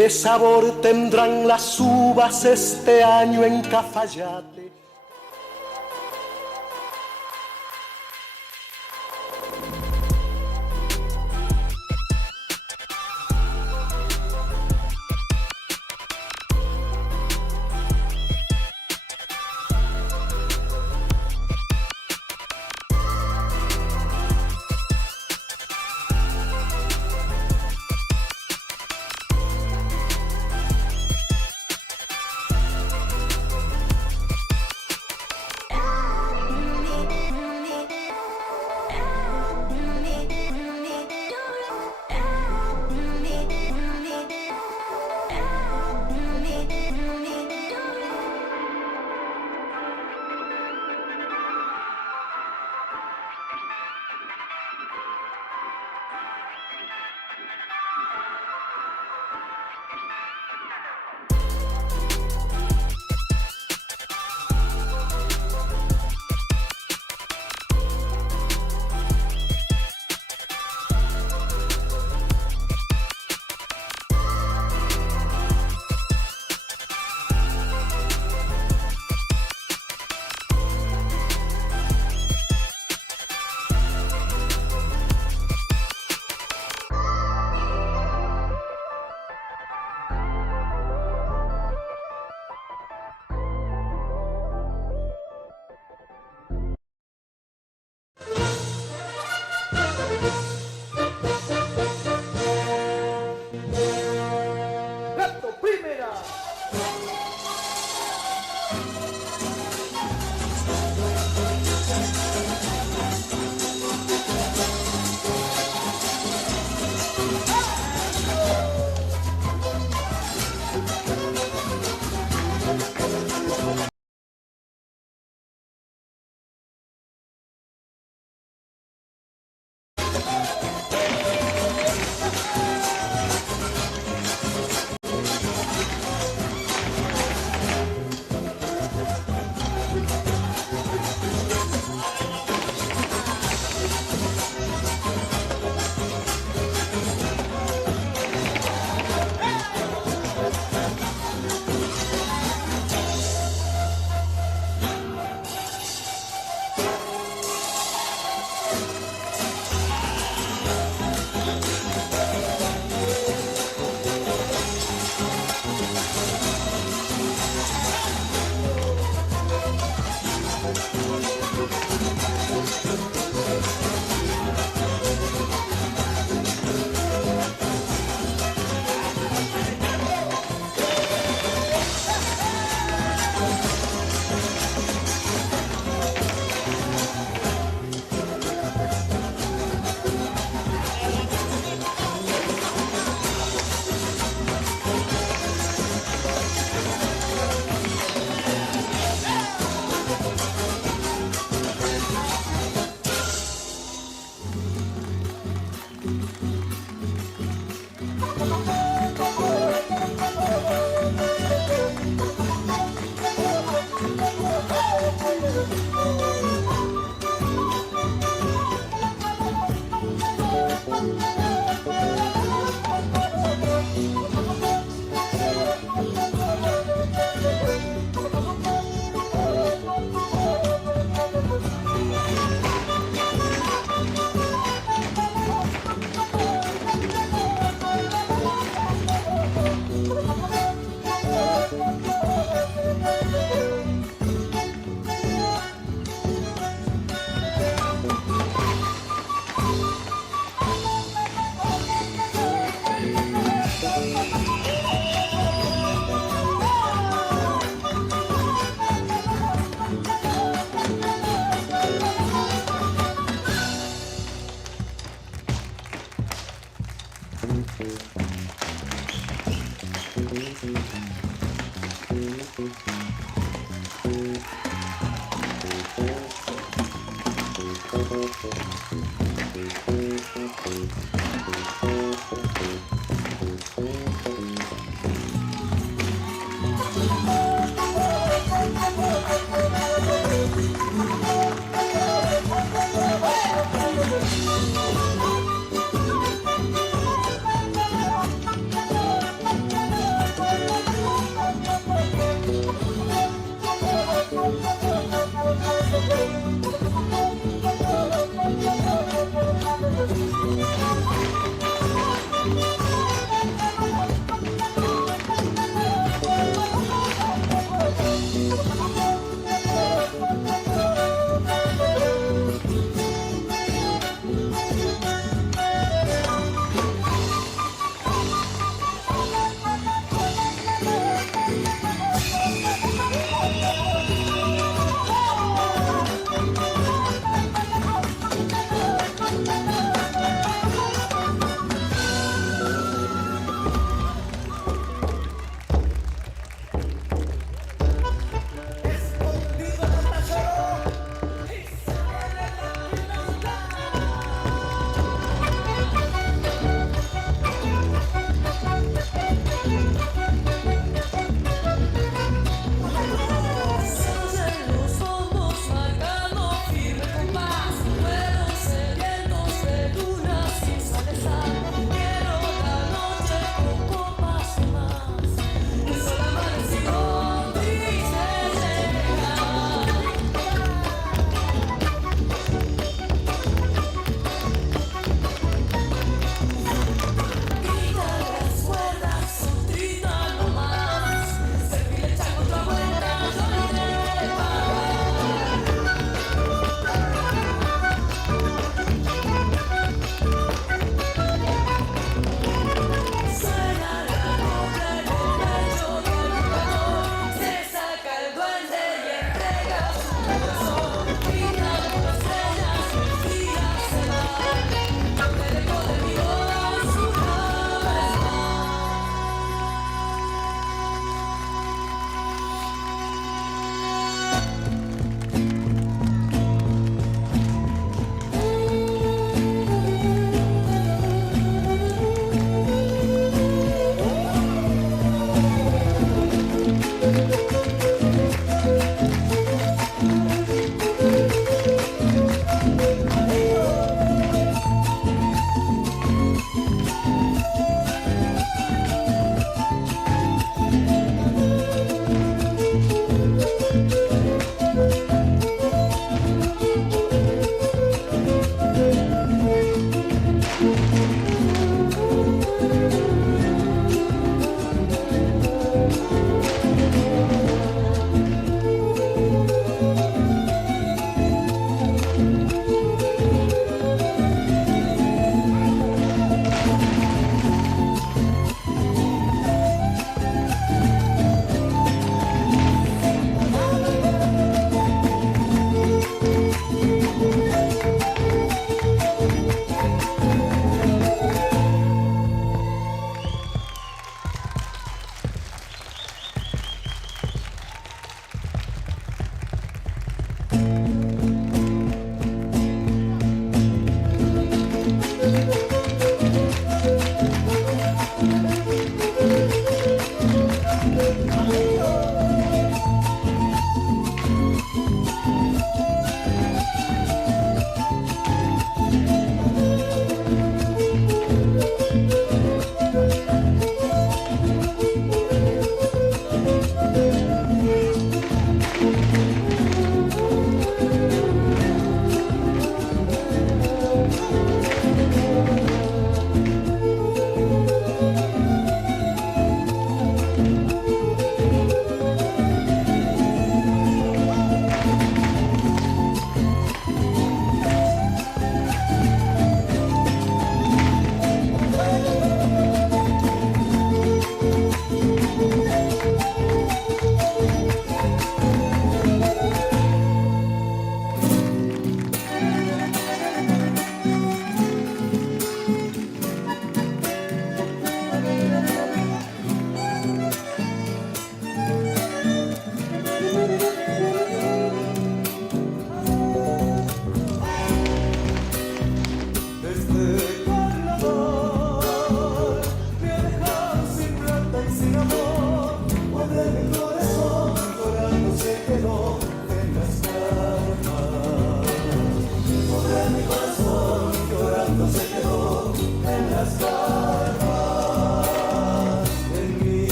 ¿Qué sabor tendrán las uvas este año en Cafayate?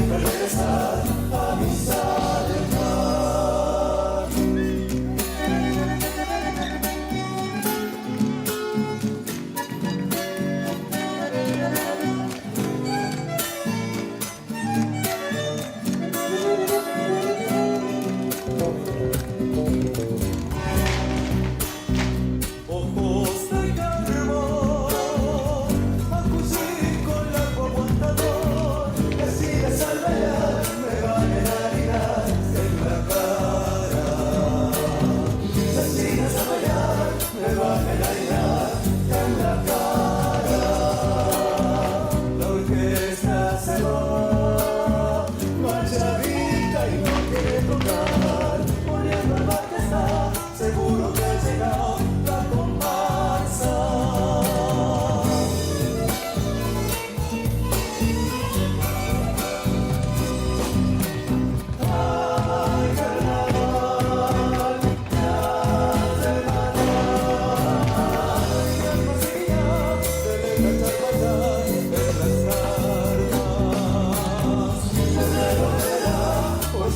siempre regresar a mi Salgar.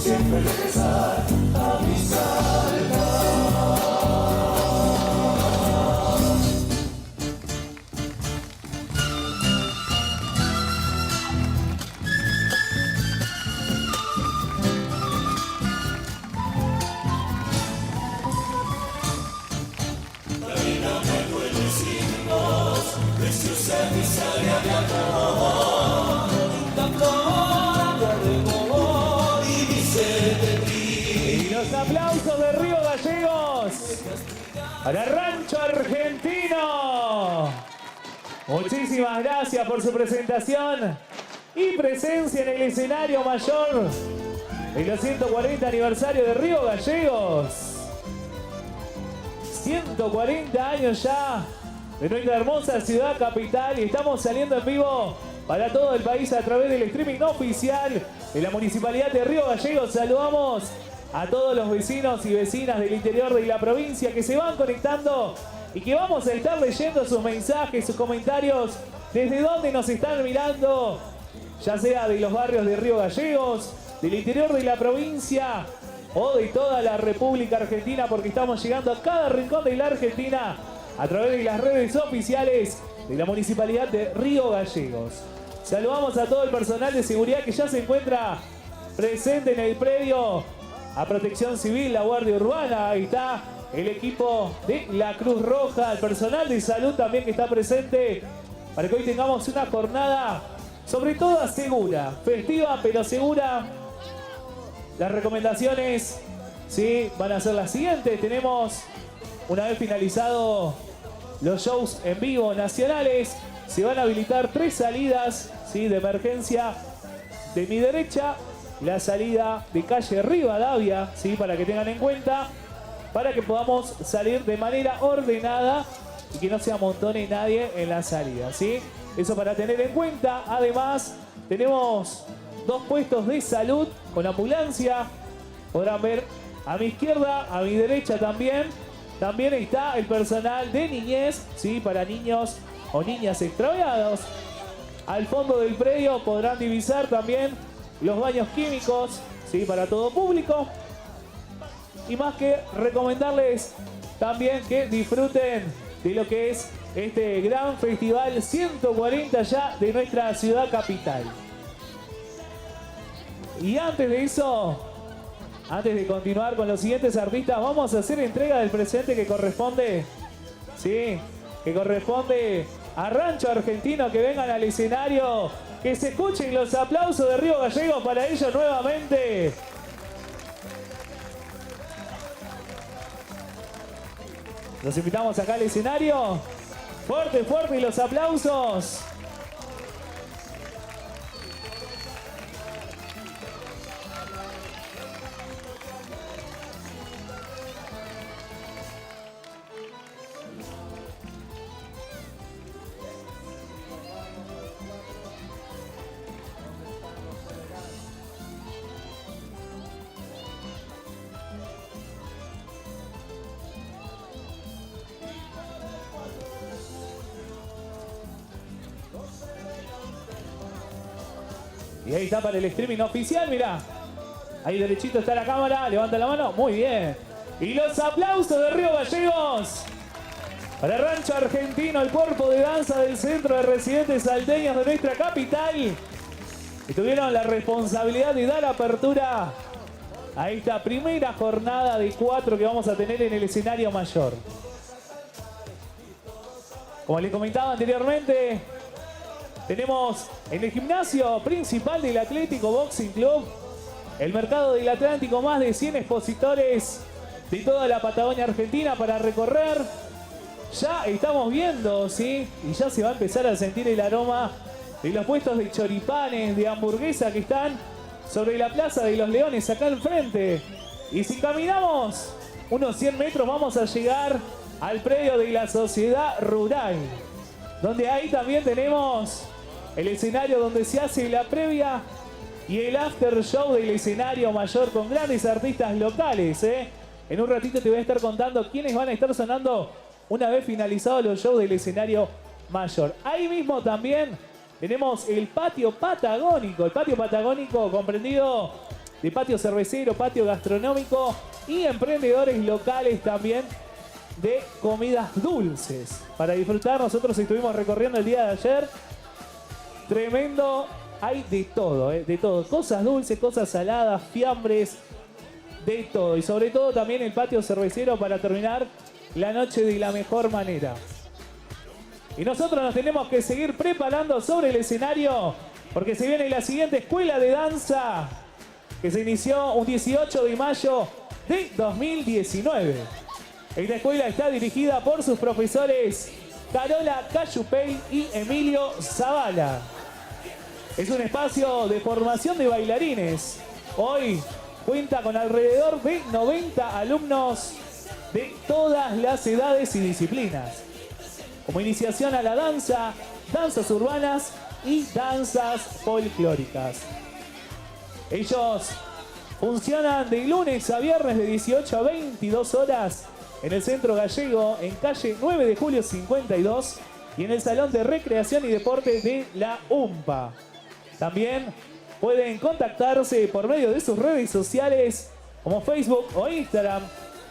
Siempre regresar a mi Salgar. La vida me duele sin voz, preciosa mi salga de amor, la flor de amor y mi sed de ti. Y los aplausos de Río Gallegos para Rancho Argentino. Muchísimas gracias por su presentación y presencia en el escenario mayor de los 140 aniversario de Río Gallegos. 140 años ya de nuestra hermosa ciudad capital y estamos saliendo en vivo para todo el país a través del streaming no oficial de la Municipalidad de Río Gallegos. Saludamos a todos los vecinos y vecinas del interior de la provincia que se van conectando y que vamos a estar leyendo sus mensajes, sus comentarios, desde donde nos están mirando, ya sea de los barrios de Río Gallegos, del interior de la provincia o de toda la República Argentina, porque estamos llegando a cada rincón de la Argentina a través de las redes oficiales de la Municipalidad de Río Gallegos. Saludamos a todo el personal de seguridad que ya se encuentra presente en el predio, a Protección Civil, la Guardia Urbana, ahí está el equipo de la Cruz Roja, el personal de salud también que está presente, para que hoy tengamos una jornada sobre todo segura, festiva pero segura. Las recomendaciones, ¿sí?, van a ser las siguientes. Tenemos, una vez finalizado los shows en vivo nacionales, se van a habilitar 3 salidas, ¿sí?, de emergencia. De mi derecha, la salida de calle Rivadavia, ¿sí?, para que tengan en cuenta, para que podamos salir de manera ordenada y que no se amontone nadie en la salida, ¿sí? Eso para tener en cuenta. Además, tenemos 2 puestos de salud con ambulancia. Podrán ver a mi izquierda, a mi derecha también. También está el personal de niñez, ¿sí?, para niños o niñas extraviados. Al fondo del predio podrán divisar también los baños químicos, ¿sí?, para todo público. Y más que recomendarles también que disfruten de lo que es este gran festival 140 ya de nuestra ciudad capital. Y antes de eso, antes de continuar con los siguientes artistas, vamos a hacer entrega del presente que corresponde, ¿sí?, que corresponde a Rancho Argentino, que vengan al escenario, que se escuchen los aplausos de Río Gallegos para ellos nuevamente. Los invitamos acá al escenario. Fuerte, fuerte y los aplausos. Y ahí está para el streaming oficial, mirá. Ahí derechito está la cámara, levanta la mano, muy bien. Y los aplausos de Río Gallegos. Para Rancho Argentino, el cuerpo de danza del Centro de Residentes Salteños de nuestra capital. Y tuvieron la responsabilidad de dar apertura a esta primera jornada de 4 que vamos a tener en el escenario mayor. Como les comentaba anteriormente, tenemos en el gimnasio principal del Atlético Boxing Club, el Mercado del Atlántico, más de 100 expositores de toda la Patagonia Argentina para recorrer. Ya estamos viendo, ¿sí? Y ya se va a empezar a sentir el aroma de los puestos de choripanes, de hamburguesa que están sobre la Plaza de los Leones, acá al frente. Y si caminamos unos 100 metros vamos a llegar al predio de la Sociedad Rural, donde ahí también tenemos el escenario donde se hace la previa y el after show del escenario mayor con grandes artistas locales, ¿eh? En un ratito te voy a estar contando quiénes van a estar sonando una vez finalizados los shows del escenario mayor. Ahí mismo también tenemos el patio patagónico. El patio patagónico comprendido de patio cervecero, patio gastronómico y emprendedores locales también de comidas dulces. Para disfrutar, nosotros estuvimos recorriendo el día de ayer. Tremendo, hay de todo, de todo. Cosas dulces, cosas saladas, fiambres, de todo. Y sobre todo también el patio cervecero para terminar la noche de la mejor manera. Y nosotros nos tenemos que seguir preparando sobre el escenario porque se viene la siguiente escuela de danza que se inició un 18 de mayo de 2019. Esta escuela está dirigida por sus profesores Carola Cayupey y Emilio Zavala. Es un espacio de formación de bailarines. Hoy cuenta con alrededor de 90 alumnos de todas las edades y disciplinas, como iniciación a la danza, danzas urbanas y danzas folclóricas. Ellos funcionan de lunes a viernes de 18 a 22 horas en el Centro Gallego, en calle 9 de julio 52 y en el Salón de Recreación y Deporte de la UMPA. También pueden contactarse por medio de sus redes sociales como Facebook o Instagram,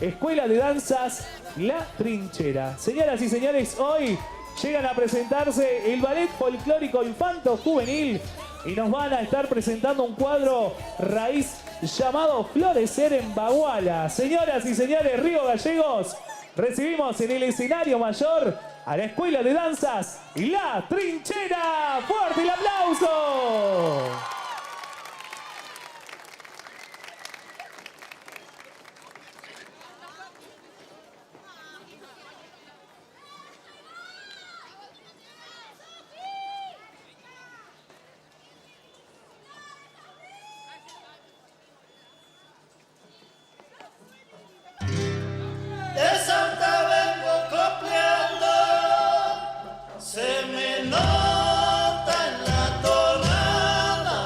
Escuela de Danzas La Trinchera. Señoras y señores, hoy llegan a presentarse el Ballet Folclórico Infanto Juvenil y nos van a estar presentando un cuadro raíz llamado Florecer en Baguala. Señoras y señores, Río Gallegos, recibimos en el escenario mayor a la Escuela de Danzas La Trinchera. ¡Fuerte el aplauso! De Santa vengo copiando, se me nota en la tonada,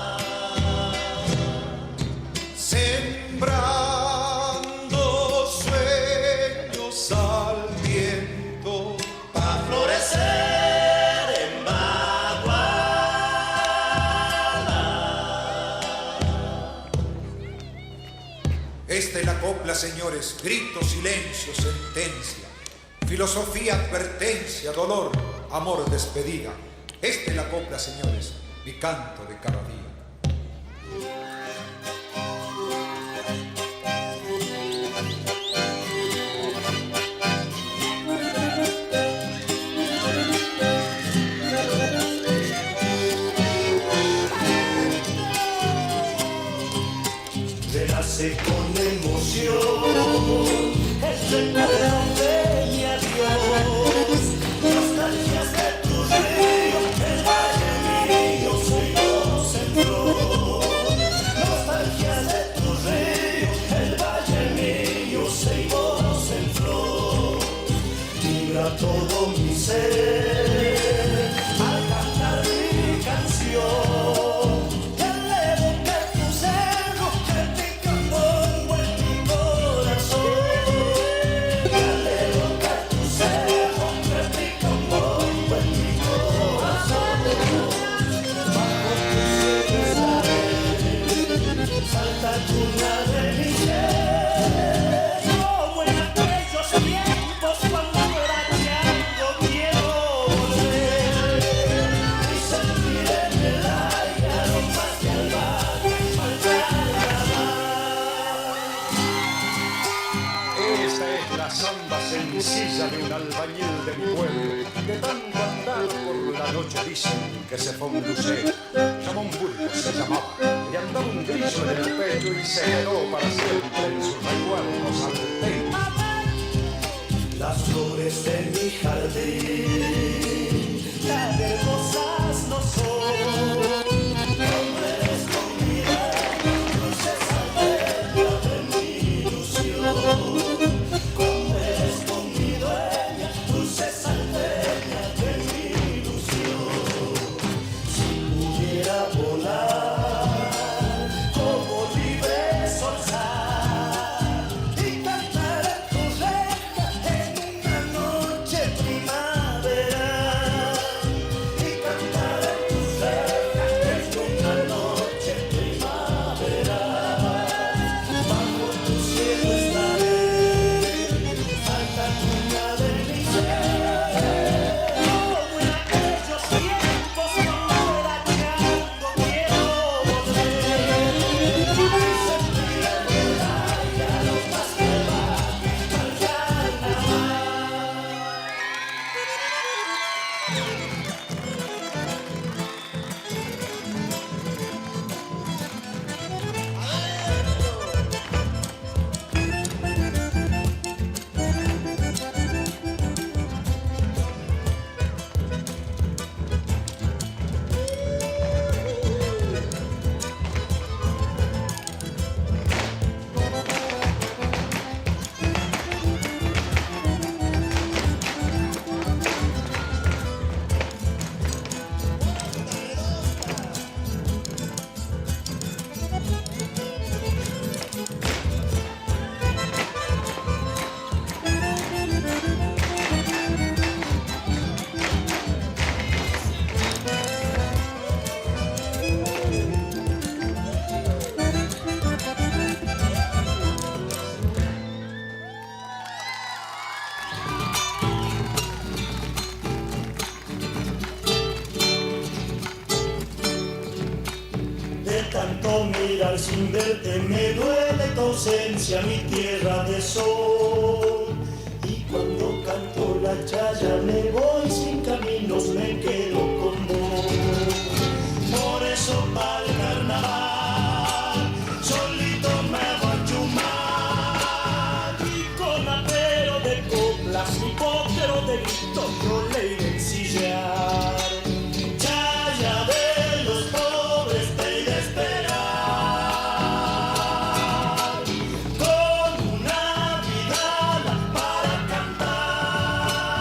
sembrando sueños al viento, pa' florecer en Baguala. Esta es la copla, señores, grito, silencio, sentencia, filosofía, advertencia, dolor, amor, despedida. Esta es la copla, señores, mi canto de cada día. Nace con emoción, es el nombre y adiós. Nostalgias de tu río, el valle mío, soy voz en flor. Nostalgias de tu río, el valle mío, soy voz en flor. Vibra todo mi ser al cantar mi canción. dicen que se fue un lucero, Ramón Burgos se llamaba, y andaba un grillo en el pecho y se quedó para siempre en sus recuerdos salteños. Las flores de mi jardín tan hermosas no son. Como eres conmigo, dulce salteña de mi ilusión. Como eres con mi dueña, dulce salteña de mi ilusión. Si pudiera volar como libre solsar y cantar en tu reja en una noche primaveral, y cantar en tu reja en una noche primaveral, bajo tu cielo estaré, alta luna de mi ser, como en aquellos tiempos cuando era chango quiero volver, y sentir el aire a lo más que va al carnaval. De tanto mirar sin verte me duele tu ausencia, mi tierra de sol. Y cuando canto la chaya me voy sin caminos, me quedo con vos. Por eso pa'l carnaval solito me voy a chumar, y con apero de coplas y potero de gritos yo le iré a ensillar. Chaya de los pobres te iré a esperar, con una vidala para cantar,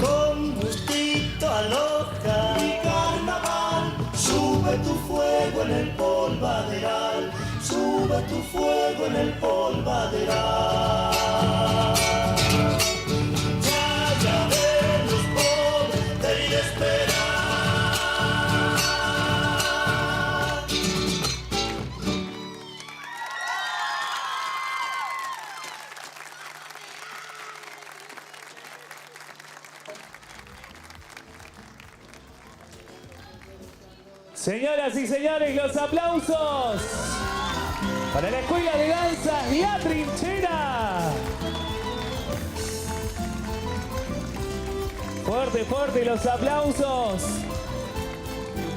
con gustito a loja y carnaval. Sube tu fuego en el polvaderal, sube tu fuego en el polvaderal. Chaya de los pobres te iré a esperar. Señoras y señores, los aplausos para la Escuela de Danzas La Trinchera. Fuerte, fuerte los aplausos.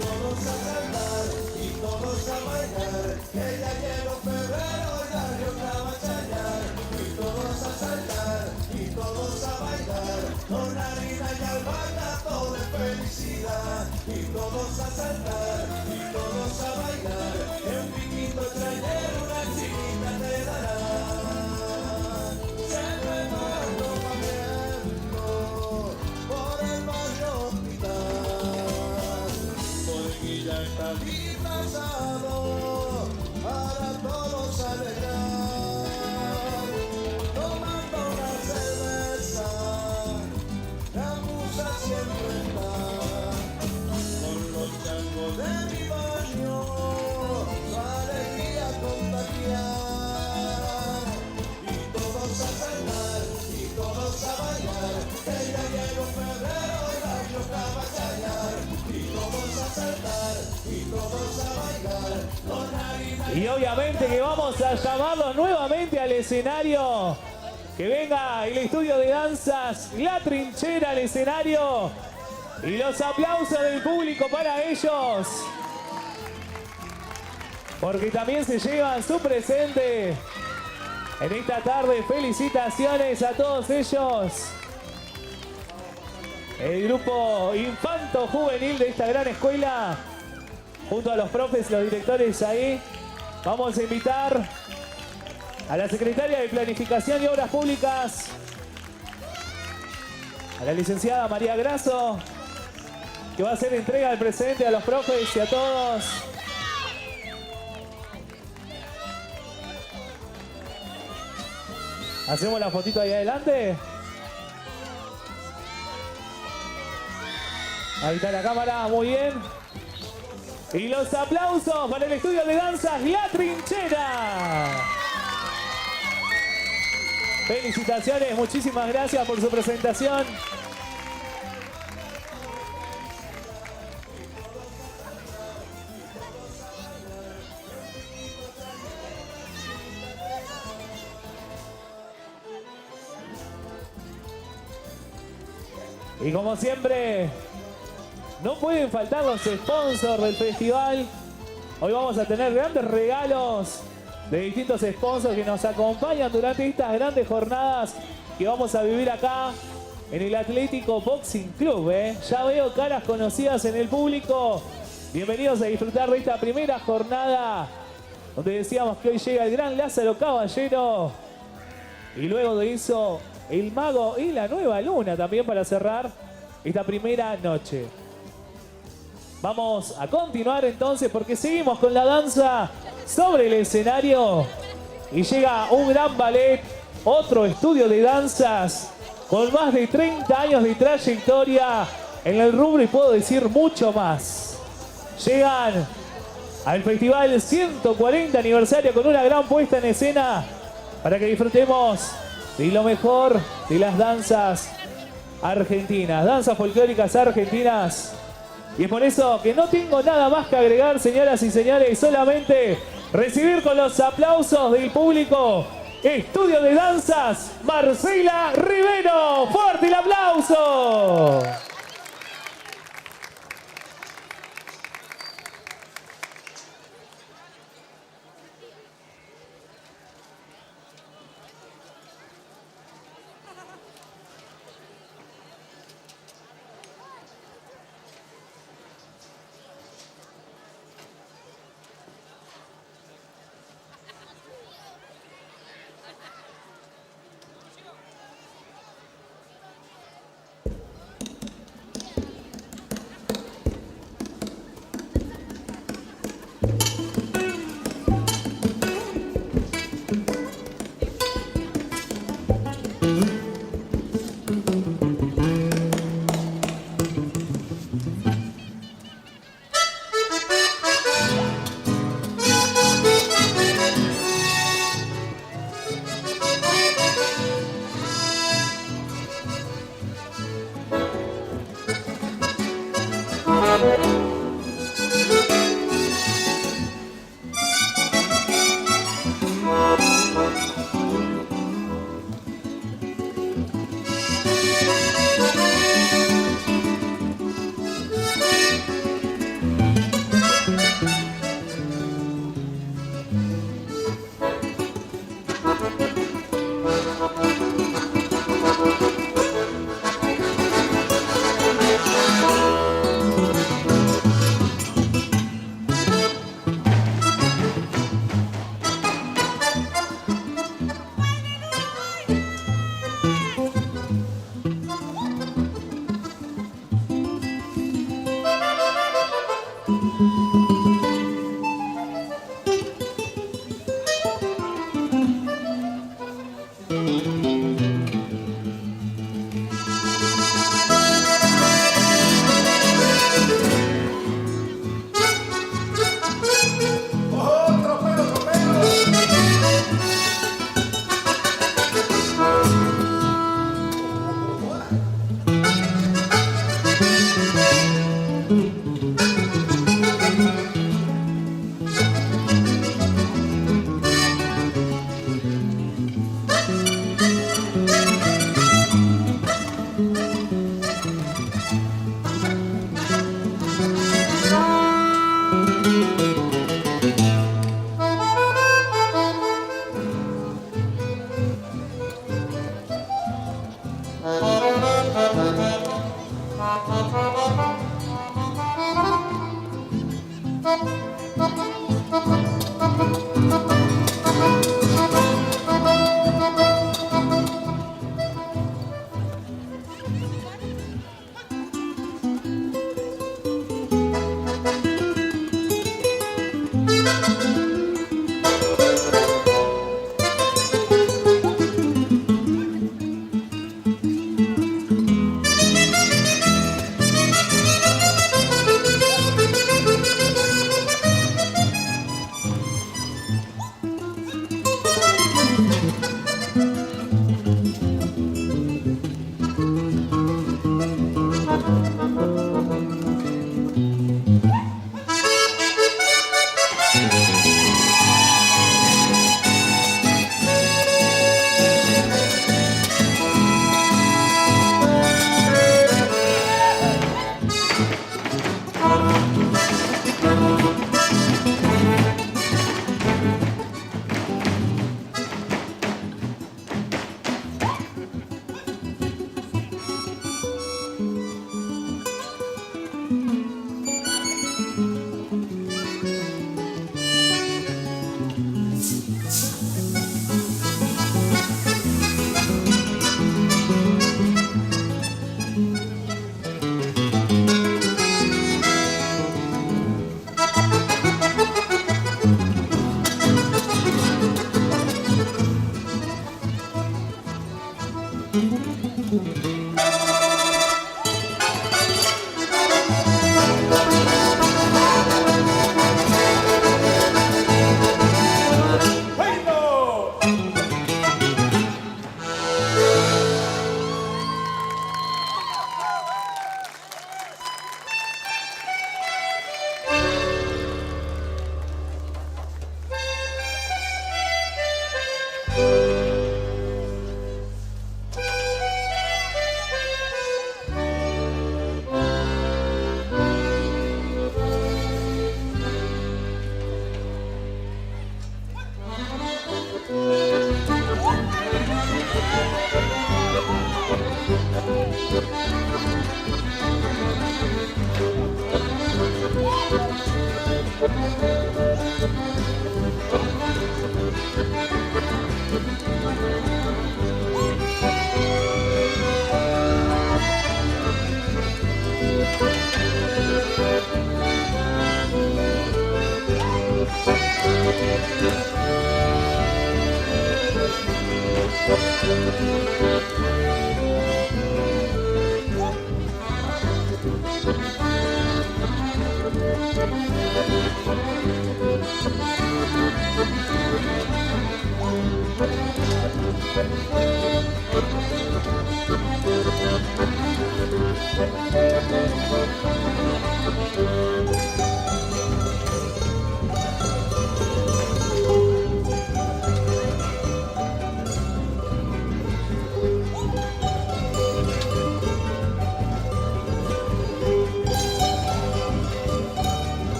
Todos a cantar y todos a bailar, que ya llegó febrero, ya Rioja va a chayar. Y todos a saltar y todos a bailar, con harina y albahaca todo de felicidad. Y todos a saltar y todos a bailar, un piquito extranjero, una chinita te darán. Siempre mando cambiando por el barrio hospital. Borguilla está disfrazado para todos alegrar, tomando una cerveza, la musa siempre está, con los changos de mi barrio, la alegría contagiar, y todos a cantar y todos a bailar, que ya llegó febrero y la Rioja va a chayar, y todos a saltar y todos a bailar, con harina Y obviamente que vamos a llamarlos nuevamente al escenario. Que venga el estudio de danzas La Trinchera al escenario. Y los aplausos del público para ellos. Porque también se llevan su presente en esta tarde. Felicitaciones a todos ellos. El grupo infanto juvenil de esta gran escuela, junto a los profes y los directores ahí. Vamos a invitar a la secretaria de Planificación y Obras Públicas, a la licenciada María Grasso, que va a hacer entrega del presente a los profes y a todos. ¿Hacemos la fotito ahí adelante? Ahí está la cámara, muy bien. Y los aplausos para el estudio de danzas La Trinchera. Felicitaciones, muchísimas gracias por su presentación. Y como siempre, no pueden faltar los sponsors del festival. Hoy vamos a tener grandes regalos de distintos sponsors que nos acompañan durante estas grandes jornadas que vamos a vivir acá en el Atlético Boxing Club. Ya veo caras conocidas en el público. Bienvenidos a disfrutar de esta primera jornada, donde decíamos que hoy llega el gran Lázaro Caballero. Y luego de eso, el Mago y la Nueva Luna también para cerrar esta primera noche. Vamos a continuar entonces porque seguimos con la danza sobre el escenario. Y llega un gran ballet, otro estudio de danzas con más de 30 años de trayectoria en el rubro y puedo decir mucho más. Llegan al Festival 140 aniversario con una gran puesta en escena para que disfrutemos de lo mejor de las danzas argentinas, danzas folclóricas argentinas. Y es por eso que no tengo nada más que agregar, señoras y señores, solamente recibir con los aplausos del público Estudio de Danzas Marcela Rivero. ¡Fuerte el aplauso!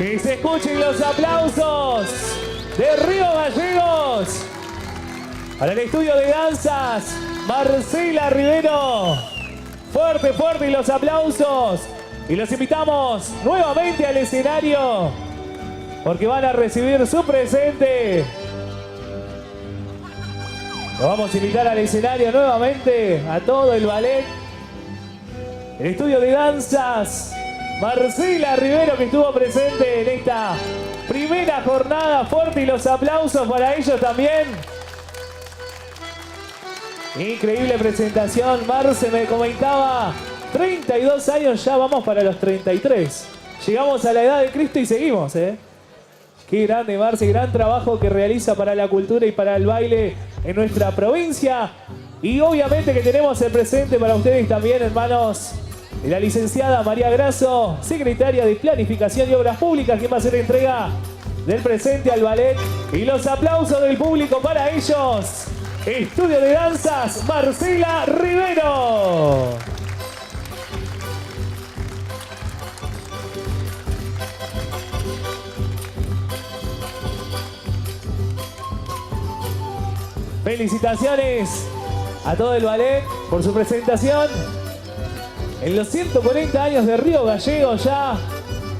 Que se escuchen los aplausos de Río Gallegos para el estudio de danzas Marcela Rivero. Fuerte, fuerte y los aplausos. Y los invitamos nuevamente al escenario porque van a recibir su presente. Los vamos a invitar al escenario nuevamente a todo el ballet. El estudio de danzas Marcela Rivero, que estuvo presente en esta primera jornada. Fuerte y los aplausos para ellos también. Increíble presentación. Marce me comentaba, 32 años, ya vamos para los 33. Llegamos a la edad de Cristo y seguimos, ¿eh? Qué grande, Marce, gran trabajo que realiza para la cultura y para el baile en nuestra provincia. Y obviamente que tenemos el presente para ustedes también, hermanos, de la licenciada María Grasso, secretaria de Planificación y Obras Públicas, quien va a hacer entrega del presente al ballet. Y los aplausos del público para ellos. Estudio de danzas Marcela Rivero. Felicitaciones a todo el ballet por su presentación. En los 140 años de Río Gallegos ya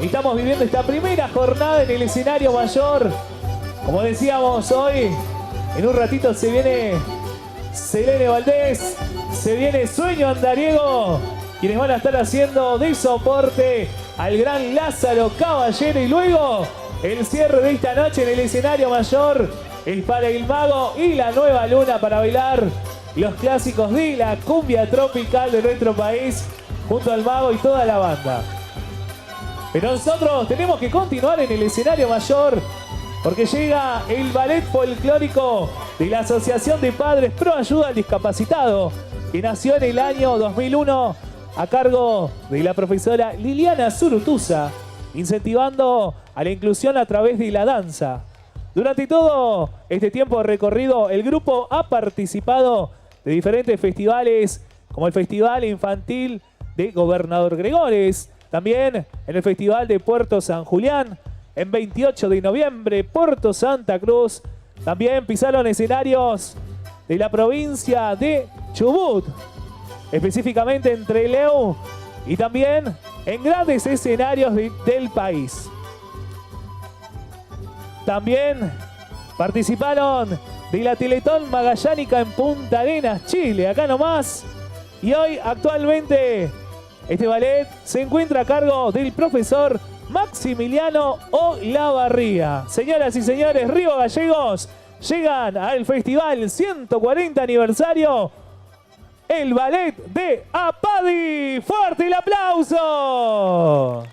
estamos viviendo esta primera jornada en el escenario mayor. Como decíamos hoy, en un ratito se viene Selene Valdés, se viene Sueño Andariego, quienes van a estar haciendo de soporte al gran Lázaro Caballero. Y luego el cierre de esta noche en el escenario mayor es para el Mago y la Nueva Luna para bailar los clásicos de la cumbia tropical de nuestro país junto al Mago y toda la banda. Pero nosotros tenemos que continuar en el escenario mayor porque llega el ballet folclórico de la Asociación de Padres Pro Ayuda al Discapacitado, que nació en el año 2001 a cargo de la profesora Liliana Zurutuza, incentivando a la inclusión a través de la danza. Durante todo este tiempo de recorrido, el grupo ha participado de diferentes festivales, como el Festival Infantil de Gobernador Gregores, también en el Festival de Puerto San Julián, en 28 de noviembre, Puerto Santa Cruz. También pisaron escenarios de la provincia de Chubut, específicamente en Trelew, y también en grandes escenarios del país. También participaron de la Teletón Magallánica en Punta Arenas, Chile, acá nomás. Y hoy, actualmente, este ballet se encuentra a cargo del profesor Maximiliano Olavarría. Señoras y señores, Río Gallegos llegan al Festival 140 aniversario, el ballet de APADI. ¡Fuerte el aplauso!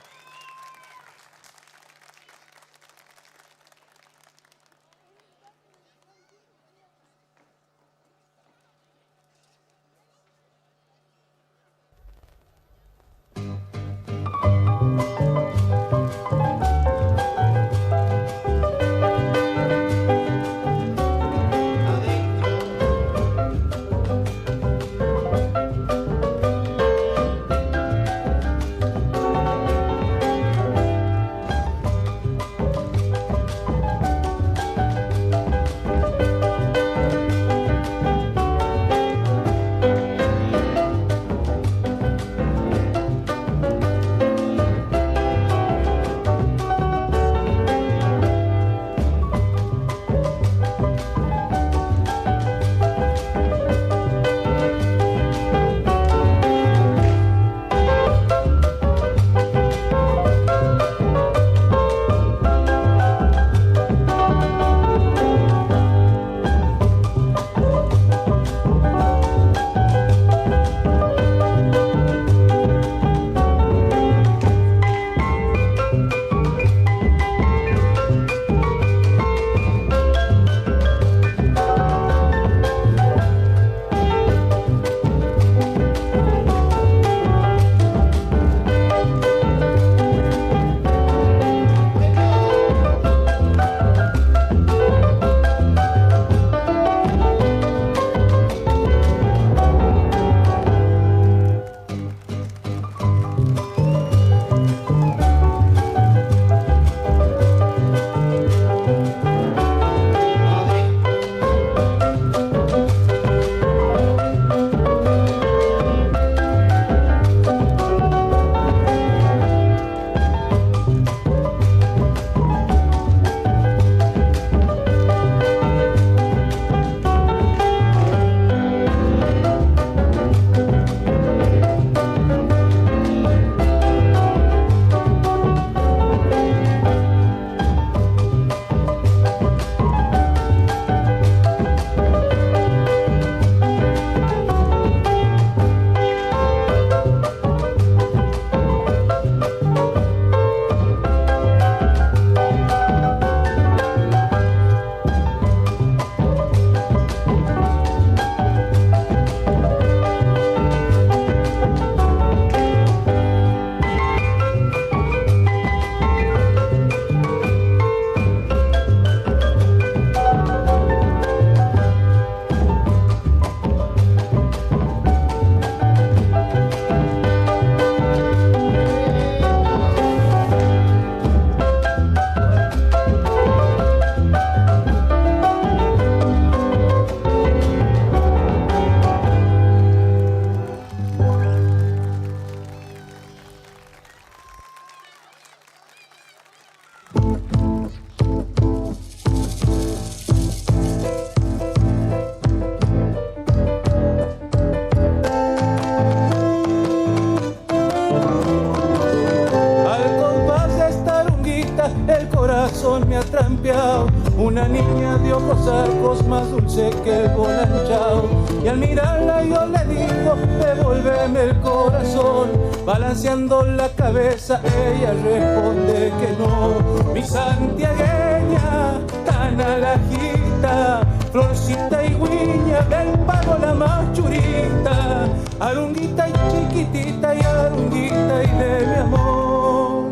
los arcos más dulce que el bolanchao. Y al mirarla yo le digo, devuélveme el corazón. Balanceando la cabeza ella responde que no. Mi santiagueña, tan alajita, florcita y guiña del pago la más churita, arunguita y chiquitita y arunguita y de mi amor.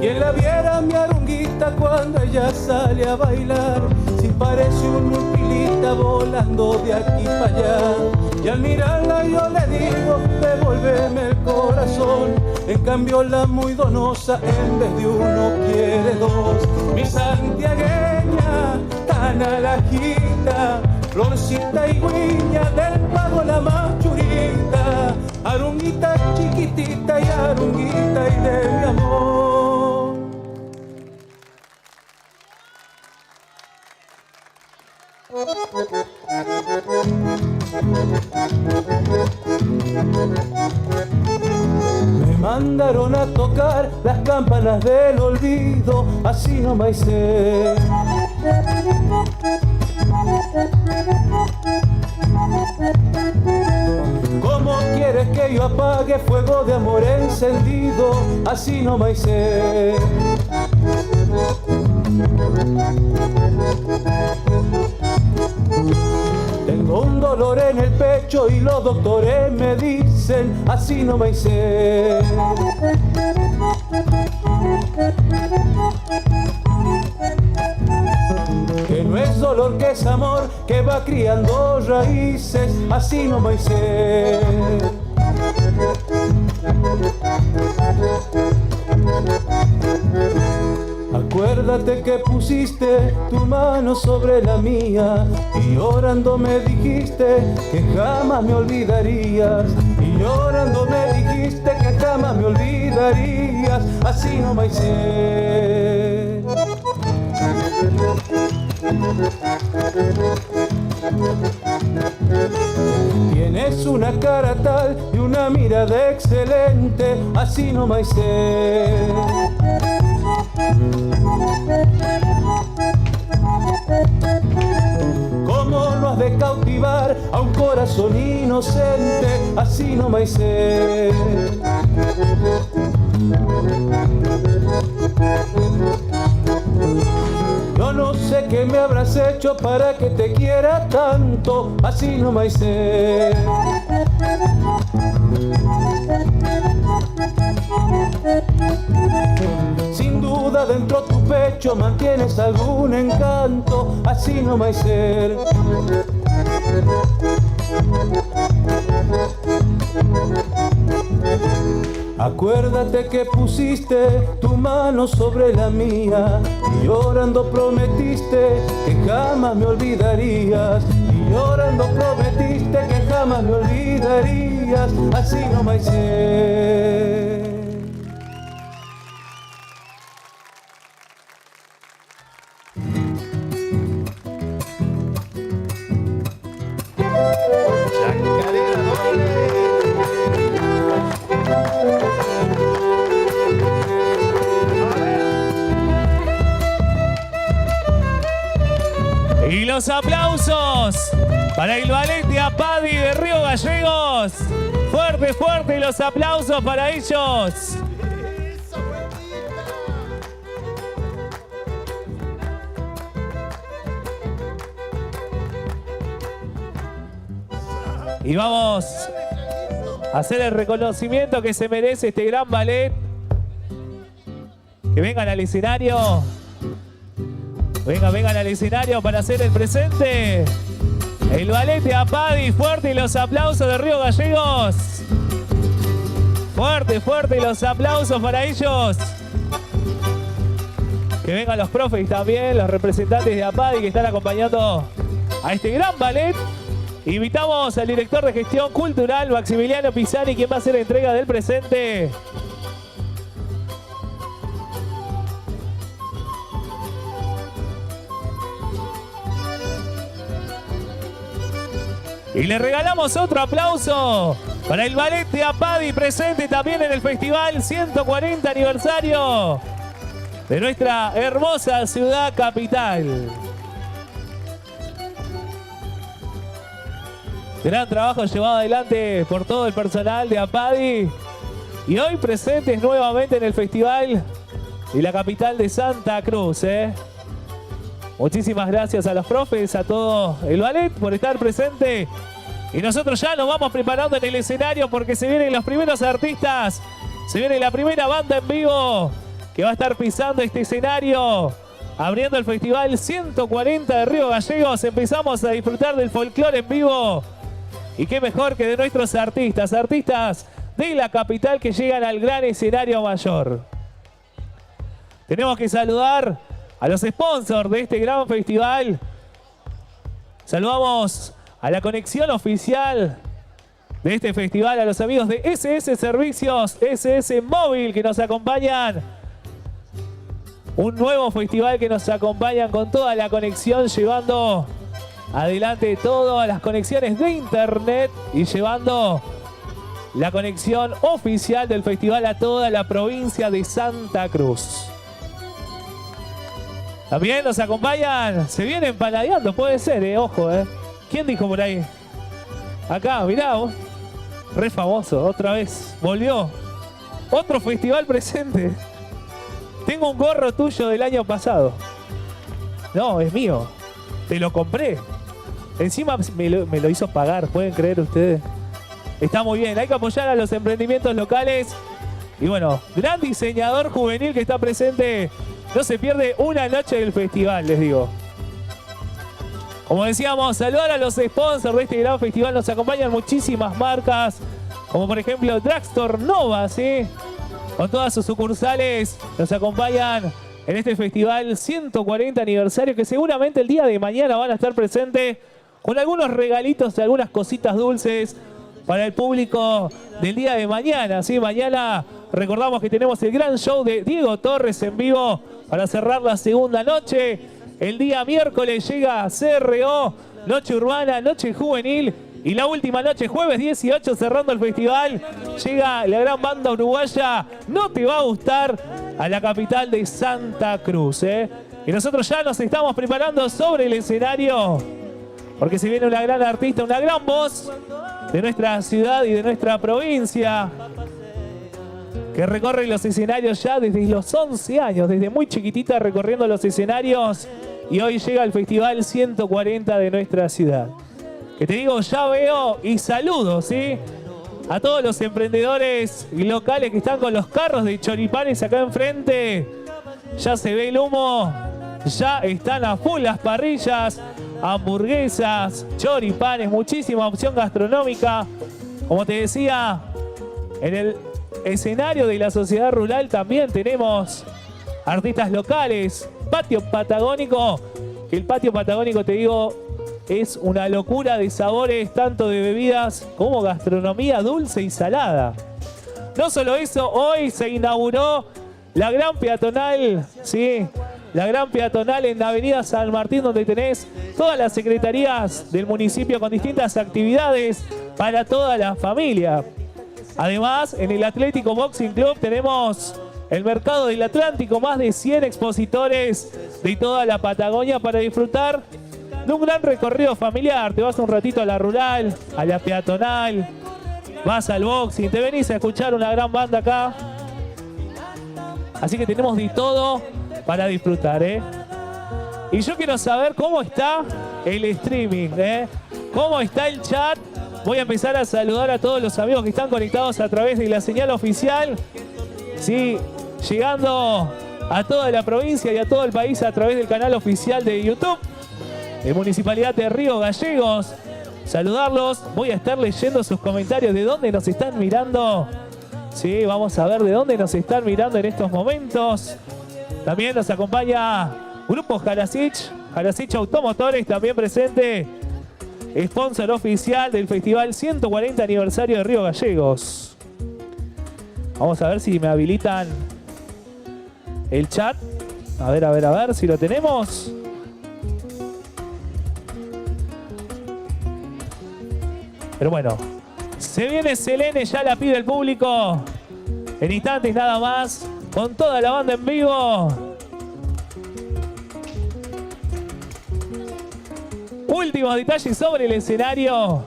Quien la viera mi arunguita cuando ella sale a bailar, si parece un pilita volando de aquí para allá. Y al mirarla yo le digo, devuélveme el corazón. En cambio la muy donosa en vez de uno quiere dos. Mi santiagueña, tan alajita, florcita y guiña del pago la más churita, arunguita chiquitita y arunguita y de mi amor. Me mandaron a tocar las campanas del olvido, así no me hice. ¿Cómo quieres que yo apague fuego de amor encendido? Así no me hice. Tengo un dolor en el pecho y los doctores me dicen, así no me hice. Que no es dolor, que es amor, que va criando raíces, así no me hice. Acuérdate que pusiste tu mano sobre la mía y llorando me dijiste que jamás me olvidarías. Y llorando me dijiste que jamás me olvidarías, así no me hice. Tienes una cara tal y una mirada excelente, así no me hice. ¿Cómo no has de cautivar a un corazón inocente? Así no me hice. Yo no sé qué me habrás hecho para que te quiera tanto, así no me hice. Sin duda dentro tu pecho mantienes algún encanto, así no me hice. Acuérdate que pusiste tu mano sobre la mía y llorando prometiste que jamás me olvidarías. Y llorando prometiste que jamás me olvidarías, así no me hice. Y los aplausos para el ballet de Apadi de Río Gallegos. Fuerte, fuerte los aplausos para ellos. Y vamos a hacer el reconocimiento que se merece este gran ballet. Que vengan al escenario. Vengan al escenario para hacer el presente. El ballet de Apadi, fuerte y los aplausos de Río Gallegos. Fuerte, fuerte y los aplausos para ellos. Que vengan los profes también, los representantes de Apadi que están acompañando a este gran ballet. Invitamos al director de gestión cultural, Maximiliano Pisani, quien va a hacer la entrega del presente. Y le regalamos otro aplauso para el ballet de Apadi, presente también en el festival 140 aniversario de nuestra hermosa ciudad capital. Gran trabajo llevado adelante por todo el personal de Apadi. Y hoy presentes nuevamente en el festival y la capital de Santa Cruz. Muchísimas gracias a los profes, a todo el ballet por estar presente. Y nosotros ya nos vamos preparando en el escenario porque se vienen los primeros artistas. Se viene la primera banda en vivo que va a estar pisando este escenario, abriendo el festival 140 de Río Gallegos. Empezamos a disfrutar del folclore en vivo. Y qué mejor que de nuestros artistas de la capital que llegan al gran escenario mayor. Tenemos que saludar a los sponsors de este gran festival. Saludamos a la conexión oficial de este festival, a los amigos de SS Servicios, SS Móvil, que nos acompañan. Un nuevo festival que nos acompañan con toda la conexión, llevando adelante todas las conexiones de internet y llevando la conexión oficial del festival a toda la provincia de Santa Cruz. También nos acompañan, se vienen paladeando, puede ser, ojo, ¿Quién dijo por ahí? Acá, mirá vos. Re famoso, otra vez. Volvió. Otro festival presente. Tengo un gorro tuyo del año pasado. No, es mío. Te lo compré. Encima me lo hizo pagar, ¿pueden creer ustedes? Está muy bien, hay que apoyar a los emprendimientos locales. Y bueno, gran diseñador juvenil que está presente. No se pierde una noche del festival, les digo. Como decíamos, saludar a los sponsors de este gran festival. Nos acompañan muchísimas marcas, como por ejemplo Drugstore Nova, ¿sí? Con todas sus sucursales nos acompañan en este festival 140 aniversario, que seguramente el día de mañana van a estar presentes con algunos regalitos y algunas cositas dulces para el público del día de mañana, ¿sí? Mañana recordamos que tenemos el gran show de Diego Torres en vivo para cerrar la segunda noche. El día miércoles llega CRO, Noche Urbana, Noche Juvenil. Y la última noche, jueves 18, cerrando el festival, llega la gran banda uruguaya No Te Va a Gustar a la capital de Santa Cruz. Y nosotros ya nos estamos preparando sobre el escenario, porque se viene una gran artista, una gran voz de nuestra ciudad y de nuestra provincia, que recorre los escenarios ya desde los 11 años, desde muy chiquitita recorriendo los escenarios, y hoy llega al festival 140 de nuestra ciudad. Que te digo, ya veo y saludo, ¿sí? A todos los emprendedores locales que están con los carros de choripanes acá enfrente. Ya se ve el humo, ya están a full las parrillas, hamburguesas, choripanes, muchísima opción gastronómica. Como te decía, en el escenario de la sociedad rural también tenemos artistas locales, patio patagónico, que el patio patagónico, te digo, es una locura de sabores, tanto de bebidas como gastronomía dulce y salada. No solo eso, hoy se inauguró la gran peatonal, ¿sí? La gran peatonal en la avenida San Martín, donde tenés todas las secretarías del municipio con distintas actividades para toda la familia. Además, en el Atlético Boxing Club tenemos el Mercado del Atlántico, más de 100 expositores de toda la Patagonia para disfrutar de un gran recorrido familiar. Te vas un ratito a la rural, a la peatonal, vas al boxing, te venís a escuchar una gran banda acá. Así que tenemos de todo para disfrutar, Y yo quiero saber cómo está el streaming, cómo está el chat. Voy a empezar a saludar a todos los amigos que están conectados a través de la señal oficial. Sí, llegando a toda la provincia y a todo el país a través del canal oficial de YouTube de Municipalidad de Río Gallegos. Saludarlos. Voy a estar leyendo sus comentarios de dónde nos están mirando. Sí, vamos a ver de dónde nos están mirando en estos momentos. También nos acompaña Grupo Jarasich Automotores, también presente, sponsor oficial del Festival 140 aniversario de Río Gallegos. Vamos a ver si me habilitan el chat. A ver si lo tenemos. Pero bueno, se viene Selene, ya la pide el público. En instantes nada más, con toda la banda en vivo. Últimos detalles sobre el escenario.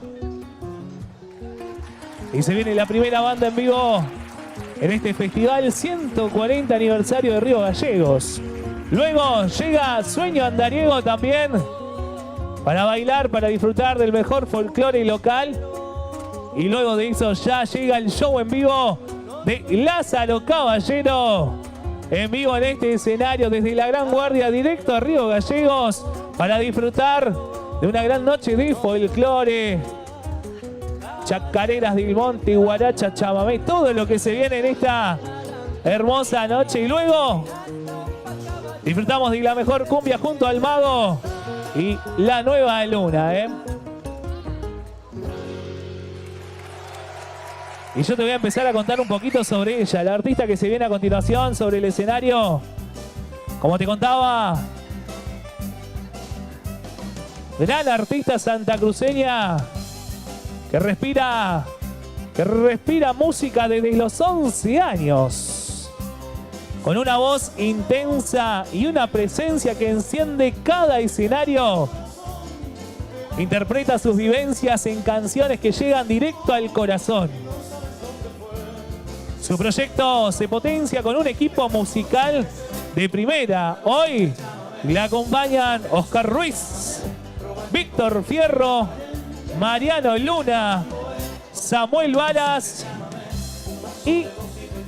Y se viene la primera banda en vivo en este festival 140 aniversario de Río Gallegos. Luego llega Sueño Andariego también para bailar, para disfrutar del mejor folclore local. Y luego de eso ya llega el show en vivo de Lázaro Caballero. En vivo en este escenario desde la Gran Guardia directo a Río Gallegos para disfrutar de una gran noche de folclore. Chacareras del monte, guaracha, chamamé, todo lo que se viene en esta hermosa noche. Y luego disfrutamos de la mejor cumbia junto al Mago y la Nueva Luna, Y yo te voy a empezar a contar un poquito sobre ella, la artista que se viene a continuación sobre el escenario. Como te contaba, gran artista santacruceña que respira música desde los 11 años. Con una voz intensa y una presencia que enciende cada escenario. Interpreta sus vivencias en canciones que llegan directo al corazón. Su proyecto se potencia con un equipo musical de primera. Hoy le acompañan Oscar Ruiz, Víctor Fierro, Mariano Luna, Samuel Varas y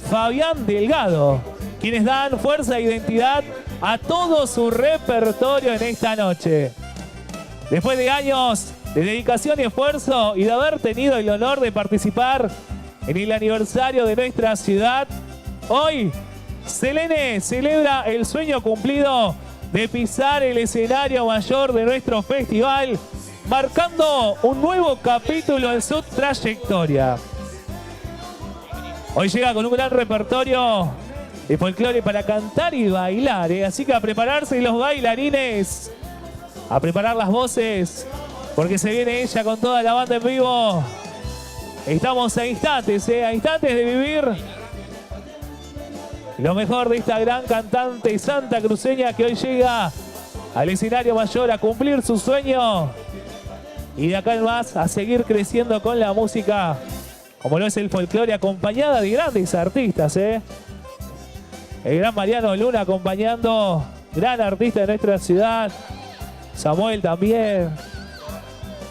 Fabián Delgado, quienes dan fuerza e identidad a todo su repertorio en esta noche. Después de años de dedicación y esfuerzo y de haber tenido el honor de participar en el aniversario de nuestra ciudad, hoy Selene celebra el sueño cumplido de pisar el escenario mayor de nuestro festival, marcando un nuevo capítulo en su trayectoria. Hoy llega con un gran repertorio de folclore para cantar y bailar, así que a prepararse los bailarines, a preparar las voces, porque se viene ella con toda la banda en vivo. Estamos a instantes de vivir lo mejor de esta gran cantante santacruceña que hoy llega al escenario mayor a cumplir su sueño. Y de acá en más a seguir creciendo con la música, como lo es el folclore, acompañada de grandes artistas, El gran Mariano Luna acompañando, gran artista de nuestra ciudad. Samuel también.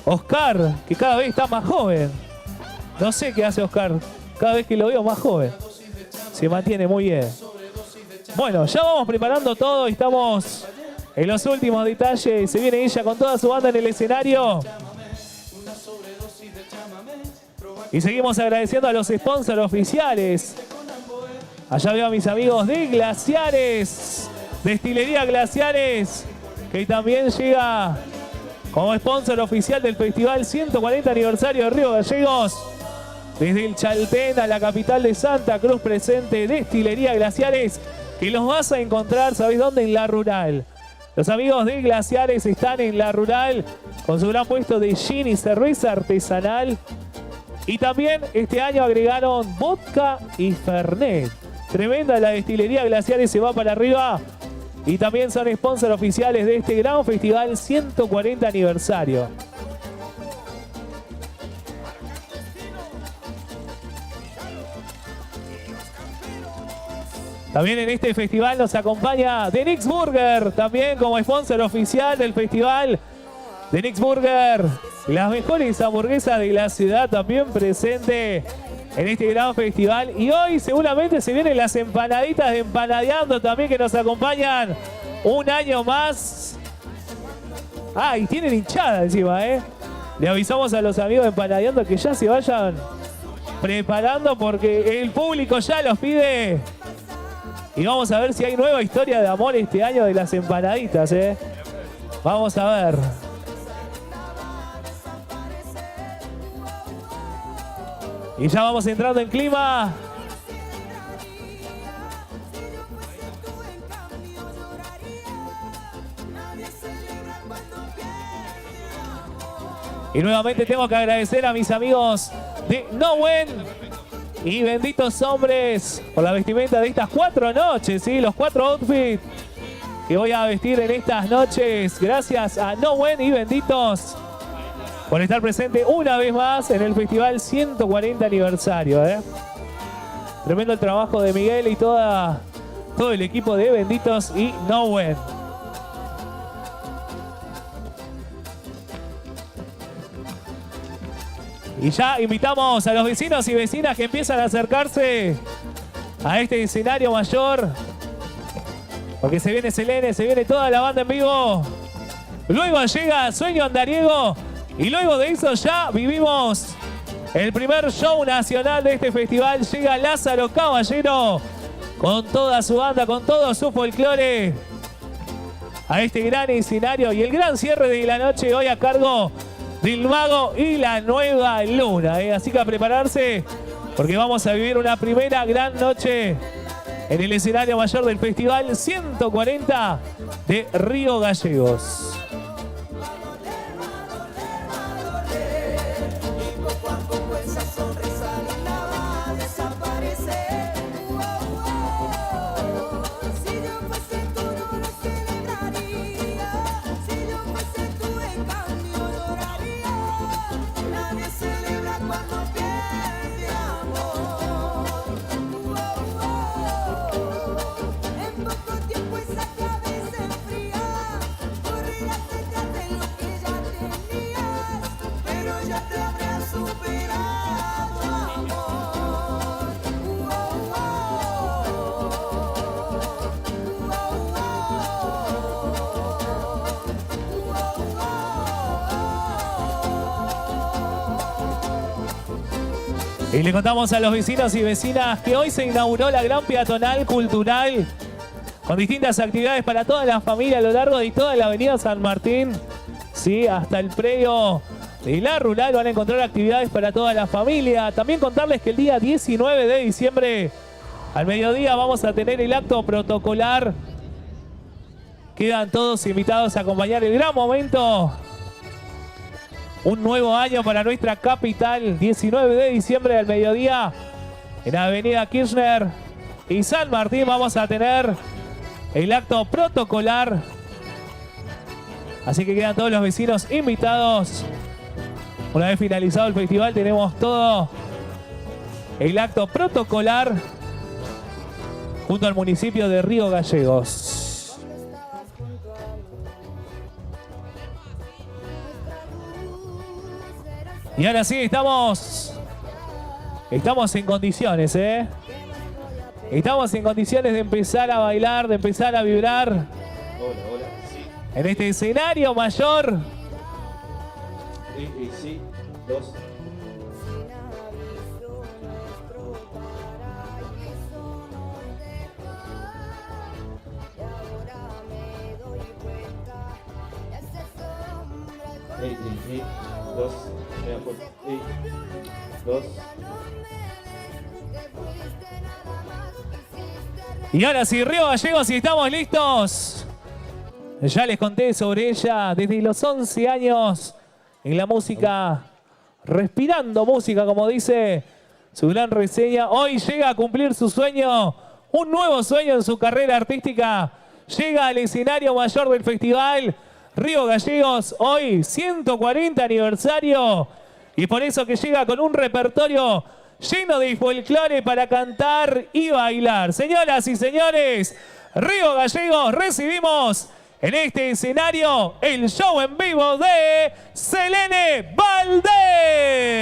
Oscar, que cada vez está más joven. No sé qué hace Oscar, cada vez que lo veo más joven. Se mantiene muy bien. Bueno, ya vamos preparando todo, estamos en los últimos detalles. Se viene ella con toda su banda en el escenario. Y seguimos agradeciendo a los sponsors oficiales. Allá veo a mis amigos de Glaciares, Destilería Glaciares, que también llega como sponsor oficial del Festival 140 Aniversario de Río Gallegos. Desde el Chaltén a la capital de Santa Cruz presente Destilería Glaciares, que los vas a encontrar, ¿sabés dónde? En La Rural. Los amigos de Glaciares están en La Rural con su gran puesto de gin y cerveza artesanal. Y también este año agregaron vodka y fernet. Tremenda la Destilería Glaciares, se va para arriba. Y también son sponsor oficiales de este gran festival 140 aniversario. También en este festival nos acompaña The Nix Burger, también como sponsor oficial del festival. The Nix Burger, las mejores hamburguesas de la ciudad, también presente en este gran festival. Y hoy seguramente se vienen las empanaditas de Empanadeando también, que nos acompañan un año más. Ah, y tienen hinchada encima, Le avisamos a los amigos de Empanadeando que ya se vayan preparando porque el público ya los pide. Y vamos a ver si hay nueva historia de amor este año de las empanaditas, Vamos a ver. Y ya vamos entrando en clima. Y nuevamente tengo que agradecer a mis amigos de Nowen y Benditos Hombres por la vestimenta de estas 4 noches, ¿sí? Los 4 outfits que voy a vestir en estas noches. Gracias a Nowen y Benditos por estar presente una vez más en el festival 140 aniversario. Tremendo el trabajo de Miguel y todo el equipo de Benditos y Nowen. Y ya invitamos a los vecinos y vecinas que empiezan a acercarse a este escenario mayor. Porque se viene Selene, se viene toda la banda en vivo. Luego llega Sueño Andariego. Y luego de eso ya vivimos el primer show nacional de este festival. Llega Lázaro Caballero con toda su banda, con todo su folclore a este gran escenario. Y el gran cierre de la noche hoy a cargo del Mago y la Nueva Luna. Así que a prepararse porque vamos a vivir una primera gran noche en el escenario mayor del Festival 140 de Río Gallegos. Y le contamos a los vecinos y vecinas que hoy se inauguró la gran peatonal cultural con distintas actividades para toda la familia a lo largo de toda la avenida San Martín. Sí, hasta el predio de la rural van a encontrar actividades para toda la familia. También contarles que el día 19 de diciembre al mediodía vamos a tener el acto protocolar. Quedan todos invitados a acompañar el gran momento. Un nuevo año para nuestra capital, 19 de diciembre al mediodía, en Avenida Kirchner y San Martín vamos a tener el acto protocolar. Así que quedan todos los vecinos invitados. Una vez finalizado el festival tenemos todo el acto protocolar junto al municipio de Río Gallegos. Y ahora sí, estamos en condiciones, Estamos en condiciones de empezar a bailar, de empezar a vibrar. Hola, sí. En este escenario mayor. Sí, 2. Dos. Dos. Y ahora sí, Río Gallegos, y estamos listos. Ya les conté sobre ella desde los 11 años en la música, respirando música, como dice su gran reseña. Hoy llega a cumplir su sueño, un nuevo sueño en su carrera artística. Llega al escenario mayor del festival Río Gallegos, hoy 140 aniversario. Y por eso que llega con un repertorio lleno de folclore para cantar y bailar. Señoras y señores, Río Gallegos, recibimos en este escenario el show en vivo de Selene Valdés.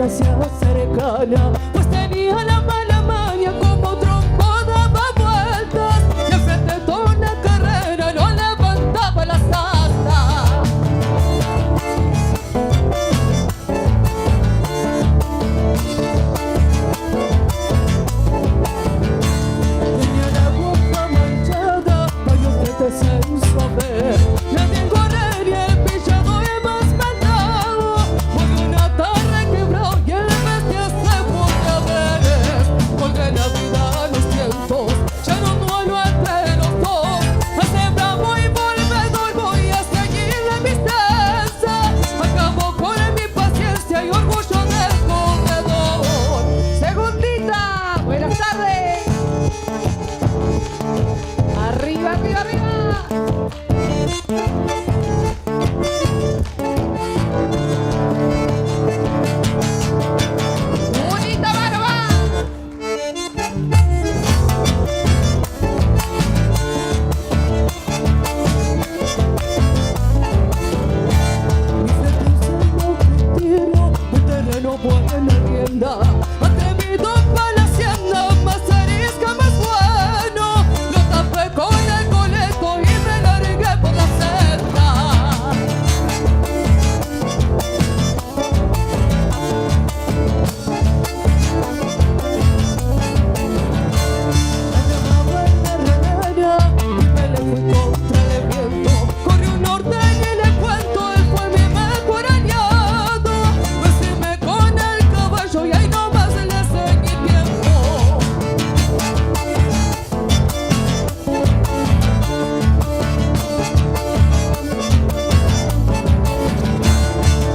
desgracia cercana, pues tenía la mala maña como trompo daba vueltas y al frente de toda una carrera no levantaba las astas. Tenía la boca manchada, varios frentes en su haber, nadie correr y el pillado es más mandado. Fue una tarde quebró y el bestia se fue a ver, porque la vida los tiempos ya no duelo entre los dos. Hace bravo y volvedor voy a seguirle mi esencia, acabo con mi paciencia y orgullo del corredor. Segundita, buenas tardes. Arriba, arriba, arriba. Bonita barba. Mi frente objetivo, un terreno buena rienda, atrevido para la hacienda, más arisca, más bueno. Lo tapé con el coleto y me largué por la senda. Andaba en la renera y me le fui contra el viento. Corrió un norteño y le cuento, él fue mi mejor aliado. Vestirme con el caballo y ahí nomás le seguí tiempo.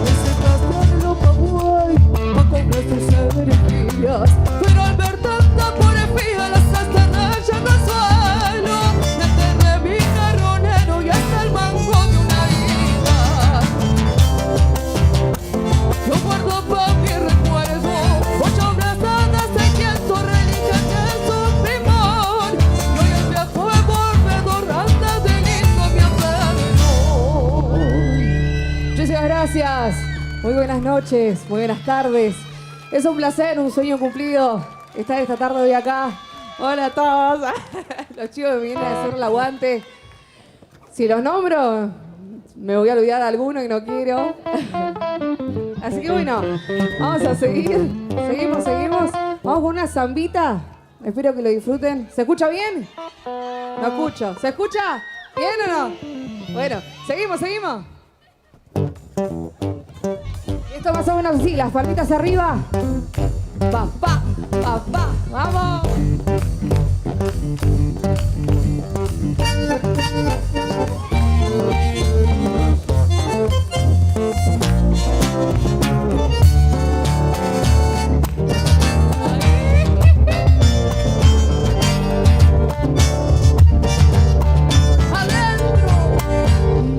Ese castellano pa' guay, pa' comprar sus energías, pero al ver tanta porfía las estrellas al suelo, me enterré mi carronero y hasta el mango de una vida. Yo guardo pa' mi recuerdo 8 brazadas de quieto, reliquias de su primor, y hoy el viejo volvedor anda de lindo mi aferro. Muchísimas gracias. Muy buenas noches, muy buenas tardes. Es un placer, un sueño cumplido estar esta tarde hoy acá. Hola a todos. Los chicos que vienen a hacer el aguante. Si los nombro, me voy a olvidar de alguno y no quiero. Así que bueno, vamos a seguir. Seguimos. Vamos con una zambita. Espero que lo disfruten. ¿Se escucha bien? No escucho. ¿Se escucha? ¿Bien o no? Bueno, seguimos. Esto más o menos así, las palmitas arriba. Pa, vamos.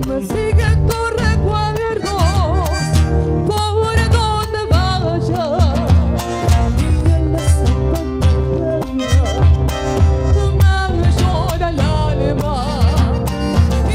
Me siguen tus recuerdos por donde vaya, y en la santa me llora el alma, y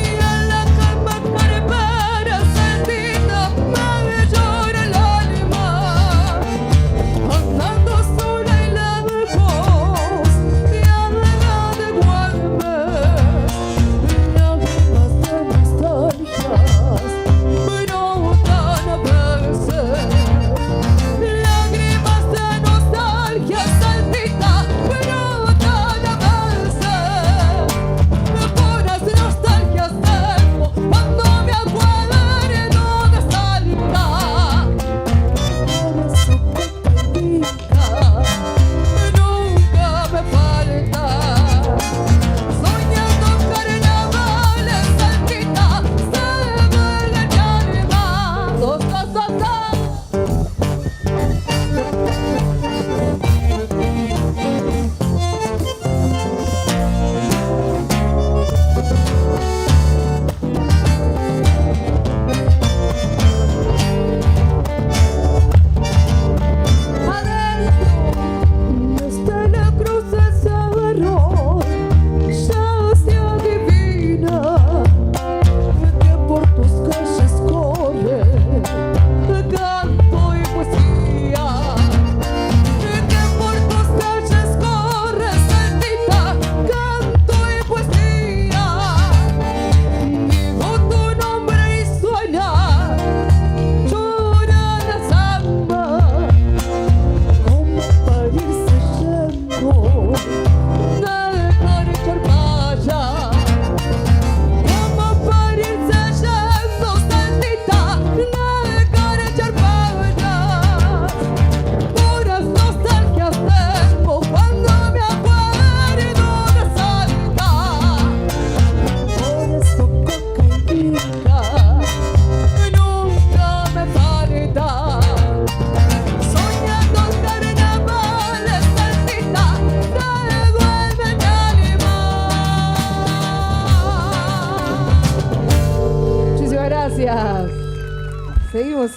Seguimos.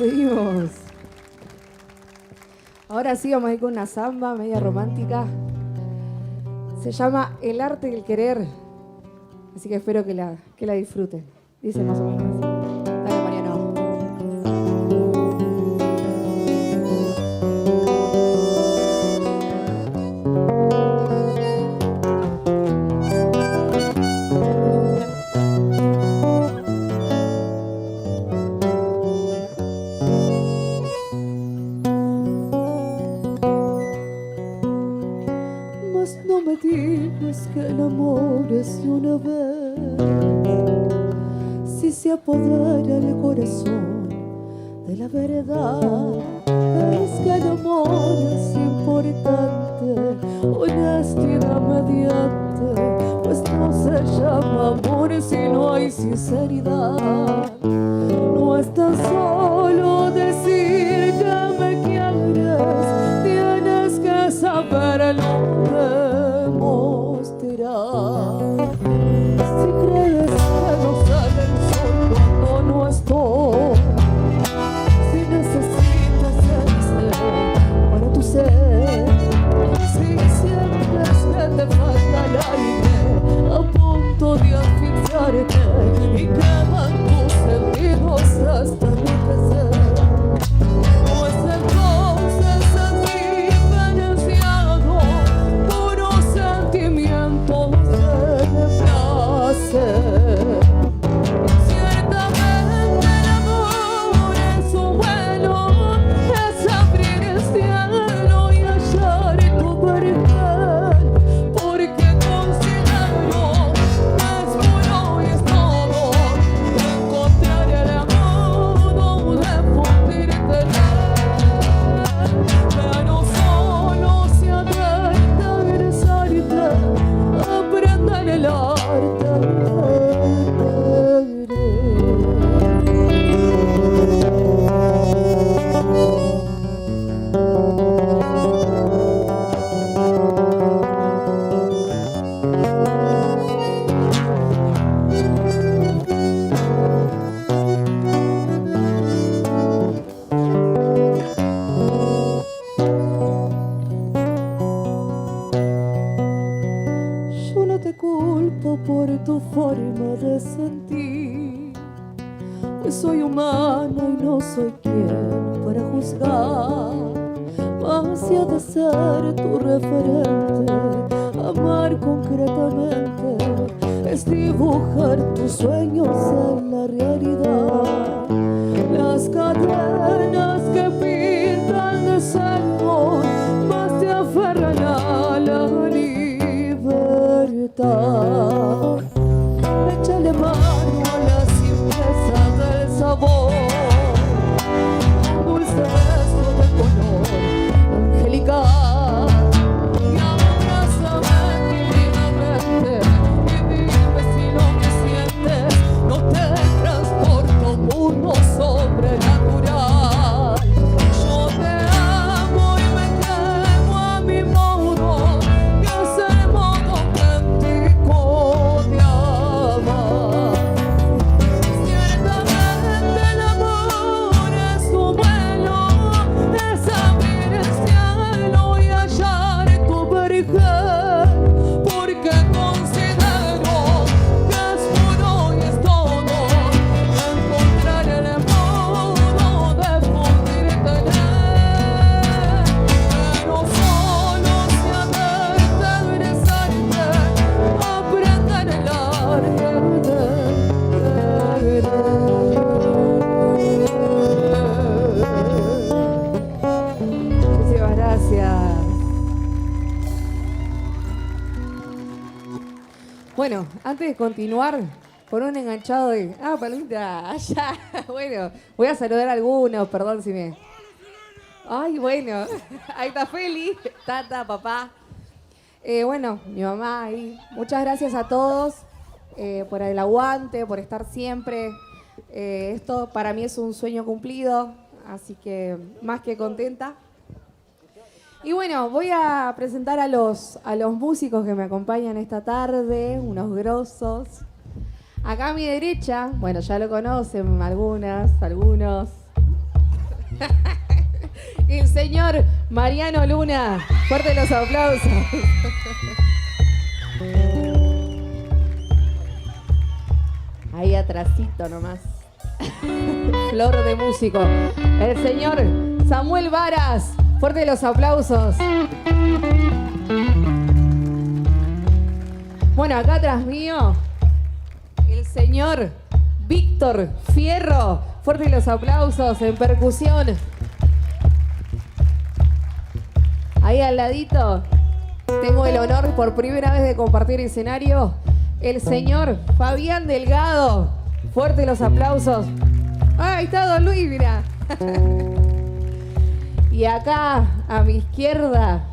Ahora sí vamos a ir con una samba media romántica. Se llama El arte del querer. Así que espero que la disfruten. Dice más o menos así. Dale, Mariano. Mas no me digas que el amor es de una vez. Si se apodera el corazón de la verdad, es que el amor es importante, honestidad mediante, pues no se llama amor si no hay sinceridad. No es tan solo decir que me quieres, tienes que saberlo demostrar. Si crees que no sale el sol cuando no estoy, si necesitas el ser para tu ser, si sientes que te falta el aire a punto de asfixiarte y queman tus sentidos hasta enloquecer, pues entonces es diferenciado puro sentimiento de placer. Ciertamente el amor es un vuelo, es abrir el cielo y hallar tu verdad, porque considero que es puro y es todo encontrar el amor de fundirte, pero solo se advierte a besarte, aprender el arte de Yo no te culpo por tu forma de sentir, pues soy humana y no soy quien para juzgar. Más si ha de ser tu referente, amar concretamente es dibujar tus sueños en la realidad. Las cadenas que pintan de salvo más te aferran a la libertad. Échale mano a la simpleza del sabor, un dulce beso de color angelical, y abrázame divinamente y dime si lo que sientes no te transporta a un mundo sobrenatural. Yo te amo y me entrego a mi modo, que es el modo auténtico de amar. Ciertamente el amor es tu vuelo, es abrir el cielo y hallar tu vergel, porque considero que es puro y es todo encontrar el modo de fundirte en él, pero solo se advierte a besarte, aprender el arte de Muchísimas gracias. Bueno, antes de continuar con un enganchado de... Ah, Palmita, allá. Bueno, voy a saludar a algunos, perdón si me... Ay, bueno. Ahí está Feli, Tata, papá. Bueno, mi mamá ahí. Muchas gracias a todos por el aguante, por estar siempre. Esto para mí es un sueño cumplido, así que más que contenta. Y bueno, voy a presentar a los músicos que me acompañan esta tarde, unos grosos. Acá a mi derecha, bueno, ya lo conocen algunos. El señor Mariano Luna. Fuerte los aplausos. Ahí atrasito nomás. Flor de músico. El señor Samuel Varas. Fuerte los aplausos. Bueno, acá atrás mío, el señor Víctor Fierro. Fuerte los aplausos en percusión. Ahí al ladito tengo el honor por primera vez de compartir escenario. El señor Fabián Delgado. Fuerte los aplausos. Ah, ahí está Don Luis, mira. Y acá a mi izquierda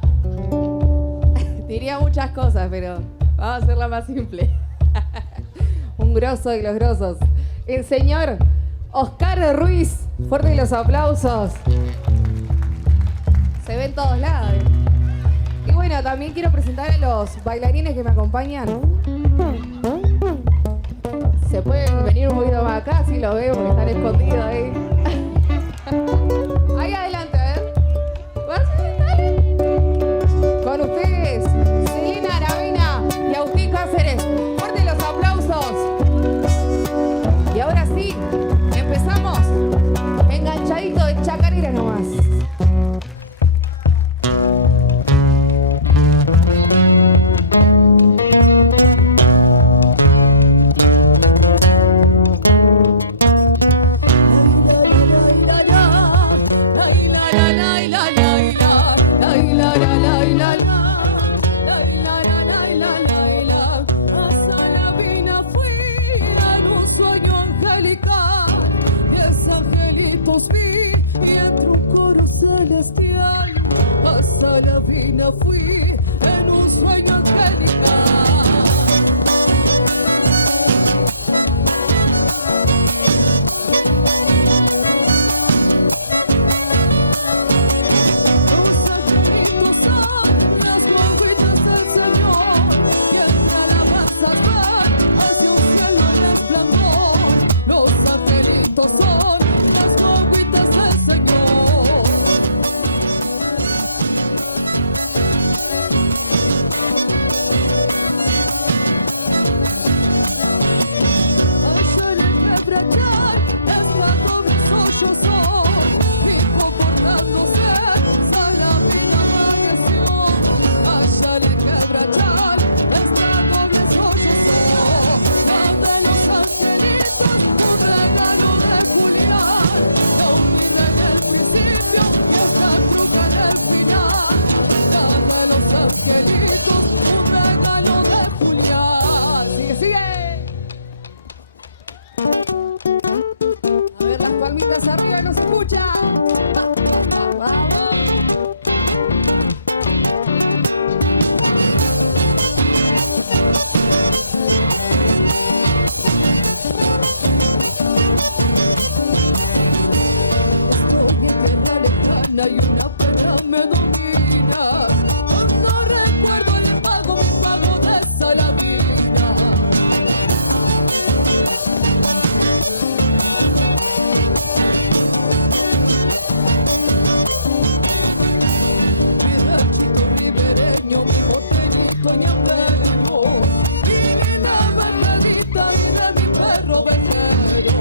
diría muchas cosas, pero vamos a hacerla más simple. Un grosso de los grosos. El señor Oscar Ruiz. Fuerte los aplausos. Se ve en todos lados. Y bueno, también quiero presentar a los bailarines que me acompañan. Se pueden venir un poquito más acá, si los veo porque están escondidos ahí. Ahí adelante, a ver. Dale. Con ustedes, Selena Aravena y Agustín Cáceres. Fuerte los aplausos. Y ahora sí, empezamos enganchadito de chacarera nomás. Vi y entre un coro celestial a Salavina fui en un sueño angelical. Los angelitos son las guaguitas del Señor y entre alabanzas van hacia un cielo en esplendor. Los angelitos son las guaguitas del Señor. Allá en el quebrachal está doble yo soy y comportándose Salavina amaneció. Allá en el quebrachal está doble yo soy. La de los angelitos, un regalo de Julián. La humilde en el principio y esta truca en el final. La de los angelitos, un regalo de Julián. Sigue, sigue. A ver las palmitas arriba, no se escucha. Vamos. Estoy en tierra lejana y una pena me domina. No recuerdo el pago, mi pago de Salavina. Mi ranchito ribereño, mi porteñito ñambeño, y mi navegadita y de mi perro vejero.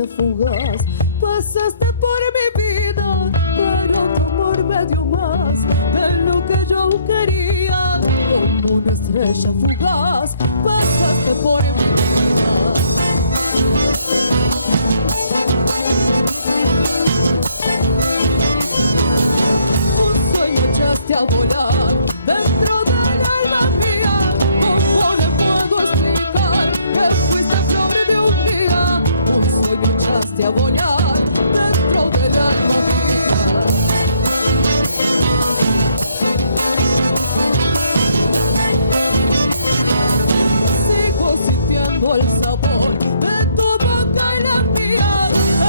estrella fugaz. Pasaste por mi vida, pero tu amor me dio más de lo que yo quería. Como una estrella fugaz, pasaste por mi vida. Un sueño echaste a volar dentro del alma mía. ¿Cómo le puedo explicar que fuiste flor de un día? Un sueño echaste a volar dentro del alma mía. Sigo sintiendo el sabor de tu boca y la mía,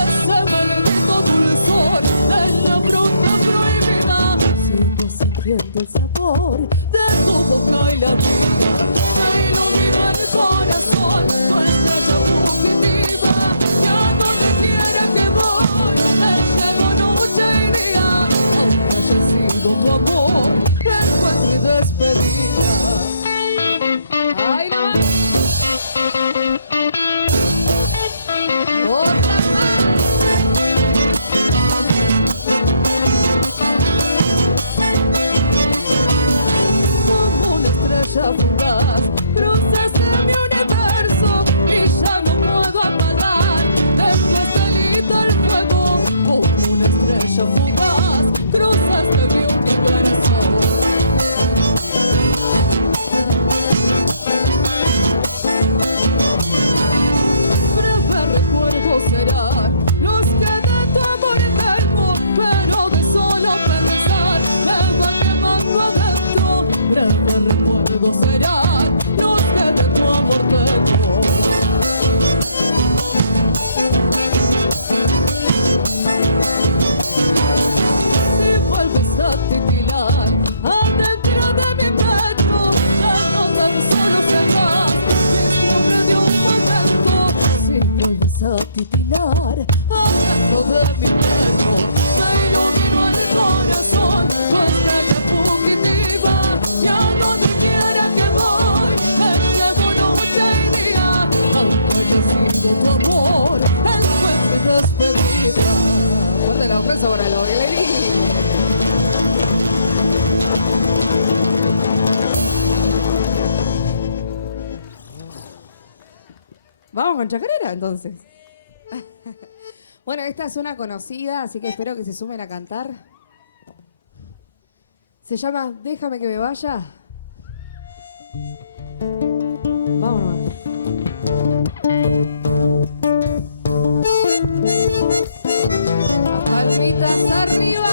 ese maldito dulzor de la fruta prohibida. Sigo sintiendo el sabor de tu boca y la mía. Me ilumina el corazón, tu estrella fugitiva. Y a donde quiera que voy, te llevo noche y día. Aunque haya sido tu amor, encuentro y despedida. ¡Ay, no! ¡Otra más! Como una estrella fugaz, cruzaste mi universo y ya no puedo apagar de tu estelita el fuego. Como una estrella fugaz, cruzaste mi universo. Recuerdos serán los que de tu amor tengo, pero de solo pensar me va quemando adentro. Breves recuerdos serán los que de tu amor tengo. Si vuelves a titilar adentro de mi pecho, ya no tan solo serás vislumbre de un momento. Si vuelves a titilar adentro de mi pecho, me ilumino el corazón, tu estrella fugitiva. Y a donde quiera que voy, te llevo noche y día. Aunque haya sido tu amor, encuentro y despedida. Fuerte el aplauso para los bailarines. Vamos con chacarera entonces. Bueno, esta es una conocida, así que espero que se sumen a cantar. Se llama Déjame que me vaya. Vámonos. Las palmitas arriba.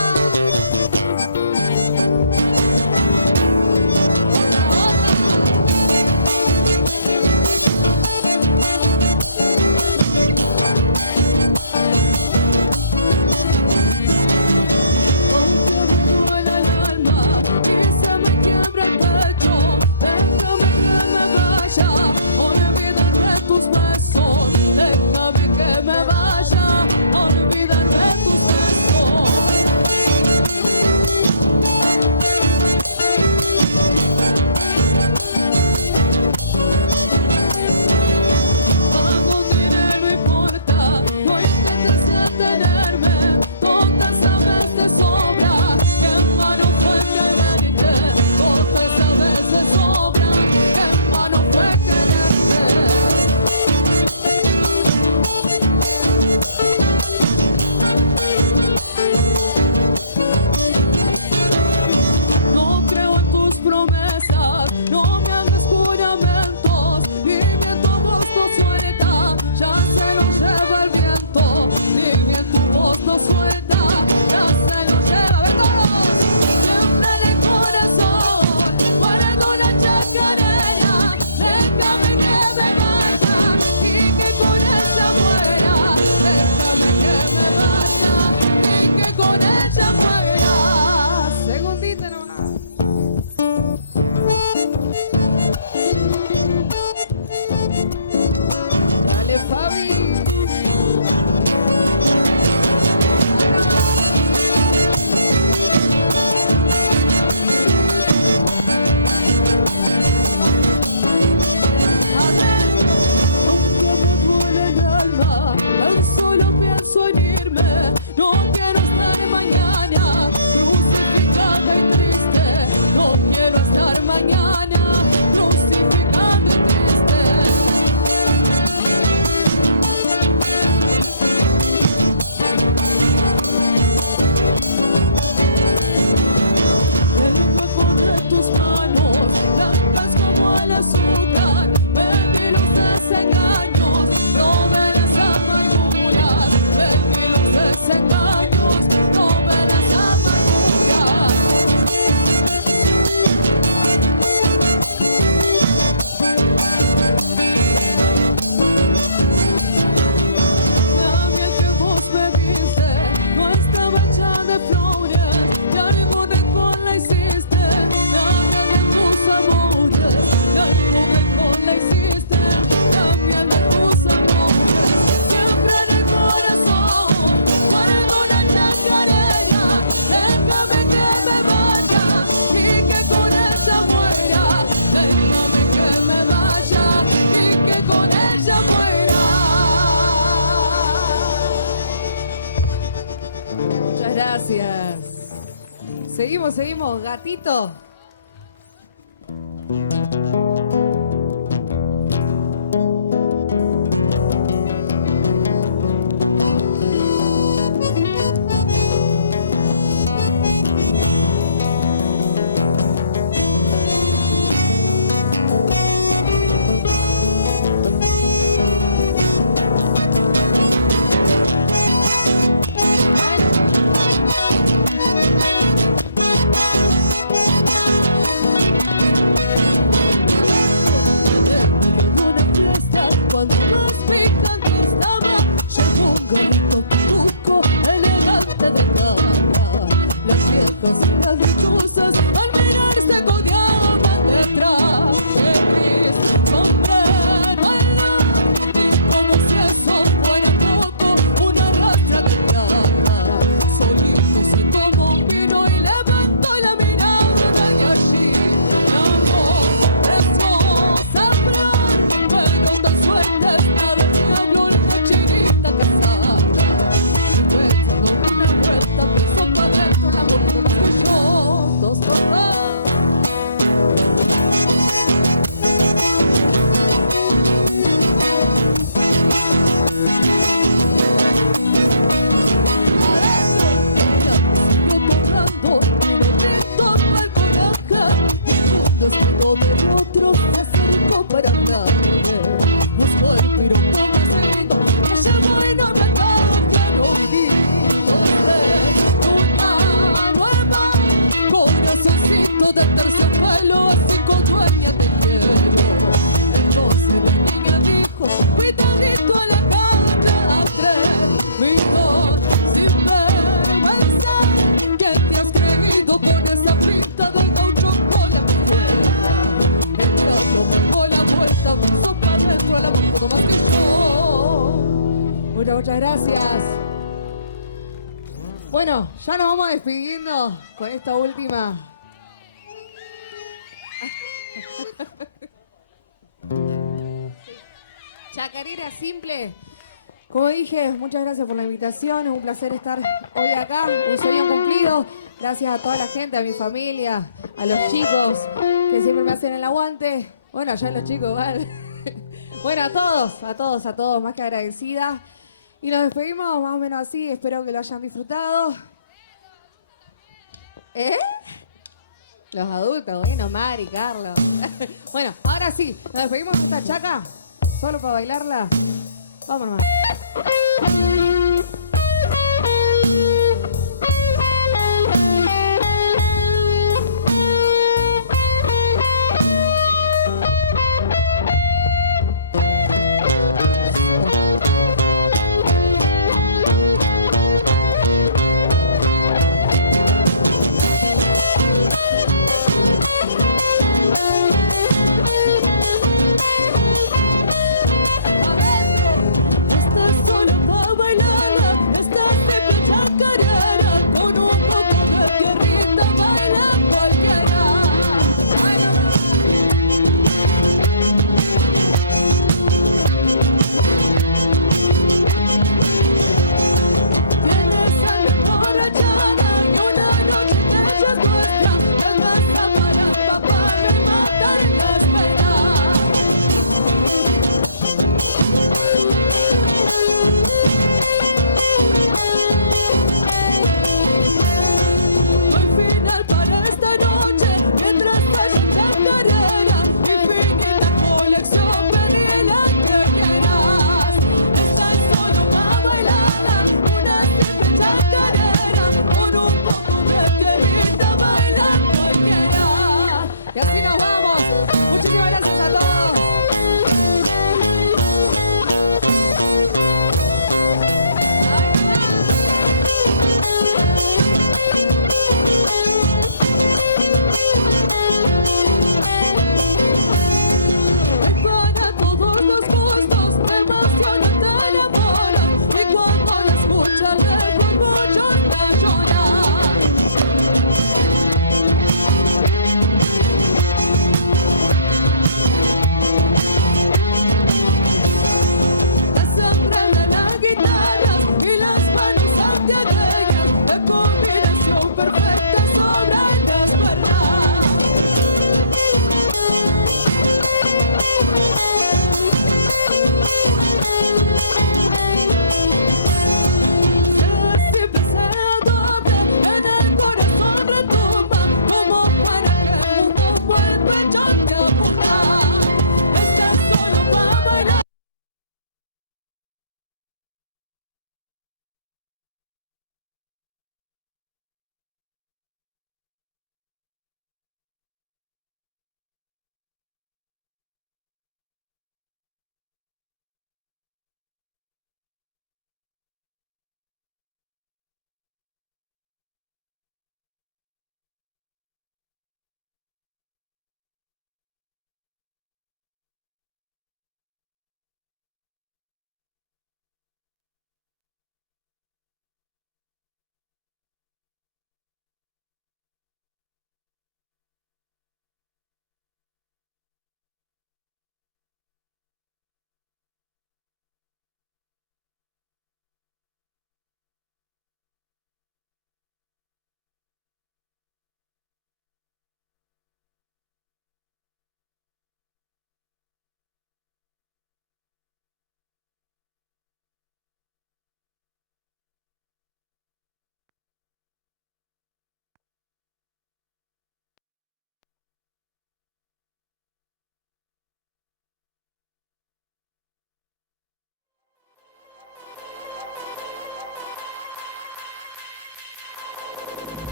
Dale, Fabi. Muchas gracias. Seguimos, gatito. Cuando más picante estaba, llegó un garrito truco elegante de cara. Las viejas y las dichosas al mirarse codeaban detrás. Gris, sombrero en la, y como si eso fuera poco, una rastra de caja. Solito se tomó un vino y levantó la mirada y allí la voz preciosa flor. Pero tan suelta está del diablo la chinita casada. Pensando una vuelta, pensó para dentro la mujer más que yo, dos papás. Después del otro se acercó para hablarle. Buscó el piropo más lindo que llamó y no me daba claro una nueva corazoncito de terciopelo, así con dueña te quiero. Entonces la niña dijo, cuidadito a la gata atrevido, sin vergüenza, que te has creído con esa pinta del gaucho con la el diablo me dio la vuelta, puso para adentro a la mujer más que yo. Muchas gracias. Bueno, ya nos vamos despidiendo con esta última. Chacarera simple. Como dije, muchas gracias por la invitación. Es un placer estar hoy acá. Un sueño cumplido. Gracias a toda la gente, a mi familia, a los chicos que siempre me hacen el aguante. Bueno, ya los chicos igual. Bueno, a todos, más que agradecida. Y nos despedimos más o menos así. Espero que lo hayan disfrutado. Los adultos, bueno, Mari, Carlos. Bueno, ahora sí, nos despedimos de esta chaca. Solo para bailarla. Vámonos. Y así nos vamos. Muchísimas gracias a todos. Hay para todos los gustos, te emocionan, te enamoran, y cuando la escuchas lejos muchos te está sobre las cuerdas. Siempre se dobla, en el corazón retumba, como fuera que el mundo vuelve, yo te apunta. Estás solo para bailar.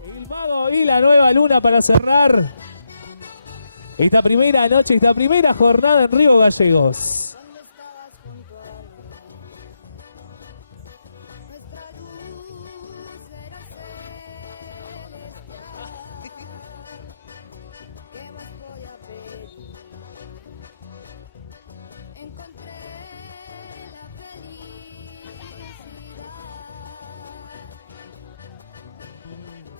El Mago y la Nueva Luna para cerrar esta primera noche, esta primera jornada en Río Gallegos. Cuando estabas junto a mí, nuestra luz era celestial. ¿Qué más podía pedir? Encontré la felicidad.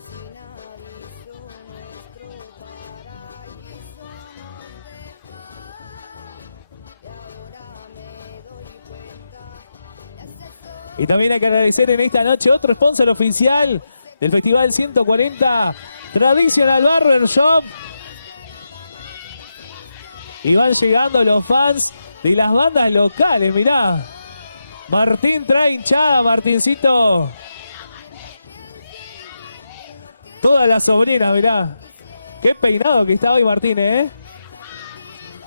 Sin aviso nuestro paraíso nos dejó. Y ahora me doy cuenta. Y también hay que agradecer en esta noche otro sponsor oficial del Festival 140, Traditional Barber Shop. Y van llegando los fans de las bandas locales, mirá. Martín trae hinchada, Martincito. Todas las sobrinas, mirá. Qué peinado que está hoy Martín, ¿eh?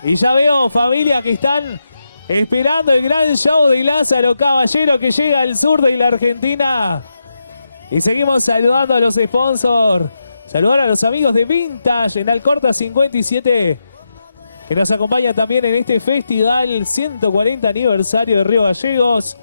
Y ya veo familia que están esperando el gran show de Lázaro Caballero que llega al sur de la Argentina. Y seguimos saludando a los sponsors. Saludar a los amigos de Vintage en Alcorta 57, que nos acompañan también en este festival 140 aniversario de Río Gallegos.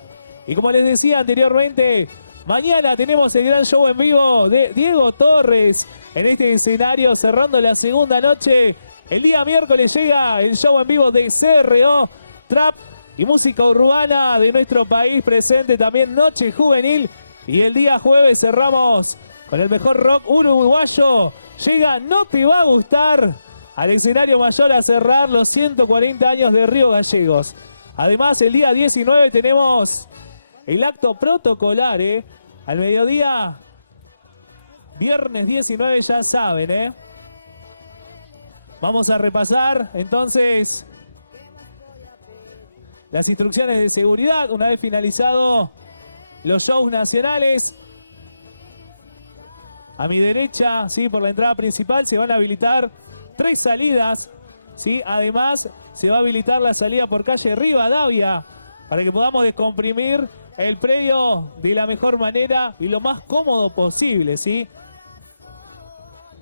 Y como les decía anteriormente, mañana tenemos el gran show en vivo de Diego Torres en este escenario cerrando la segunda noche. El día miércoles llega el show en vivo de CRO, Trap y música urbana de nuestro país, presente también Noche Juvenil. Y el día jueves cerramos con el mejor rock uruguayo. Llega No Te Va a Gustar al escenario mayor a cerrar los 140 años de Río Gallegos. Además, el día 19 tenemos el acto protocolar, al mediodía, viernes 19, ya saben, Vamos a repasar entonces las instrucciones de seguridad una vez finalizado los shows nacionales. A mi derecha, sí, por la entrada principal, se van a habilitar 3 salidas. ¿sí? Además, se va a habilitar la salida por calle Rivadavia para que podamos descomprimir el predio de la mejor manera y lo más cómodo posible, ¿sí?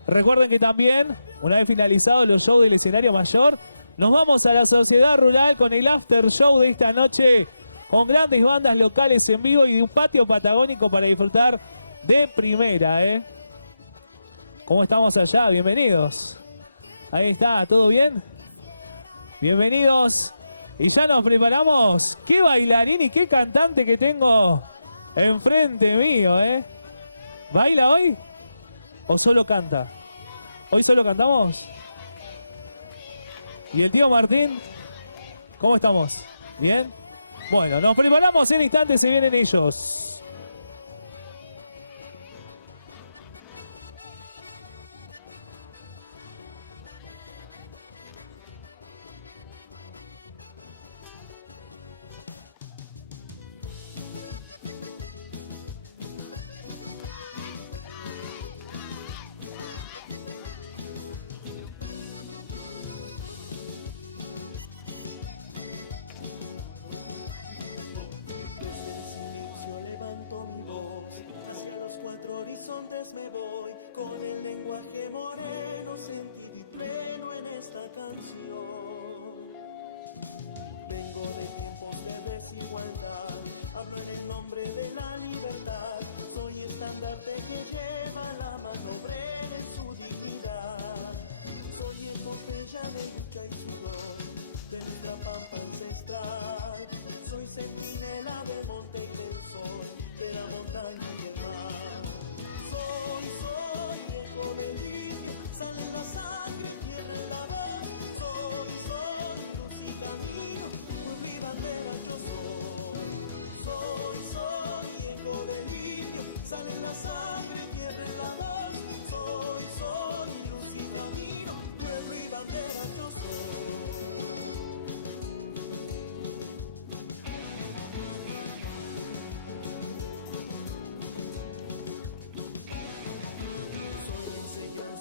Recuerden que también, una vez finalizados los shows del escenario mayor, nos vamos a la Sociedad Rural con el after show de esta noche, con grandes bandas locales en vivo y de un patio patagónico para disfrutar de primera, ¿eh? ¿Cómo estamos allá? Bienvenidos. Ahí está, ¿todo bien? Bienvenidos. Y ya nos preparamos. Qué bailarín y qué cantante que tengo enfrente mío, ¿eh? ¿Baila hoy? ¿O solo canta? ¿Hoy solo cantamos? ¿Y el tío Martín? ¿Cómo estamos? ¿Bien? Bueno, nos preparamos, en instantes se vienen ellos. Horizontes me voy con el lenguaje moreno, sentido y pleno en esta canción. Vengo de tiempos de desigualdad, hablo en el nombre de la libertad. Soy estandarte que lleva la mano obrera en su dignidad. Soy epopeya de lucha y sudor de nuestra pampa ancestral. Soy centinela del monte y del sol, de la montaña y el mar. Soy eco del indio, sale en la sangre, tierra en la voz. Soy luz y camino, pueblo y bandera yo soy. Soy eco del indio, sale en la sangre, tierra en la voz. Soy luz y camino, pueblo y bandera yo soy.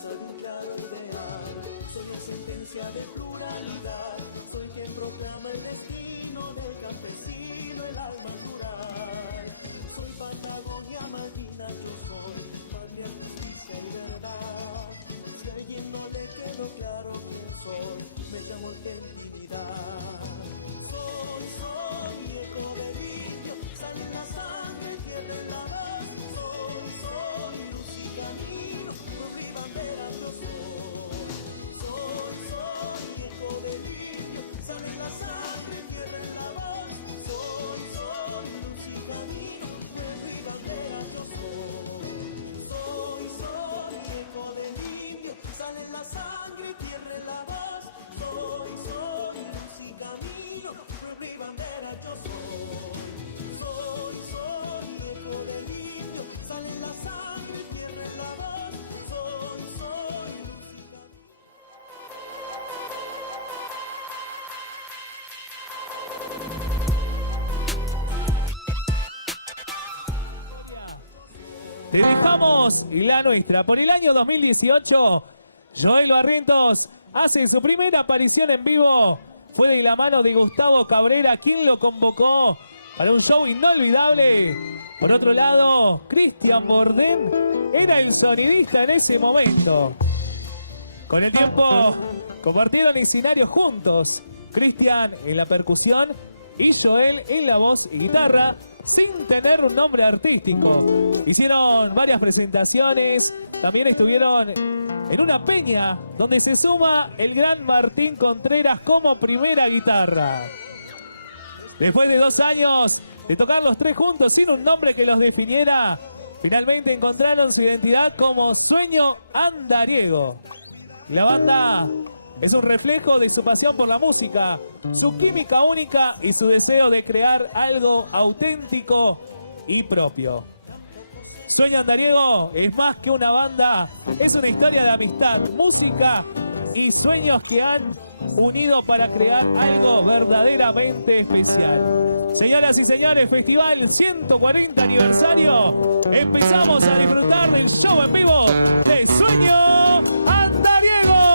De un claro ideal, soy la sentencia de pluralidad, soy quien proclama el destino del campesino, el alma rural. Soy Patagonia, Malvina, yo soy patria, justicia y verdad. Si a alguien no le quedó claro quién soy, me llamo argentinidad. Soy eco del indio, sale en la sangre, tierra en la voz. Soy luz y camino, pueblo y bandera yo soy. Soy eco del indio, sale en la sangre, tierra en la voz. Soy luz y camino, pueblo y bandera yo soy. Soy eco del indio, sale en la sangre, tierra en la voz. Soy luz y camino, pueblo y bandera yo soy. Soy eco del indio, sale en la sangre, tierra en la voz. Soy luz y camino. Te dejamos la nuestra. Por el año 2018, Joel Barrientos hace su primera aparición en vivo. Fue de la mano de Gustavo Cabrera, quien lo convocó para un show inolvidable. Por otro lado, Cristian Bordén era el sonidista en ese momento. Con el tiempo, compartieron escenario juntos. Cristian en la percusión y Joel en la voz y guitarra, sin tener un nombre artístico. Hicieron varias presentaciones, también estuvieron en una peña donde se suma el gran Martín Contreras como primera guitarra. Después de 2 años de tocar los tres juntos sin un nombre que los definiera, finalmente encontraron su identidad como Sueño Andariego. La banda es un reflejo de su pasión por la música, su química única y su deseo de crear algo auténtico y propio. Sueño Andariego es más que una banda, es una historia de amistad, música y sueños que han unido para crear algo verdaderamente especial. Señoras y señores, Festival 140 aniversario. Empezamos a disfrutar del show en vivo de Sueño Andariego.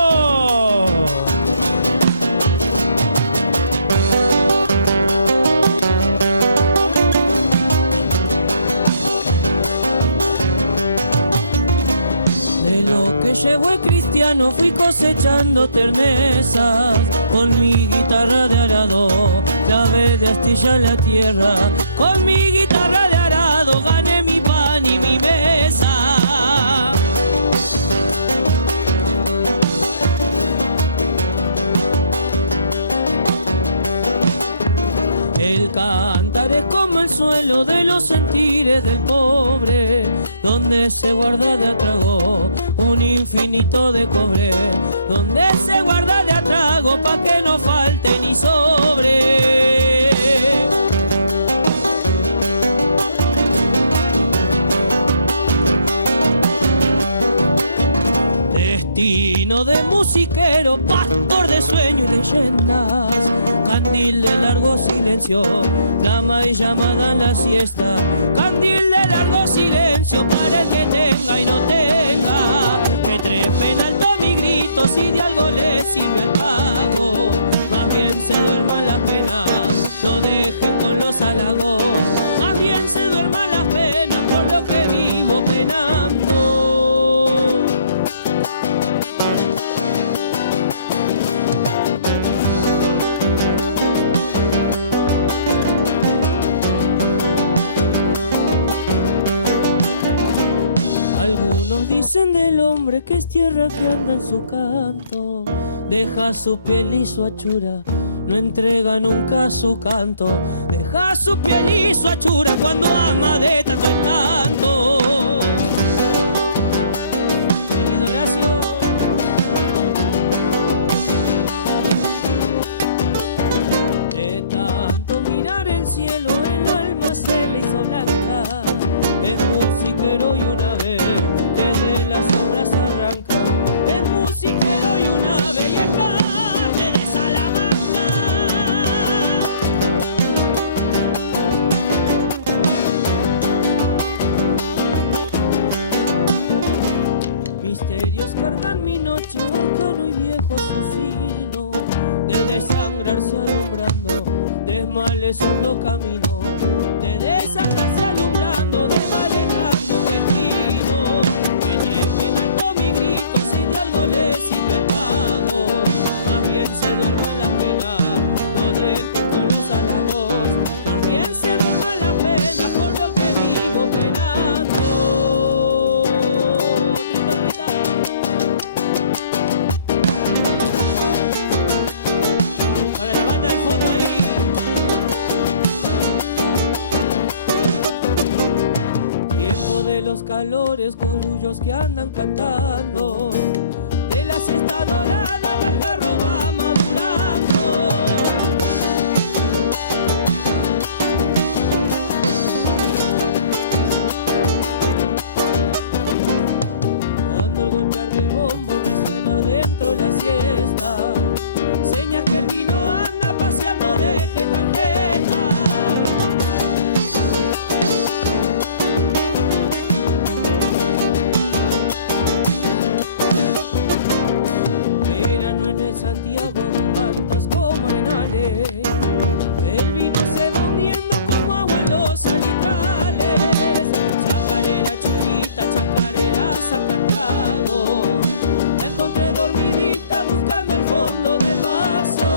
verano fui cosechando ternezas con mi guitarra de arado, llave de astilla en la tierra. Con mi guitarra de arado gané mi pan y mi mesa. El cantar es como el suelo de los sentires del pobre, donde se guarda de atrago un infinito de cobre, donde se guarda de atrago pa' que no falte ni sobre. Destino de musiquero, pastor de sueños y leyendas, candil de largo silencio, flama y llamada en la siesta. Candil de largo silencio para el que tenga y no tenga. Que trepen alto mi grito si de algo le sirve el pago. Más bien se duerma la pena, no dejen con los halagos. Más bien se duerma la pena por lo que vivo penando. Dicen del hombre que es tierra que anda en su canto, deja su piel y su hachura, no entrega nunca su canto. Deja su piel y su hachura cuando ama de tanto en tanto. Querido Horacio. De tanto mirar el cielo el alma se le hizo blanca. Es musiquero y una vez que de las sombras arranca. Es musiquero y una ave y es carne de Salamanca. Misterios cargan mi noche, arcano y viejo asesino, de desangrarse alumbrando, desmalezando camino, de desangrarse alumbrando, desmalezando destino. Que trepen alto mi grito si de algo le sirve el pago. Más bien se duerma la pena, no dejen con los halagos. Más bien se duerma la pena por lo que vivo penando. Para la banda del fondo ahí. Tiempo de los calores, corullos que andan cantando, de la siesta dorada el carro va madurando. Cuando el golpear del bombo resuena dentro de la siesta, señas que el vino anda paseando de teta en teta. Verano en el Santiago, tantas como arenales, el vino se va uniendo como agua en los alitrales. Chacarera churita, chacarera saca trago, la encontré dormidita buscando el fondo del vaso.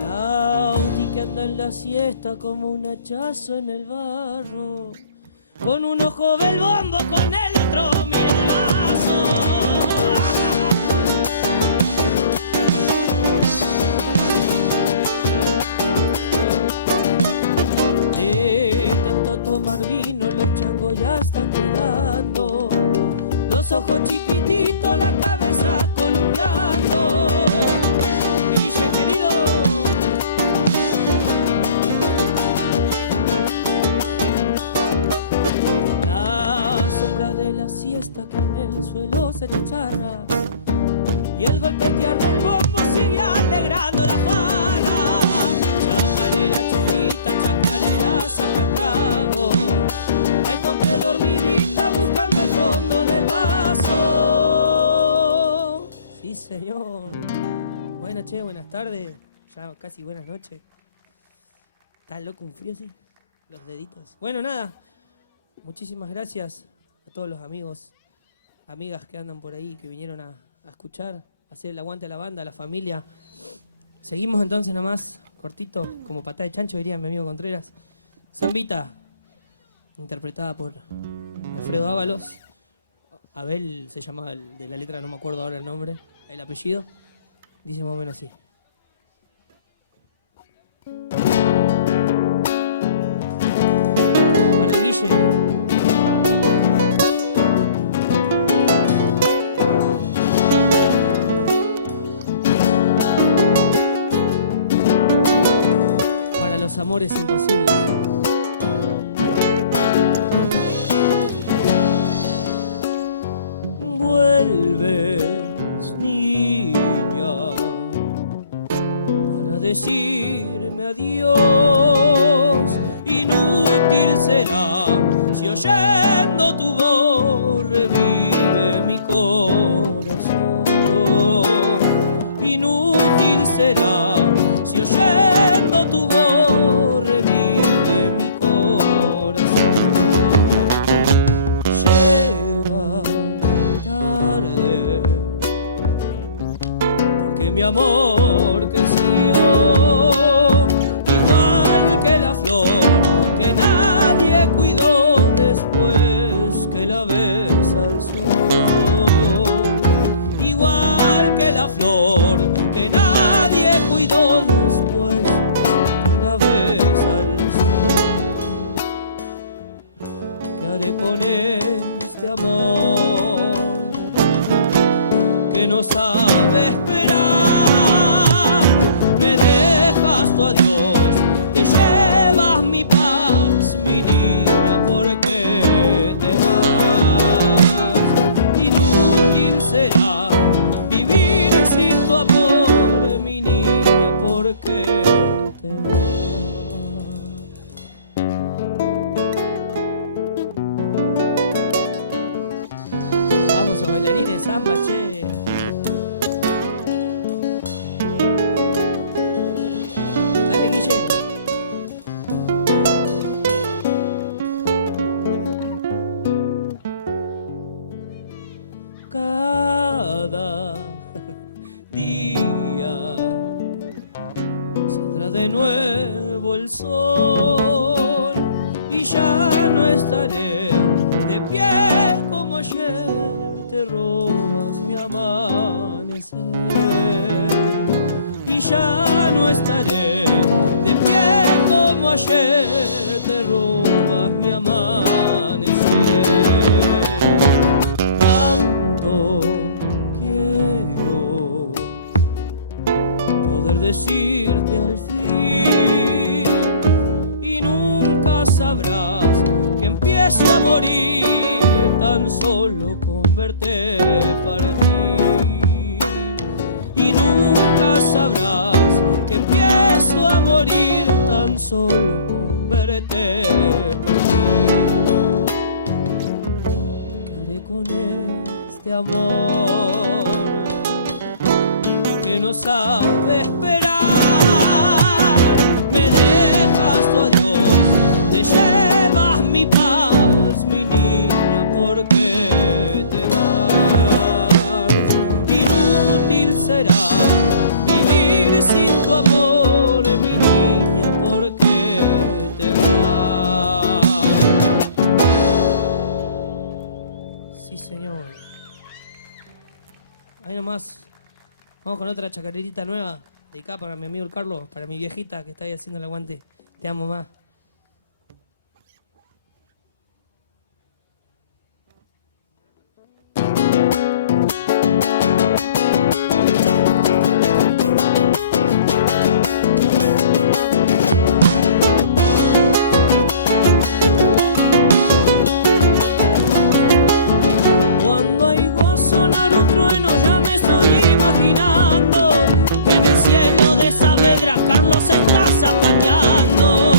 Lauti que anda en la siesta como un hachazo en el barro, con un ojo ve el bombo, con el otro mira el vaso. De tanto tomar vino los changos ya están quedando, los ojos chiquititos, la cabeza columpiando. Guille querido. La sombra de la siesta que en el suelo se chicharra, y el golpetear del bombo sigue alegrando la farra. Chacarera churita, chacarera saca trago, la encontré dormidita buscando el fondo del vaso. Sí, señor. Buena, che, buenas tardes, ya casi buenas noches. ¿Está loco un frío así? Los deditos. Bueno, nada, muchísimas gracias a todos los amigos, amigas que andan por ahí, que vinieron a escuchar, a hacer el aguante a la banda, a la familia. Seguimos entonces nomás, cortito, como patada de chancho diría mi amigo Contreras. Zambita, interpretada por Alfredo Ábalos. Abel se llamaba el de la letra, no me acuerdo ahora el nombre, el apellido. Dice más o menos así. Para el Guille. Para los amores imposibles. Vuelves, niña, para decirme adiós. Inútil será si oyendo tu voz revive mi corazón. Inútil será si oyendo tu voz revive mi corazón. Llega tarde porque mi amor creció igual que la flor que nadie cuidó después que la besa el sol. Igual que la flor que nadie cuidó después que la besa el sol. ¿Qué haré con este amor que no sabe esperar? Me dejas tu adiós, te llevas mi paz, mi niña, ¿por qué te vas? Inútil será vivir sin tu amor, mi niña, ¿por qué te vas? Vamos a bailarines samba, che. Dale, Guille. Cada día saldrá de nuevo el sol y ya no estaré de pie como ayer. Te robas mi amanecer y ya no estaré de pie como ayer. Te robas mi amanecer. Tanto quiero poder decirte al fin y nunca sabrás que empiezo a morir tan solo con verte partir. Y nunca sabrás que empiezo a morir tan solo con verte partir. ¿Qué haré con este amor que no sabe esperar? Me dejas tu adiós, te llevas mi paz, mi niña, ¿por qué te vas? Inútil será vivir sin tu amor, mi niña, ¿por qué te vas? Sí, señor. Ahí nomás. Vamos con otra chacarerita nueva, dedicada para mi amigo el Carlos, para mi viejita que está ahí haciendo el aguante. Te amo, más. Cuando oigo sonar un trueno ya me estoy imaginando que en el cielo de Saavedra Carlos está zapateando.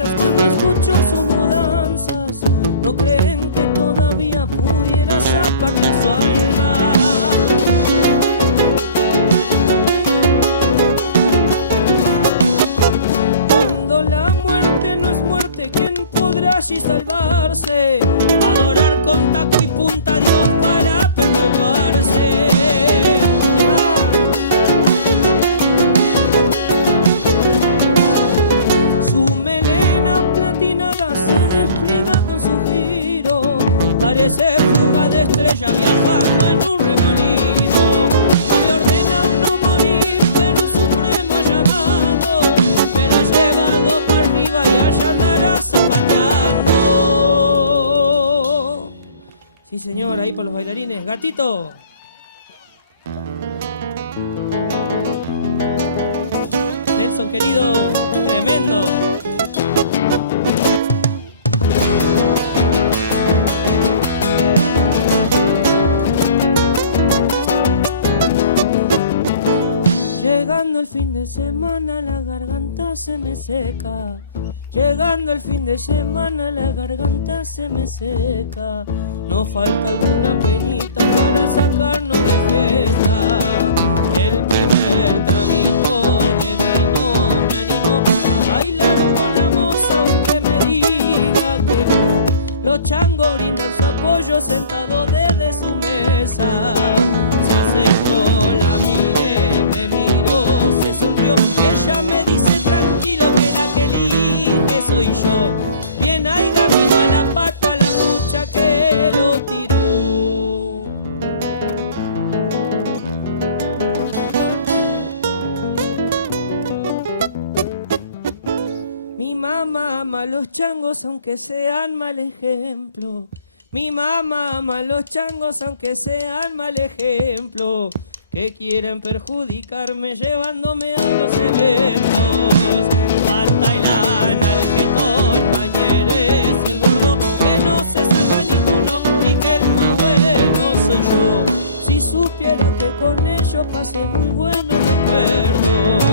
ellas cuando escucho sus mudanzas no creen que todavía pudiera zapatear su alma. Cuando la muerte no es muerte, ¿quién podrá allí salvarse? Adorar con taco y punta a Dios para perpetuarse. Su melena platinada se despliega con su giro, parece fuga de estrellas viajando en un remolino. Le ordena no morir, pero el supremo llamado me la ha llevado para arriba y allá andará zapateando. Sí, señor, ahí por los bailarines. Gatito. Nelson, querido, tremendo. Llegando el fin de semana la garganta se me seca. Llegando el fin de semana la garganta se me seca. No falta alguna peñita para sacarnos de fiesta. El primer traguito de vino me animó a bailar con la moza aunque me diga que no. Los changos brindan su apoyo sentado desde su mesa. Se acercó, la miré, me miró, se sonrió. Ella me dice tranquilo que la que elige soy yo. Bien haiga mi mala pata la mucha que lo tiró. Mi mamá ama los changos aunque sean mal ejemplo. Mi mamá ama los changos aunque sean mal ejemplo. Que quieren perjudicarme llevándome a los eventos. Hasta el Argentón, Mañeres, el gordo, que no se salga ninguno y que el más bueno soy yo. Si supiera que con ellos pasé muy buenos recuerdos.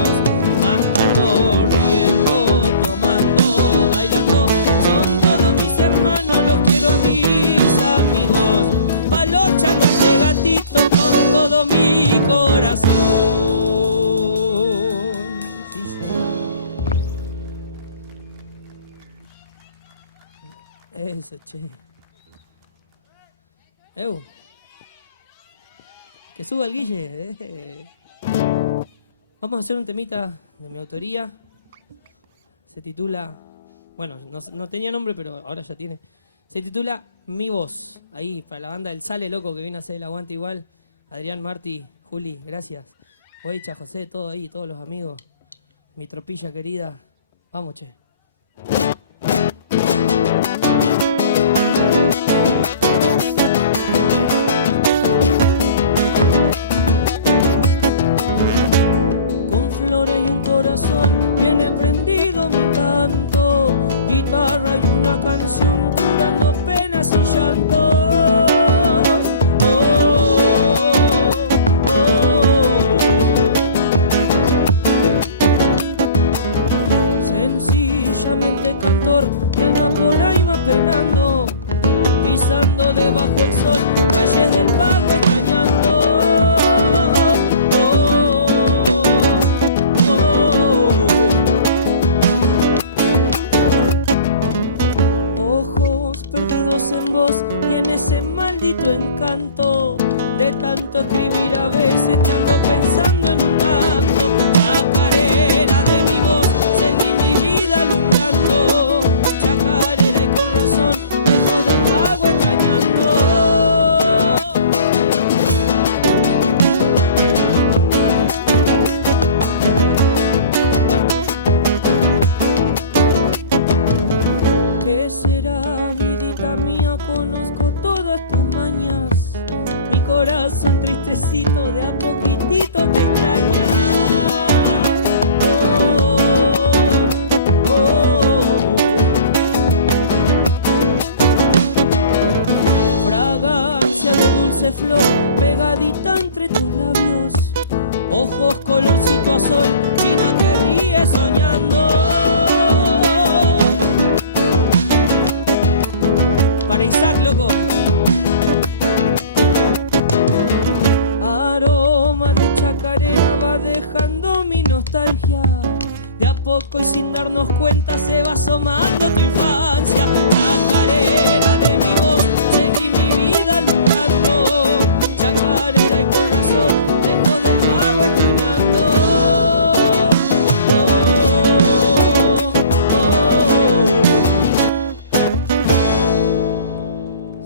Cantando, riendo, tomando, bailando. Son todos mis hermanos, los quiero a mis amigos. Palocha este gatito con todo mi corazón. Sí, señor. Eso, che. Que suba el Guille. Vamos a hacer un temita de mi autoría. Se titula... Bueno, no tenía nombre, pero ahora ya tiene. Se titula Mi Voz. Ahí, para la banda del Sale Loco que viene a hacer el aguante igual. Adrián, Marti, Juli, gracias. Oicha, José, todo ahí, todos los amigos. Mi tropilla querida. Vamos, che. Con flores y un corazón viene prendido mi canto. Guitarra y una canción curando penas y llantos. Sencillamente cantor, mi alma por ahí va penando, pisando debajo el sol, calles del pago extrañando. En vos y en ese maldito encanto de tanto escribir a veces ando pensando en un acto. Chacarera de mi voz, seguí mi vida alumbrando. Chacarera y con razón, lejos del pago extrañando. ¿Qué será, vidita mía? Conozco todas tus mañas. Mi corazón tristecito de a poquitito te extraña. Oh, oh, oh. Fragancia de dulce flor pegadita entre tus labios. Ojos colorcito azul, china que ríe soñando. chacarera va dejando mi nostalgia. De a poco y sin darnos cuenta se va asomando tu infancia. Chacarera de mi voz, seguí mi vida alumbrando. Chacarera y con razón, lejos del pago extrañando.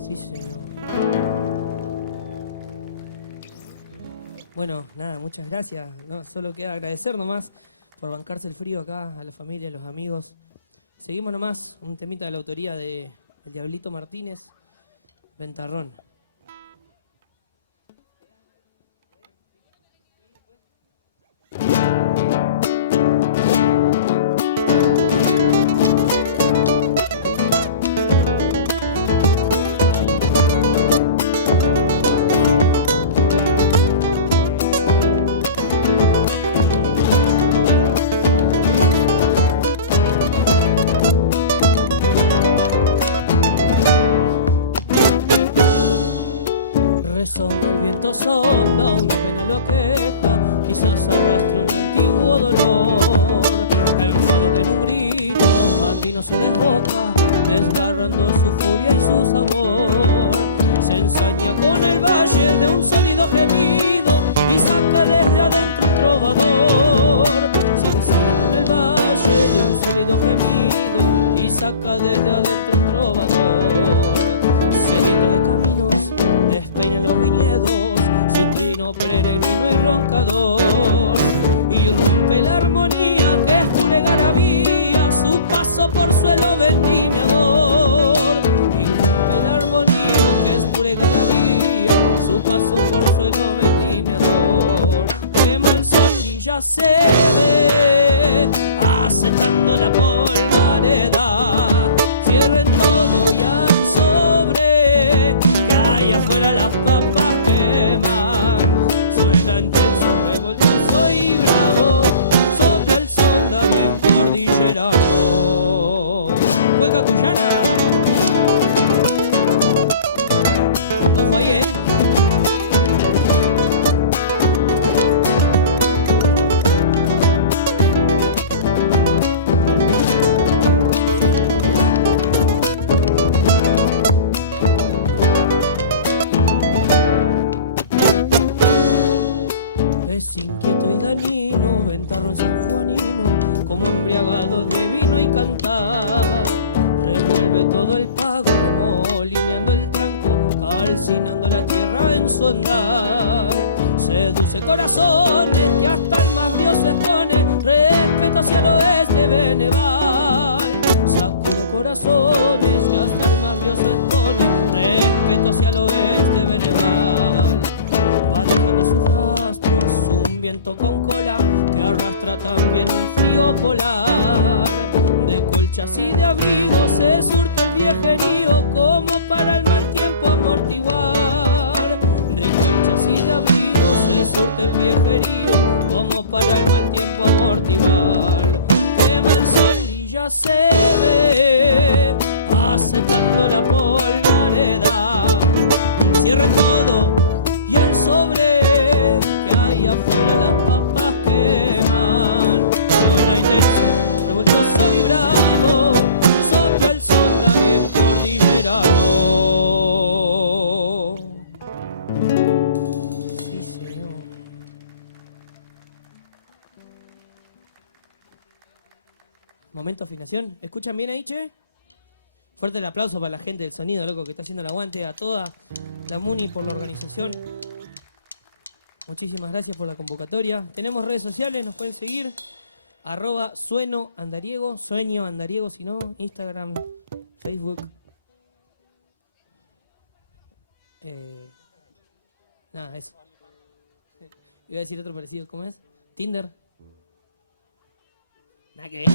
Sí, señor. Bueno, nada, muchas gracias. No, solo queda agradecer nomás por bancarse el frío acá, a la familia, a los amigos. Seguimos nomás, un temita de la autoría de El Diablito Martínez, Ventarrón. Resonda el viento, sonda, una pena lo queja, quizás arrastra un antiguo dolor. Enfado que en un grito andino se desboca, desgarrando su furia y su sabor. Se ensaña con el valle de un sólido gemido y saca desde adentro un trovador. Se ensaña con el valle de un sólido gemido y saca desde adentro un trovador. Seguido de caminos despeina los viñedos, su trino peregrino y roncador. Y rompe la armonía que es pura garabía, su paso por suelo vendimiador. Y rompe la armonía que es pura garabía, su paso por suelo vendimiador. Quema el sol y ya se ve, acetando la polvareda. Cierren todo y al sobre, que hay afuera las papas queman. Suena intenso, revoltoso y bravo, sopla el sonda bien cordillerano. Hueca cuyana. Ojo ahí, Es inquieto y dañino, ventarrón sanjuanino, como embriagado de vino y cantar. Revuelve todo el pago, remolineando el tranco, calcinando la tierra en su andar. Seduce corazones que hasta el más brío se expone, respeto hacia el oeste Beneval. Sacude corazones que hasta el más brío se expone, respeto hacia el oeste Beneval. Va dejando sus rastros, un viento con cola que arrastra también un frío polar. De colchas y de abrigos se surte el viejerío, como para el mal tiempo amortiguar. De colchas y de abrigos se surte el viejerío, como para el mal tiempo amortiguar. Quema el sol y ya se ve, acetando la polvareda. Cierre todo y el sobre, que hay afuera las papas queman. Suena intenso, revoltoso y bravo, sopla el sonda bien cordillerano. Sí, señor. Momento afinación. ¿Escuchan bien ahí, che? Fuerte el aplauso para la gente del sonido, loco, que está haciendo el aguante, a toda la Muni por la organización. Muchísimas gracias por la convocatoria. Tenemos redes sociales, nos pueden seguir. @suenoandariego, sueño andariego, si no, Instagram, Facebook. Nada, eso. Iba a decir otro parecido, ¿cómo es? Tinder. Nada que ver.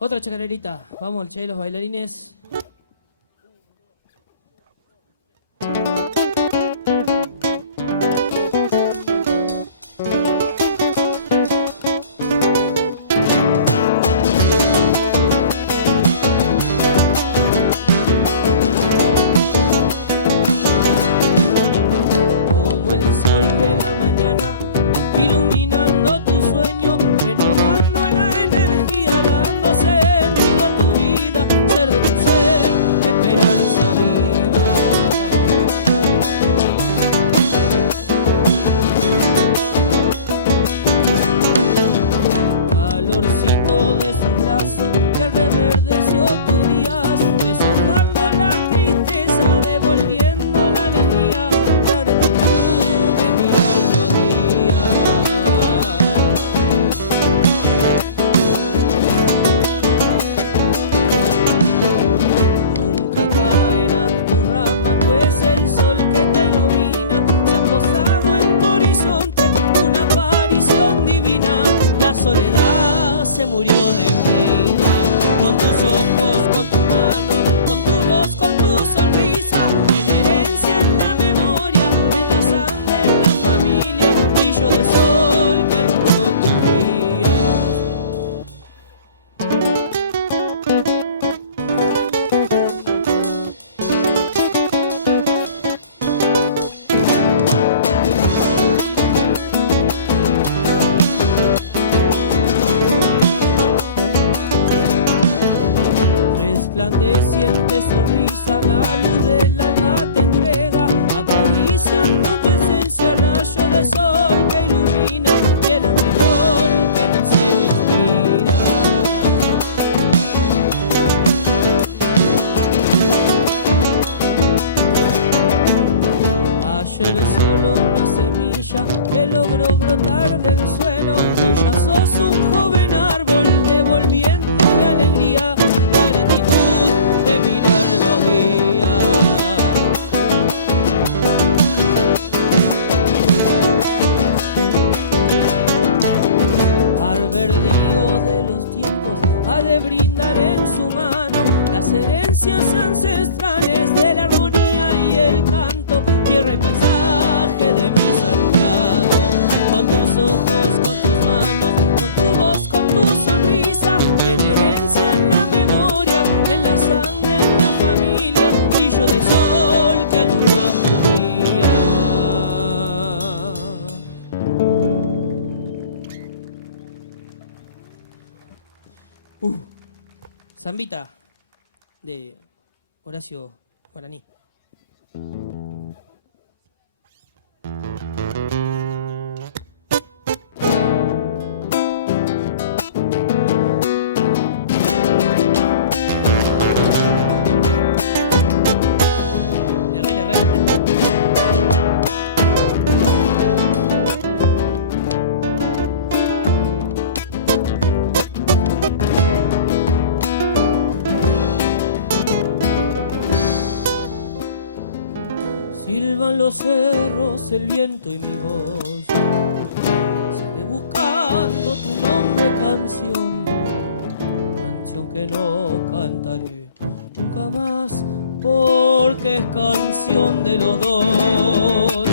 Otra chacarerita. Vamos, che, los bailarines. vida. Con tus ojos, con tu mano, con tu voz, con tu sonrisa, en herencia, en la memoria, en la sangre, en la familia, brillo de sol que alumbró tus días. Resplandeciente sonrisa, la luz del alma te entrega, acariciando tu esencia, rayo de sol que ilumina, y el mejor que en el cielo inspira. Ayer solo una semilla que logró brotar del suelo, hoy ya sos un joven árbol devolviendo de alegría la gratitud de mirar los días. Arberdío de los tiempos ha de brindar en su mano las herencias ancestrales de la armonía y el canto, tierra y paisaje de mi Santiago. Con tus ojos, con tus manos, con tu voz, con tu sonrisa, en herencia, en la memoria, en la sangre, en la familia, brillo de sol que alumbra tu día. Zambita de Horacio Guaraní. Silban los cerros, el viento y mi voz. Seré buscando tu nombre, canción, canción que no cantaré nunca más, porque es canción de los dos.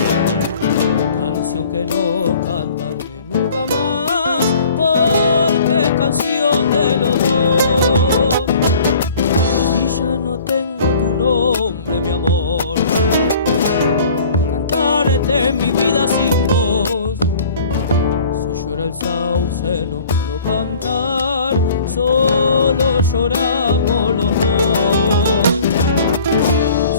Canción que no cantaré nunca más, porque es canción de los dos. Si ya no tengo tu nombre, mi amor, mi vida sin voz. Si llora el sauce no puedo cantar, solo lloramos los dos.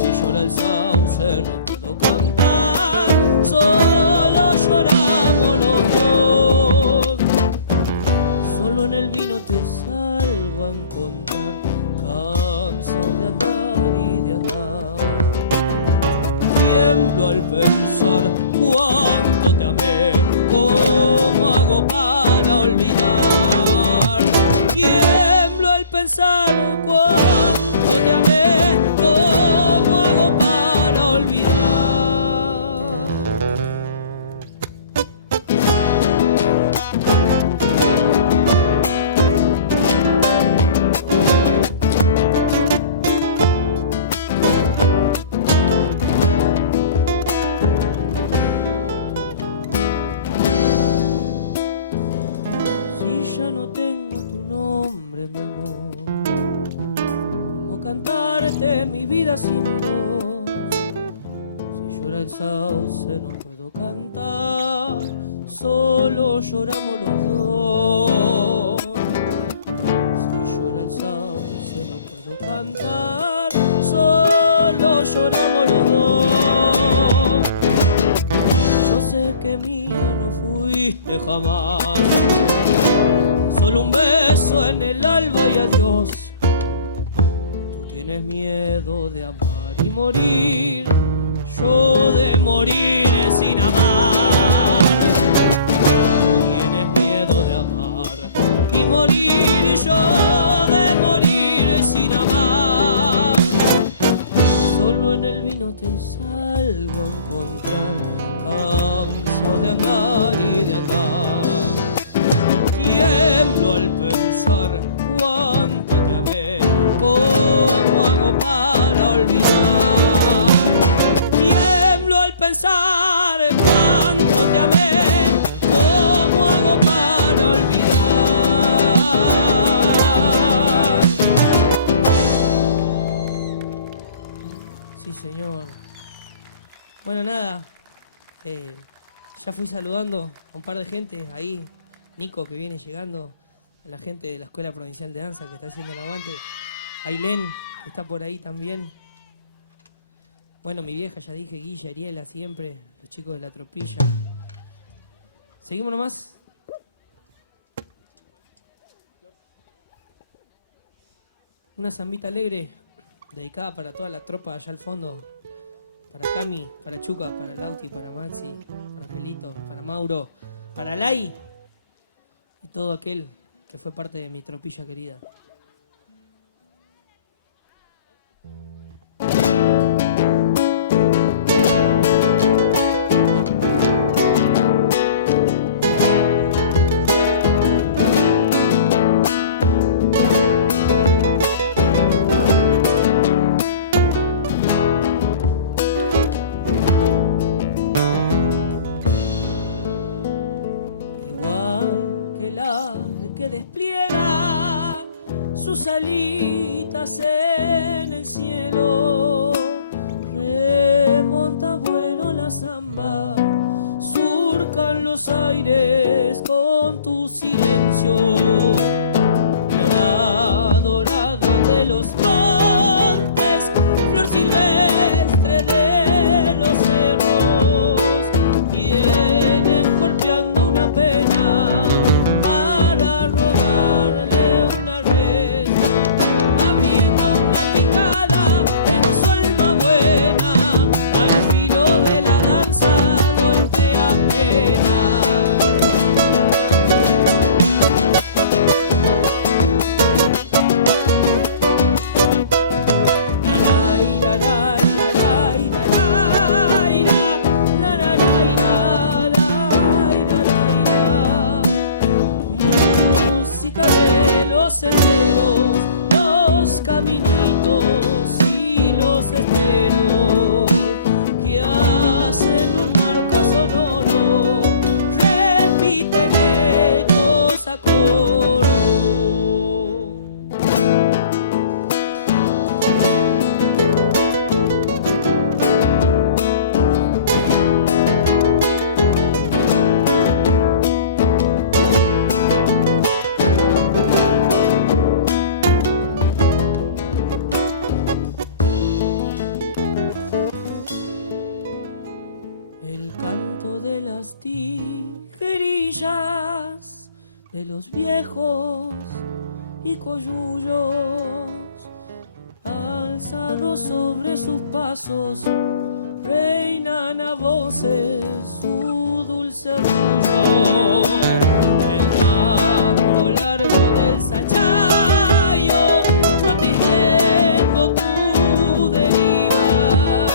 Si llora el sauce no puedo cantar, solo lloramos los dos. Solo en el vino te salgo a encontrar, cansado de andar y de andar. Tiemblo al pensar cuánto te amé, cómo hago para olvidar. Tiemblo al pensar cuánto te amé, cómo hago para olvidar. Cantarte mi vida sin voz. Si llora el sauce no puedo cantar, solo lloramos los dos. Si llora el sauce no puedo cantar, solo lloramos los dos. Yo sé que mía no fuiste jamás, solo un beso en el alba y adiós. Tienes miedo de amar y morir, yo de morir sin amar. Tienes miedo de amar y morir, yo de morir sin amar. Solo en el vino te salgo a encontrar, cansado de andar y de andar. Tiemblo al pensar señor. Bueno, nada. Ya fui saludando a un par de gente ahí. Nico, que viene llegando. A la gente de la Escuela Provincial de Danza, que está haciendo el aguante. Ailén, que está por ahí también. Bueno, mi vieja, ya dije, Guilla, Ariela, siempre. Los chicos de la tropilla. ¿Seguimos nomás? Una zambita alegre, dedicada para toda la tropa allá al fondo. Para Cami, para Chuca, para Lauti, para Maxi, para Angelito, para Mauro, para Lai y todo aquel que fue parte de mi tropilla querida. Despliega sus alitas en el cielo, remonta vuelo la zamba, surcan los aires con tu silencio, la dorada de los montes, flor silvestre de los cerros, vienen golpeando una pena. Los senderos, los caminitos y los esteros que hacen un marco sonoro, repiten ecos a coro. De las tijerillas de los viejos y coyullos alzados sobre sus pasos reinan a voces su dulce orgullo. El canto largo del sachayo protegiendo tu deriva,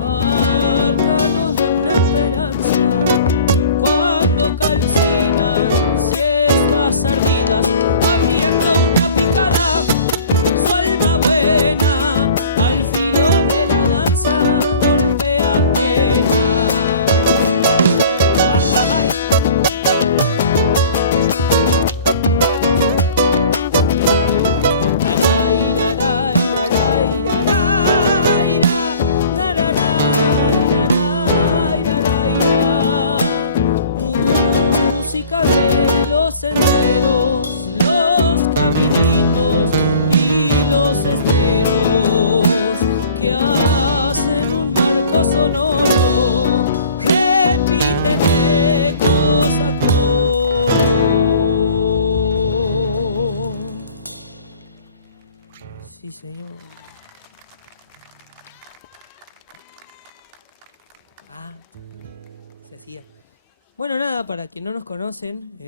arcanos de una esperanza cuando calcinan siestas ardidas, abriendo una picada, su alma buena al filo de la danza golpea pena. Música de los senderos, los caminitos y los esteros que hacen un marco sonoro, repiten ecos a coro. Sí, señor. Se hacía. Bueno, nada, para quien no nos conocen,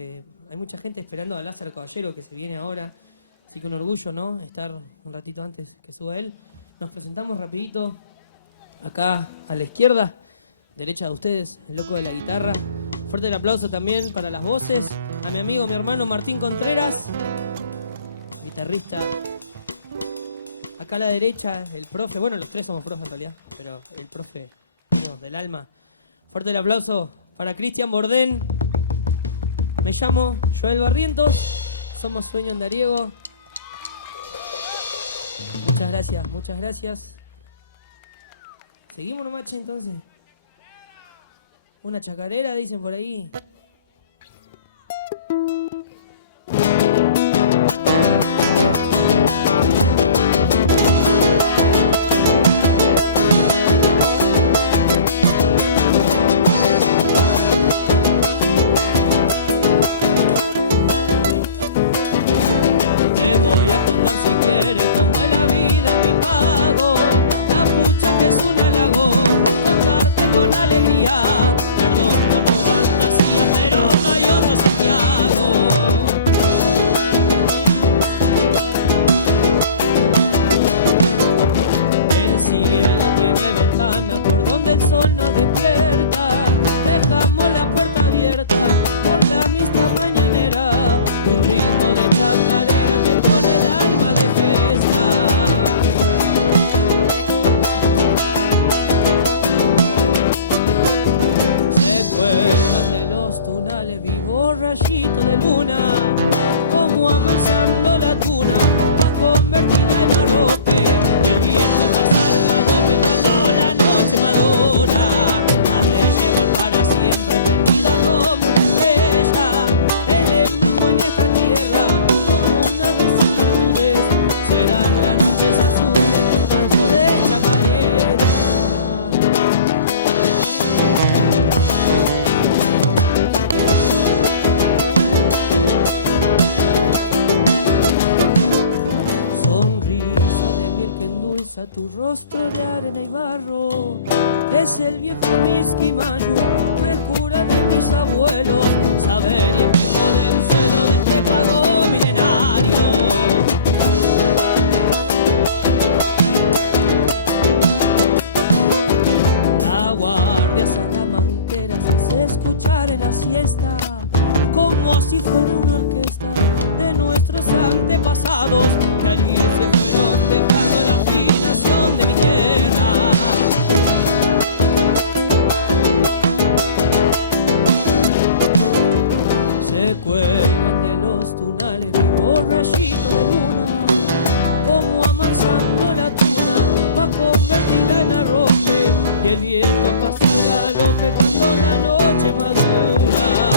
hay mucha gente esperando a Lázaro Caballero, que se viene ahora. Así que un orgullo, ¿no? Estar un ratito antes que suba él. Nos presentamos rapidito. Acá a la izquierda, derecha de ustedes, el loco de la guitarra. Fuerte el aplauso también para las voces. A mi amigo, mi hermano Martín Contreras, guitarrista. Acá a la derecha, el profe. Bueno, los tres somos profes en realidad, pero el profe mío, del alma. Fuerte el aplauso para Cristian Bordén. Me llamo Joel Barrientos. Somos Sueño Andariego. Muchas gracias, muchas gracias. Seguimos nomás, che, entonces. Una chacarera, dicen por ahí. Tu rostro de arena y barro es el viejo Misquimayu, frescura de mis abuelos, saber y espejo del suelo de este pago milenario. La guardia salamanquera se hace escuchar en la siesta, como si fuera una orquesta de nuestros antepasados que al irse fueron dejando la afinación de mi tierra. Se cuelgan de los tunales vivos rayitos de luna, como amansando la tuna pa' convertirla en arrope, y el viento pasa el galope cuando la noche madura,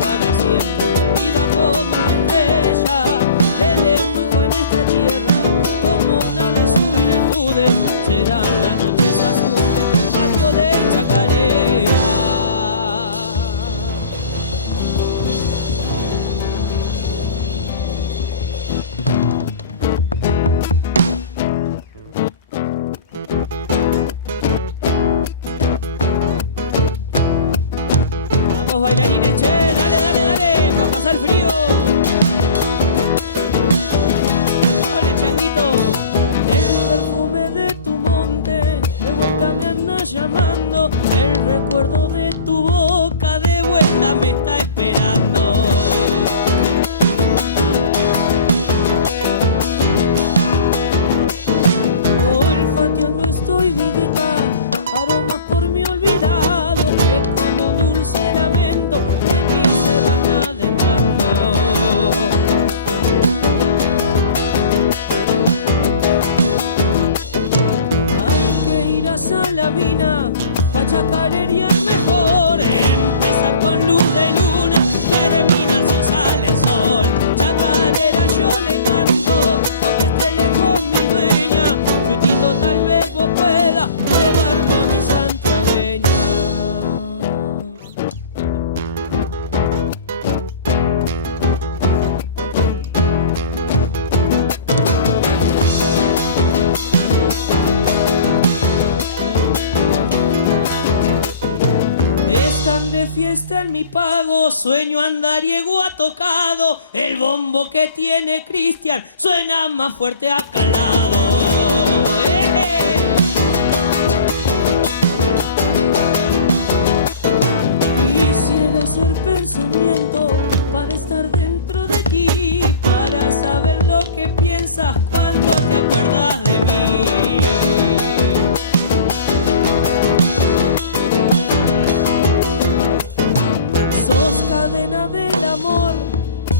para siempre vida como estrella, el embrujo en esta tierra, como una de sus virtudes, será la noche azul, patio de chacarera. Vamos bailarines, che, dale, pa' pasar frío. Hola, changuito. El perfume de tu monte de vuelta me anda llamando, el recuerdo de tu boca de vuelta me está esperando. Olfateando estoy vidita, aromas por mi olvidado que como dulce lamento de mí se van adentrando. Hay que ir a Salavina pa' chacarerear mejor, empezar con luz de luna, termina el sol, sale el sol. Chacarera yo le canto, aunque esté lejos mi dueña, Chutito tal vez vos pueda llevarme a mi santiagueña. Están de fiesta en mi pago, sueño andariego ha tocado, el bombo que tiene Cristian suena más fuerte a calado. Quisiera ser pensamiento para estar dentro de ti, para saber lo que piensas cuando te acuerdas de mí. Sos cadena del amor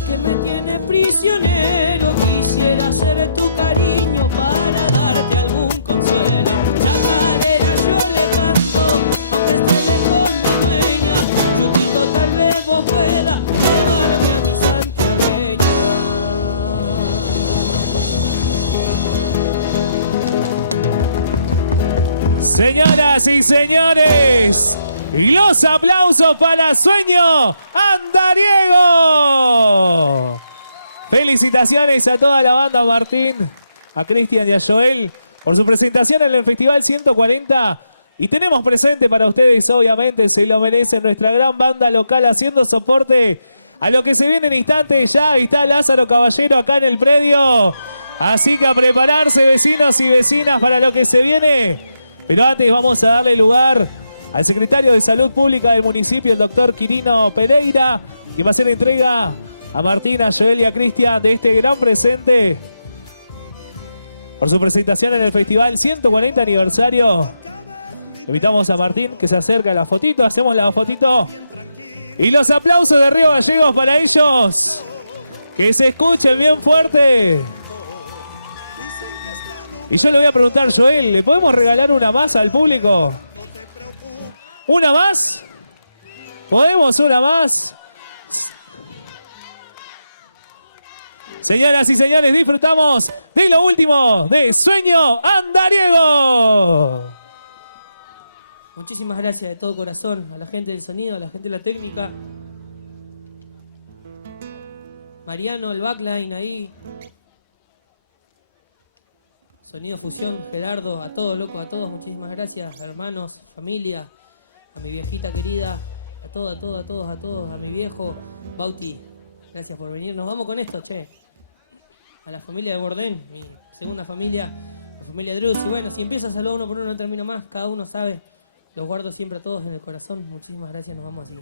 que me tiene prisionero, quisiera ser tu cariño para darte algún consuelo. Chacarera Señoras y señores, y los aplausos para Sueño Andariego. Felicitaciones a toda la banda, a Martín, a Cristian y a Joel por su presentación en el Festival 140. Y tenemos presente para ustedes, obviamente, se lo merecen, nuestra gran banda local haciendo soporte a lo que se viene en instantes. Ya está Lázaro Caballero acá en el predio. Así que a prepararse, vecinos y vecinas, para lo que se viene. Pero antes vamos a darle lugar al secretario de Salud Pública del municipio, el doctor Quirino Pereira, que va a hacer entrega a Martín, a Joel y a Cristian de este gran presente por su presentación en el Festival 140 aniversario. Invitamos a Martín que se acerca a la fotito, hacemos la fotito. Y los aplausos de Río Gallegos para ellos. Que se escuchen bien fuerte. Y yo le voy a preguntar, Joel, ¿le podemos regalar una más al público? ¿Una más? ¿Podemos una más? Señoras y señores, disfrutamos de lo último de Sueño Andariego. Muchísimas gracias de todo corazón a la gente del sonido, a la gente de la técnica. Mariano, el backline ahí. Sonido Fusión, Gerardo, a todos, loco, a todos. Muchísimas gracias, hermanos, familia, a mi viejita querida, a todos, a mi viejo, Bauti. Gracias por venir. Nos vamos con esto, che. A la familia de Bordén, mi segunda familia, la familia Drus. Y bueno, si empiezo a saludar uno por uno, no termino más. Cada uno sabe. Los guardo siempre a todos en el corazón. Muchísimas gracias, nos vamos así.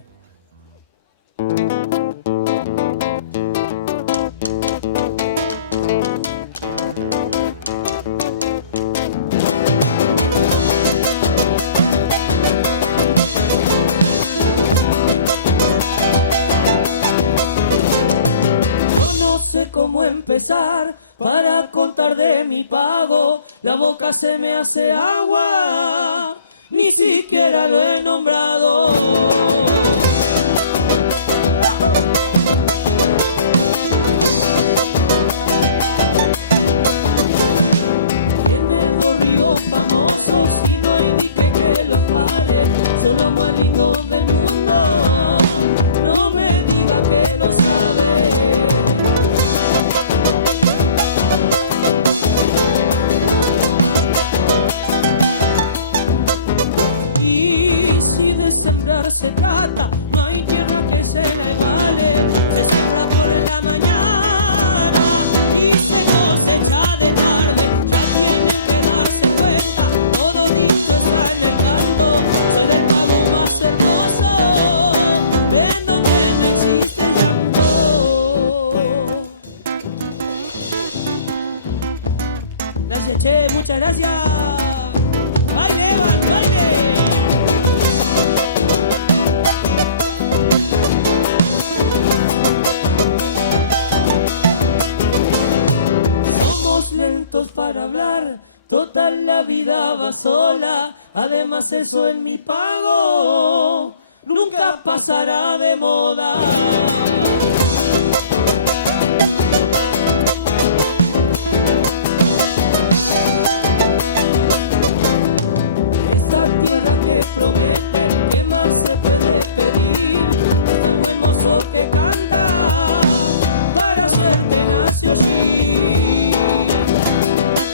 Yo no sé cómo empezar para contar de mi pago. La boca se me hace agua. Ni siquiera lo he nombrado. Tiene dos ríos famosos y no hay dique que los pare. Son los más lindos del mundo. No me diga que no sabe. Y si de sembrar se trata, no hay tierra que se la iguale. Se siembra por la mañana y se cosecha de tarde. Ya tienen que darse cuenta, todo dicho está en el canto. Soy del pago más hermoso, en donde no existe llanto. Gracias, che, muchas gracias. ¡Baile, Evan, baile! Somos lentos para hablar, total la vida va sola. Además eso en mi pago nunca pasará de moda. Esa tierra que promete, ¿qué más se puede pedir? Es tan buen mozo que canta, para suerte nació allí.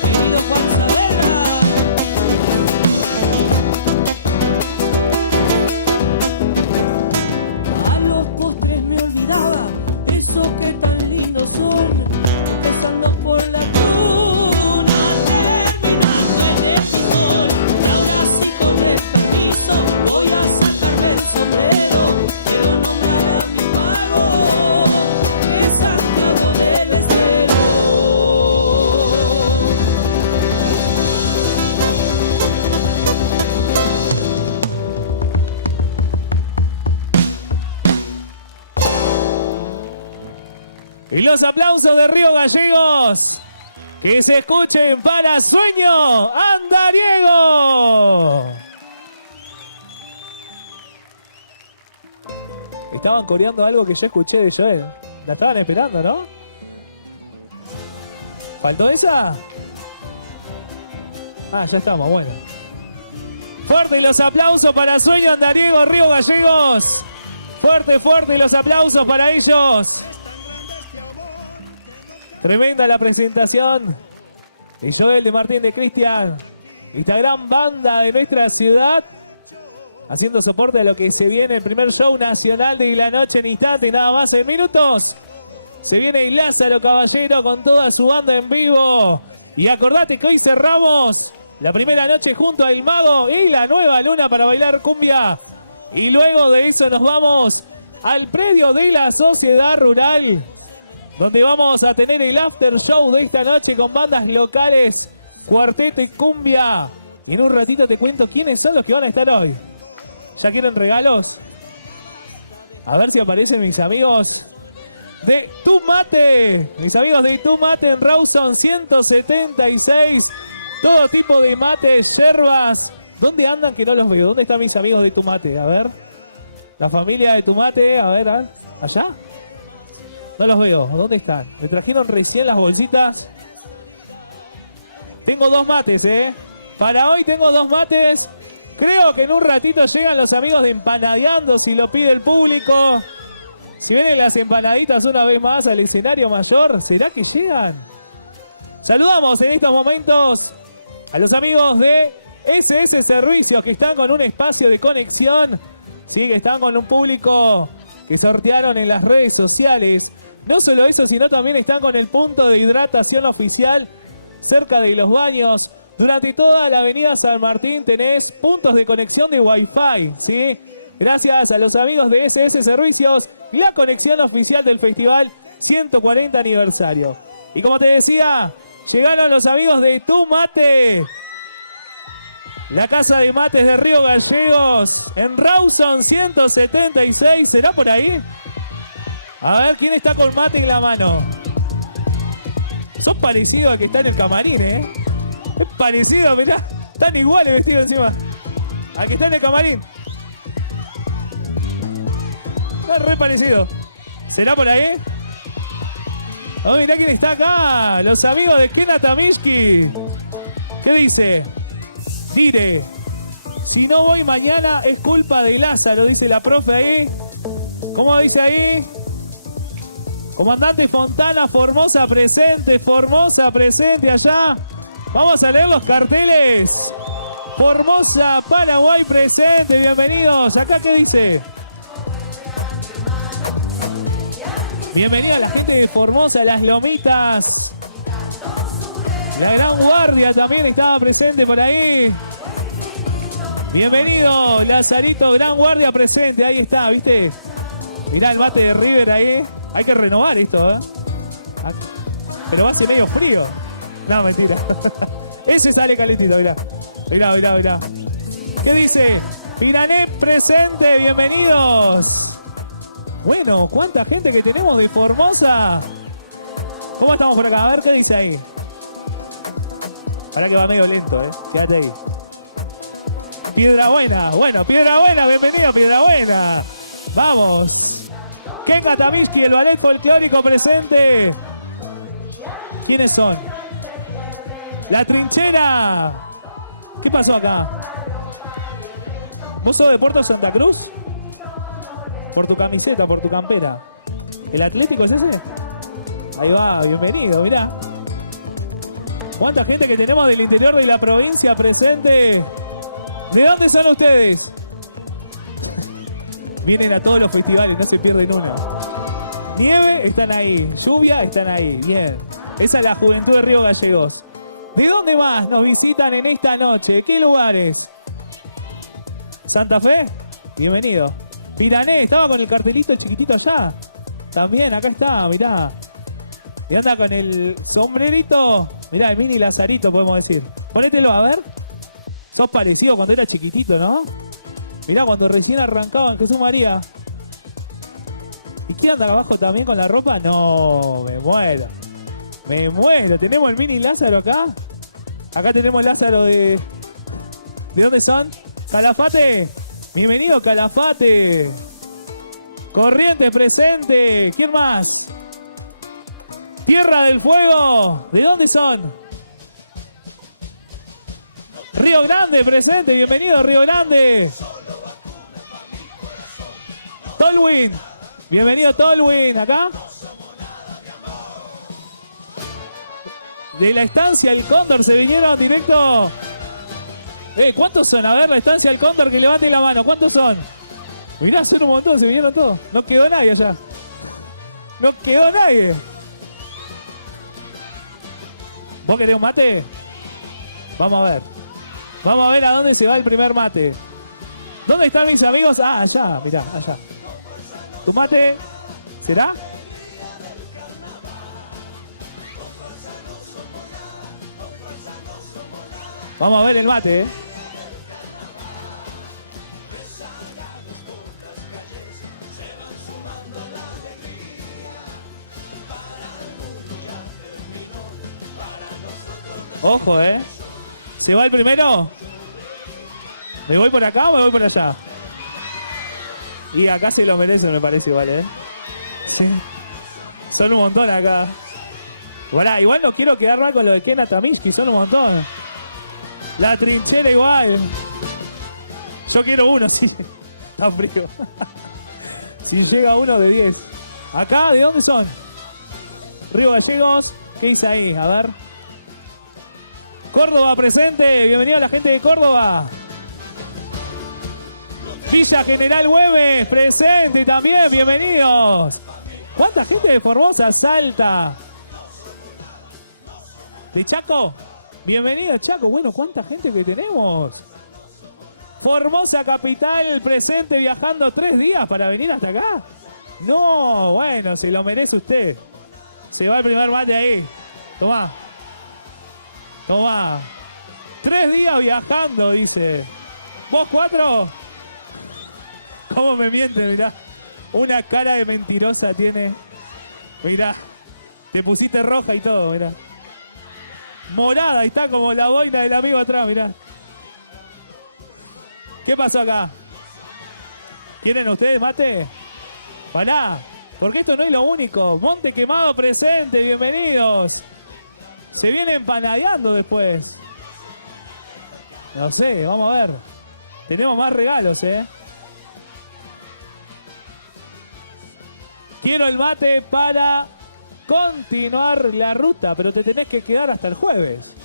Querido Juan Saavedra. A los postres me olvidaba, eso que tan lindos son, empezando por la tuna, terminando en el pisón. Y ahora sí, con el permiso, voy a sacarme el sombrero. Quiero nombrar a mi pago, que es Santiago del Estero. Y los aplausos de Río Gallegos. Que se escuchen para Sueño Andariego. Estaban coreando algo que yo escuché de Joel. La estaban esperando, ¿no? ¿Faltó esa? Ah, ya estamos, bueno. Fuerte los aplausos para Sueño Andariego, Río Gallegos. Fuerte, fuerte los aplausos para ellos. Tremenda la presentación de Joel, de Martín, de Cristian. Esta gran banda de nuestra ciudad haciendo soporte a lo que se viene, el primer show nacional de la noche en instantes, nada más en minutos. Se viene Lázaro Caballero con toda su banda en vivo. Y acordate que hoy cerramos la primera noche junto al Mago y la Nueva Luna para bailar cumbia. Y luego de eso nos vamos al predio de la Sociedad Rural, donde vamos a tener el after show de esta noche con bandas locales, cuarteto y cumbia. Y en un ratito te cuento quiénes son los que van a estar hoy. ¿Ya quieren regalos? A ver si aparecen mis amigos de Tu Mate. Mis amigos de Tu Mate en Rawson 176. Todo tipo de mates, yerbas. ¿Dónde andan que no los veo? ¿Dónde están mis amigos de Tu Mate? A ver. La familia de Tu Mate. A ver. ¿Allá? No los veo. ¿Dónde están? Me trajeron recién las bolsitas. Tengo 2 mates, Para hoy tengo 2 mates. Creo que en un ratito llegan los amigos de Empanadeando, si lo pide el público. Si vienen las empanaditas una vez más al escenario mayor, ¿será que llegan? Saludamos en estos momentos a los amigos de SS Servicios, que están con un espacio de conexión. Sí, que están con un público que sortearon en las redes sociales. No solo eso, sino también están con el punto de hidratación oficial cerca de los baños. Durante toda la avenida San Martín tenés puntos de conexión de Wi-Fi, ¿sí? Gracias a los amigos de SS Servicios, la conexión oficial del festival 140 aniversario. Y como te decía, llegaron los amigos de Tu Mate, la casa de mates de Río Gallegos, en Rawson 176. ¿Será por ahí? A ver, ¿quién está con mate en la mano? Sos parecido al que está en el camarín, Es parecido, mirá. Están iguales vestidos encima. Al que está en el camarín. Está re parecido. ¿Será por ahí? Oh, mirá quién está acá. Los amigos de Kena Tamishki. ¿Qué dice? Dire. Si no voy mañana es culpa de Lázaro, dice la profe ahí. ¿Cómo dice ahí? Comandante Fontana, Formosa presente allá. Vamos a leer los carteles. Formosa, Paraguay presente, bienvenidos. ¿Acá qué dice? Bienvenida a la gente de Formosa, Las Lomitas. La Gran Guardia también estaba presente por ahí. Bienvenido, Lazarito, Gran Guardia presente. Ahí está, ¿viste? Mirá el mate de River ahí. Hay que renovar esto, Pero va a ser medio frío. No, mentira. Ese sale calentito, mirá. Mirá. ¿Qué dice? Pirané presente, bienvenidos. Bueno, ¿cuánta gente que tenemos de Formosa? ¿Cómo estamos por acá? A ver qué dice ahí. Ahora que va medio lento, Quédate ahí. Piedrabuena. Bueno, Piedrabuena, bienvenido, Piedrabuena. Vamos. Kenka Tamishki, el ballet folclórico presente. ¿Quiénes son? La Trinchera. ¿Qué pasó acá? ¿Vos sos de Puerto Santa Cruz? Por tu camiseta, por tu campera. ¿El Atlético es ese? Ahí va, bienvenido, mirá. ¿Cuánta gente que tenemos del interior de la provincia presente? ¿De dónde son ustedes? Vienen a todos los festivales, no se pierden uno. Nieve, están ahí. Lluvia, están ahí. Bien. Esa es la juventud de Río Gallegos. ¿De dónde más nos visitan en esta noche? ¿Qué lugares? ¿Santa Fe? Bienvenido. Pirané, estaba con el cartelito chiquitito allá. También, acá está, mirá. Y anda con el sombrerito. Mirá, el mini Lazarito, podemos decir. Ponételo, a ver. Sos parecido cuando era chiquitito, ¿no? Mirá, cuando recién arrancaban Jesús María. ¿Y quién anda abajo también con la ropa? No, me muero. Me muero. ¿Tenemos el mini Lázaro acá? Acá tenemos Lázaro de... ¿De dónde son? Calafate. Bienvenido, Calafate. Corrientes presente. ¿Quién más? Tierra del Fuego. ¿De dónde son? Río Grande presente, bienvenido Río Grande. Tolwyn, bienvenido Tolwyn, acá. De la estancia El Cóndor se vinieron directo. ¿Cuántos son? A ver, la estancia El Cóndor, que levante la mano. ¿Cuántos son? Mirá, son un montón, se vinieron todos. No quedó nadie allá. No quedó nadie. ¿Vos querés un mate? Vamos a ver. Vamos a ver a dónde se va el primer mate. ¿Dónde están mis amigos? Ah, allá, mirá, allá. ¿Tu mate? ¿Será? Vamos a ver el mate, Ojo, ¿Se va el primero? ¿Me voy por acá o me voy por allá? Y acá se lo merecen, me parece igual, Sí. Son un montón acá. Voilà, igual no quiero quedar mal con lo de Kena Tamishki, son un montón. La trinchera igual. Yo quiero uno, sí. Está frío. Si llega uno de 10. Acá, ¿de dónde son? Río Gallegos. ¿Qué dice ahí? A ver. Córdoba presente. Bienvenido a la gente de Córdoba. Villa General Güemes presente también. Bienvenidos. ¿Cuánta gente de Formosa? Salta. ¿De Chaco? Bienvenido Chaco. Bueno, ¿cuánta gente que tenemos? Formosa capital presente, viajando 3 días para venir hasta acá. No, bueno, se lo merece usted. Se va el primer mate ahí. Tomá. Tomá. 3 días viajando, dice. ¿Vos 4? ¿Cómo me miente? Mirá. Una cara de mentirosa tiene. Mirá. Te pusiste roja y todo, mirá. Morada, ahí está como la boina del amigo atrás, mirá. ¿Qué pasó acá? ¿Quieren ustedes mate? Pará, porque esto no es lo único. Monte Quemado presente, bienvenidos. Se viene empanadeando después. No sé, vamos a ver. Tenemos más regalos, Quiero el mate para continuar la ruta, pero te tenés que quedar hasta el jueves.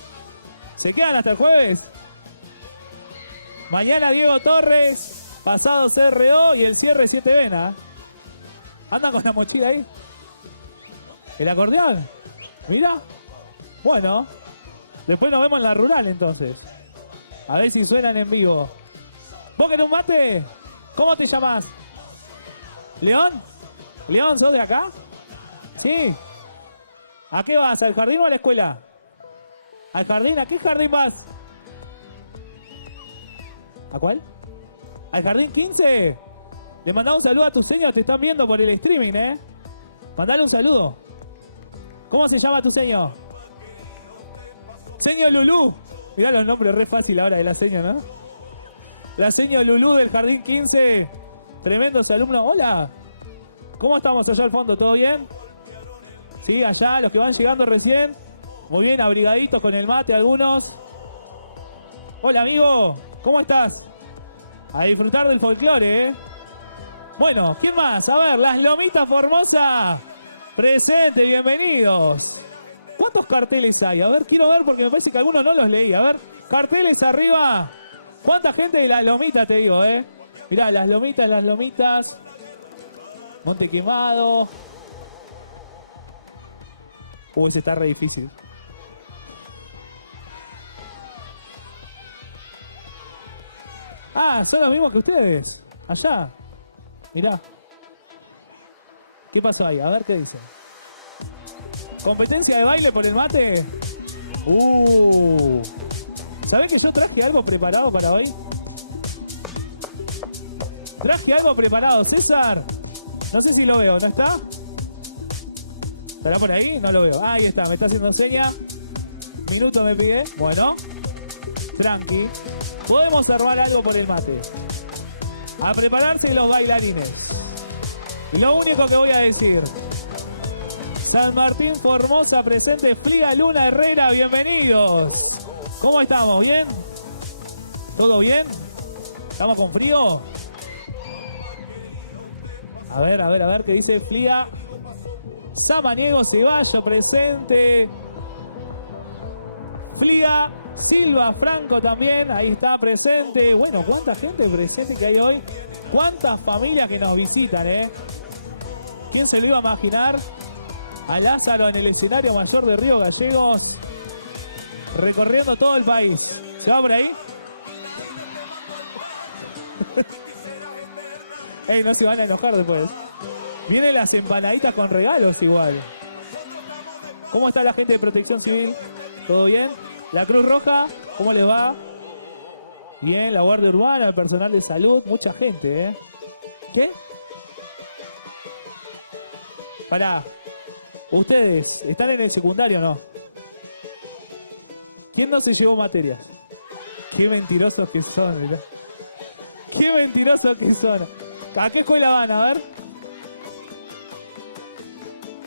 ¿Se quedan hasta el jueves? Mañana Diego Torres, pasado CRO y el cierre 7 Vena. ¿Andan con la mochila ahí? ¿El acordeón? Mira. Bueno, después nos vemos en la rural entonces. A ver si suenan en vivo. ¿Vos querés un mate? ¿Cómo te llamás? ¿León? ¿León, sos de acá? Sí. ¿A qué vas? ¿Al jardín o a la escuela? ¿Al jardín? ¿A qué jardín vas? ¿A cuál? ¿Al jardín 15? Le mandamos un saludo a tus seños, te están viendo por el streaming, Mandale un saludo. ¿Cómo se llama tu seño? Seño Lulú. Mirá los nombres, re fácil ahora de la seño, ¿no? La seño Lulú del jardín 15. Tremendos alumnos. Hola. ¿Cómo estamos allá al fondo? ¿Todo bien? Sí, allá, los que van llegando recién. Muy bien, abrigaditos con el mate algunos. Hola, amigo. ¿Cómo estás? A disfrutar del folclore, Bueno, ¿quién más? A ver, las Lomitas Formosa. Presente, bienvenidos. ¿Cuántos carteles hay? A ver, quiero ver porque me parece que algunos no los leí. A ver, carteles arriba. ¿Cuánta gente de las Lomitas te digo, Mirá, las Lomitas. Monte Quemado. Ese está re difícil. Ah, son los mismos que ustedes. Allá. Mirá. ¿Qué pasó ahí? A ver qué dice. ¿Competencia de baile por el mate? ¿Sabés que yo traje algo preparado para hoy? Traje algo preparado. César. No sé si lo veo. ¿No está? ¿Estará por ahí? No lo veo. Ah, ahí está. Me está haciendo seña. Minuto me pide. Bueno. Tranqui. Podemos armar algo por el mate. A prepararse los bailarines. Y lo único que voy a decir. San Martín Formosa presente. Fliga Luna Herrera. Bienvenidos. ¿Cómo estamos? ¿Bien? ¿Todo bien? ¿Estamos con frío? A ver, ¿qué dice Flia? Samaniego Ceballo presente. Flia, Silva Franco también, ahí está presente. Bueno, cuánta gente presente que hay hoy. Cuántas familias que nos visitan, ¿eh? ¿Quién se lo iba a imaginar? A Lázaro en el escenario mayor de Río Gallegos, recorriendo todo el país. ¿Se va por ahí? Ey, no se van a enojar después. Vienen las empanaditas con regalos igual. ¿Cómo está la gente de Protección Civil? ¿Todo bien? La Cruz Roja, ¿cómo les va? Bien, la Guardia Urbana, el personal de salud, mucha gente, ¿eh? ¿Qué? Pará. ¿Ustedes están en el secundario o no? ¿Quién no se llevó materias? Qué mentirosos que son, mirá. Qué mentirosos que son. ¿A qué escuela van? A ver.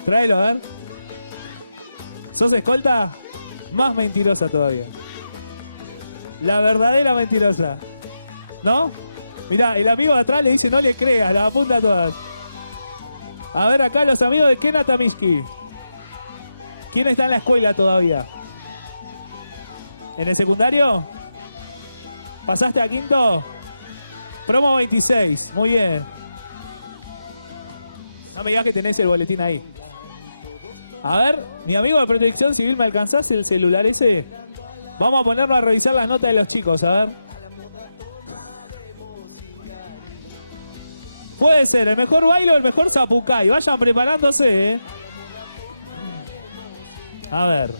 Tráelo, a ver. ¿Sos escolta? Más mentirosa todavía. La verdadera mentirosa. ¿No? Mirá, el amigo de atrás le dice no le creas, la apunta a todas. A ver acá los amigos de Kena Tamishki. ¿Quién está en la escuela todavía? ¿En el secundario? ¿Pasaste a quinto? Promo 26, muy bien. No me digas que tenés el boletín ahí. A ver, mi amigo de Protección Civil, ¿me alcanzás el celular ese? Vamos a ponernos a revisar las notas de los chicos, a ver. Puede ser el mejor baile o el mejor zapucay. Vayan preparándose, ¿eh? A ver.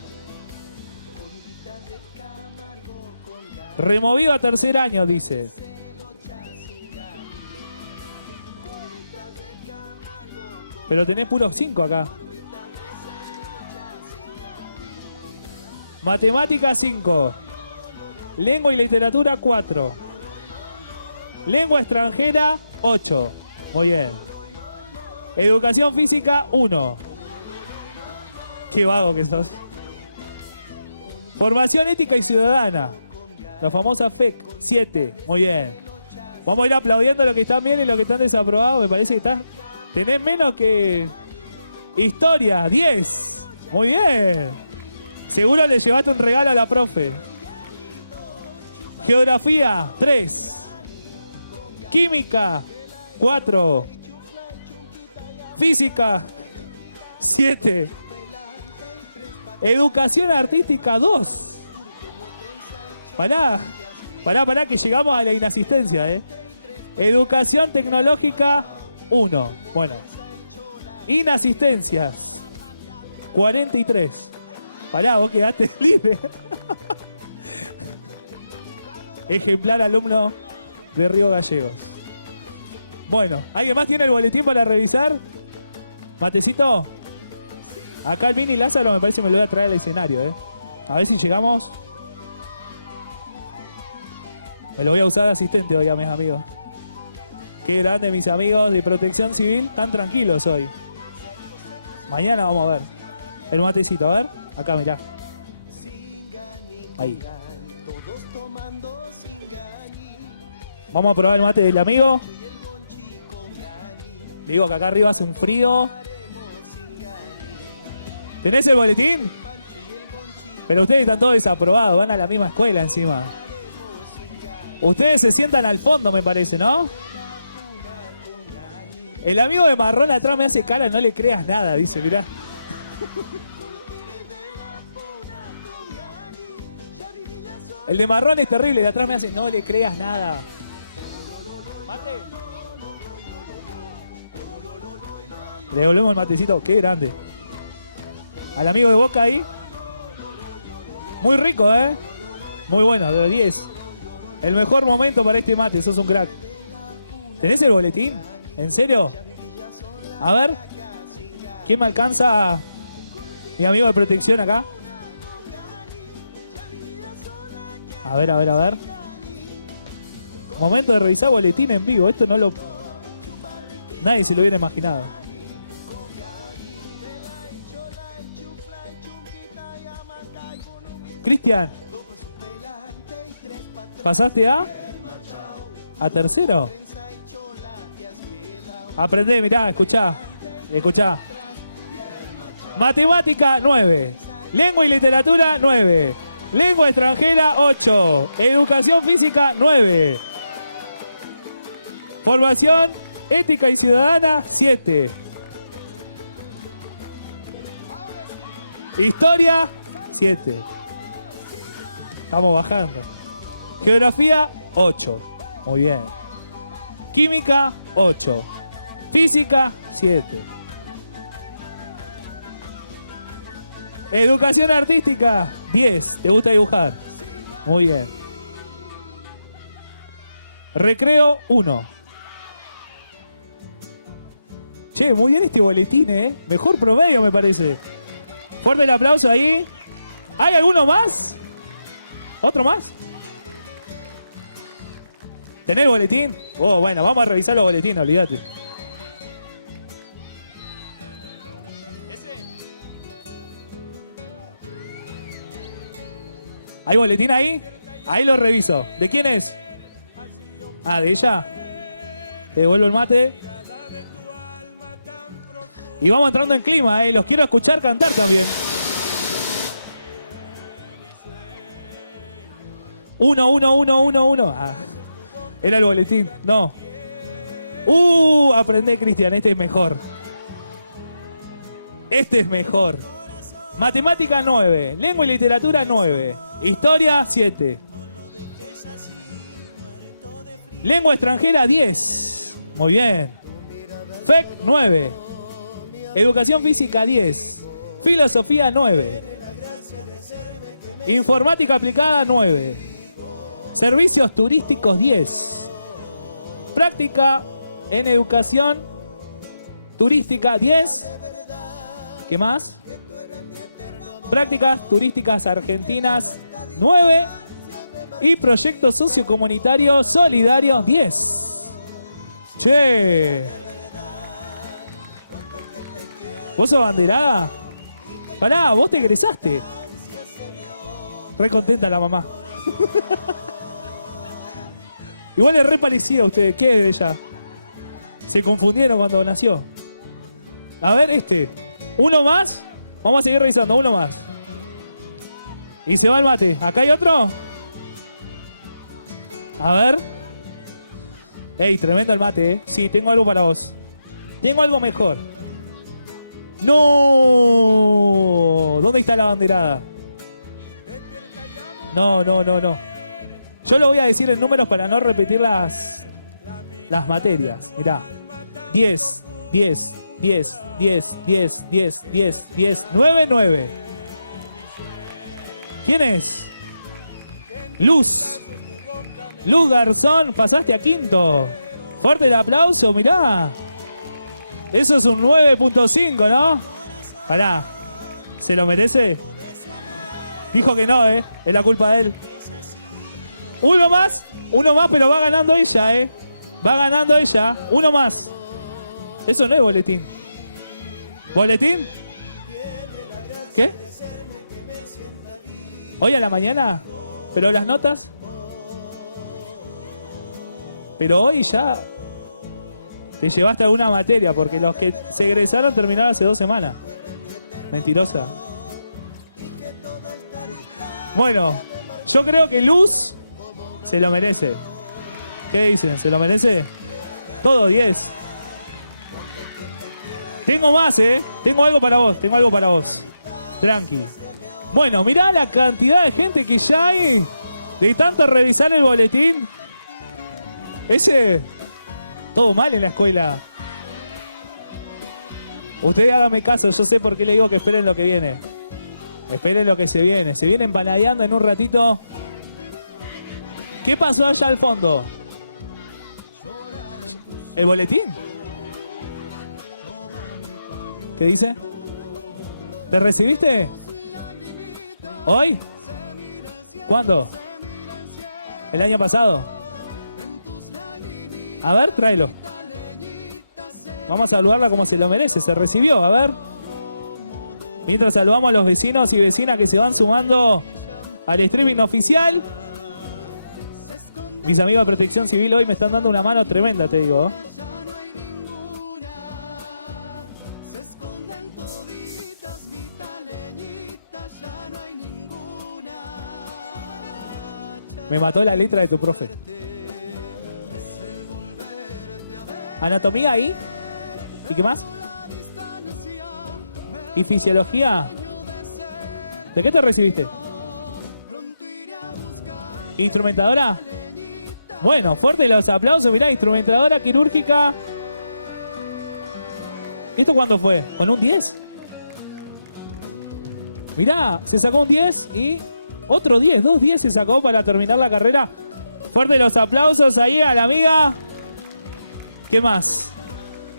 Removido a tercer año, dice. Pero tenés puros 5 acá. Matemática 5. Lengua y literatura 4. Lengua extranjera 8. Muy bien. Educación física 1. Qué vago que sos. Formación ética y ciudadana. La famosa FEC 7. Muy bien. Vamos a ir aplaudiendo lo que están bien y lo que están desaprobados. Me parece que están... Tenés menos que... Historia 10. Muy bien. Seguro le llevaste un regalo a la profe. Geografía 3. Química 4. Física 7. Educación artística 2. Pará que llegamos a la inasistencia, ¿eh? Educación tecnológica 1. Bueno. Inasistencias 43. Pará, vos quedaste libre. Ejemplar alumno de Río Gallegos. Bueno, ¿alguien más tiene el boletín para revisar? Matecito. Acá el Mini Lázaro me parece que me lo voy a traer al escenario, ¿eh? A ver si llegamos. Me lo voy a usar de asistente hoy a mis amigos. Qué grande mis amigos de Protección Civil. Tan tranquilos hoy. Mañana vamos a ver. El matecito, a ver. Acá, mirá. Ahí. Vamos a probar el mate del amigo. Le digo que acá arriba hace un frío. ¿Tenés el boletín? Pero ustedes están todos desaprobados. Van a la misma escuela encima. Ustedes se sientan al fondo, me parece, ¿no? El amigo de marrón atrás me hace cara, no le creas nada, dice, mirá. El de marrón es terrible, de atrás me hace, no le creas nada. Mate. Le devolvemos el matecito, qué grande. Al amigo de Boca ahí. Muy rico, ¿eh? Muy bueno, de 10. El mejor momento para este mate, sos un crack. ¿Tenés el boletín? ¿En serio? A ver. ¿Quién me alcanza? Mi amigo de protección acá. A ver. Momento de revisar boletín en vivo. Esto no lo... Nadie se lo hubiera imaginado. Cristian. ¿Pasaste a tercero? Aprendé, mirá, escuchá. Matemática, 9. Lengua y literatura, 9. Lengua extranjera, 8. Educación física, 9. Formación ética y ciudadana, 7. Historia, 7. Estamos bajando. Geografía, 8. Muy bien. Química, 8. Física, 7. Educación artística, 10. ¿Te gusta dibujar? Muy bien. Recreo, 1. Che, muy bien este boletín, ¿eh? Mejor promedio, me parece. Fuerte el aplauso ahí. ¿Hay alguno más? ¿Otro más? ¿Tenés el boletín? Oh, bueno, vamos a revisar los boletines, olvídate. ¿Hay boletín ahí? Ahí lo reviso. ¿De quién es? Ah, ¿de ella? Te devuelvo el mate. Y vamos entrando en clima, Los quiero escuchar cantar también. 1, 1, 1, 1, 1. Ah, era el boletín. No. Aprendé, Cristian. Este es mejor. Este es mejor. Matemática, 9. Lengua y literatura, 9. Historia, 7. Lengua extranjera, 10. Muy bien. FEC, 9. Educación física, 10. Filosofía, 9. Informática aplicada, 9. Servicios turísticos, 10. Práctica en educación turística, 10. ¿Qué más? Prácticas turísticas argentinas, 9. Y proyectos sociocomunitarios solidarios, 10. Che. ¿Vos sos banderada? Pará, vos te egresaste. Re contenta la mamá. Igual es re parecida a usted. ¿Qué es de ella? Se confundieron cuando nació. A ver, uno más. Vamos a seguir revisando, uno más. Y se va el mate. ¿Acá hay otro? A ver. Ey, tremendo el mate, ¿eh? Sí, tengo algo para vos. Tengo algo mejor. ¡No! ¿Dónde está la banderada? No. Yo lo voy a decir en números para no repetir las materias. Mirá. 10, 10, 10, 10, 10, 10, 10, 10, 9, 9. ¿Quién es? Luz. Luz Garzón, pasaste a quinto. Fuerte el aplauso, mirá. Eso es un 9.5, ¿no? Pará. ¿Se lo merece? Dijo que no, Es la culpa de él. Uno más, pero va ganando ella, Va ganando ella. Uno más. Eso no es boletín. ¿Boletín? ¿Qué? ¿Hoy a la mañana? ¿Pero las notas? Pero hoy ya te llevaste alguna materia, porque los que se egresaron terminaron hace 2 semanas. Mentirosa. Bueno, yo creo que Luz se lo merece. ¿Qué dicen? ¿Se lo merece? Todo 10. Tengo más, Tengo algo para vos. Tranqui. Bueno, mirá la cantidad de gente que ya hay de tanto revisar el boletín. Todo mal en la escuela. Ustedes háganme caso, yo sé por qué le digo que esperen lo que viene. Esperen lo que se viene. Se viene empanadeando en un ratito. ¿Qué pasó allá al fondo? ¿El boletín? ¿Qué dice? ¿Te recibiste? ¿Hoy? ¿Cuándo? ¿El año pasado? A ver, tráelo. Vamos a saludarla como se lo merece. Se recibió, a ver. Mientras saludamos a los vecinos y vecinas que se van sumando al streaming oficial. Mis amigos de Protección Civil hoy me están dando una mano tremenda, te digo. Se esconden toditas, mi taleñita, ya no hay ninguna. Me mató la letra de tu profe. Anatomía ahí. ¿Y qué más? ¿Y fisiología? ¿De qué te recibiste? ¿Instrumentadora? Bueno, fuerte los aplausos. Mirá, instrumentadora quirúrgica. ¿Y esto cuándo fue? ¿Con un 10? Mirá, se sacó un 10 y otro 10. 2 10 se sacó para terminar la carrera. Fuerte los aplausos ahí a la amiga. ¿Qué más?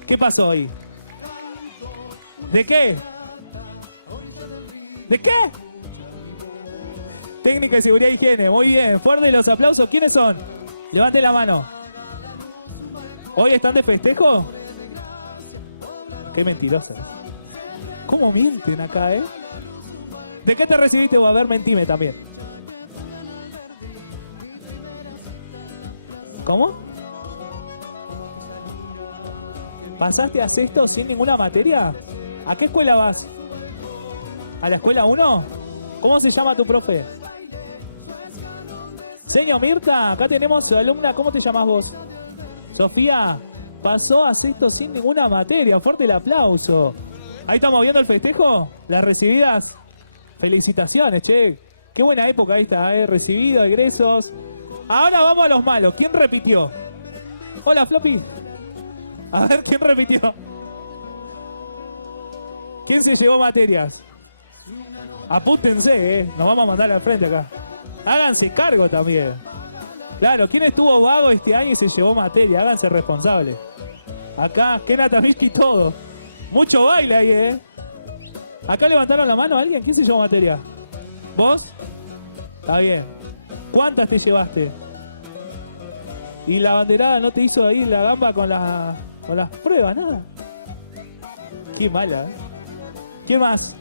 ¿Qué pasó hoy? ¿De qué? ¿De qué? Técnica de seguridad e higiene. Muy bien. Fuerte los aplausos. ¿Quiénes son? Levante la mano. ¿Hoy están de festejo? Qué mentirosas. ¿Cómo mienten acá, eh? ¿De qué te recibiste vos? A ver, mentime también. ¿Cómo? ¿Pasaste a sexto sin ninguna materia? ¿A qué escuela vas? ¿A la escuela 1? ¿Cómo se llama tu profe? Señor Mirta, acá tenemos su alumna. ¿Cómo te llamas vos? Sofía, pasó a sexto sin ninguna materia. Fuerte el aplauso. Ahí estamos viendo el festejo. Las recibidas. Felicitaciones, che. Qué buena época esta, recibido, egresos. Ahora vamos a los malos. ¿Quién repitió? Hola, Floppy. A ver, ¿quién repitió? ¿Quién se llevó materias? Apúntense, nos vamos a mandar al frente acá. Háganse cargo también. Claro, ¿quién estuvo vago este año y se llevó materia? Háganse responsables. Acá, Kenata Mishki, todo. Mucho baile ahí, Acá levantaron la mano alguien. ¿Quién se llevó materia? ¿Vos? Está bien. ¿Cuántas te llevaste? ¿Y la banderada no te hizo ahí la gamba con las pruebas? Nada. Qué mala. ¿Quién más?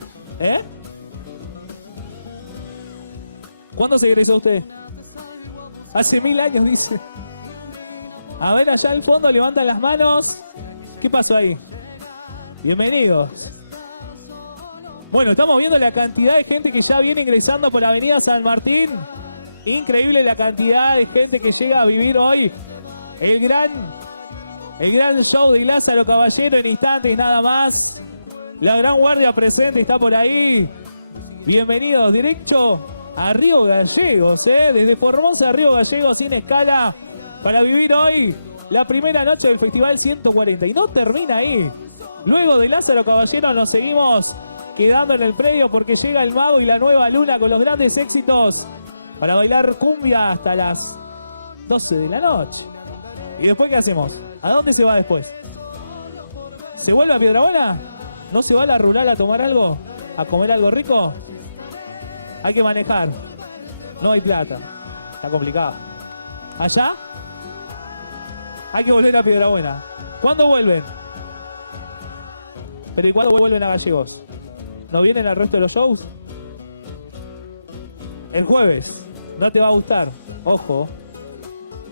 ¿Cuándo se egresó usted? Hace 1000 años, dice. A ver, allá al fondo levantan las manos. ¿Qué pasó ahí? Bienvenidos. Bueno, estamos viendo la cantidad de gente que ya viene ingresando por la avenida San Martín. Increíble la cantidad de gente que llega a vivir hoy el gran show de Lázaro Caballero en instantes nada más. La gran guardia presente está por ahí. Bienvenidos, derecho a Río Gallegos, desde Formosa a Río Gallegos sin escala para vivir hoy la primera noche del Festival 140. Y no termina ahí. Luego de Lázaro Caballero nos seguimos quedando en el predio porque llega el Mago y la Nueva Luna con los grandes éxitos para bailar cumbia hasta las 12 de la noche. ¿Y después qué hacemos? ¿A dónde se va después? ¿Se vuelve a Piedrabuena? ¿No se va a la rural a tomar algo? ¿A comer algo rico? Hay que manejar. No hay plata. Está complicado. ¿Allá? Hay que volver a Piedrabuena. ¿Cuándo vuelven? ¿Pero y cuándo vuelven a Gallegos? ¿No vienen al resto de los shows? El jueves. No te va a gustar. Ojo.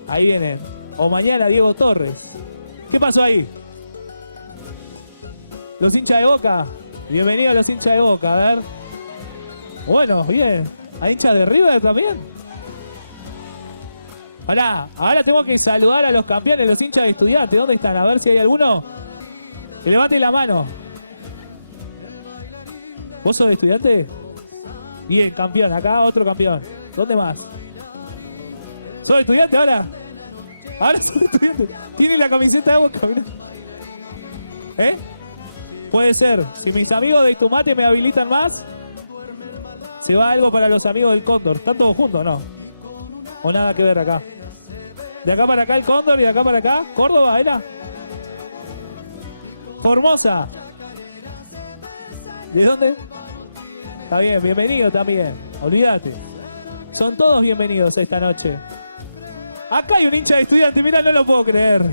Ahí vienen. O mañana Diego Torres. ¿Qué pasó ahí? Los hinchas de Boca. Bienvenidos a los hinchas de Boca. A ver. Bueno, bien. ¿Hay hinchas de River también? Ahora tengo que saludar a los campeones, los hinchas de Estudiantes. ¿Dónde están? A ver si hay alguno. Que levante la mano. ¿Vos sos de Estudiantes? Bien, campeón. Acá otro campeón. ¿Dónde más? ¿Sos de Estudiante ahora? Ahora sos de Estudiante. Tiene la camiseta de Boca, mirá. Puede ser. Si mis amigos de Itumate me habilitan más, se va algo para los amigos del Cóndor. ¿Están todos juntos o no? ¿O nada que ver acá? De acá para acá el Cóndor y de acá para acá Córdoba, ¿era? Formosa. ¿De dónde? Está bien, bienvenido también. Olvídate. Son todos bienvenidos esta noche. Acá hay un hincha de Estudiante, mirá, no lo puedo creer.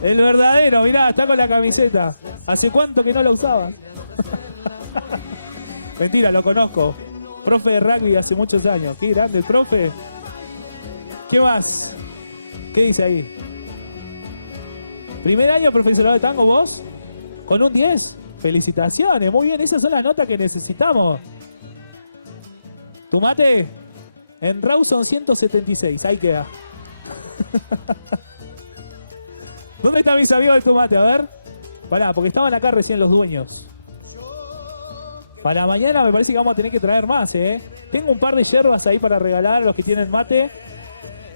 El verdadero, mirá, está con la camiseta. ¿Hace cuánto que no la usabas? Mentira, lo conozco. Profe de rugby hace muchos años. Qué grande el profe. ¿Qué más? ¿Qué dice ahí? ¿Primer año profesorado de tango vos? ¿Con un 10? Felicitaciones, muy bien, esas son las notas que necesitamos. ¿Tu mate? En Rawson 176, ahí queda. ¿Dónde están mis amigos de tu mate? A ver. Pará, porque estaban acá recién los dueños. Para mañana me parece que vamos a tener que traer más, ¿eh? Tengo un par de yerbas ahí para regalar a los que tienen mate.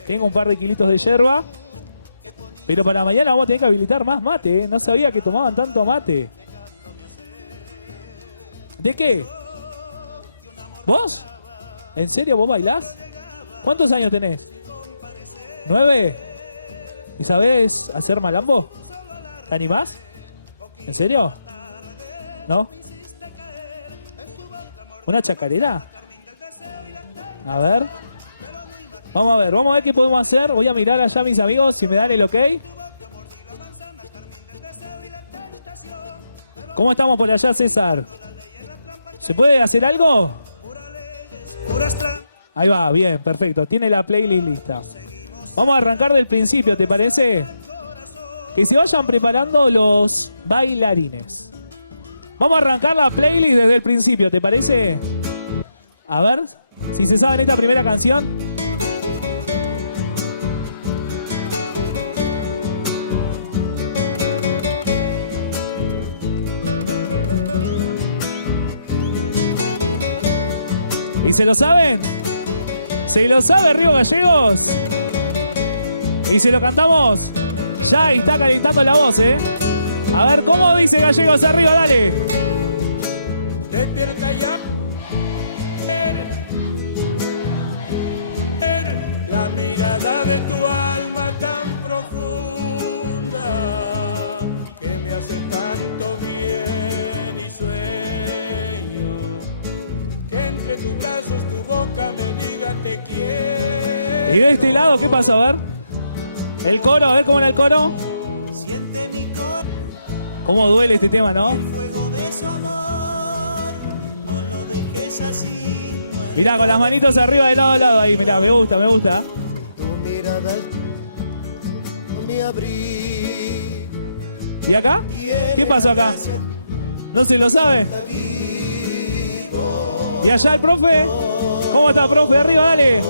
Tengo un par de kilitos de yerba. Pero para mañana vamos a tener que habilitar más mate, ¿eh? No sabía que tomaban tanto mate. ¿De qué? ¿Vos? ¿En serio vos bailás? ¿Cuántos años tenés? 9. ¿Y sabés hacer malambo? ¿Te animás? ¿En serio? ¿No? ¿Una chacarera? A ver. Vamos a ver qué podemos hacer. Voy a mirar allá a mis amigos si me dan el ok. ¿Cómo estamos por allá, César? ¿Se puede hacer algo? Ahí va, bien, perfecto. Tiene la playlist lista. Vamos a arrancar del principio, ¿te parece? Que se vayan preparando los bailarines. Vamos a arrancar la playlist desde el principio, ¿te parece? A ver si se saben esta primera canción. ¿Y se lo saben? ¿Se lo sabe Río Gallegos? ¿Y se lo cantamos? Ya está calentando la voz, ¿eh? A ver, ¿cómo dice Gallegos arriba? Dale. Despierta ya. La mirada de tu alma tan profunda que me hace tanto bien y sueño que entre tus brazos tu boca me diga te quiero. ¿Y de este lado qué pasa? A ver. El coro, a ver cómo era el coro. Siente mi corazón. Cómo duele este tema, ¿no? Fuego de su amor, no lo dejes así. Mirá, con las manitos arriba de lado a lado ahí, mirá, me gusta, me gusta. Tu mirada es mi abrigo. ¿Y acá? ¿Qué pasó acá? ¿No se lo sabe? ¿Y allá el profe? ¿Cómo está, profe? Arriba, dale.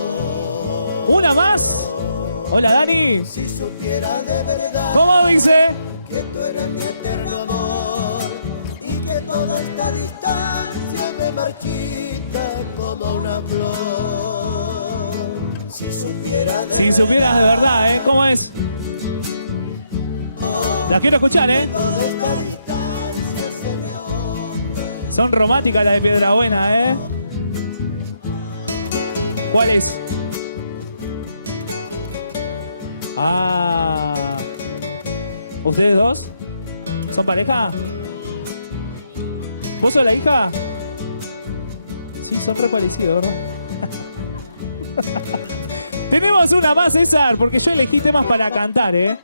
¿Una más? Hola, Dani. Si supiera de verdad ¿Cómo dice? que tú eres mi eterno amor y que toda esta distancia me marchita como una flor. Si supieras de Si supieras de verdad, ¿eh? ¿Cómo es? La quiero escuchar, ¿eh? toda esta distancia se me honra. Son románticas las de Piedrabuena, ¿eh? ¿Cuál es? Ah. ¿Ustedes dos? ¿Son pareja? ¿Vos sos la hija? Sí, son re parecidos, ¿verdad? Tenemos una más, César, porque yo elegí temas para cantar, ¿eh?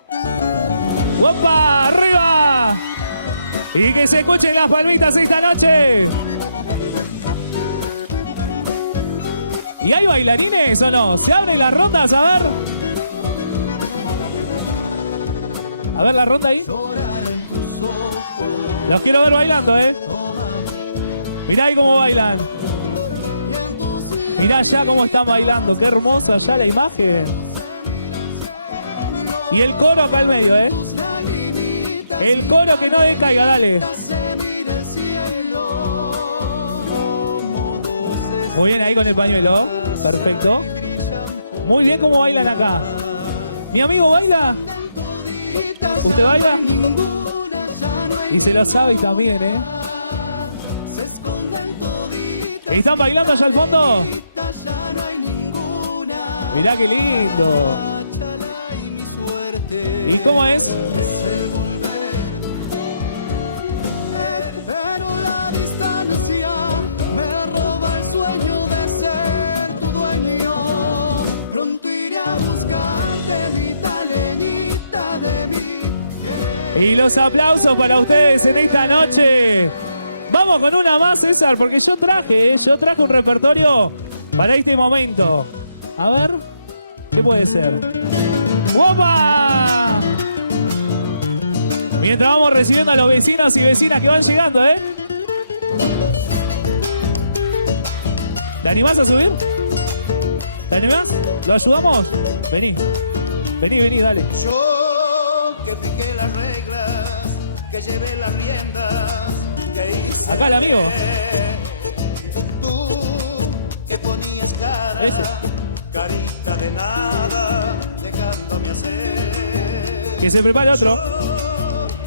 ¡Opa! ¡Arriba! Y que se escuchen las palmitas esta noche. ¿Y hay bailarines o no? ¿Se abren las rondas? A ver. A ver la ronda ahí. Los quiero ver bailando, ¿eh? Mirá ahí cómo bailan. Mirá ya cómo están bailando. Qué hermosa ya la imagen. Y el coro acá al medio, ¿eh? El coro que no decaiga, dale. Muy bien ahí con el pañuelo. Perfecto. Muy bien cómo bailan acá. ¿Mi amigo baila? ¿Usted baila? Y se lo sabe también, ¿eh? ¿Están bailando allá al fondo? Mirá qué lindo. ¿Y cómo es? Pero la distancia me roba el sueño de ser tu dueño. Pronto iré a buscarte, mi taleñita de mí. Y los aplausos para ustedes en esta noche. Vamos con una más, César, porque yo traje un repertorio para este momento. A ver. ¿Qué puede ser? ¡Opa! Mientras vamos recibiendo a los vecinos y vecinas que van llegando, ¿eh? ¿Te animás a subir? ¿Te animás? ¿Lo ayudamos? Vení. Vení, dale. Yo que fijé las reglas, que llevé las riendas, que hice. Acá el amigo. Tú que ponías cara, Ese. carita de nada, dejándome hacer. Que se prepare otro.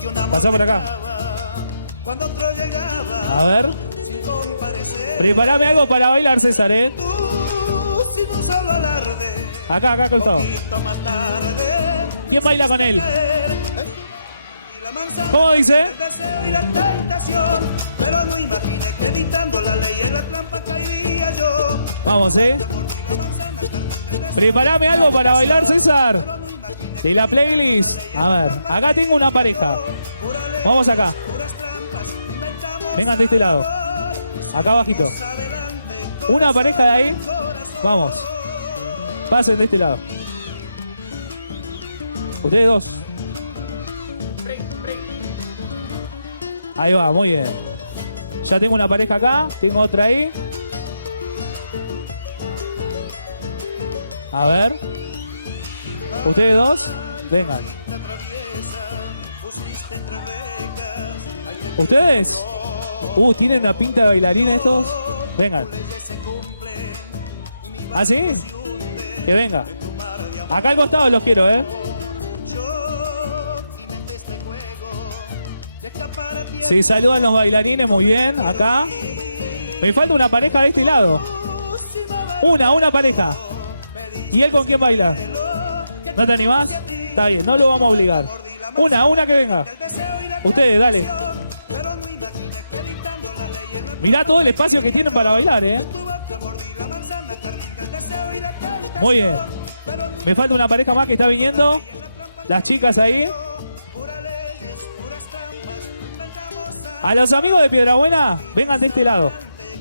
Que un amor Pasá por acá. pegaba cuando otro llegaba. A ver. Sin comparecer. Preparame algo para bailar, César, ¿eh? Tú sin un solo alarde. Acá, al costado. Poquito más tarde. ¿Quién baila con él? Y la manzana, ¿Cómo dice? el deseo y la tentación, pero no imaginé que editando la ley en la trampa caería yo. Vamos, ¿eh? Mordí la manzana, carmín del deseo. Preparame algo para bailar, César. Pero no imaginé De la playlist. A ver, acá tengo una pareja. pura ley, Vamos acá. puras trampas, inventamos Vengan de este lado. amor. Acá abajito. Seguimos adelante, Una pareja de ahí. corazón. Vamos. Pasen de este lado. Ustedes dos. Ahí va, muy bien. Ya tengo una pareja acá, tengo otra ahí. A ver. Ustedes dos, vengan. La traviesa, pusiste entre rejas, ay, te ¿Ustedes? ¿Tienen una pinta de bailarín estos? Vengan. leyes se cumplen, y mi ¿Ah, sí? barco se hunde Que venga. en tu mar de amor. Acá al costado los quiero, ¿eh? Yo inventé este juego de escapar a tiempo. Sí, saludan los bailarines, muy bien. Acá. Me falta una pareja de este lado. Una pareja. ¿Y él con quién baila? ¿No te animás? Está bien, no lo vamos a obligar. Una que venga. Ustedes, dale. Pero no imaginé que editando la ley en la Mirá todo el espacio que tienen para bailar, ¿eh? tu boca mordí la manzana, carmín del deseo y la tentación. Muy bien. Pero no Me falta una pareja más que está viniendo. Las chicas ahí. puras leyes, puras trampas, inventamos A los amigos de Piedrabuena, vengan de este lado.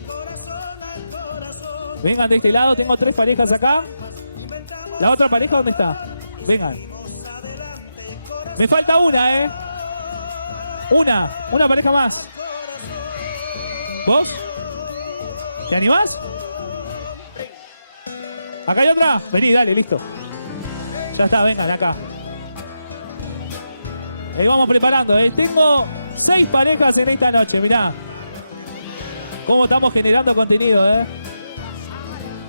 corazón al corazón. Vengan de este lado, tengo 3 parejas acá. Inventamos ¿La otra pareja dónde está? Vengan. adelante, corazón. Me falta una, ¿eh? Una pareja más. ¿Vos? ¿Te animás? ¿Acá hay otra? Vení, dale, listo. Ya está, vengan acá. Ahí vamos preparando, ¿eh? Tengo 6 parejas en esta noche, mirá. Cómo estamos generando contenido, ¿eh?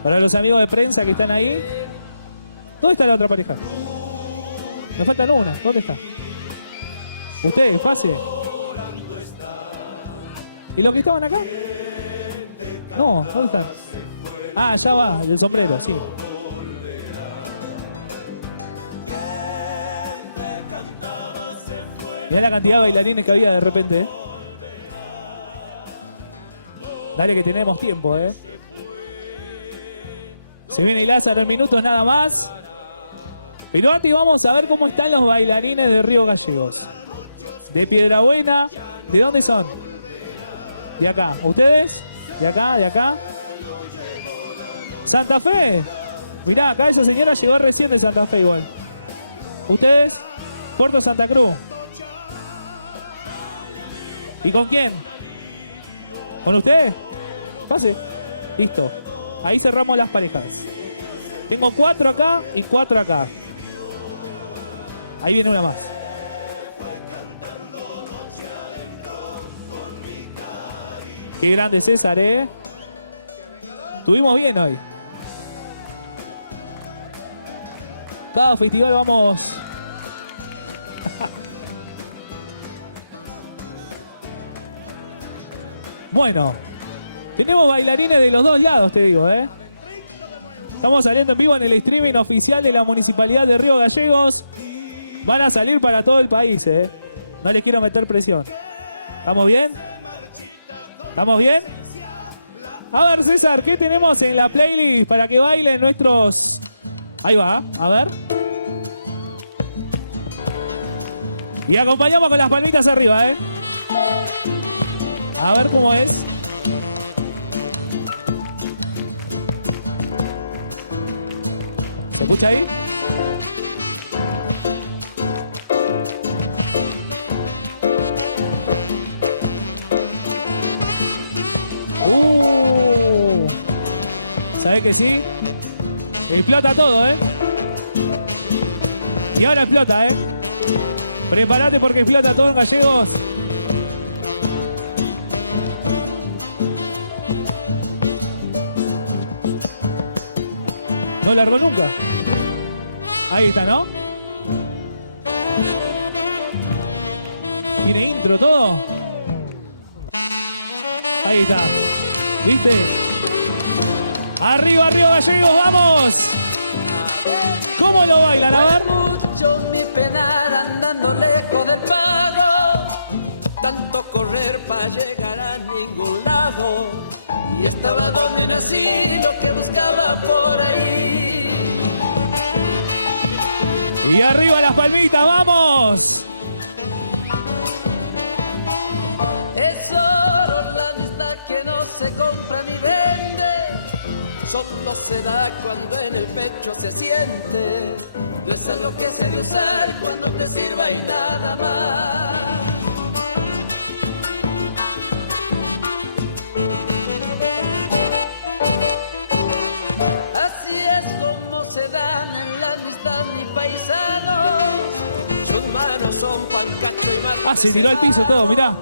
Para los amigos de prensa que están ahí. ¿Dónde está la otra pareja? Me faltan una. ¿Dónde está? Ustedes, pase. ¿Y los que estaban acá? No, ¿dónde están? Ah, ya va, el sombrero, sí. Mirá la cantidad de bailarines que había de repente, ¿eh? Dale que tenemos tiempo, ¿eh? Se viene Lázaro en minutos nada más. Pero antes vamos a ver cómo están los bailarines de Río Gallegos. De Piedrabuena. ¿De dónde son? De acá. ¿Ustedes? De acá, de acá. Santa Fe. Mirá, acá esa señora llegó recién de Santa Fe igual. ¿Ustedes? Puerto Santa Cruz. ¿Y con quién? ¿Con usted? Pase. Listo. Ahí cerramos las parejas. Tengo 4 acá y 4 acá. Ahí viene una más. Qué grande César, ¿eh? Estuvimos bien hoy. Cada festival vamos... Bueno, tenemos bailarines de los dos lados, te digo, ¿eh? Estamos saliendo en vivo en el streaming oficial de la Municipalidad de Río Gallegos. Van a salir para todo el país, ¿eh? No les quiero meter presión. ¿Estamos bien? ¿Estamos bien? A ver, César, ¿qué tenemos en la playlist para que bailen nuestros... Ahí va, a ver. Y acompañamos con las palmitas arriba, ¿eh? A ver cómo es. ¿Se escucha ahí? ¿Sabés que sí? Explota todo, ¿eh? Y ahora explota, ¿eh? Prepárate porque explota todo en Gallegos. No largó nunca. Ahí está, ¿no? Tiene intro todo. Ahí está. ¿Viste? Arriba, arriba, Gallegos, vamos. ¿Cómo lo bailan? A ver. Mucho mi penar andando lejos del pago, tanto correr para llegar a ningún lado. Y estaba donde nací, lo que buscaba por ahí. Y arriba las palmitas, vamos. Es oro la amistad que no se compra ni vende, solo se da cuando en el pecho se siente. No es algo que se ha de usar cuando te sirva y nada más. Así es como se dan en la amistad mis paisanos. Sus manos son pancacho y mate. Ah, se tiró al piso todo, mirá.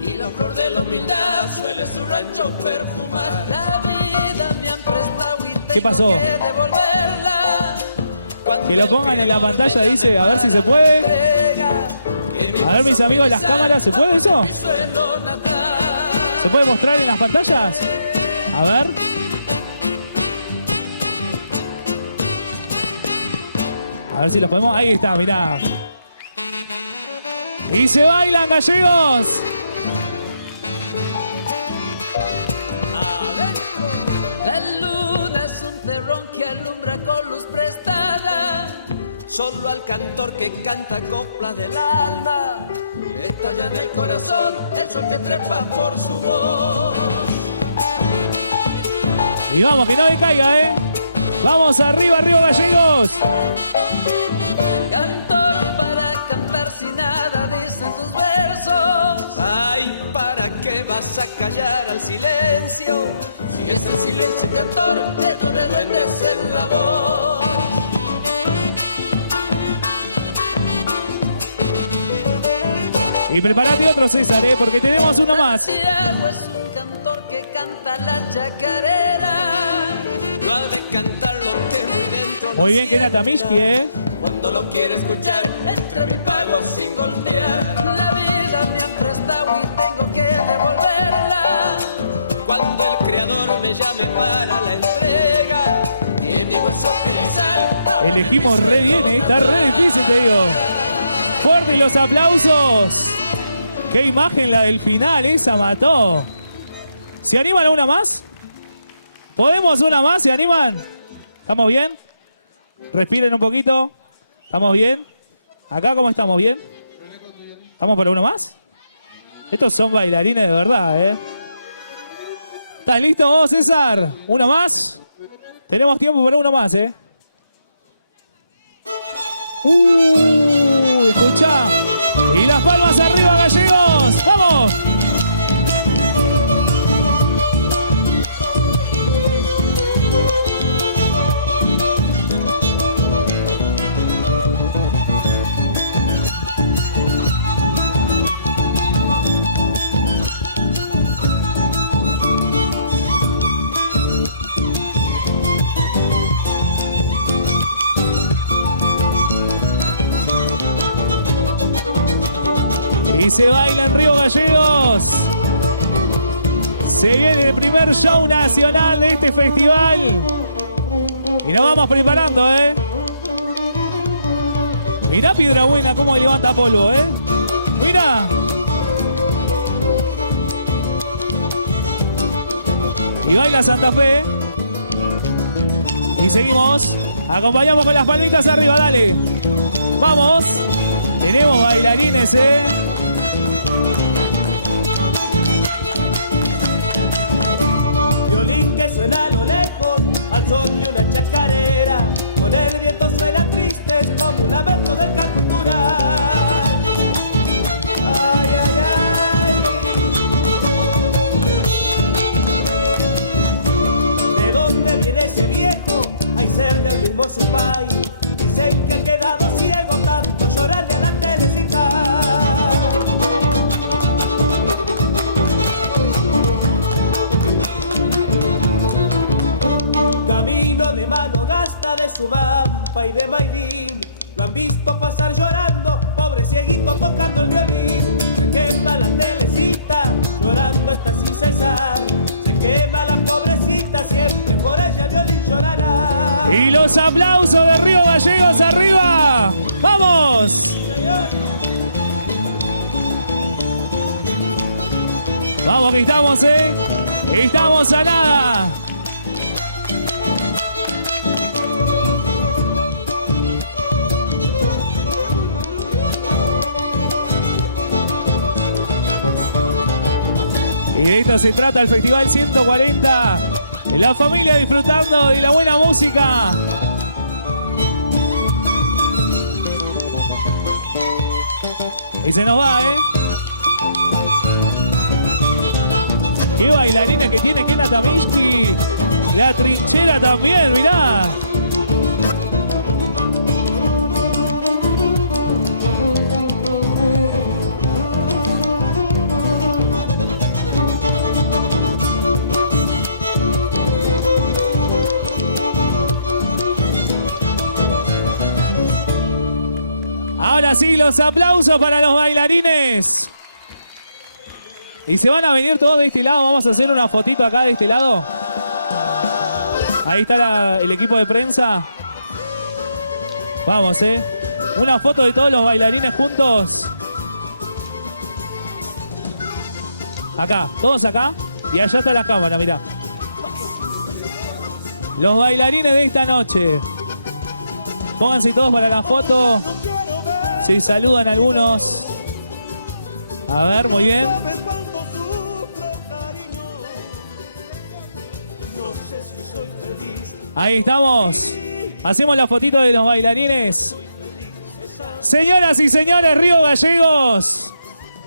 Y la flor de la humildad suele su rancho perfumar. La vida me han prestado y tengo ¿Qué pasó? que devolverla. Que lo pongan en la pantalla, dice, a ver si se puede. A ver, mis amigos de las cámaras, ¿se puede eso? ¿Se puede mostrar en las pantallas? A ver. A ver si los podemos. Ahí está, mirá. Y se bailan, Gallegos. La luna es un terrón que alumbra con luz prestada. Solo al cantor que canta coplas del alma estalla en el corazón el sol que trepa por su voz. Y vamos, que no decaiga, ¿eh? Vamos arriba, arriba, Gallegos. Cantor para cantar sin nada dicen tus versos. Ay, ¿para qué vas a callar al silencio? Si es el silencio cantor, lleno de duendes en la voz. Y prepárate otro, César, porque tenemos uno más. Santiago es un cantor que canta la chacarera. No ha de cantar lo que muy dentro. Muy bien, que Natamishki, Cuando lo quiere escuchar, entre mi pago sin golpear. La vida me han prestado y tengo que devolverla. Cuando el creador me llame para la entrega, y en mi hueso pensar. Elegimos re bien, está re difícil, te digo. Fuerte los aplausos. Qué imagen la del final, esa mató. ¿Se animan a una más? ¿Podemos una más? ¿Se animan? ¿Estamos bien? Respiren un poquito. ¿Estamos bien? ¿Acá cómo estamos? ¿Bien? ¿Estamos para uno más? Estos son bailarines de verdad, ¿eh? ¿Estás listo vos, César? ¿Uno más? Tenemos tiempo para uno más, ¿eh? Escuchá. Y las palmas arriba, Gallegos. ¡Vamos! Y se baila en Río Gallegos. Se viene el primer show nacional de este festival. Y nos vamos preparando, ¿eh? Mirá Piedra Buena cómo levanta polvo, ¿eh? Mirá. Y baila Santa Fe. Y seguimos. Acompañamos con las palmitas arriba, dale. Vamos. Tenemos bailarines, ¿eh? Violín que suena a lo lejos, al son de una chacarera, con el vientos suenan tristes como un lamento del canto cultural. Ay, ay, ay. ¿De dónde viene ese viejo? Hay ser del mismo su país. Dicen que ha quedado ciego tanto llorarle a la telecita. Camino de mano gasta de Sumampa y de Maidín. Lo han visto pasar llorando, pobre cieguito tocando el violín. Se quema la telecita, llorando está sin cesar. Se quema la pobrecita, siempre por ella el violín llorará. Y los aplausos de Río Gallegos arriba. ¡Vamos! Señor. Vamos que estamos, estamos a nada. Y de esto se trata el Festival 140. La familia disfrutando de la buena música. Y se nos va, Qué bailarina que tiene Kena Tamishki. La trinchera también, mirá. Ahora sí, los aplausos para los bailarines. Y se van a venir todos de este lado. Vamos a hacer una fotito acá de este lado. Ahí está el equipo de prensa. Vamos, una foto de todos los bailarines juntos. Acá, todos acá. Y allá está la cámara, mirá. Los bailarines de esta noche. Pónganse todos para la foto. Sí, saludan algunos. A ver, muy bien. Ahí estamos. Hacemos la fotito de los bailarines. Señoras y señores, Río Gallegos.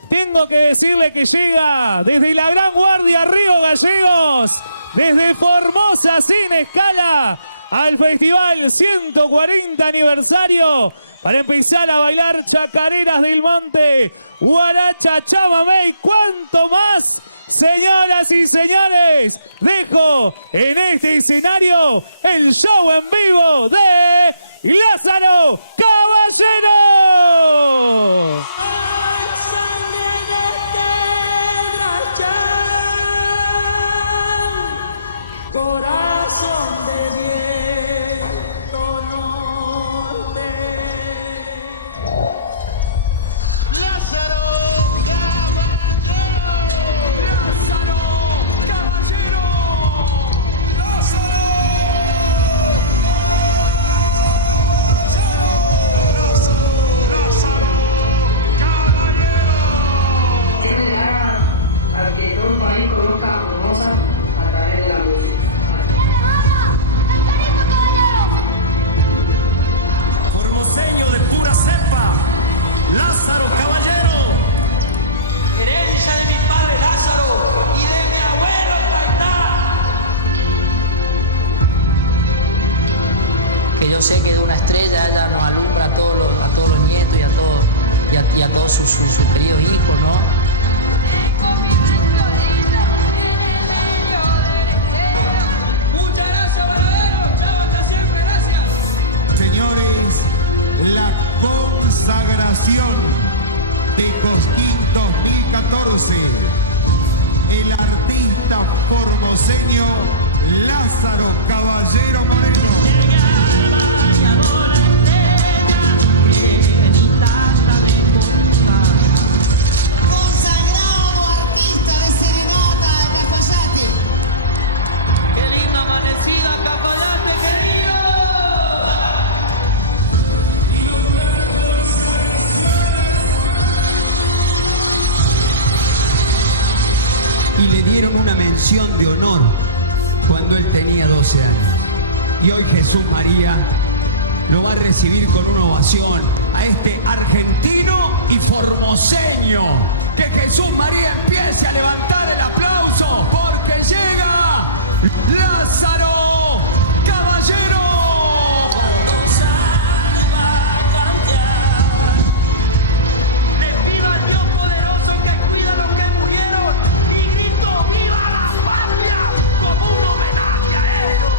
Tengo que decirle que llega desde la Gran Guardia Río Gallegos, desde Formosa sin escala, al Festival 140 aniversario para empezar a bailar chacareras del monte, guaracha, chamamé y cuánto más. Señoras y señores, dejo en este escenario el show en vivo de Lázaro Caballero. Corazón de viento norte. Lázaro Caballero. Lázaro Caballero. Lázaro. Lázaro Caballero. Quiero llegar a que todo el país conozca a Formosa a través de la música. Formoseño de pura cepa, Lázaro Caballero. Herencia de mi padre Lázaro y de mi abuelo Taitá. Que yo sé que de una estrella ella nos alumbra a todos los nietos y a todos sus queridos hijos, ¿no? Muchas gracias, Varadero. Chao, hasta siempre, gracias. Señores, la consagración de Cosquín 2014. El artista formoseño Lázaro Caballero Moreno. Consagrado artista de serenata Cafayate. Qué linda amanecida, Cafayate, querido. Y le dieron una mención de honor cuando él tenía 12 años. Y hoy Jesús María lo va a recibir con una ovación a este argentino y formoseño. Que Jesús María empiece a levantar el aplauso porque llega Lázaro Caballero. Cuando salga a cantar, le pido al Dios poderoso que cuida a los que murieron y grito ¡viva la patria! Como un homenaje a ellos.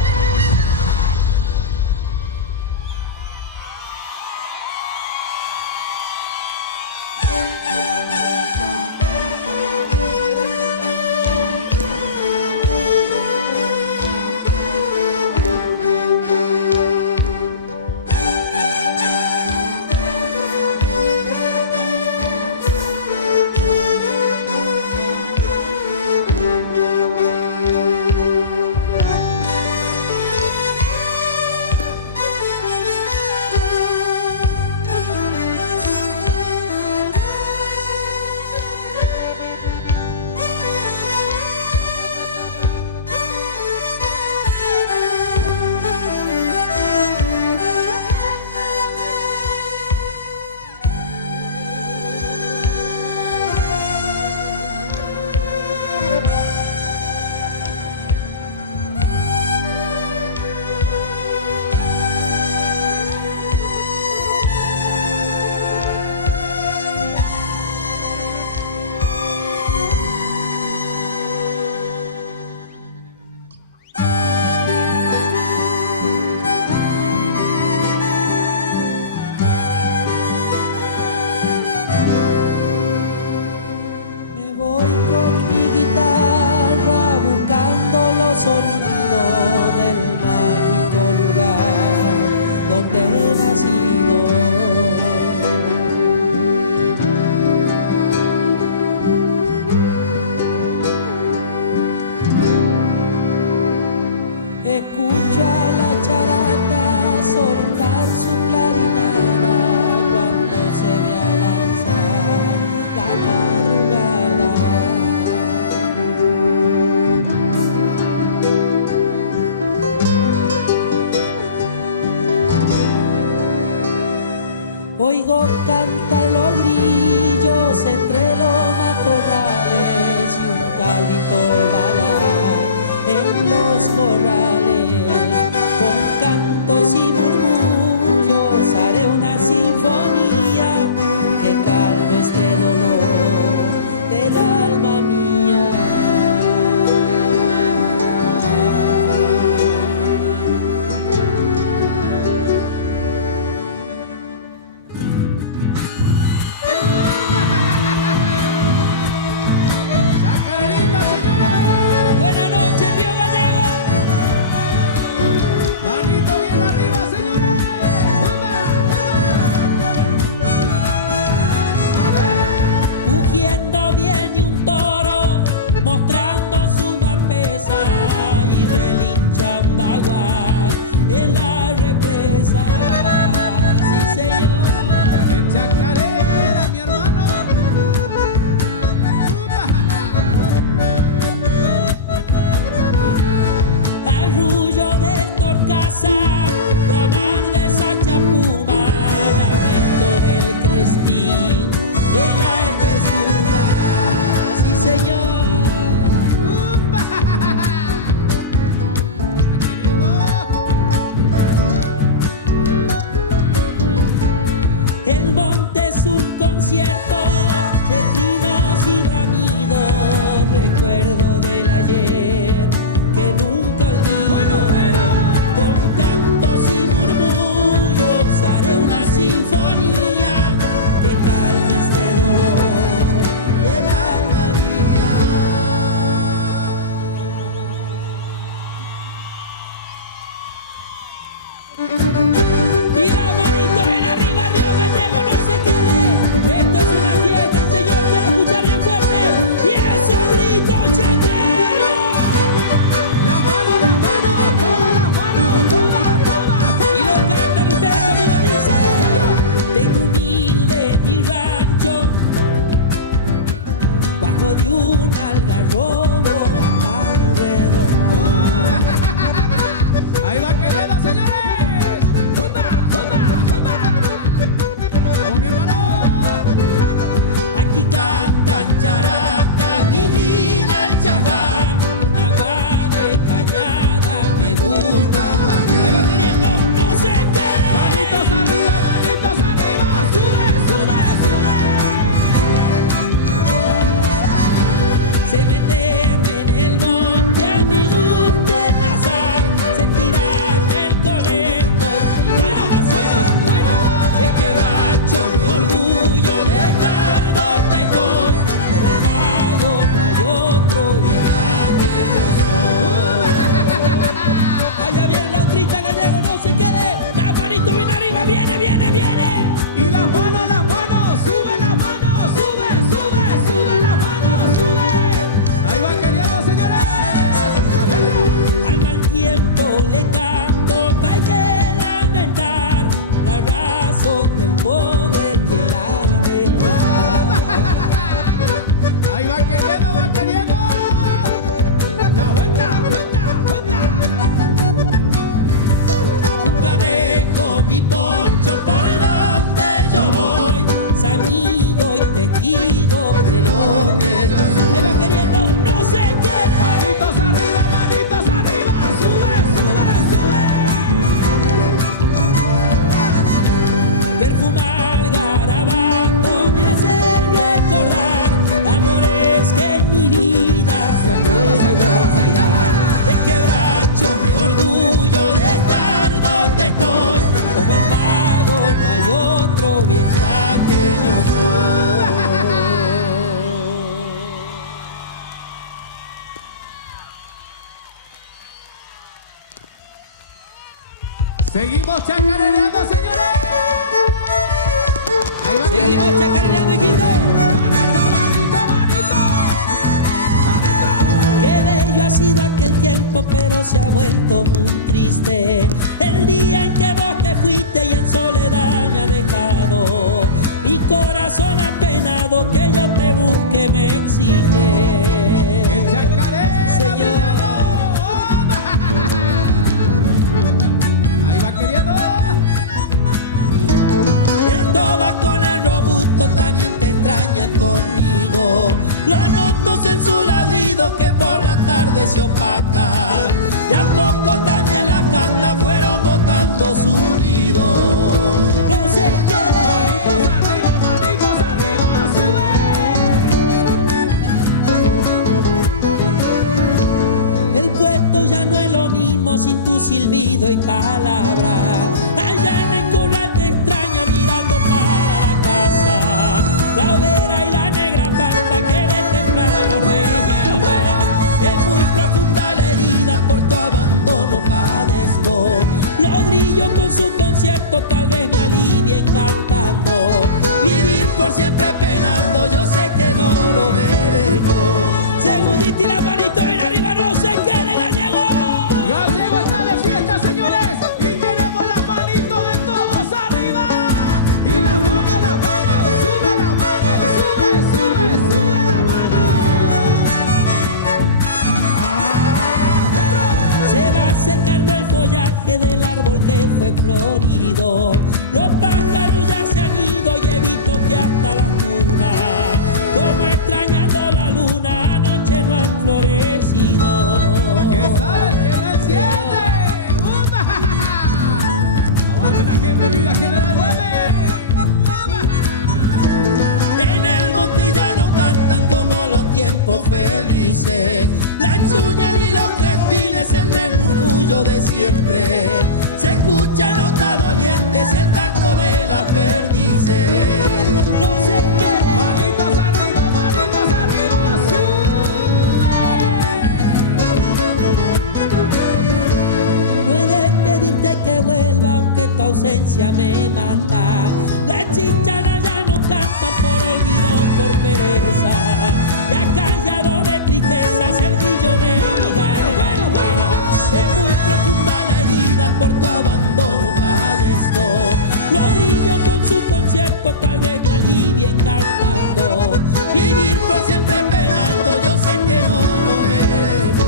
Oigo cantar los grillos entre los matorrales y un cabrito balar en los corrales. Con cantos y murmullos haré una sinfonía que calme este dolor del alma mía. Ahí va queriendo, señores. ¡Upa! viene, viene, viene. Y las manos, sube las manos, sube las manos, sube. Ahí van queriendo, señores. Adentro. Al mal tiempo le canto, no hay que lamentar la razón del pobre que la ha de escuchar. Ahí van queriendo. La vuelta. Nunca dejo mi poncho por donde yo voy, es amigo y testigo de lo que yo soy. Ahí va queriendo, no se quiere. Manitos arriba, sube. Perfumar garabato me hace recordar amores que en mi vida se acaba. Es quebracho mi orgullo de estar donde estoy. Como el pago no hay otro bien chaqueño soy. Seguimos chacareando, señores. Ahí van Seguimos chacareando, hijito. Qué bello ha sido aquel tiempo, pero se ha vuelto muy triste. El día en que vos te fuiste y en soledad me ha dejado. Mi corazón apenado que yo te busque me exige. El chacarero, Señor. Ahí va queriendo. El toba con el robusto también te extrañan conmigo. Los notos en su ladrido que por la tarde se opaca. Y a poco también la carla fueron botando su nido. No sé qué. Manitos arriba, sube. El puesto ya no es lo mismo sin tu silbido y palabra. Allá en el corral te extraña mirando para la casa. La overa y la negra pampa que de temprano reñaba. Es muy profunda la herida, por tu abandono padezco. Los grillos con su concierto tal vez me alivien cantando. Vivir por siempre penando, yo sé que no lo merezco. Segundita y la manito bien arriba, no sé qué de gallego. Gallego está de fiesta, señores. Y queremos las manitos de todos arriba. Y las manos, sube la mano, sube la mano. Se va secando el follaje del árbol que fue florido. Los pájaros ya se han ido y evito que hasta la cuna, como extrañando la luna, anoche no han florecido. Que saben que no enciende. Aguante la gente, vida General Gómez. En el monte ya no cantan como los tiempos felices. La chuñan y los crespines entre el murmullo de siempre. Se escucha nota dolientes el canto de las perdices. No sé qué. Manitos arriba, sube. Puedes pedirte que vuelva aunque tu ausencia me mata. Las chicharas ya no cantan por olvido, por pereza. Ya callado de tristezas el grillo de mi garganta. Es muy profunda la herida, por tu abandono padezco. Los grillos con su concierto tal vez me alivien cantando. Vivir por siempre penando, yo sé que no lo merezco.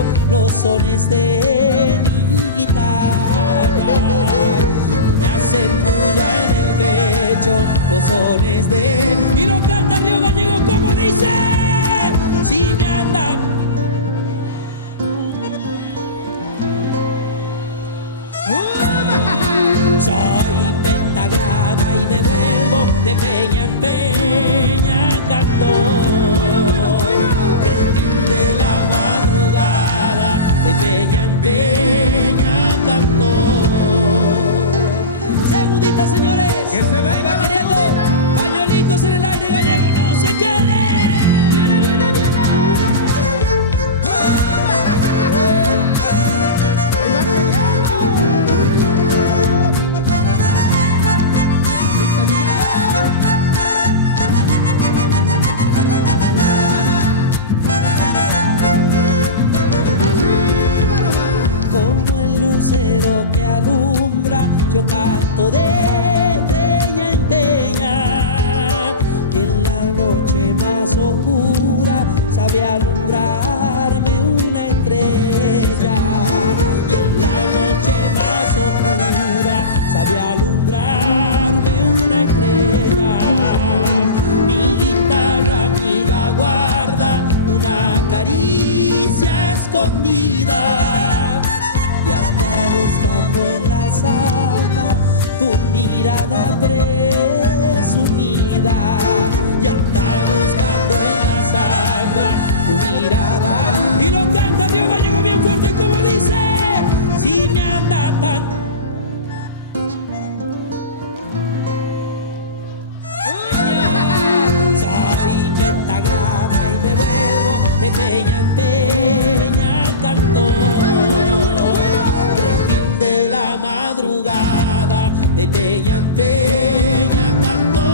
oído los sones de mi guitarra. Me hacen bulla en el pecho los sones de... Y lo canta Río Gallego como dice. Si me andan... Soy pentagrama y me vuelvo de peña en peña cantor. Crespín de la madrugada, de peña en peña cantor. Segundita, señores. Que se ahí va queriendo. Pañuelitos en el aire, Gallego, no se quede. Viene, viene, viene. Ahí va queriendo. Como el lucero que alumbra, yo canto de peña en peña. Y en la noche más oscura sabe alumbrarme una estrella. Y en la noche más oscura sabe alumbrarme una estrella. Mi guitarra amiga guarda una caricia escondida y anda buscando en la sala tu mirada presumida. Y anda buscando en la sala tu mirada. Y lo canta Río Gallego bien fuerte como dice. Si me anda tan... Soy pentagrama y me vuelvo de peña en peña cantor. Crespín de la madrugada, de peña en peña cantor.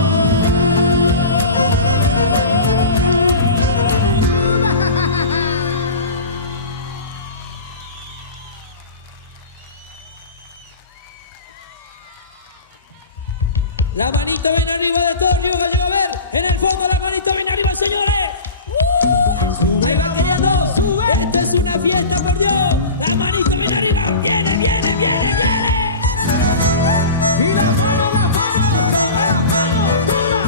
La manito ven arriba de todo Río Gallego, a ver, en el fondo la manito ven arriba, señores. Ahí va queriendo, sube. Esto es una fiesta, por Dios. La manito ven arriba, viene, viene, viene, viene. Y la mano, toma la mano, toma,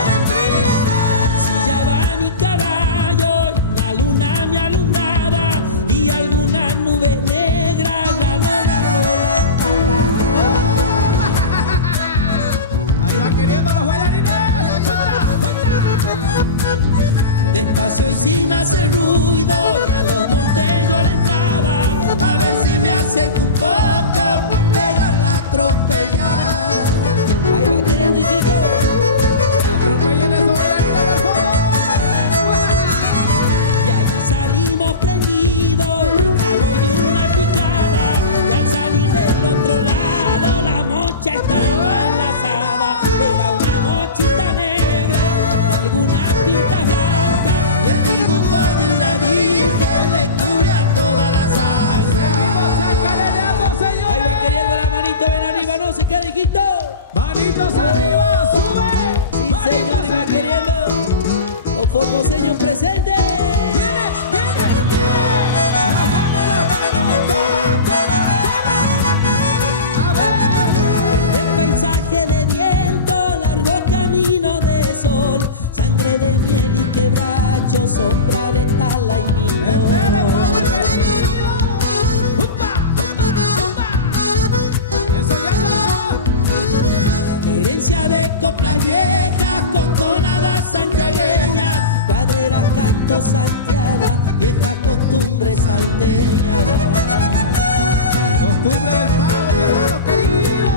adentrita. Si ya va mi caballo, una luna mi alumbrada y algunas nubes negras, la lola. Va queriendo los bailarines. Despacio y sin hacer ruido, y a los montes yo la entraba, a ver si me acerco un poco para pegar la atropella. Ahí va queriendo y digo, atropellen esos bailarines del fondo. Y allí salimos prendidos, un cabo y una picada, y al salir del otro lado la mocha estaba enlazada. Era una mochita negra de algunas pintas blancas y el dibujo de una virgen le cubría toda la sangre. Seguimos chacareleando, señores. Ahí va queriendo la manito, ven arriba, no sé qué dijiste. Manitos arriba, sube. Sí, manitos señor, arriba. Va queriendo. Los formoseños presentes. Viene, viene, viene. La mano, toma. A ver. El paisaje de viento, largos caminos de sol, sangre de miel y quebracho, sombra de tala y mino. Herencia de coplas viejas con tonadas santiagueñas, cuadreras, cantos salteadas, viejas costumbres salteñas. Costumbre del pago, mi hermano querido.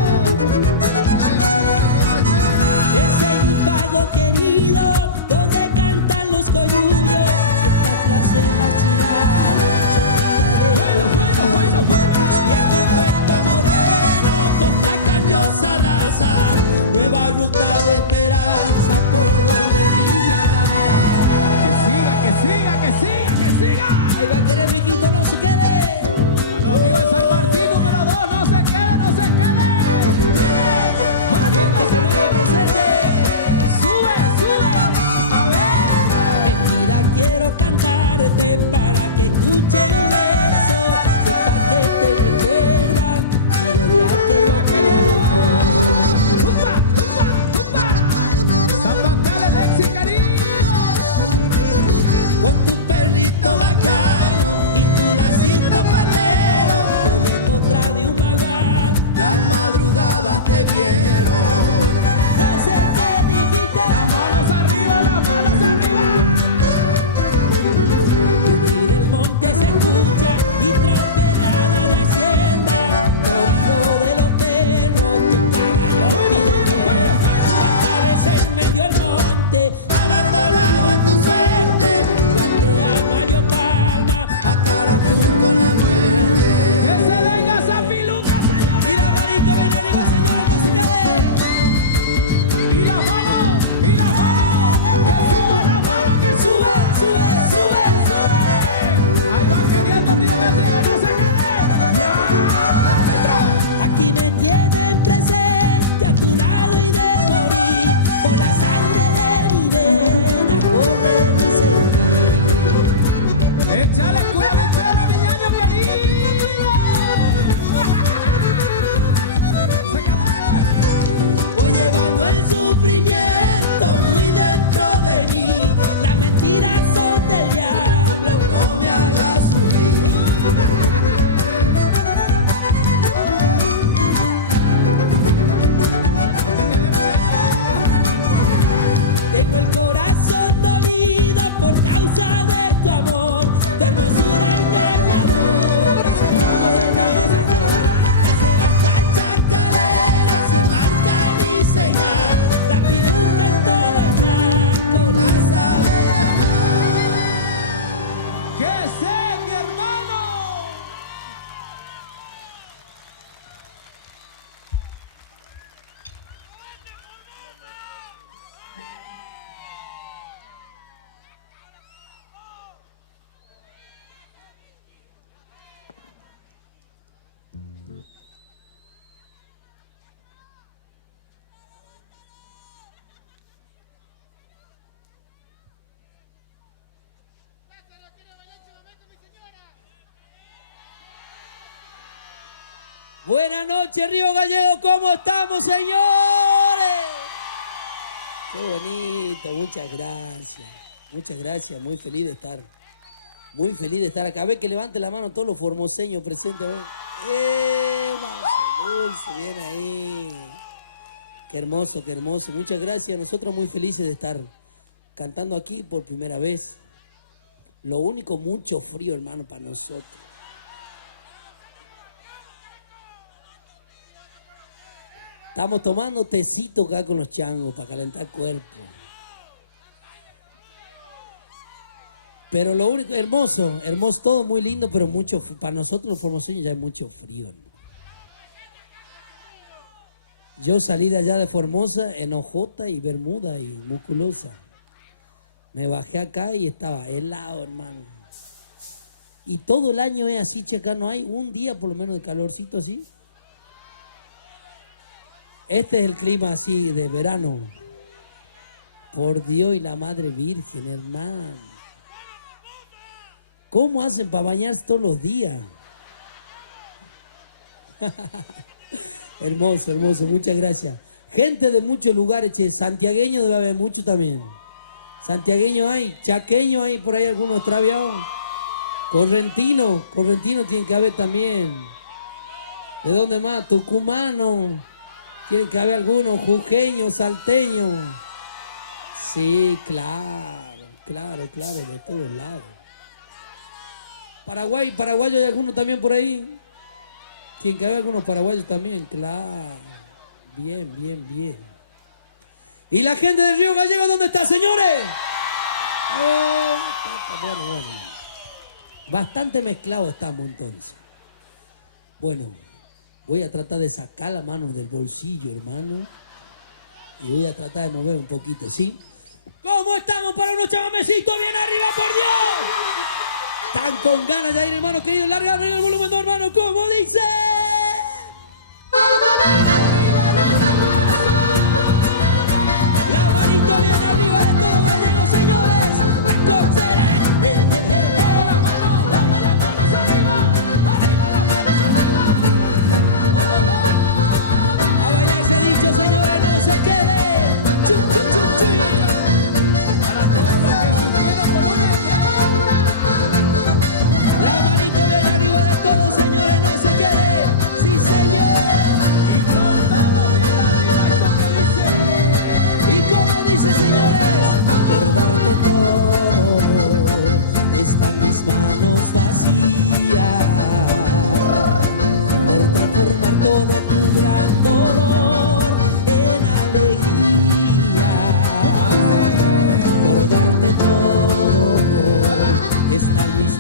Ese mi pago querido, donde cantan los coyullos, estas plazuelas chiladas son lindas de bueno. Y el convento moreno, Costa Caño Salazar, nueva ruta de esperanza por donde niña cantar. Que siga, que siga, que siga, que siga. Ahí va a querer Viquito, no se quede. A los amigos de San Martín número 2, no se quede, no se quede. Gente que no hay presente. Sube, sube. A ver. gente, abandonado a tu suerte. Llame a Mario Palma, a Caro Cruz con la muerte. ¡Que se venga esa piluca, señores! Y la manito viene arriba, señores, no se quede. ¡Y la mano! ¡Y la mano! ¡Que suba la mano! ¡Que sube! Sube, sube, sube. Ahí va queriendo Río Gallego, no se quede. ¡Ya! Aquí me tienen presente a tu lado y de morir. Por la sangre de mi vena corre mi sed. ¡Échale cura Becerra, mi ñaño querido! ¡Se quedó! Voy llevando el sufrimiento muy dentro de mí. Las mentiras son del diablo, no me hagas sufrir. Tengo el corazón dolido por causa de tu amor, tu hermosura engañadora. La cebata chacarera sin marca ni señal, la piluca en todo el blanco, la sabe. ¡Que sé, mi hermano! Buenas noches, Río Gallego, ¿cómo estamos, señores? Qué bonito, muchas gracias, muy feliz de estar acá. A ver que levante la mano todos los formoseños presentes, a ver. Mazo dulce, bien ahí. Qué hermoso, muchas gracias, nosotros muy felices de estar cantando aquí por primera vez. Lo único, mucho frío, hermano, para nosotros. Estamos tomando tecito acá con los changos para calentar el cuerpo. Pero lo único, hermoso, todo muy lindo, pero mucho, para nosotros los formoseños ya hay mucho frío, hermano. Yo salí de allá de Formosa en hojota y bermuda y musculosa. Me bajé acá y estaba helado, hermano. Y todo el año es así, che, acá no hay un día por lo menos de calorcito así. Este es el clima así de verano. Por Dios y la Madre Virgen, hermano. ¿Cómo hacen para bañarse todos los días? Hermoso, muchas gracias. Gente de muchos lugares, che. Santiagueño debe haber mucho también. Santiagueño hay, chaqueño hay por ahí algunos extraviados. Correntino tienen que haber también. ¿De dónde más? Tucumano. Tienen que haber algunos, jujeños, salteños. Sí, claro, de todos lados. Paraguayo hay algunos también por ahí. Tienen que haber algunos paraguayos también, claro. Bien. ¿Y la gente del Río Gallego dónde está, señores? Bueno. Bastante mezclados estamos entonces. Bueno. Voy a tratar de sacar la mano del bolsillo, hermano. Y voy a tratar de mover un poquito, ¿sí? ¿Cómo estamos para unos chamamecitos bien arriba, por Dios? Están con ganas de ir, hermano querido. Larga el volumen, no, hermano. ¿Cómo dice? La manito bien arriba de todo Gallego, señores. Cochera. Dame las manos arriba. Arriba las manos arriba. A bailar se ha dicho, señores, no se quede. Chu. Para todos los que sufrieron por una enmienda. La manito bien arriba de todos, señores, no se quede. Sí, señor. Y cantamos bien arriba esto que dice. ¿Y cómo dice, señores? Por darte todo, están mis manos vacías. Por transformar todo tu gran dolor en alegría.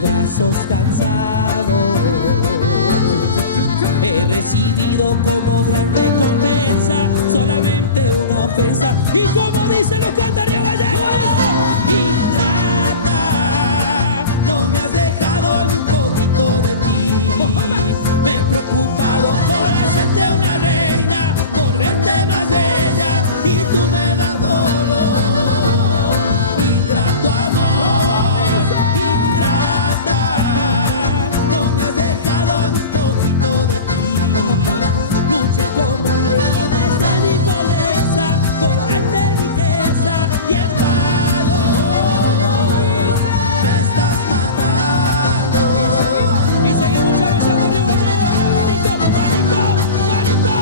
brazos cansados. He recibido como gran recompensa solamente una ofensa. Y como dicen los cantaríos gallegos, ingrata, no me has dejado un poquito de ti. Me he preocupado por hacerte una reina, por verte más bella, y tú me das dolor. Ingrato amor, ingrata, no me has dejado un poquito de ti. Luché como un león desde mi pobreza, por arte, riqueza y el valor. Me estás matando. Y seguimos chavos, Río Gallego, manito, manito, manito, manito,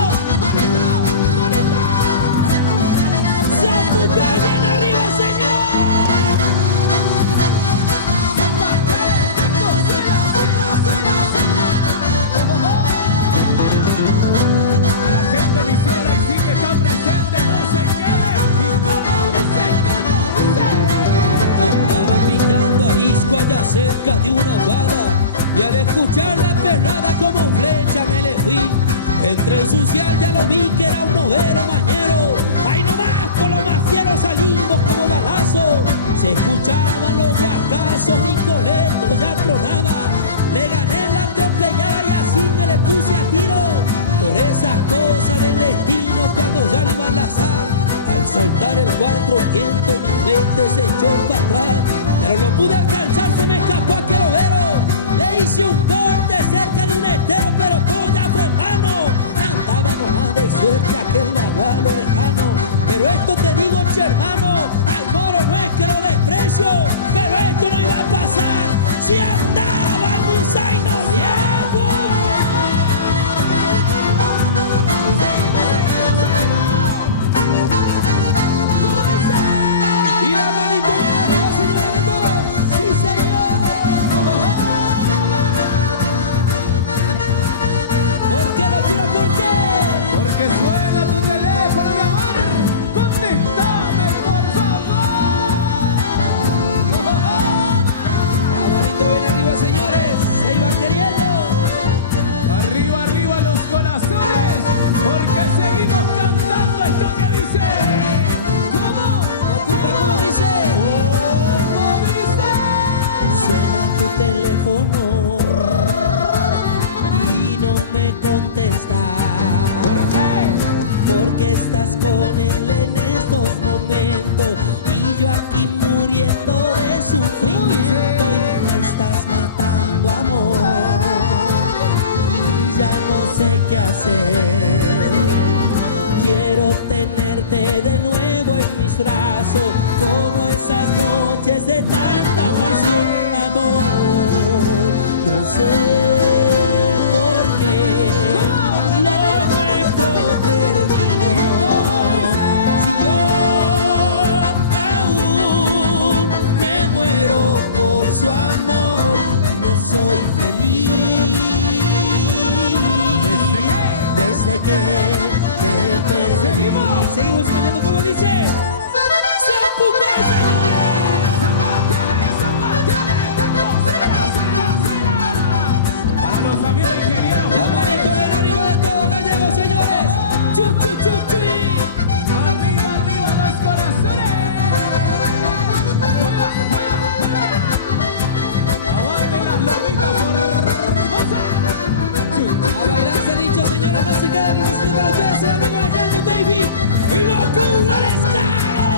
manito. Zapuca bien arriba, señor. A la gente visera y sí que está presente, no se quede. Y como Andaba picando arisco allá cerca de una vada, y al escuchar la perrada como flecha me le fui. Entre el social ya lo vi que era un overo mañero. Ahí nomás con los más fieros salimos como balazo. Se escuchaban los guacazos, Nicoleto ya tronaba. Le gané la atropellada y así me le puse a tiro. Por esas cosas del destino cuando ya le iba a enlazar, al soltar el 400 mi frente se echó para atrás. Pero no pude alcanzar, se me escapó aquel overo. Le hice un corte cerca de un estero, pero todo ya fue en vano. Andaba nomás de suerte aquel bagualo lejano. Pero esto te digo, che hermano, al moro no es que lo desprecio, pero esto no iba a pasar si andaba en un zaino viejo. Y la manito bien arriba, señores de todos. Sí, señor. ¿Por qué locura? ¿Por qué? porque suena tu teléfono, mi amor. Contéstame, por favor. La manito bien arriba, señores. Se iban queriendo. Arriba, arriba los corazones, porque seguimos cantando esto que dice. ¿Cómo? Ocupa, ¿cómo dice? ¿Cómo dice? Suena tu teléfono y no me contestas. ¿Por qué? Porque estás con él en estos momentos y yo aquí muriendo de sufrimiento y me estás matando, amor. Y ya no sé qué hacer. Quiero tenerte de nuevo en mis brazos, como esas noches de tanta pasión, amor. No sé por qué lo nuestro terminó. Si yo aún me muero por su amor, no soy feliz. Desde que te perdí. Seguimos engañando, como dice. ¡Zapuca, Para los amigos ingenieros. la manito bien arriba de todo, gallego, señores. ¡Chu, chu, chu, chui! Arriba, arriba los corazones. ¡Mueva, mueva, mueva! Aguante las lomitas formosas. A bailar se ha dicho, señores, no se queden en el para ustedes, el amigo Alejandro David. ¡Y locura es caro!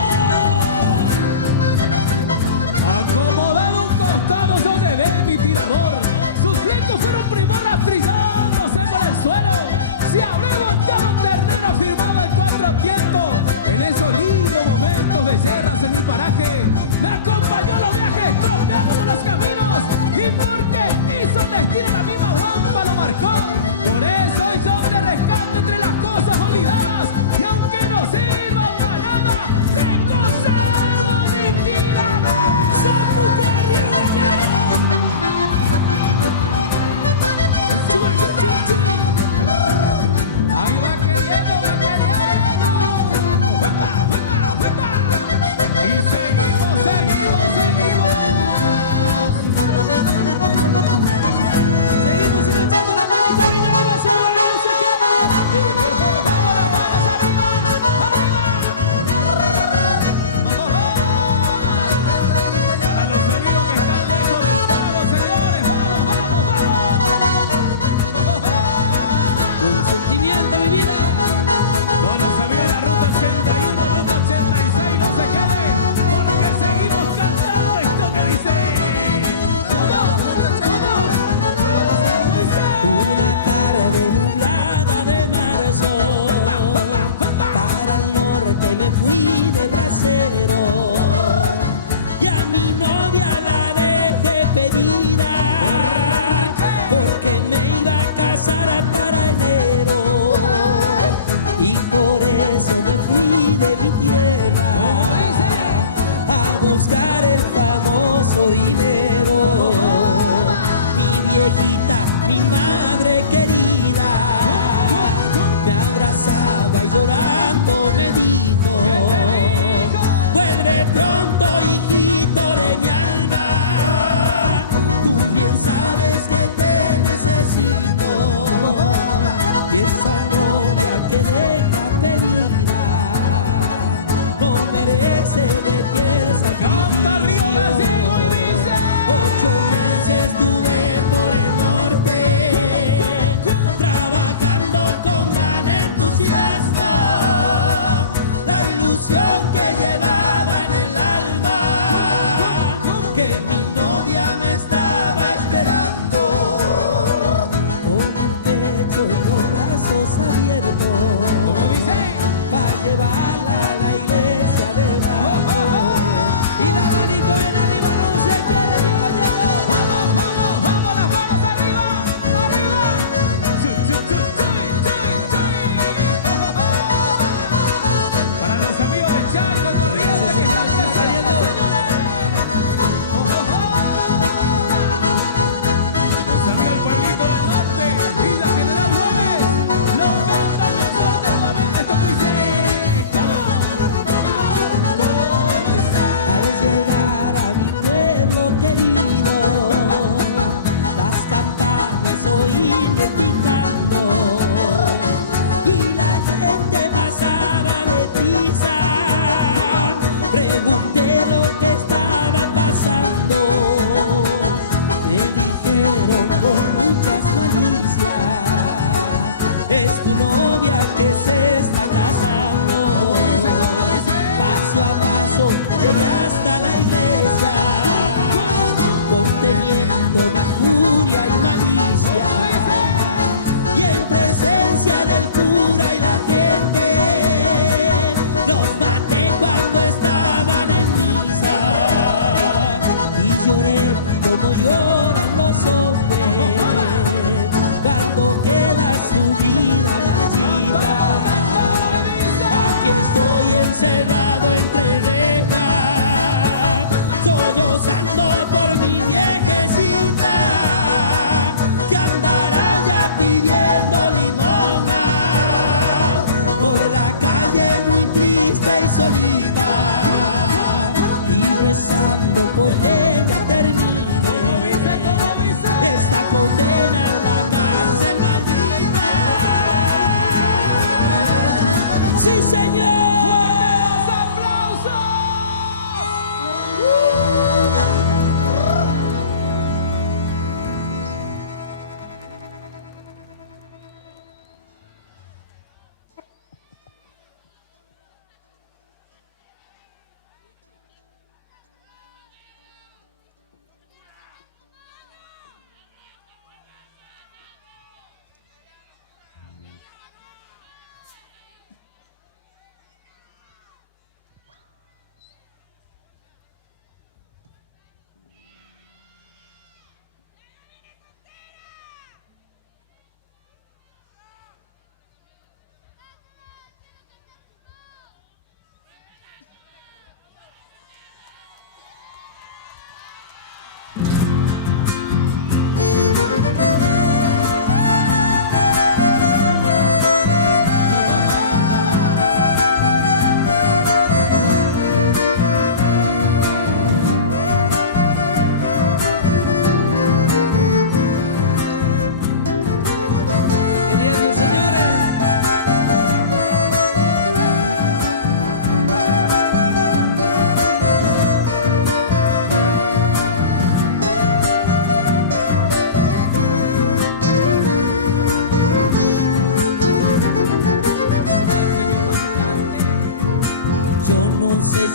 Acomodado a un costado donde ve mi tirador. Sus flecos fueron primor rastrillándose por el suelo. Si habré volteado ternero firmaba el 400. En esos lindos momentos de guerras en mi paraje, me acompañó los viajes tropeando por los caminos. Y porque hizo el destino, la misma guampa lo marcó. Por eso hoy yo te rescato entre las cosas olvidadas. Y aunque no sirva para nada, te conservo mi tirador. ¡Zapuca, Río Gallego! Ahí va queriendo, va queriendo. ¡Fuepa, fuepa, fuepa! Y seguimos, seguimos, seguimos. Canta Río Gallego y dice 8 meses estuve por el norte trabajando con gran entusiasmo, la ilusión que llevaba en el alma, que mi novia me estaba esperando, con el pecho y los brazos abiertos, como dice, para llevarla a la iglesia de Blanco. Y la manito en arriba no se quede, Río Gallego. Vamos, vamos, vamos, las manos arriba, arriba. Para los amigos de Chaco, Corrientes, que están saliendo, señores. Los amigos del pueblito del norte, Villa General Juárez, los cantan del norte nuevamente. Esto que dice, al llegar a mi pueblo querido, las campanas oí repicando y la gente pasaba deprisa. Pregunté lo que estaba pasando, me dijeron con muchas malicias, es tu novia que se está casando. Paso a paso llegué hasta la iglesia, conteniendo mi furia y malicia, y en presencia del cura y la gente los maté cuando estaban en misa, y lloré como lloran los hombres cuando queda su vida marchita. Aquí estoy encerrado entre rejas, sollozando por mi viejecita, que andará ya pidiendo limona por la calle muy triste y solita, y rezando por que ella termine esta condena en la cárcel maldita. ¡Sí, señor!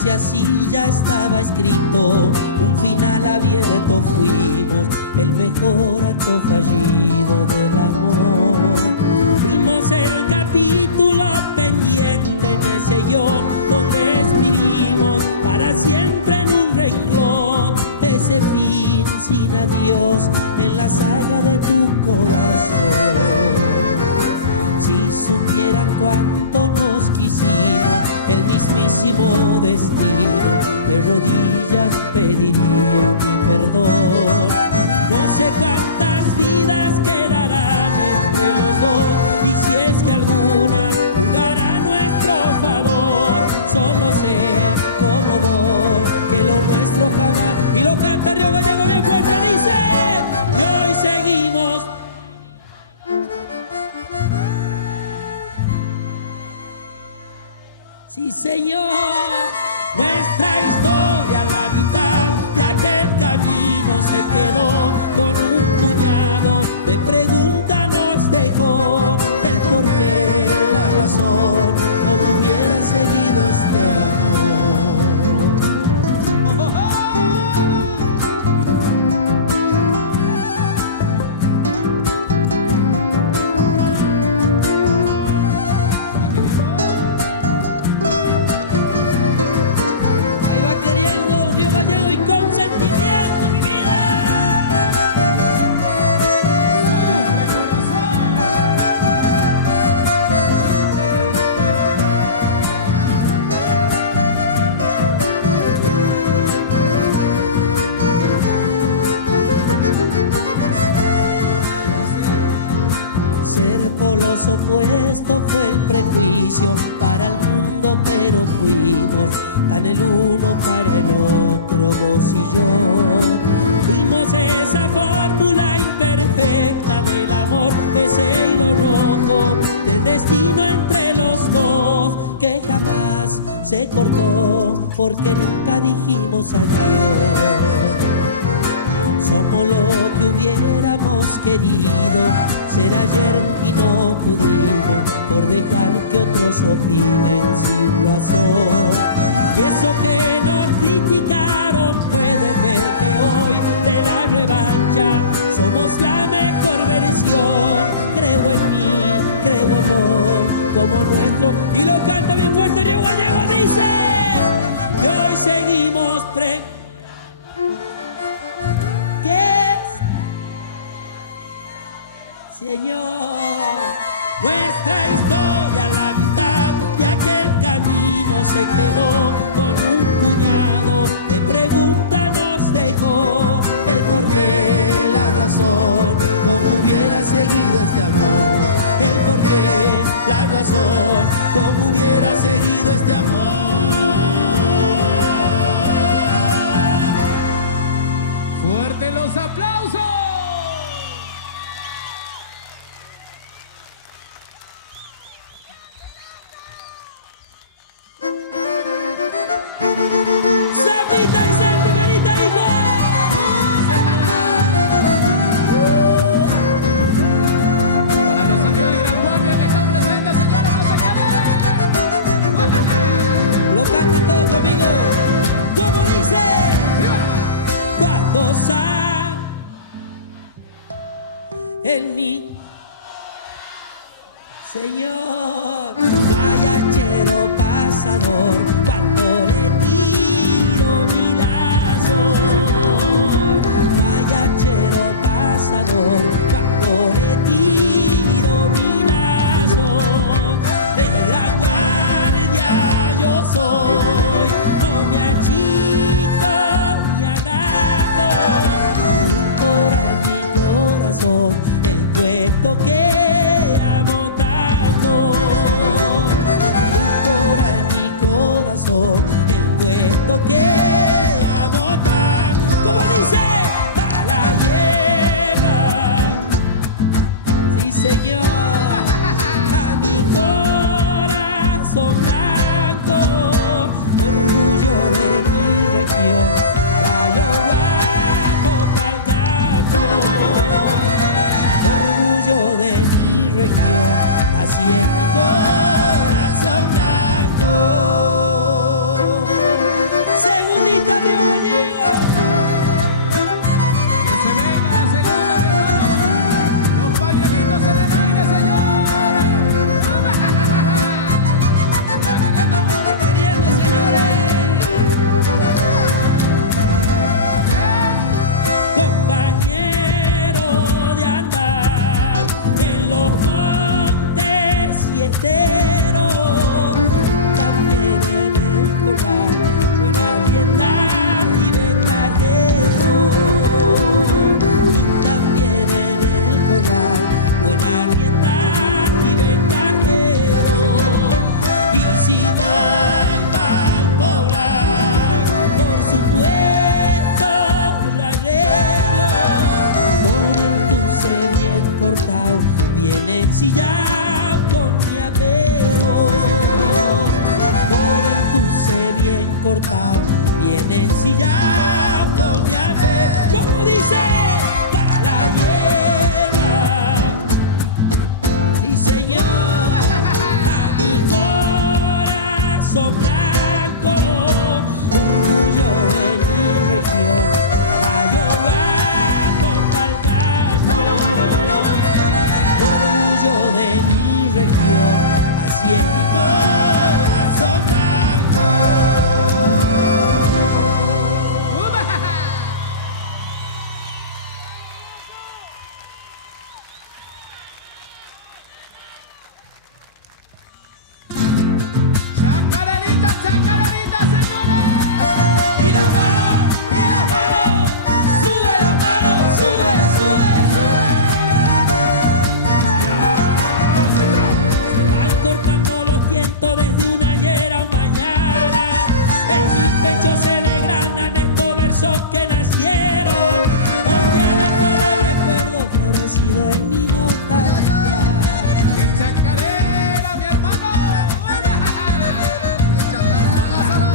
Si así ya estaba escrito, un final abierto fuimos, el mejor acto fallido del amor. Fuimos el capítulo pendiente en el sellón donde escribimos para siempre en un renglón ese fin sin adiós en la saga de tu corazón. Si supieran cuánto nos quisimos, el mismísimo destino de rodillas pediría mi perdón. No sé cuántas vidas quedarán entre los dos, y si es que alguna jugará a nuestro favor, solo sé como vos que lo nuestro jamás. Y lo canta Río Gallego bien fuerte, dice, y hoy seguimos. Sí, señor, nuestra historia la Polos opuestos fue el prejuicio para el mundo, pero fuimos tan el uno para el otro, vos y yo. Fuimos esa fórmula imperfecta del amor, ese hilo rojo del destino entre los dos, que jamás se cortó porque nunca dijimos adiós. Somos lo que hubiéramos querido ser ayer y no pudimos por dejar que otros opinen sin razón. Y eso que nos criticaron pueden ver que hoy de la revancha somos la mejor versión. Creo en mí, creo en vos como nuestro. Y lo canta bien fuerte Diego Gallego, dice: y hoy seguimos Señor, nuestra historia a la mitad de aquel camino se quedó con un puñado de preguntas, nos dejó el porqué, la razón, cómo hubiera seguido este amor, el porqué, la razón, cómo hubiera seguido este amor. ¡Fuerte los aplausos! En mí, Señor, guayachero pasador, cuando le tiro mi lazo. Guayachero pasador, cuando le tiro mi lazo. De gran guardia yo soy, no me achico ni agrando. En mi corazón el puesto que amo tanto. En mi corazón el puesto que amo tanto. Como dice, para la hierba. Sí, Señor, a mi corazón blanco, orgullo de mi región, caballo guapo pa'l canto. Orgullo de mi región, así es mi corazón blanco. Segundita de Gallego. Que se venga la segunda, mi hermano. Los pañuelitos en el aire, señores. Queriendo, señores. Compañero de andar en los montes y esteros, también en el corral, buena rienda y ventajero. Y también en el corral, buena rienda y ventajero. Y si voy pa'l poblar, por supuesto lo arreglo, con el dulce bien cortado, bien ensillado con mi apero. Con el dulce bien cortado, bien ensillado con mi apero. Como dice, para la hierba. Sí, Señor, a mi corazón blanco, orgullo de mi región, caballo guapo pa'l campo. Orgullo de mi región, así es mi corazón blanco. hermosos que nacieron, porque adentro del recuerdo florecido en mi notaría. ¡Qué chacarera, mi hermano! ¡Qué chacarera!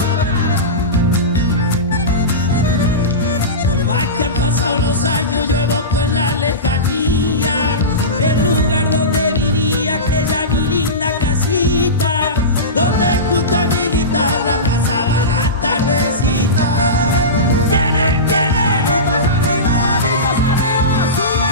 Por más que han pasado los años, yo evoco en la lejanía el lugar donde vivía aquella mi linda casita, donde junto a mi guitarra pasaba la tardecita. ¿Quiénes? ¡Manitos arriba! ¡Sube!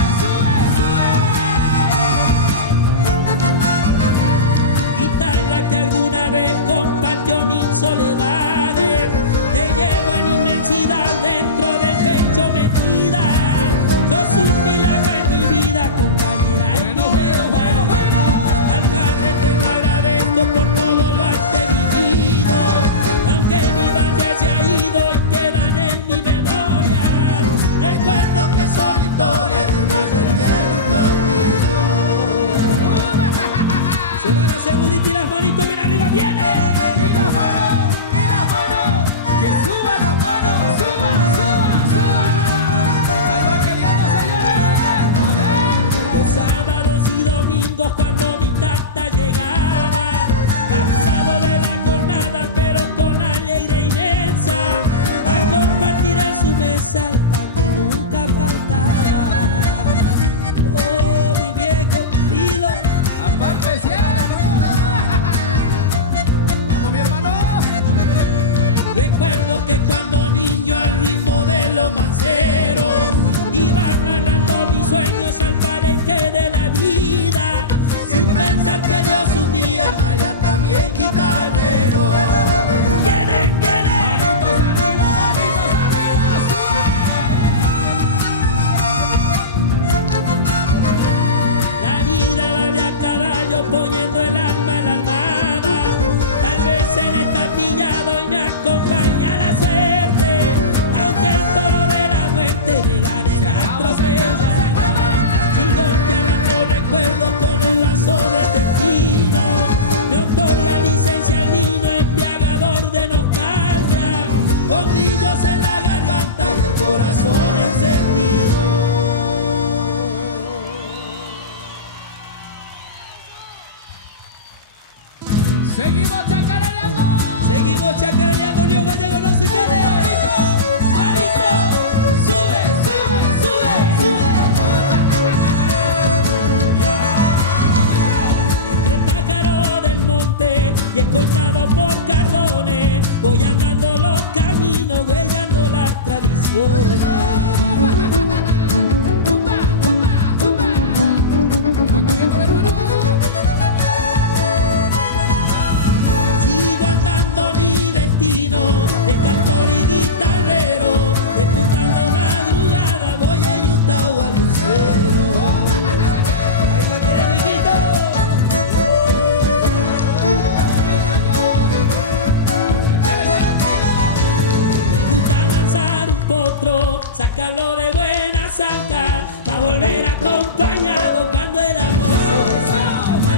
Guitarra que alguna vez compartió mis soledades, te llevo en inmensidad dentro del pecho metida. Sos un milagro en mi vida, compañera en mi bueno. Al Padre te lo agradezco por todo lo antes vivido, aunque mi ya se ha ido y quedan en mi memoria. Recuerdo que son historias de un ayer que conmigo. Se van a segundito y las manitos bien arriba, ¡viene! ¡Y la mano! ¡Que suba la mano! ¡Suba! ¡Ahí va queriendo, señores! ¡A ver! Los sábados y domingos cuando mi tata llegaba, cansado de la jornada pero con alegría inmensa, a compartir en su mesa el pan que nunca faltaba. Oh, mi viejo querido, ¡Aparte, cielo! ¡Vamos, mi hermano! recuerdo que cuando niño al ritmo de los manceros iba agarrando mis sueños al palenque de la vida, sin pensar que Dios un día me haría también guitarrero. ¿Quiénes? ¡Manitos arriba! ¡Sube! La vida va de a caballo poniendo el alma en la armada, tal vez en esta pillado y me acompaña la suerte, aunque el toro de la muerte me gane la atropella. Sigo llenando recuerdos con el lazo del destino, me otorga licencia el vino embriagador de nostalgia, con grillos en la garganta y el corazón encendido. ¡Seguimos chacareando! Seguimos chacareando, Río Gallego, no se quede. ¡Marito! ¡Sube! Entre pájaros del monte y escoltado por cardones, voy andando los caminos, huellando las tradiciones. Sigo andando mi destino de cantor y guitarrero, disputando madrugada, voy ayuntado a lucero. Ahí va, querido amiguito. Me gusta lanzar un potro, sacarlo de buena zanca, pa' volver acompañado cuando el amor se desata.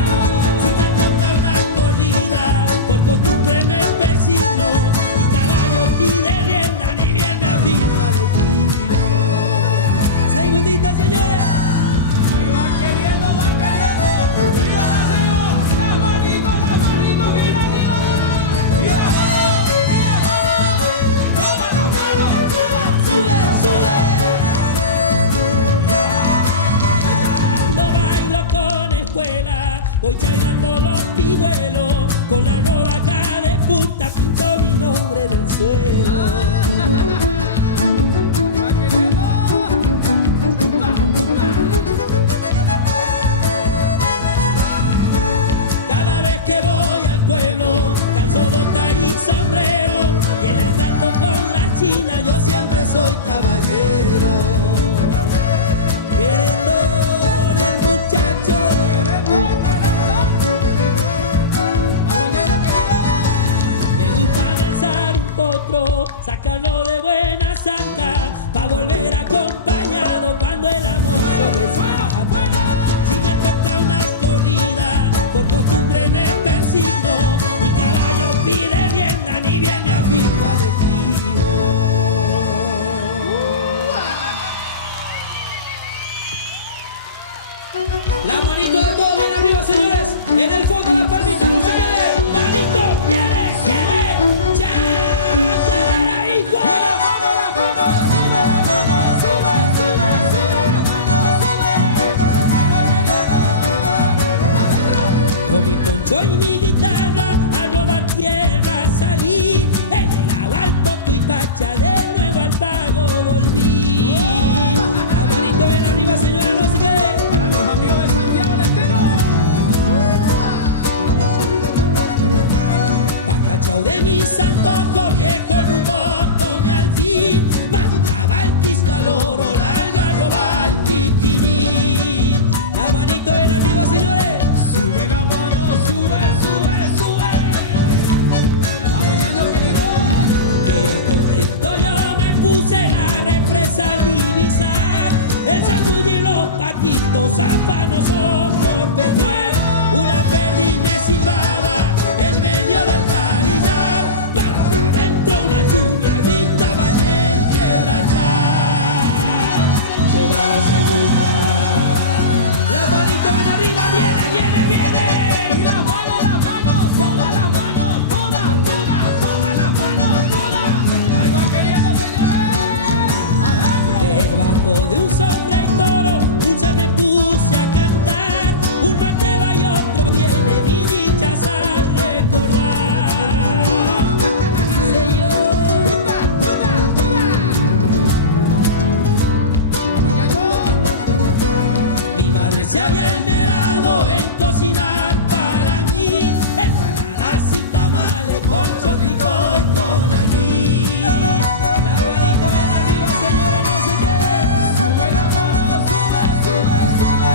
Si me toca una corrida, por costumbre me persigno, mi caballo pide rienda, ni bien me afirma el equilibrio. Segundita, señores. Ahí va queriendo. ¡Río Gallego! ¡Las manitos! ¡Mira arriba! ¡Y las manos! ¡Suba las manos! Sube. Cuando bailo con escuela, voy charlando los pigüelos, con la rodaja de punta pinto mi nombre en el suelo. Ahí va queriendo. Cada vez que voy al pueblo, calzo bota y sombrero, y en el canto con la china yo siempre soy caballero. Queriendo poner muchacho, me gusta lanzar un potro, sacarlo de buena zanca, pa' volver acompañado cuando el amor se desata. Si me toca una corrida, por costumbre me persigno, mi caballo pide rienda, ni bien me afijo al estribo. Con mi guitarra a rodar tierra salí, he llegado al Toco y Pacha, de nuevo al pago volví. La manito bien arriba, señora, no se quede. Para los amigos de Santiago del Estero. Pacachao de mis antojos, viejo rumbo con al fin. Mandaba el pisco al oro, la algarroba al piquirín. La manito bien arriba, señores. Sube la mano, sube, sube, sube. Vamos, ñaño querido. Qué contento yo me puse la represa al divisar el zambullí y los patitos afanosos por pescar. Una perdiz me silbaba en medio del carillar, para de adentro una chuñadita bañé en quebrachar. Se va la segunda, la manito ven arriba, viene, viene, viene. Y las manos, todas las manos, todas las manos, todas. Ahí va queriendo, señores. Adentro. Debajo de un sombre y toro, dulce me puse a cantar. Un mate va y otro viene, mi dichas al recordar. Señor. Mi madre se había enmerado en cocinar para mí empanadas y tamales con chotico y con ají. La manito bien arriba, señores, no se quede. Sube la mano, sube, sube, sube.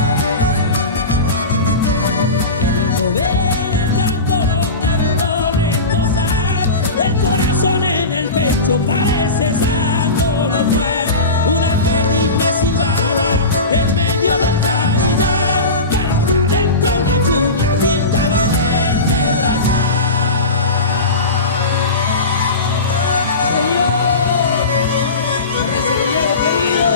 Qué lindo ver el campo, los cabritos retosar. El corazón en el pecho parece sano lo fue. Una perdiz me silbaba en medio del caridad, para de adentro una chuñadita bañé en quebrachar. Señor, gracias, Diego querido.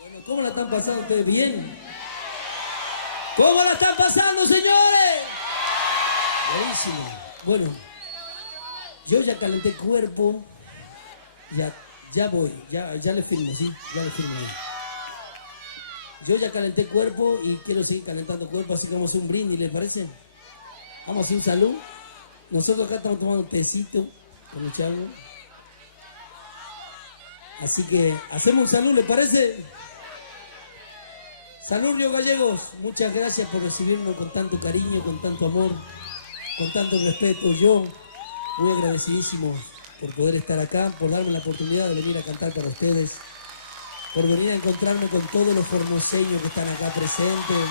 Bueno, ¿cómo la están pasando ustedes? ¿Bien? ¿Cómo la están pasando, señores? Buenísimo. Bueno, yo ya calenté cuerpo. Ya voy. Ya le firmo, ¿sí? Ya le firmo ahí. Yo ya calenté cuerpo y quiero seguir calentando cuerpo, así que vamos a hacer un brindis, ¿les parece? Vamos a hacer un salud. Nosotros acá estamos tomando tecito con los chavos. Así que hacemos un salud, ¿les parece? Salud, Río Gallegos. Muchas gracias por recibirnos con tanto cariño, con tanto amor, con tanto respeto. Yo, muy agradecidísimo por poder estar acá, por darme la oportunidad de venir a cantar para ustedes, por venir a encontrarme con todos los formoseños que están acá presentes,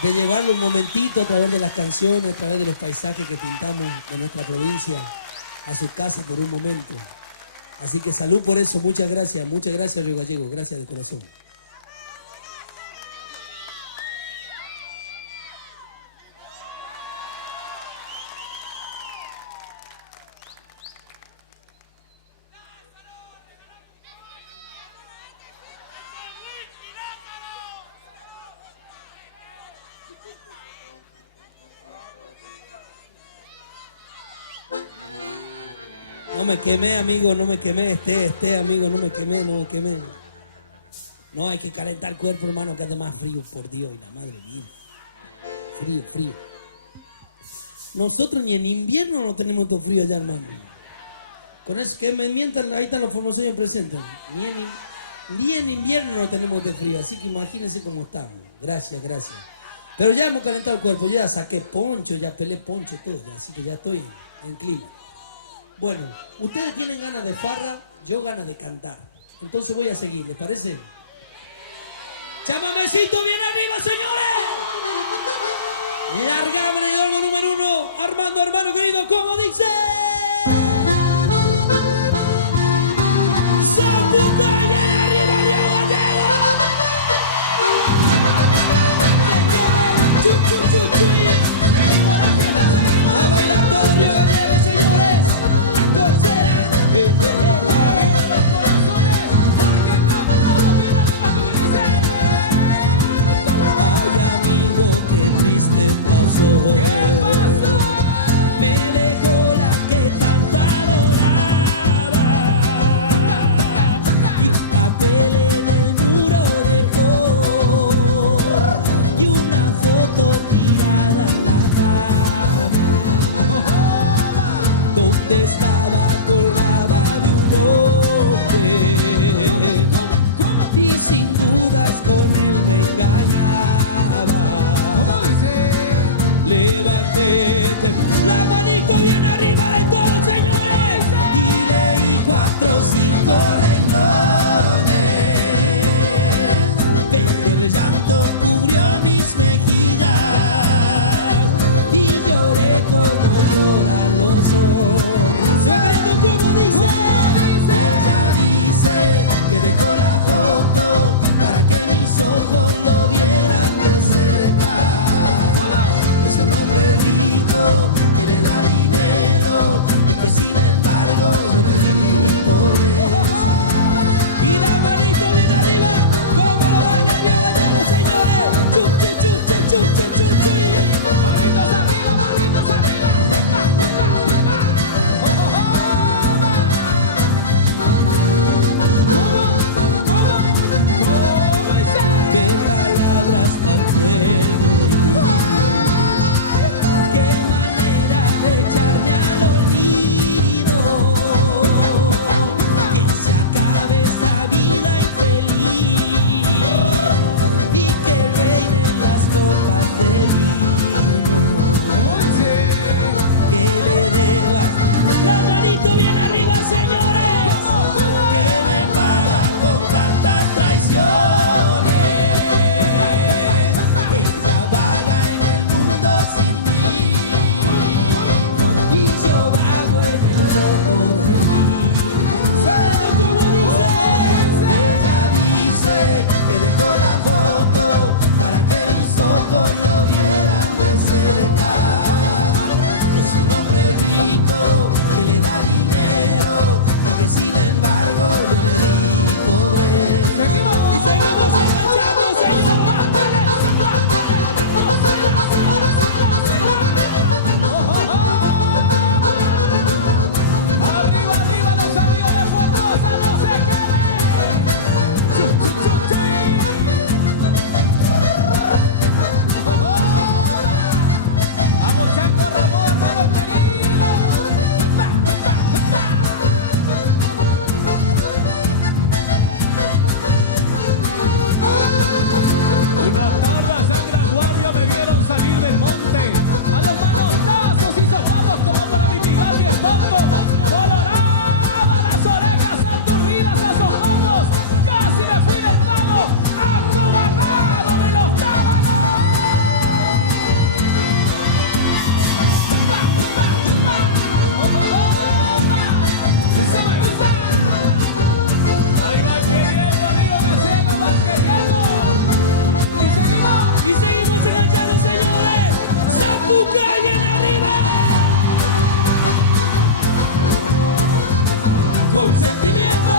de llevarlo un momentito a través de las canciones, a través de los paisajes que pintamos de nuestra provincia, a sus casas por un momento. Así que salud por eso, muchas gracias Río Gallegos, gracias de corazón. No me quemé, amigo, no me quemé, amigo, no me quemé. No, hay que calentar el cuerpo, hermano, que hace más frío, por Dios, y la madre mía. Frío. Nosotros ni en invierno no tenemos todo frío allá, hermano. Con eso que me mientan, ahí están los formoseños presentes. Ni en invierno no tenemos de frío, así que imagínense cómo estamos. Gracias. Pero ya hemos calentado el cuerpo, ya saqué poncho, ya pelé poncho, todo, ya, así que ya estoy en clima. Bueno, ustedes tienen ganas de farra, yo ganas de cantar. Entonces voy a seguir, ¿les parece? ¡Chamamecito bien arriba, señores! Larga venidor volumen 1, Armando, hermano querido, ¿cómo dice? ¡Zapuca bien arriba, Río Gallegos! A bailar todo Río Gallegos, señores. levantete, la manito bien arriba de todos, señores. Y leí 4 o 5 renglones, pero el llanto cubrió mis mejillas y lloré como lloran los ojos. Yo creo como dice, ella dice que dejó la foto para que mis ojos lo vieran de cerca. Es un hombre rico que le da dinero, pero sin embargo yo le di pobreza. Y la manito bien arriba, como lo baila el Río Gallego, señores. Chuchi, chuchi, chuchi, chuchi. Manitos arriba, manitos arriba. Qué palabras tan crueles, qué manera de echarme al olvido, que se acabe esta vida infeliz y que reinen las copas de vino. Que le debas la manito bien arriba, señores, que me pagan con tantas traiciones. Ella vaga en el mundo sin mí y yo vago en el fondo de mí. ¿Saben cómo dice? Ella dice que dejó la foto para que mis ojos lo vieran de cerca. Es un hombre rico que le da dinero y que sin embargo yo le di pobreza. Y seguimos enganchando, señor. Arriba, arriba los amigos de Formosa, no se queden. Chu, chu, chu, chu. Vamos, Chango Ramón, hermano querido. Una tarde allá en Gran Guardia me vieron salir del monte. A los manotazos y sopapos como para mitigar mi espanto. Coloraba las orejas aturdidas a sopapos. Casi me fui del mago, acobardado de los tábanos. ¡Eso me gusta! Ahí va queriendo, amigo Gallego, va queriendo. Y seguimos enganchados, señores. Zapuca bien arriba. Consentimiento.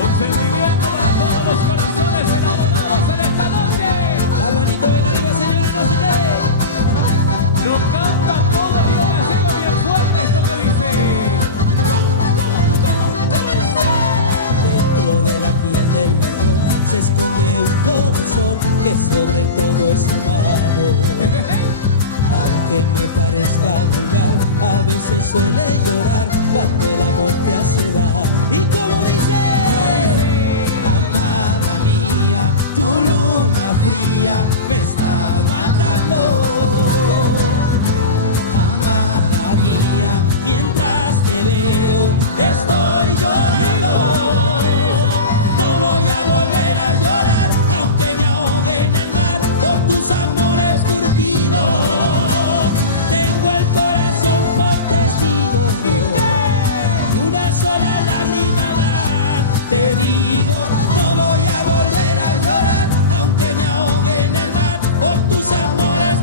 Consentimiento para todos los corazones enamorados en esta noche. La manito bien arriba, señores, no se quede. Lo canta todo Río Gallego bien fuerte esto que dice. ¿Cómo dice? Dentro de la piel del melón se esconde un corazón que sobre todo es humano. Aunque me parezca vulgar, a veces suele llorar cuando el amor te hace dar. Y como dice, amada mía, tu luna fría me está matando. Amada mía, mientras te veo, estoy llorando. No voy a volver a llorar, aunque me ahogue en el mar por tus amores furtivos. Tengo el corazón por testigo, una sola lágrima más. Te digo, no voy a volver a llorar, aunque me ahogue en el mar por tus amores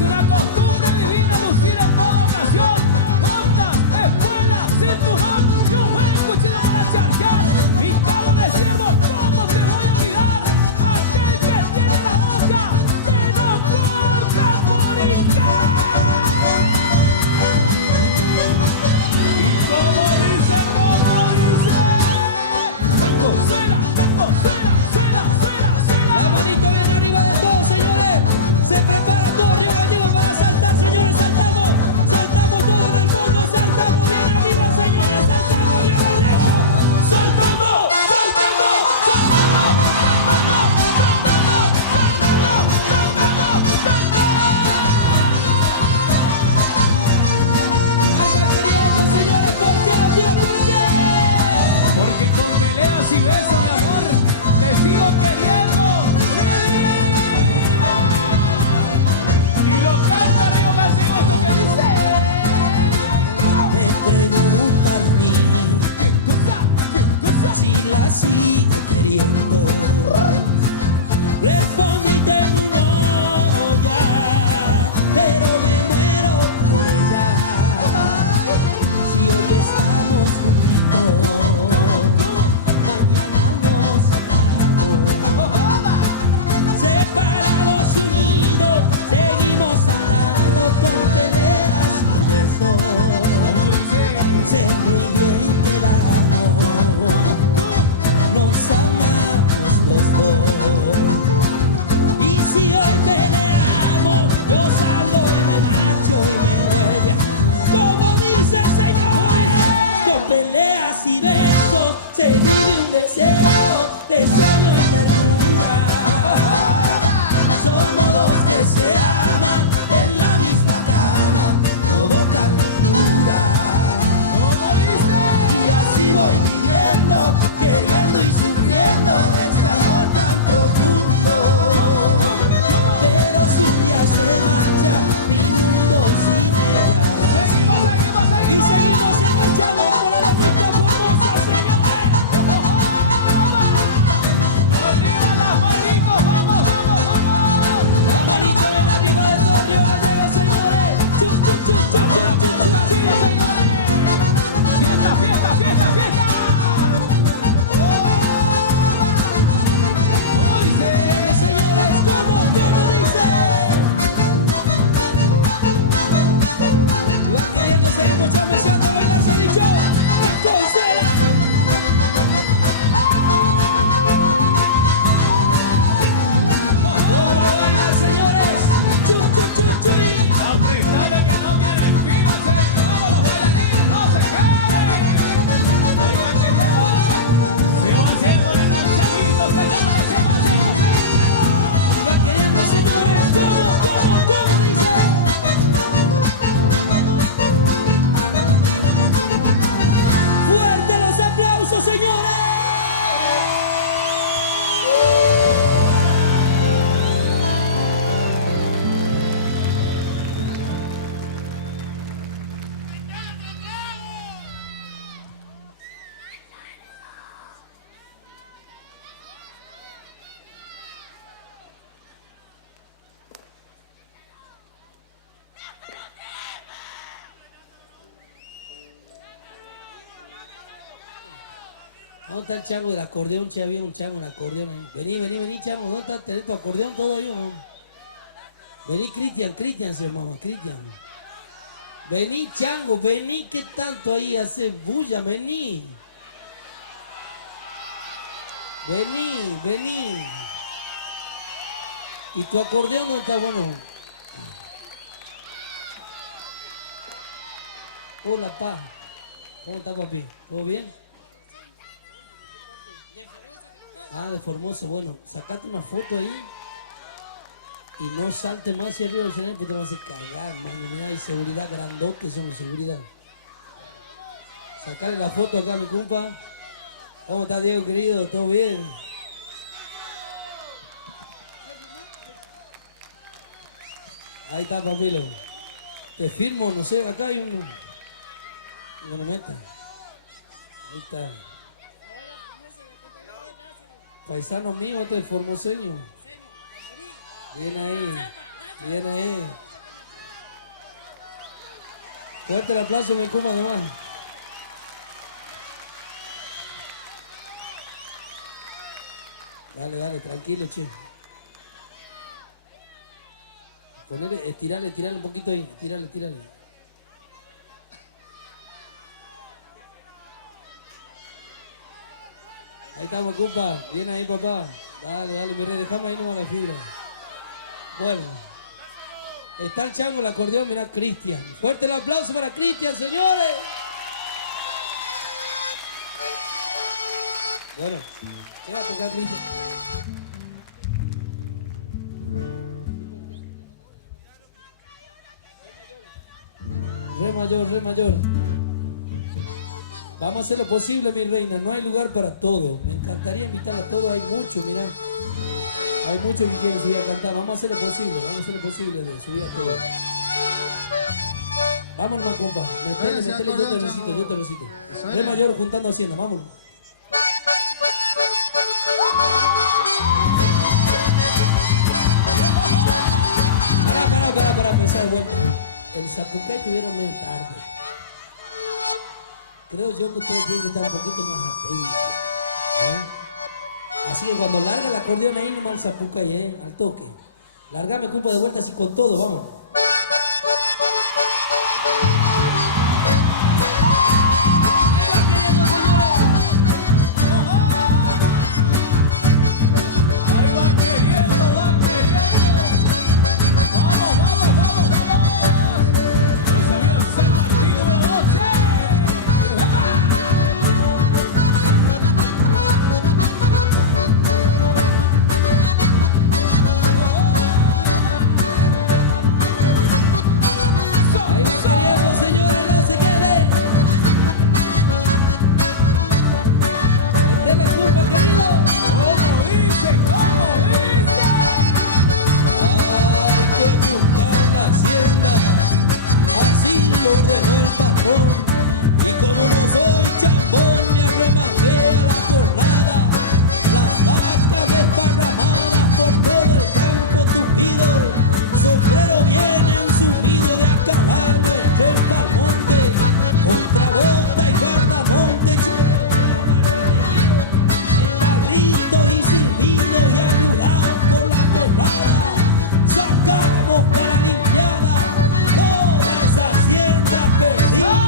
Es una costumbre divina lucir en toda ocasión botas, espuela, cinturón y un buen cuchillo para charcar. Mi cabo de siervo, ¿cómo te voy a olvidar? Aquel que tiene la boca que no corta por hincar. Y como dice, taco, suela, La manito bien arriba de todos, señores. Se prepara todo Río Gallego para saltar, señores. Saltamos, saltamos todos en el fondo. Saltamos bien arriba, señores. Saltamos Río Gallego. Saltamos, saltamos, saltamos, saltamos, saltamos, saltamos, saltamos, saltamos. Ahí va queriendo, señores. ¿Por qué? ¿Por qué? Porque con peleas y besos, mi amor, te sigo queriendo. Y lo canta Río Gallego, esto que dice. Me preguntan a mí ¿Qué cosa? si la sigo queriendo. Respondí tengo novia, pero me muero por ella. Si hoy estamos juntitos, mañana nos separamos. Separados y unidos, seguimos andando con peleas y besos. ¿Cómo dice? Sé muy bien que la amo, nos amamos los dos. Y si hoy peleamos, yo salgo y me marcho y me vuelve. Como dice el Señor, con peleas y besos se vive un deseo de sueño y ternura. Somos dos que se aman en la misma cama, provocan locura. ¿Cómo dice? Y así voy viviendo, queriendo y sufriendo este amor tan profundo. Pero si un día se marcha, mi mundo sin ella. Y seguimos enganchando por la damita formosa, señores. ¡Arriba las manitos! ¡Vamos, vamos, vamos! La manito bien arriba de todo Río Gallego, señores. Chum, chum, chum, chum, chum, chum, chum, ¡Arriba, señores! ¡Fiesta, fiesta, fiesta, fiesta! ¿Cómo dice? Señores, ¿cómo dice? Y va queriendo seguir chameando a bailar, se ha dicho. ¡Taco y cera! ¿Cómo lo bailan, señores? ¡Chum, chum, chum, chum! Apretale que no tienen fíjense. ¡Vamos los bailarines! ¡No se queden! Oigan que llegó. Se va haciendo el enganchadito, señores. Se va haciendo, se va haciendo. Y va queriendo, señores. ¿Cómo dice? ¡Fuerte los aplausos, señores! ¿Dónde está el chango del acordeón? Che, había un chango del acordeón ahí. Vení, chango. ¿Dónde está? ¿Tenés tu acordeón todo ahí, no? Vení, Cristian se llamaba, Cristian. Vení, chango, vení, ¿qué tanto ahí hace bulla? Vení. Vení. ¿Y tu acordeón dónde está? Bueno. Hola, pa. ¿Cómo está, papi? ¿Todo bien? Ah, de Formosa, bueno, sacate una foto ahí y no salte más hacia arriba del escenario porque te vas a hacer cagar, mano. Mirá, hay seguridad, grandotes somos seguridad. Sacale la foto acá a mi compa. ¿Cómo está, Diego, querido? ¿Todo bien? Ahí está, papilo. Te firmo, no sé, acá hay uno. No lo meta. Ahí está. Paisano mío, este es formoseño. Bien ahí, bien ahí. Fuerte el aplauso, me Cumpa, además. Dale, dale, tranquilo, che. Ponele, estirale un poquito ahí. Estirale. Ahí estamos, Cumpa. Bien ahí, papá. Dale, mi rey. Dejame ahí nomás la fibra. Bueno. Está el chango, el acordeón. Mirá, Cristian. Fuerte el aplauso para Cristian, señores. Bueno, ¿qué va a tocar Cristian? Re mayor. Vamos a hacer lo posible, mi reina. No hay lugar para todo. Me encantaría invitar a todos. Hay mucho, mirá. Hay muchos que quieren subir a cantar. Vamos a hacer lo posible de subir a todos. Vámonos, compa. Metele, yo te recito. Re mayor juntando hacienda, vámonos. Para empezar de vuelta. El Zapucay tuvieron medio tarde. Creo yo que ustedes tienen que estar un poquito más atentos. Así que cuando larga el acordeón ahí nomás el Zapucay, al toque. Largame, Cumpa, de vuelta así con todo, vamos. Y como no soy chambón, me arremangué a la jornada. Las vacas desparramadas por todo el campo tupido. Sombrero viene ensumido de a caballo entre el palmonte. Contrabota y guardamonte. Está grito y silbido y ayudado por la perrada. Sacamos para la limpiada toda esa hacienda perdida.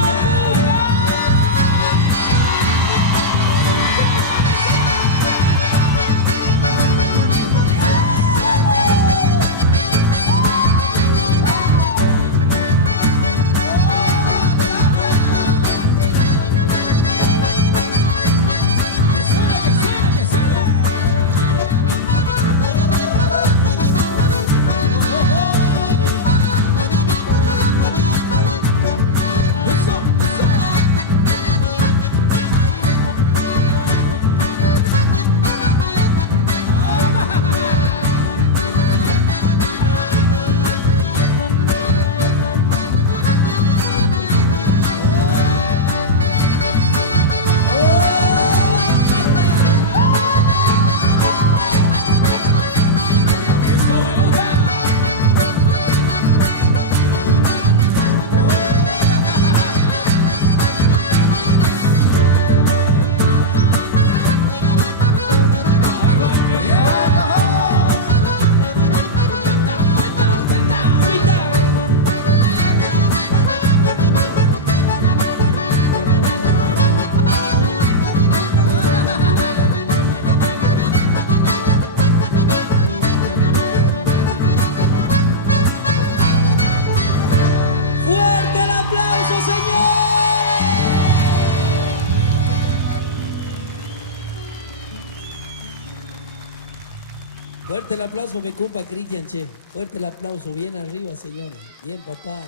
Fuerte el aplauso, mi compa Cristian, che. Fuerte el aplauso, bien arriba, señores. Bien, papá.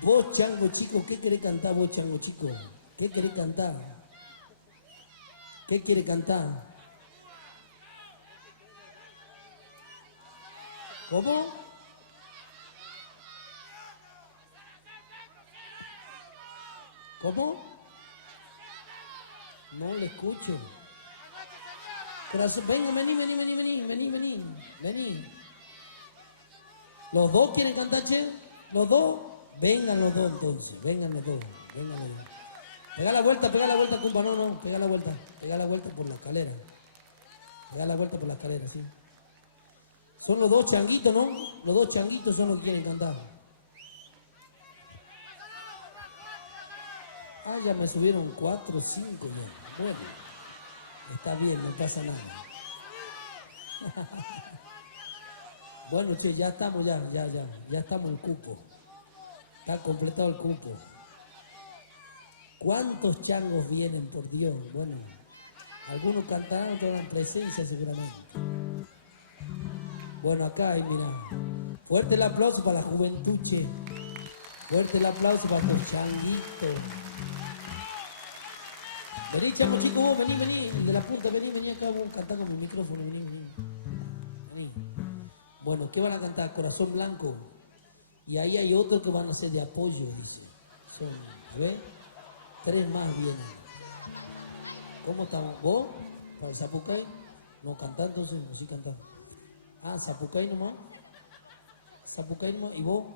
Vos, chango chico, ¿qué querés cantar vos, chango chico? ¿Qué querés cantar? ¿Qué quiere cantar? ¿Cómo? ¿Cómo? No le escucho. Corazón, venga, vení. Los dos quieren cantar, che. Los dos, vengan los dos entonces, vengan los dos. Pega la vuelta, cumpa, no, pega la vuelta por la escalera. Pega la vuelta por la escalera, sí. Son los dos changuitos, ¿no? Los dos changuitos son los que quieren cantar. Ah, ya me subieron 4 o 5 ya. Bueno, está bien, no pasa nada. Bueno, che, ya estamos, ya estamos en el cupo. Está completado el cupo. ¿Cuántos changos vienen, por Dios? Bueno, algunos cantarán, otros harán presencia seguramente. Bueno, acá hay, mira. Fuerte el aplauso para la juventud, che. Fuerte el aplauso para estos changuitos. Vení, chamo chico, vos, vení. El de la punta, vení acá, vos cantá con mi micrófono, vení. Bueno, ¿qué van a cantar? Corazón Blanco. Y ahí hay otro que van a hacer de apoyo, dice. Son, a ver, 3 más vienen. ¿Cómo estamos? ¿Vos? ¿Para el Zapucay? No, cantá entonces, o sí cantá. Ah, Zapucay nomás. ¿Y vos?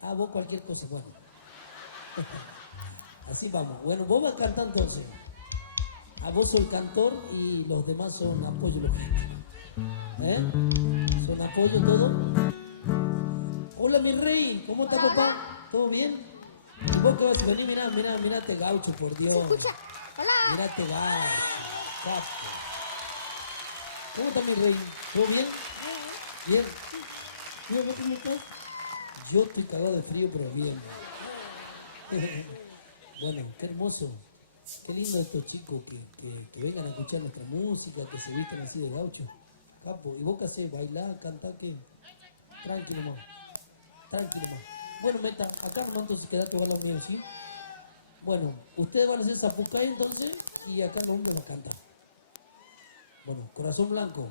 Ah, vos cualquier cosa, bueno. Así vamos. Bueno, vos vas a cantar entonces. A vos sos el cantor y los demás son apoyo logístico. ¿Son apoyo todo? Hola, mi rey. ¿Cómo está, papá? ¿Todo bien? ¿Y vos qué vas a venir? Mirá este gaucho, por Dios. ¿Se escucha? Hola. Mirá este gaucho. Capo. ¿Cómo está, mi rey? ¿Todo bien? Bien. ¿Y vos cómo estás? Yo estoy cagado de frío, pero bien. Bueno, qué hermoso. Qué lindo estos chicos que vengan a escuchar nuestra música, que se visten así de gaucho. Capo. ¿Y vos qué hacés? ¿Bailar? ¿Cantar? ¿Qué? Tranquilo más. Bueno, Meta, acá nomás entonces quedate al lado mío, ¿sí? Bueno, ustedes van a hacer Zapucay entonces y acá el hombre va a cantar. Bueno, Corazón Blanco.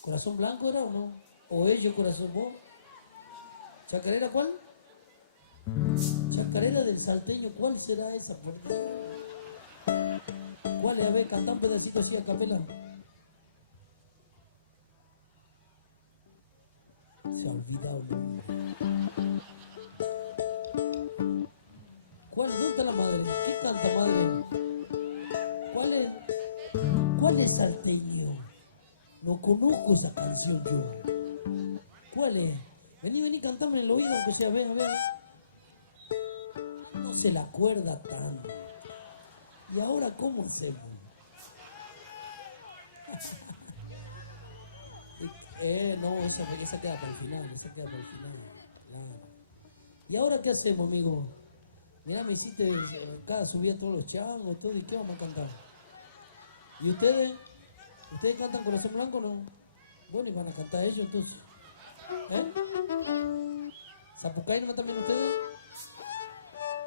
¿Corazón Blanco era o no? ¿O ellos, corazón, vos? ¿Chacarera cuál? Chacarera del Salteño, ¿cuál será esa? Por Dios? ¿Cuál es? A ver, canta un pedacito así a capela. Se ha olvidado el nombre. ¿Cuál? ¿Dónde está la madre? ¿Qué canta, madre? ¿Cuál es Salteño? No conozco esa canción yo. ¿Cuál es? Vení, cantame en el oído, aunque sea, a ver. No se la acuerda tanto. ¿Y ahora cómo hacemos? No, esa queda para el final, claro. ¿Y ahora qué hacemos, amigo? Mirá, me hiciste acá, subí a todos los changos, todo, ¿y qué vamos a cantar? ¿Y ustedes? ¿Ustedes cantan Corazón Blanco o no? Bueno, y van a cantar ellos entonces. ¿Zapucay nomás también ustedes?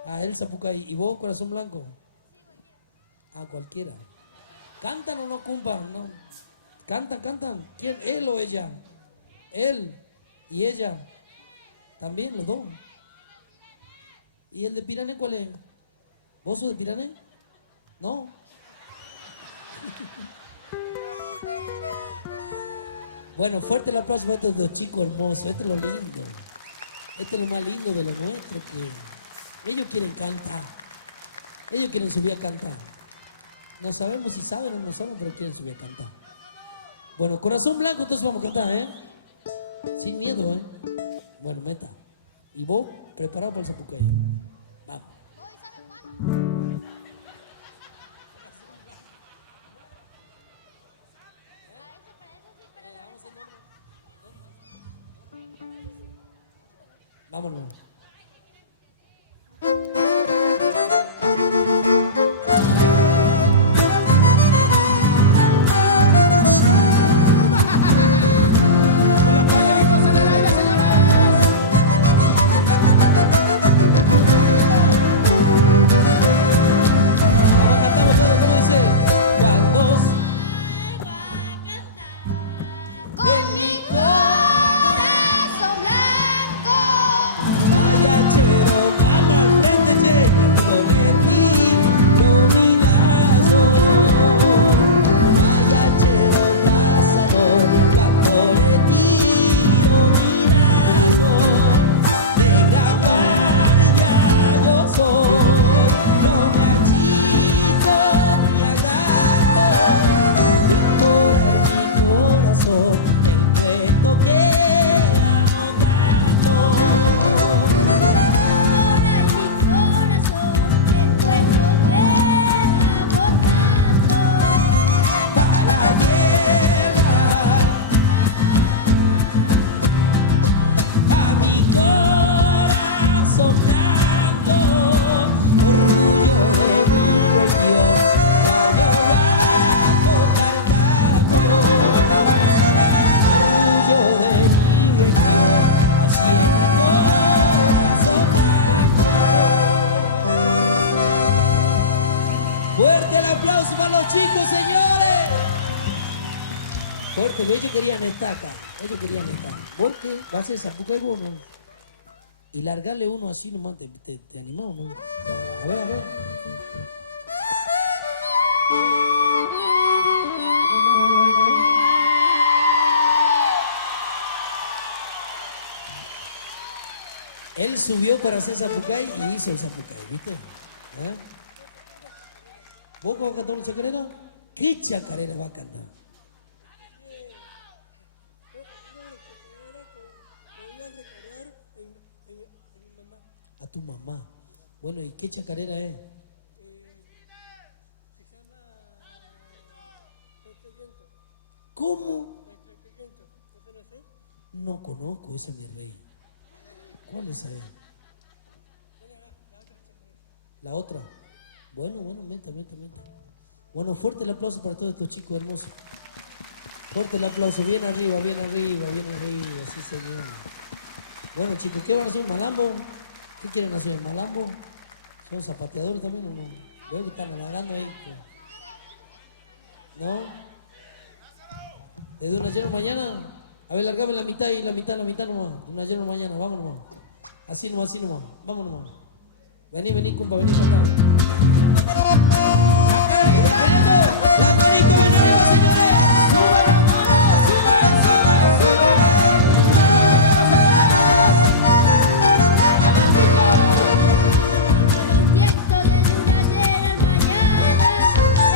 Ah, él Zapucay. ¿Y vos, Corazón Blanco? Ah, cualquiera. ¿Cantan o no, cumpa? No. ¿Cantan? ¿Quién? ¿Él o ella? Él y ella. También, los dos. ¿Y el de Pirané cuál es? ¿Vos sos de Pirané? No. Bueno, fuerte el aplauso para estos dos chicos hermosos. Esto es lo lindo. Esto es lo más lindo de lo nuestro, que ellos quieren cantar. Ellos quieren subir a cantar. No sabemos si saben o no saben, pero quieren subir a cantar. Bueno, Corazón Blanco, entonces vamos a cantar, sin miedo, Bueno, Meta. ¿Y vos? Preparado para el Zapucay. Vamos. Vámonos. Con mi corazón blanco. corazón, el puesto que amo tanto. Ahora en mi corazón, el puesto que amo tanto. Para la guerra, a mi corazón blanco, orgullo de mi región, rayo blanco calcado, orgullo de mi región, así es mi corazón blanco. Fuerte el aplauso para los chicos, señores. Fuerte, ellos querían estar acá, ellos querían estar. ¿Vos qué? ¿Vas a hacer zapucay vos no? Y largarle uno así nomás, ¿te animás o no? A ver, a ver. Él subió para hacer zapucay y hizo el zapucay, ¿viste? ¿Eh? ¿Vos vas a cantar una chacarera? ¿Qué chacarera va a cantar? A tu mamá. Bueno, ¿y qué chacarera es? ¿Cómo? No conozco, esa es mi rey. ¿Cuál es esa? La otra. Bueno, meta. Bueno, fuerte el aplauso para todos estos chicos hermosos. Fuerte el aplauso, bien arriba, sí señor. Bueno chicos, ¿qué van a hacer? ¿Malambo? ¿Qué quieren hacer? ¿Malambo? ¿Son zapateadores también o no? Veo que están amagando ahí. ¿No? ¿Desde un ayer mañana? A ver, largame la mitad y la mitad nomás. De un ayer mañana, vamos nomás. Así nomás, vamos nomás. Vení, compa, vení cantar. ¡La manito, ven arriba, señores! ¡Sube la mano! ¡Sube! Los vientos de luna llegan mañana,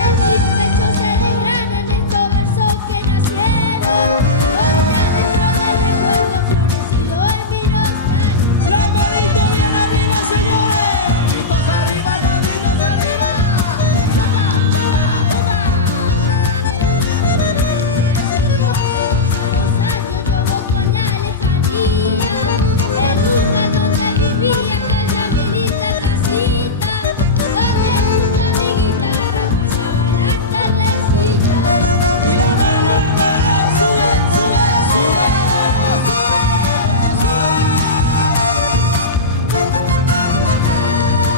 en mi pecho se desgranan estos versos que nacieron, donde adentro del recuerdo florecido en mi nostalgia. ¡La manito bien arriba, señores! ¡Manitos arriba, manitos arriba! ¡Upa, upa, upa! Los años llevo con la lejanía, el lugar donde vivía, calla mi linda casita, donde junto a mi guitarra pasaba las tardecitas. ¡Y la mano, sube!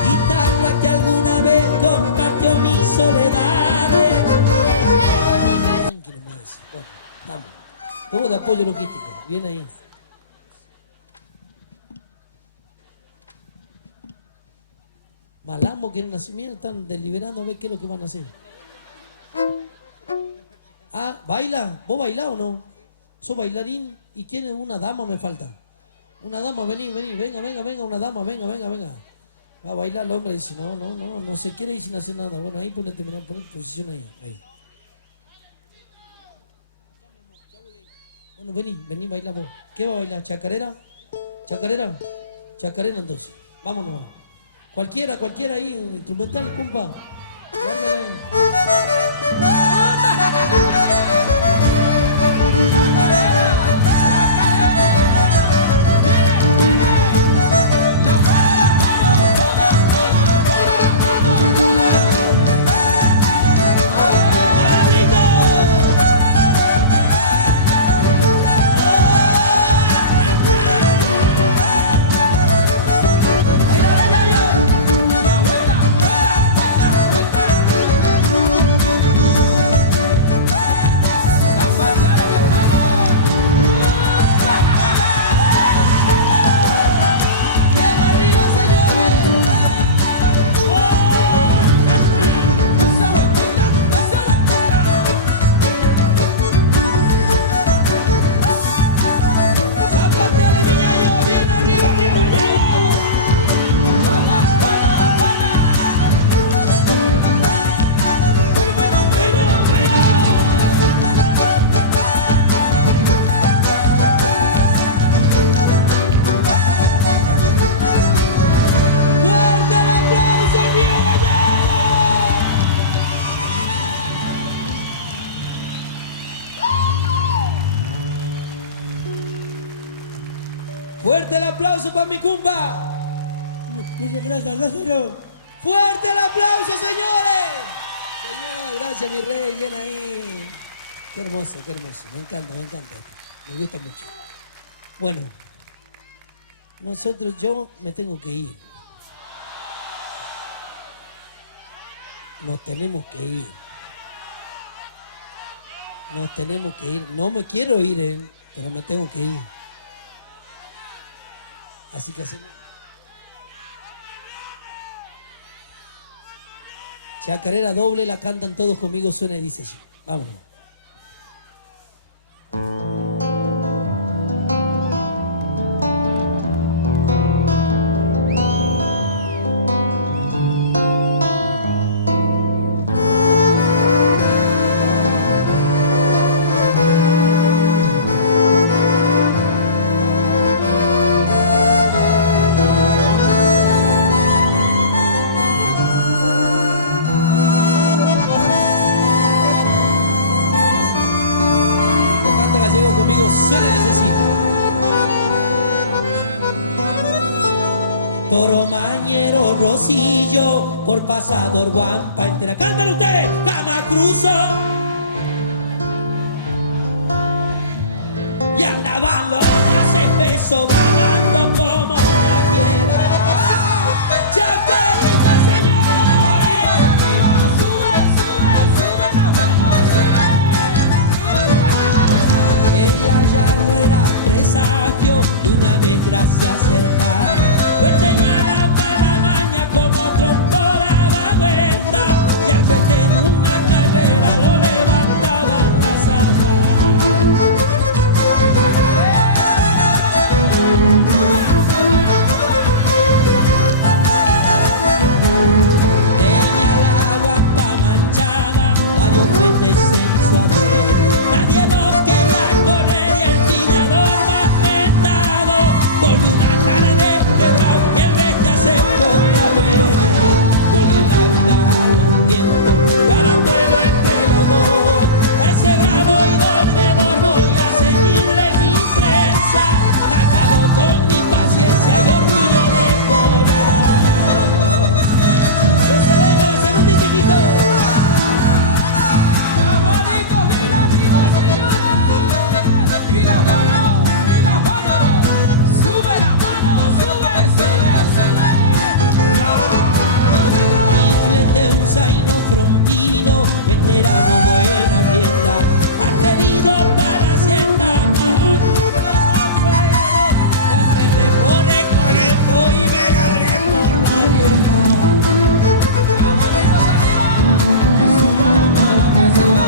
Guitarra que alguna vez compartió mis soledades. Tranquilo, madre. Bueno, vamos. Todo de apoyo logístico. Bien ahí. Malambo quieren hacer, mira, están deliberando a ver qué es lo que van a hacer. Ah, ¿baila? ¿Vos bailás o no? ¿Sos bailarín? ¿Y quién es una dama? Me falta. Una dama, vení, venga, una dama, venga. Va a bailar el hombre, dice, no se quiere ir sin hacer nada. Bueno, ahí ponete posición ahí. Bueno, vení, baila vos. ¿Qué va a bailar? ¿Chacarera? ¿Chacarera entonces. Vámonos. Cualquiera ahí, instrumental, compa. Lárgale. Fuerte el aplauso para mi cumpa. Muchas gracias, Lázaro. Fuerte el aplauso, señores. Señor, gracias, mi rey. Bien ahí. Qué hermoso, qué hermoso. Me encanta esto. Me gusta mucho. Bueno, yo me tengo que ir. Nos tenemos que ir. No me quiero ir, pero me tengo que ir. Así que hacemos... Chacarera doble, la cantan todos conmigo, suena y dice así. Vámonos. Toro Mañero, Rosillo, por Pasador, Guampa, entera. ¡Cántan ustedes! ¡Camacruzo! Y andaban los más espesos, bramando como una fiera. ¡Chacarita, señores! ¡Sube, sube la mano, sube! El hallazgo era presagio de una desgracia cercana. Pues tenía la mala maña como trompo daba vuelta y al fete en una carrera lo levantaban las armas. Tenía la guampa manchada, varios fetes en su haber. Nadie lo quería correr y el tirador más mentado volvió una tarde quebrado y el bestia se fue otra vez. Volvió la vida a los vientos, para un vuelo entre los dos. Ese bravo y dolor voy a seguirle mi prensa. Acabo con mi paciencia y orgullo de corredor. Que se venga la segundita, hijito. Las manitos bien arriba, señores. Y las manos, sube la mano, sube. Rifle un zaino frontino, veterano buena rienda, atrevido para hacienda más. Este me pone con esto y me agarré por la rienda. Las manitos arriba, que suba la mano, que suba.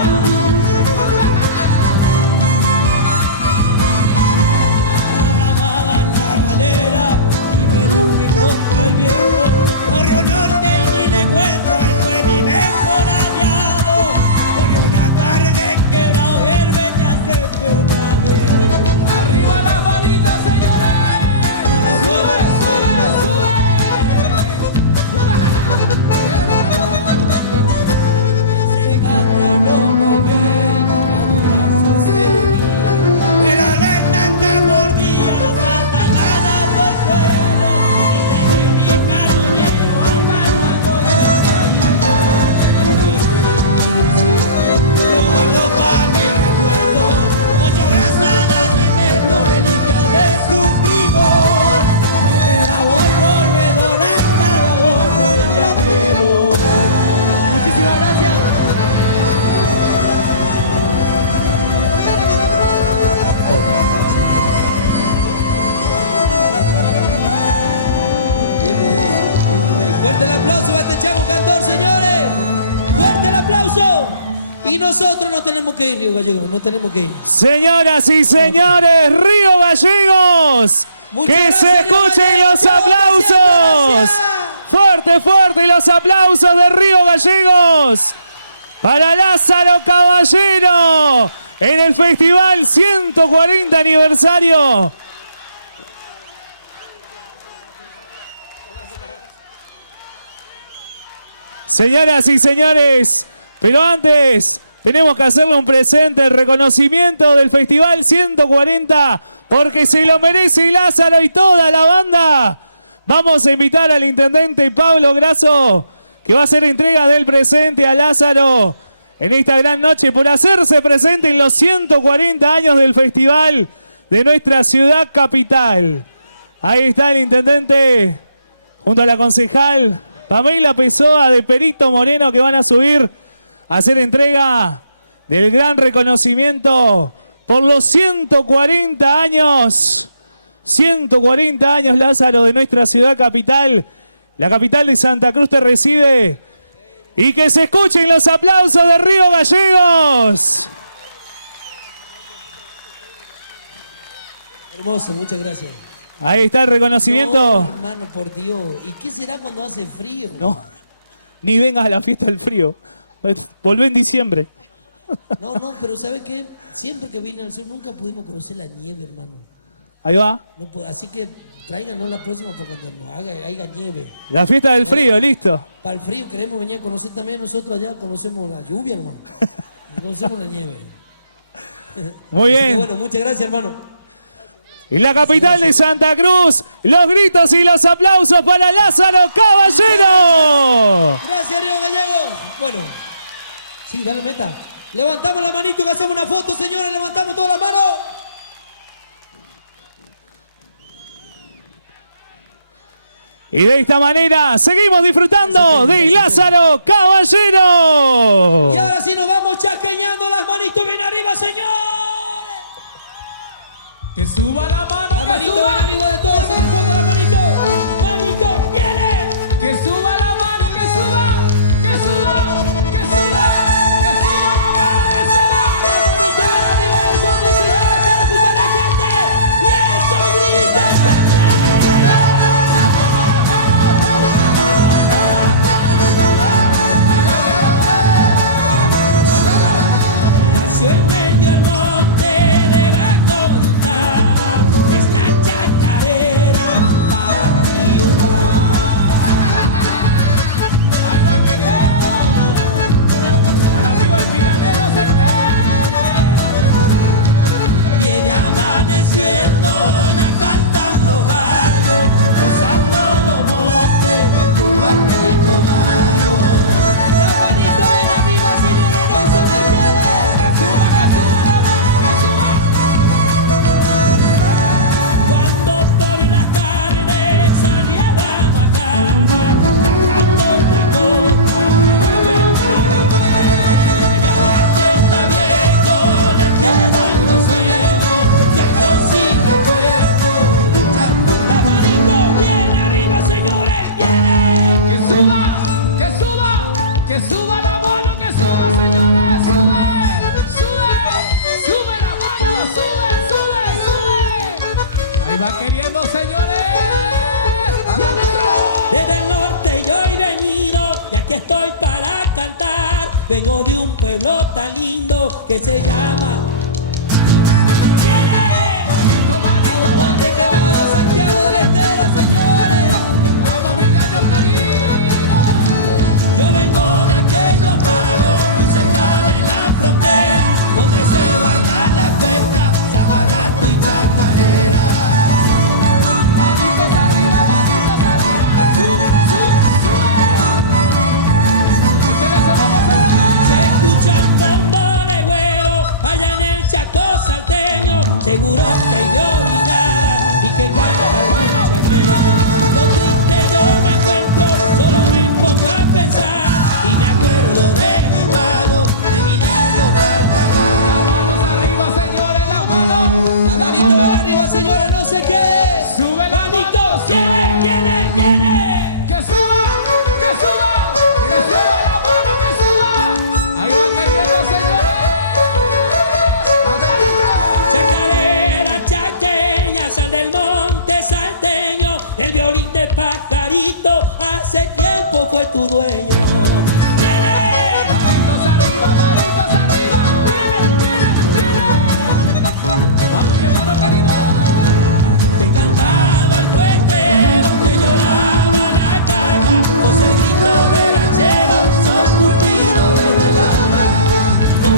Y me fui contra el viejo Corrió Norte y ni le encuentro él fue mi mejor aliado. Corrió una tarde quebrado y él venía siempre otra vez. Arriba las bolitas, señores. Sube. Ese gato no me ve, abrazo se le guía. Pero le tanta mordida la satanada al suelo. Desde mi carronero al párpago yo caía. Lo guardo pa' mi recuerdo, 8 brazadas en el reliquia de su primor. Era buen corredor, hasta la gorro el llavero. Muchísimas gracias. Fuerte el aplauso para este chavo cantor, señores. Fuerte el aplauso. Y nosotros nos tenemos que ir, Río Gallegos, nos tenemos que ir. Señoras y señores, Río Gallegos. Muchas que gracias, se escuchen Río los Gallegos. aplausos. Fuerte los aplausos de Río Gallegos para Lázaro Caballero en el festival 140 aniversario. Señoras y señores, pero antes tenemos que hacerle un presente, el reconocimiento del Festival 140, porque se lo merece Lázaro y toda la banda. Vamos a invitar al intendente Pablo Grasso, que va a hacer entrega del presente a Lázaro en esta gran noche por hacerse presente en los 140 años del festival de nuestra ciudad capital. Ahí está el intendente junto a la concejal Pamela Pessoa de Perito Moreno, que van a subir a hacer entrega del gran reconocimiento por los 140 años. 140 años, Lázaro, de nuestra ciudad capital. La capital de Santa Cruz te recibe. Y que se escuchen los aplausos de Río Gallegos. Hermoso, muchas gracias. Ahí está el reconocimiento. No, hermano, por Dios. ¿Y qué será cuando hace frío? No, ni vengas a la fiesta del frío. Volvé en diciembre. No, pero ¿sabe qué? Siempre que vine al sur nunca pudimos conocer la nieve, hermano. Ahí va. No, así que tráiganos la próxima para cuando nos haya nieve. La fiesta del frío, listo. Para el frío queremos venir a conocer también. Nosotros allá conocemos la lluvia, hermano. Y conocemos la nieve. Muy bien. Así que bueno, muchas gracias, hermano. Y la capital de Santa Cruz, los gritos y los aplausos para Lázaro Caballero. Gracias, Río Gallegos. Bueno, sí, dale meta. Levantamos la manito que hacemos una foto, señores. Levantamos todas las manos. Y de esta manera seguimos disfrutando de Lázaro Caballero. Y ahora sí nos vamos chasqueñando las manitos bien arriba, señor. Que suba la mano, la manito bien arriba de todos, en el fondo la manito. Manito, viene. Que suba la mano, que suba, que suba, que suba, que suba la mano, que suba. La manito bien arriba del fondo, señores, quiero escuchar la gente. Y eso grita. Nació en medio del monte debajo de un tala, esta chacarera para ti Ahí va queriendo. Al amigo el piranero se queda. viene amaneciendo, ya cantando algo, cruzando los montes, cubano y comano. La manito bien arriba, señores, no se me quede. Que suba la mano, que suba. Cuando por la tarde salía la macana, sacando una copa, y ahora que está viejo le quedan los sueños, que yo sí recuerdo. La manito bien arriba, señores, viene. Que suba, que suba, que suba la mano, que suba, señores, sube, sube, sube la mano, sube, sube, sube. Ahí va queriendo, señores. Desde el norte yo he venido y aquí estoy para cantar. Vengo de un pueblo tan lindo que se llama Monte Quemado, Santiago del Estero, señores. Vamos, mi año querido. Yo vengo de aquellos pagos muy cerca de la frontera, donde se baila la cueca, zamagato y chacarera. Manitos arriba, sube, sube, sube. Este le vamos, Fernando. Se escuchan tambores güeros allá en el Chaco salteño, seguro que hay violinada y que canta algún chaquero. Lo triste yo me encuentro, solo me pongo a pensar y me acuerdo de mi pago, de mi lindo cartagal. Las manos arriba, señores, las manos. La manito de arriba, señores, no se quede. Sube la manito, mano, viene, viene, viene. Que suba, que suba, que suba la mano, que suba. Ahí va queriendo, señores. Chacarera, chaqueña, sal del monte salteño, el violín de pajarito hace tiempo fue tu dueño. ¡Viene! Manitos arriba, manitos arriba. Viene, viene, viene. Vamos, mi hermano querido. Te cantaba el puestero que lloraba la caca, Joséito del Ranchero, soy curtido desde la mar. No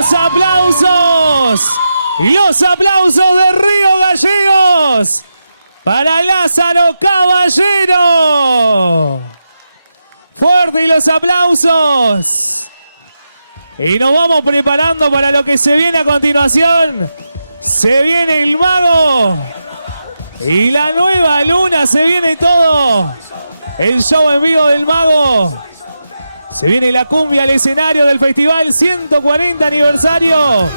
los aplausos de Río Gallegos para Lázaro Caballero. Fuerte y los aplausos. Y nos vamos preparando para lo que se viene a continuación. Se viene el mago y la nueva luna, se viene todo. El show en vivo del mago. Se viene la cumbia al escenario del festival 140 aniversario.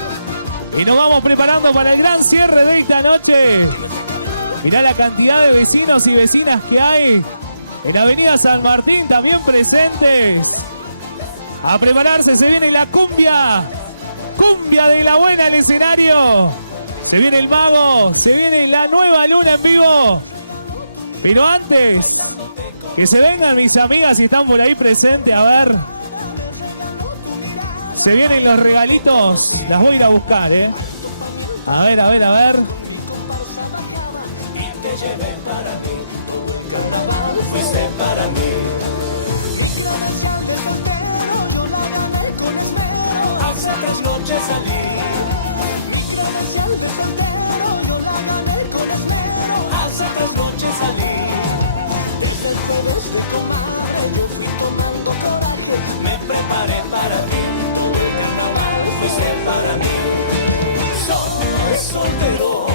Y nos vamos preparando para el gran cierre de esta noche. Mirá la cantidad de vecinos y vecinas que hay en Avenida San Martín también presentes. A prepararse, se viene la cumbia. Cumbia de la buena al escenario. Se viene el mago, se viene la nueva luna en vivo. Pero antes, que se vengan mis amigas si están por ahí presentes, a ver. Se vienen los regalitos, las voy a ir a buscar, A ver. Llevé para mí, todo el carnaval fuiste para mí. Mi credencial de soltero yo la gané con esmero, hace 3 noches salí. Mi credencial de soltero yo la gané con esmero, hace 3 noches salí. Desde el jueves de comadre yo fui tomando coraje, me preparé para ti, todo el carnaval fuiste para mí. Soy soltero.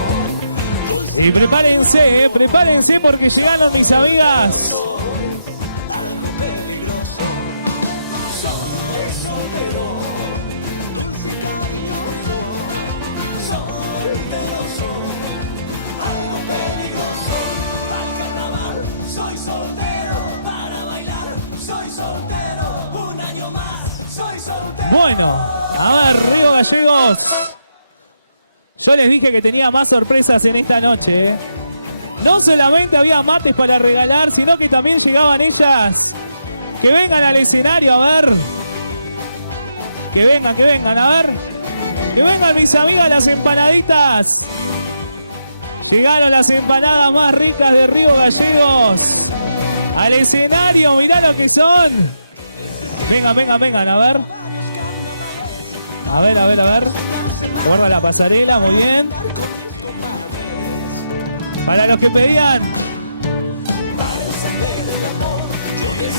Y prepárense, prepárense porque llegaron mis amigas. Algo peligroso. Soy soltero, dulce y cariñoso. Soltero soy, algo peligroso. Al carnaval soy soltero, para bailar soy soltero. Un año más soy soltero. Bueno, a ver, Río Gallegos. Yo les dije que tenía más sorpresas en esta noche. No solamente había mates para regalar, sino que también llegaban ellas. Que vengan al escenario, a ver. Que vengan, a ver. Que vengan mis amigas las empanaditas. Llegaron las empanadas más ricas de Río Gallegos. Al escenario, mirá lo que son. Vengan, a ver. A ver. Guarda la pasarela, muy bien. Para los que pedían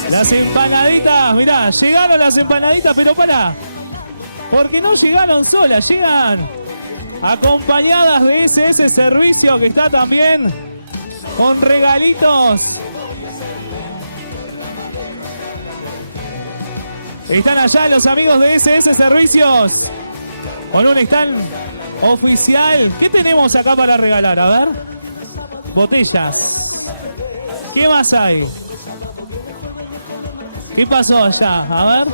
las empanaditas, mirá, llegaron las empanaditas, pero pará. Porque no llegaron solas, llegan acompañadas de SS Servicio, que está también con regalitos. Están allá los amigos de SS Servicios con un stand oficial. ¿Qué tenemos acá para regalar? A ver. Botellas. ¿Qué más hay? ¿Qué pasó allá? A ver.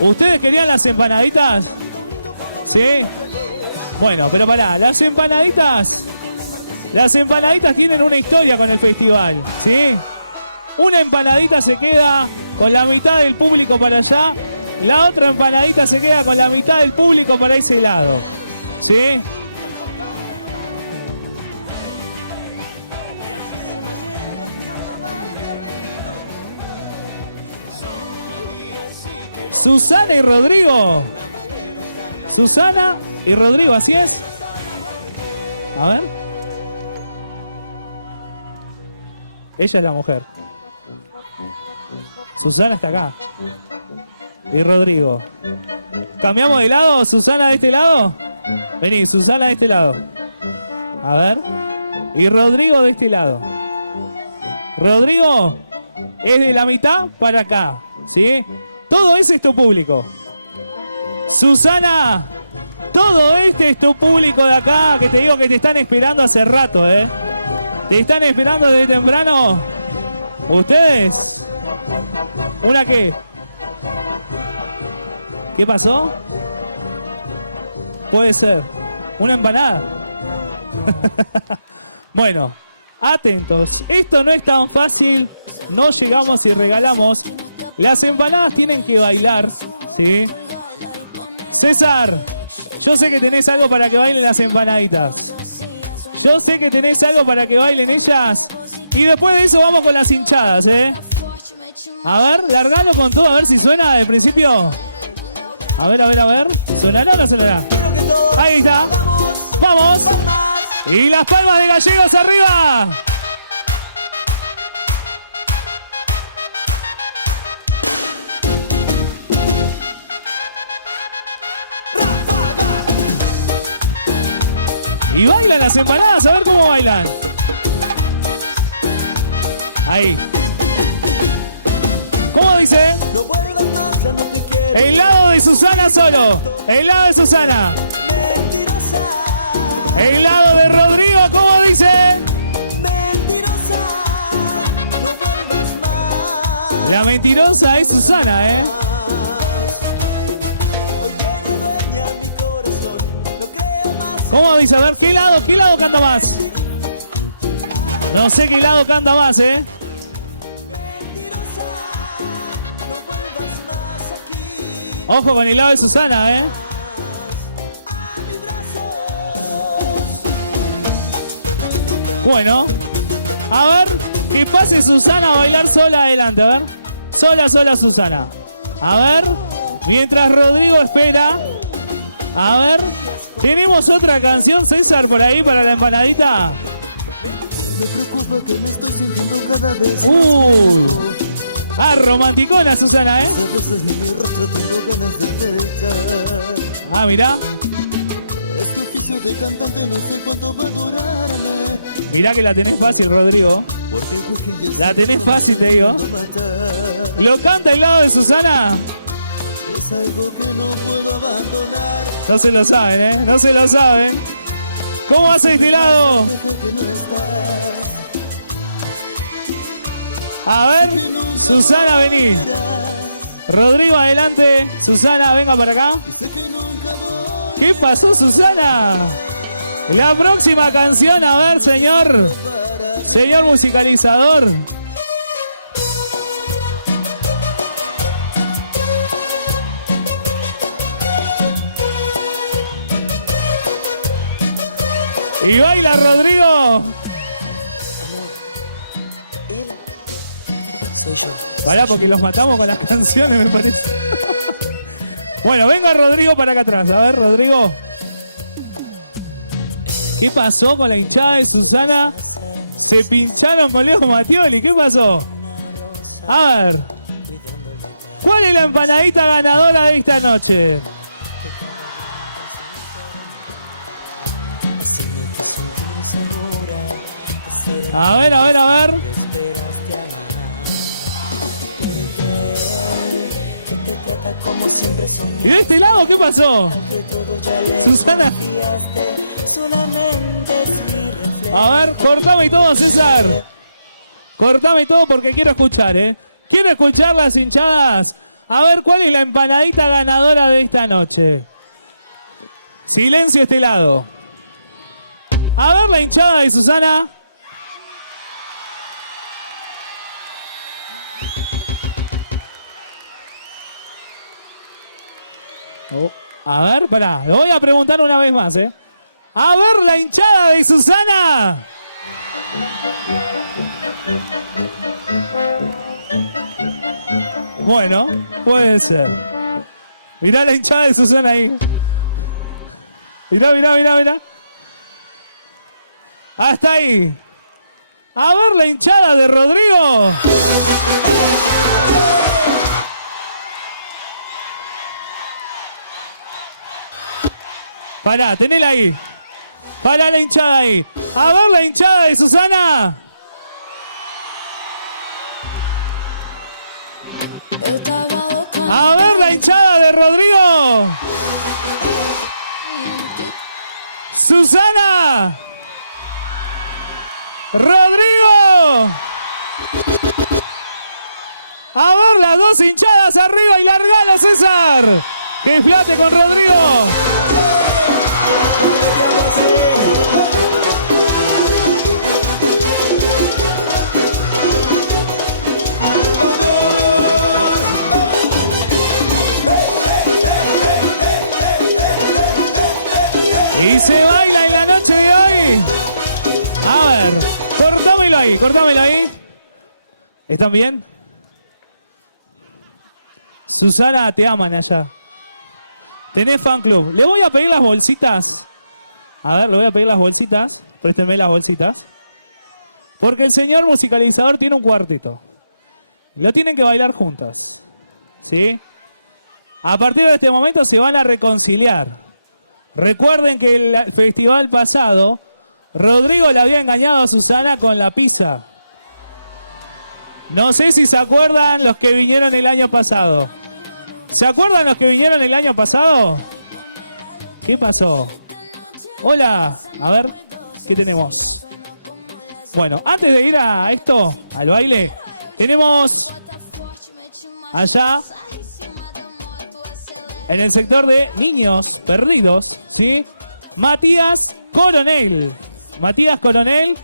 ¿Ustedes querían las empanaditas? ¿Sí? Bueno, pero pará. Las empanaditas tienen una historia con el festival. ¿Sí? Una empanadita se queda con la mitad del público para allá. La otra empanadita se queda con la mitad del público para ese lado. ¿Sí? Susana y Rodrigo. Susana y Rodrigo, ¿así es? A ver. Ella es la mujer. Susana está acá. Y Rodrigo. ¿Cambiamos de lado? ¿Susana de este lado? Vení, Susana de este lado. A ver. Y Rodrigo de este lado. Rodrigo es de la mitad para acá. ¿Sí? Todo ese es tu público. Susana, todo este es tu público de acá, que te digo que te están esperando hace rato, ¿eh? Te están esperando desde temprano. ¿Ustedes? ¿Una qué? ¿Qué pasó? Puede ser. ¿Una empanada? Bueno, atentos. Esto no es tan fácil. No llegamos y regalamos. Las empanadas tienen que bailar, ¿sí? César, yo sé que tenés algo para que bailen las empanaditas. Yo sé que tenés algo para que bailen ellas. Y después de eso vamos con las hinchadas, ¿eh? A ver, largalo con todo, a ver si suena de principio. A ver, a ver, a ver. ¿Sonará o no sonará? Ahí está. Vamos. Y las palmas de Gallegos arriba. Y bailan las empanadas, a ver cómo bailan. Ahí. ¿Cómo dice? No vuelvas más, ya no te quiero. El lado de Susana solo. El lado de Susana. Mentirosa. El lado de Rodrigo, ¿cómo dice? Mentirosa. No vuelvas más. La mentirosa es Susana, ¿eh? Hoy tiene dueña mi corazón. No creo más. ¿Cómo dice? A ver, ¿qué lado canta más? No sé qué lado canta más, ¿eh? Ojo con el lado de Susana, ¿eh? Bueno, a ver, que pase Susana a bailar sola adelante, a ver. Sola Susana. A ver, mientras Rodrigo espera. A ver, ¿tenemos otra canción, César, por ahí para la empanadita? Me preocupa que me estoy sintiendo cada vez Uy. Ah, romanticona, Susana, ¿eh? a veces ni mi rostro tengo ganas de afeitar. Ah, mirá. Este oficio de cantante no sé cuánto va a durarme. Mirá que la tenés fácil, Rodrigo. Porque el cuajillo La tenés fácil, te digo. matar. ¿Lo canta el lado de Susana? Es algo que no puedo abandonar. No se lo saben, ¿eh? No se lo saben. ¿Cómo hace este lado? Desde que no estás. A ver, Susana, vení. Rodrigo, adelante. Susana, venga para acá. ¿Qué pasó, Susana? La próxima canción, a ver, señor. Señor musicalizador. Y baila, Rodrigo. Soy yo. Pará, porque los matamos con las canciones, me parece. Bueno, venga Rodrigo para acá atrás. A ver, Rodrigo. ¿Qué pasó con la hinchada de Susana? Se pincharon con Leo Mattioli. ¿Qué pasó? A ver. ¿Cuál es la empanadita ganadora de esta noche? A ver, a ver, a ver. Te trata como siempre soñé. ¿Y de este lado qué pasó? Susana. Solamente es mi reflejo. A ver, cortame todo, César. Cortame todo porque quiero escuchar, ¿eh? Quiero escuchar las hinchadas. A ver, ¿cuál es la empanadita ganadora de esta noche? Silencio este lado. A ver la hinchada de Susana. Oh, a ver, pará, lo voy a preguntar una vez más, ¿eh? A ver la hinchada de Susana. Bueno, puede ser. Mirá la hinchada de Susana ahí. Mirá, mirá, mirá, mirá. Hasta ahí. A ver la hinchada de Rodrigo. Pará, tenela ahí. Pará la hinchada ahí. A ver la hinchada de Susana. A ver la hinchada de Rodrigo. Susana. Rodrigo. A ver las dos hinchadas arriba y largalo, César. Que flote con Rodrigo. Y se baila en la noche de hoy. A ver, cortámelo ahí, cortámelo ahí. ¿Están bien? Susana, te aman allá. Tenés fan club. Le voy a pedir las bolsitas. A ver, le voy a pedir las bolsitas. Préstenme las bolsitas. Porque el señor musicalizador tiene un cuarteto. Lo tienen que bailar juntas. ¿Sí? A partir de este momento se van a reconciliar. Recuerden que el festival pasado, Rodrigo le había engañado a Susana con la pizza. No sé si se acuerdan los que vinieron el año pasado. ¿Se acuerdan los que vinieron el año pasado? ¿Qué pasó? Hola, a ver, ¿qué tenemos? Bueno, antes de ir a esto, al baile, tenemos allá, en el sector de niños perdidos, ¿sí? Matías Coronel. Matías Coronel,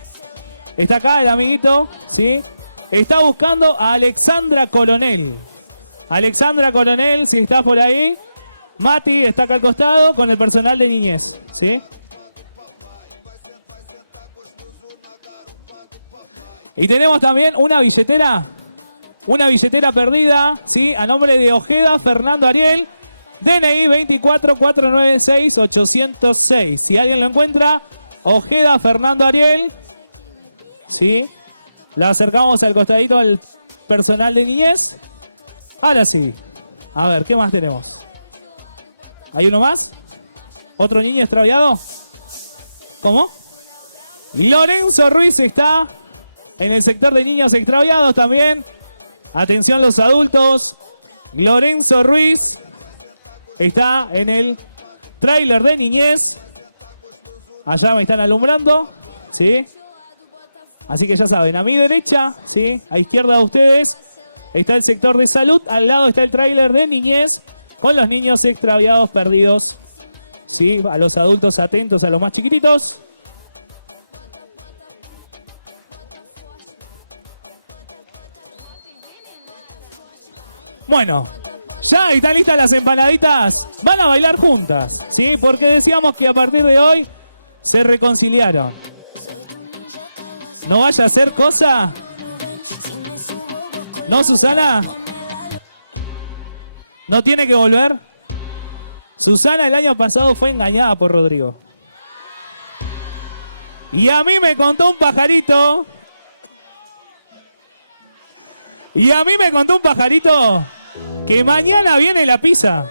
está acá el amiguito, ¿sí? Está buscando a Alexandra Coronel. Alexandra Coronel, si estás por ahí. Mati está acá al costado con el personal de niñez, ¿sí? Y tenemos también una billetera perdida, ¿sí? A nombre de Ojeda Fernando Ariel, DNI 24496806. Si alguien lo encuentra, Ojeda Fernando Ariel, ¿sí? La acercamos al costadito al personal de niñez. Ahora sí. A ver, ¿qué más tenemos? ¿Hay uno más? ¿Otro niño extraviado? ¿Cómo? Lorenzo Ruiz está en el sector de niños extraviados también. Atención los adultos. Lorenzo Ruiz está en el tráiler de niñez. Allá me están alumbrando, ¿sí? Así que ya saben, a mi derecha, ¿sí? A izquierda de ustedes está el sector de salud. Al lado está el tráiler de niñez con los niños extraviados, perdidos, ¿sí? A los adultos atentos, a los más chiquititos. Bueno, ya están listas las empanaditas. Van a bailar juntas, ¿sí? Porque decíamos que a partir de hoy se reconciliaron. ¿No vaya a hacer cosa? ¿No, Susana? ¿No tiene que volver? Susana el año pasado fue engañada por Rodrigo. Y a mí me contó un pajarito. Que mañana viene la pizza.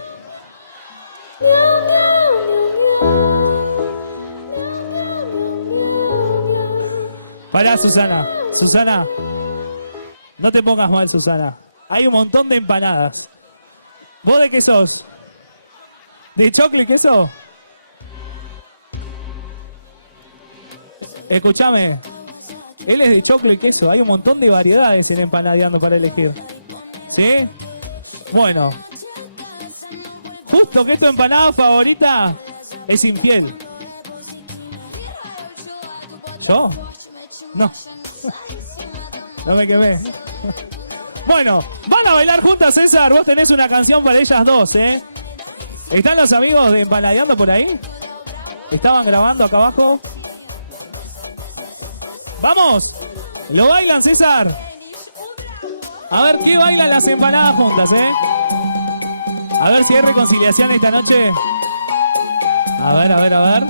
Pará, Susana. Susana, no te pongas mal, Susana. Hay un montón de empanadas. ¿Vos de qué sos? ¿De choclo y queso? Escúchame. Él es de choclo y queso. Hay un montón de variedades en Empanadeando para elegir. ¿Sí? Bueno. Justo que tu empanada favorita es infiel. ¿Yo? No. No me quemé. Bueno, van a bailar juntas, César. Vos tenés una canción para ellas dos, ¿eh? ¿Están los amigos de Empanadeando por ahí? ¿Estaban grabando acá abajo? ¡Vamos! ¿Lo bailan, César? A ver, ¿qué bailan las empanadas juntas, eh? A ver si hay reconciliación esta noche. A ver, a ver, a ver.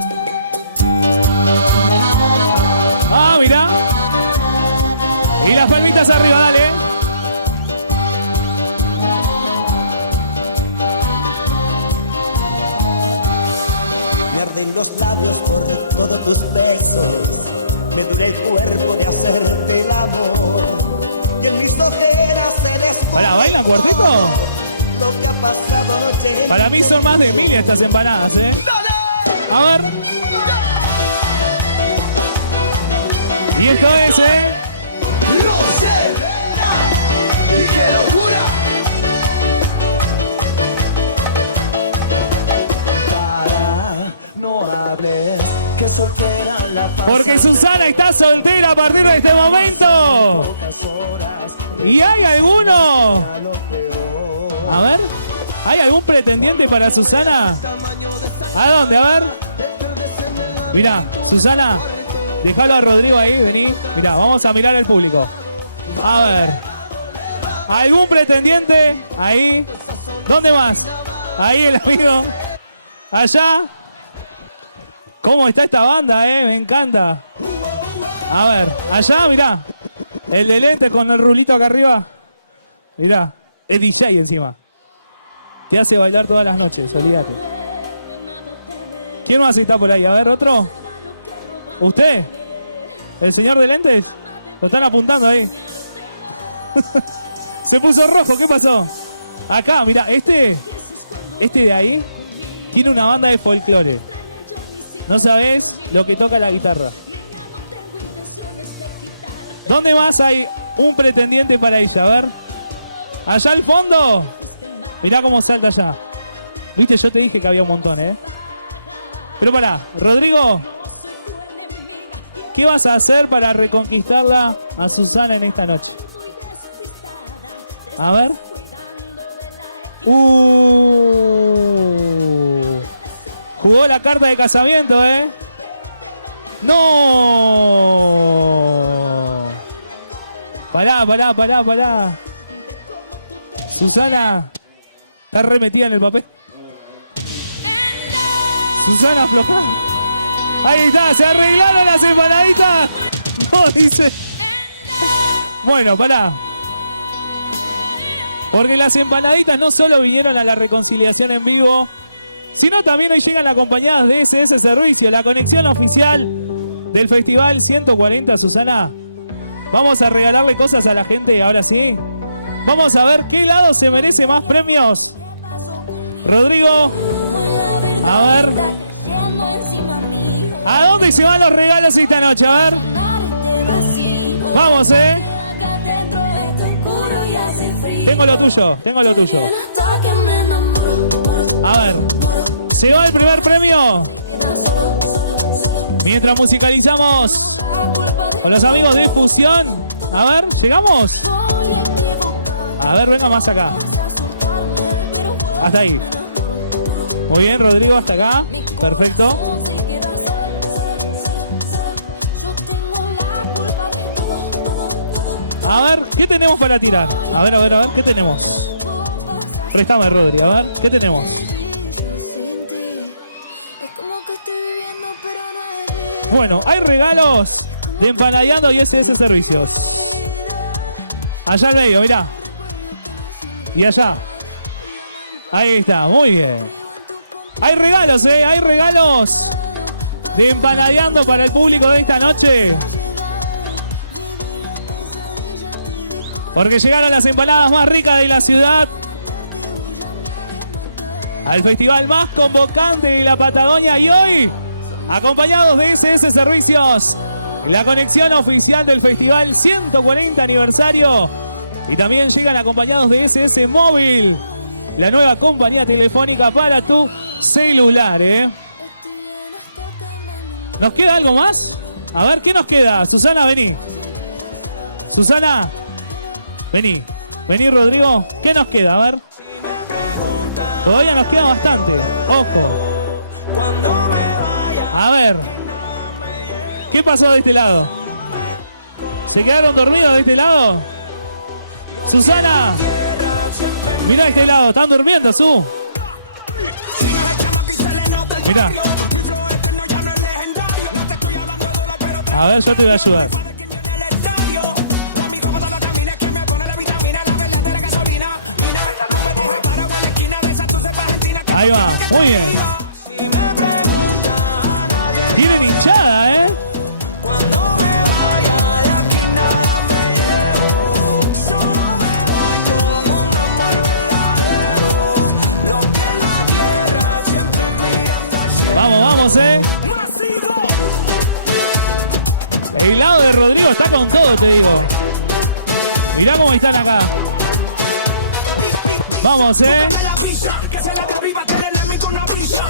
Ah, mirá. Y las palmitas arriba, dale. Me arden los labios por todos tus besos. Me dura el cuerpo de hacerte el amor. Y en mis ojeras se descubre. Pará, ¿bailan cuarteto? Lo que ha pasado anoche. Para mí son más de 1000 estas empanadas, ¿eh? ¡Dale! A ver. Y esto es, ¿eh? ¡No se verá! ¡Y qué locura! Para, no hables, que soltera la paz. Porque Susana está soltera a partir de este momento. ¿Y hay alguno? A ver, ¿hay algún pretendiente para Susana? ¿A dónde? A ver. Mirá, Susana, déjalo a Rodrigo ahí, vení. Mirá, vamos a mirar al público. A ver. ¿Algún pretendiente? Ahí. ¿Dónde más? Ahí el amigo. Allá. ¿Cómo está esta banda, Me encanta. A ver, allá, mirá. El de lentes con el rulito acá arriba. Mirá, es DJ encima. Te hace bailar todas las noches, olvídate. ¿Quién más está por ahí? A ver, otro. ¿Usted? ¿El señor de lentes? Lo están apuntando ahí. Se puso rojo, ¿qué pasó? Acá, mirá, este de ahí tiene una banda de folclore. No sabés lo que toca la guitarra. ¿Dónde más hay un pretendiente para ella? A ver. Allá al fondo. Mirá cómo salta allá. Viste, yo te dije que había un montón, Pero pará, Rodrigo, ¿qué vas a hacer para reconquistarla a Susana en esta noche? A ver. Jugó la carta de casamiento, ¡No! Pará. Susana está remetida en el papel. Susana afloja. Ahí está, se arreglaron las empanaditas. No, dice. Bueno, pará. Porque las empanaditas no solo vinieron a la reconciliación en vivo, sino también hoy llegan acompañadas de SS Servicio, la conexión oficial del Festival 140, Susana. Vamos a regalarle cosas a la gente, ahora sí. Vamos a ver qué lado se merece más premios. Rodrigo, a ver. ¿A dónde se van los regalos esta noche? A ver. Vamos, Tengo lo tuyo. A ver. Se va el primer premio. Mientras musicalizamos con los amigos de Fusión. A ver, ¿llegamos? A ver, venga más acá. Hasta ahí. Muy bien, Rodrigo, hasta acá. Perfecto. A ver, ¿qué tenemos para tirar? A ver, ¿qué tenemos? Préstame, Rodri, a ver, ¿qué tenemos? Bueno, hay regalos de Empanadeando y SS Servicios. Allá al medio, mirá. Y allá. Ahí está, muy bien. Hay regalos, hay regalos de Empanadeando para el público de esta noche. Porque llegaron las empanadas más ricas de la ciudad al festival más convocante de la Patagonia y hoy, acompañados de SS Servicios, la conexión oficial del festival 140 aniversario y también llegan acompañados de SS Móvil, la nueva compañía telefónica para tu celular, ¿Nos queda algo más? A ver, ¿qué nos queda? Susana, vení. Susana, vení. Vení, Rodrigo. ¿Qué nos queda? A ver. Todavía nos queda bastante. Ojo. A ver. ¿Qué pasó de este lado? ¿Se quedaron dormidos de este lado? Susana. Mirá este lado. ¿Están durmiendo, Su? Mirá. A ver, yo te voy a ayudar. Ahí va, muy bien. Tienen hinchada, Vamos, El lado de Rodrigo está con todo, te digo. Mirá cómo están acá. Vamos,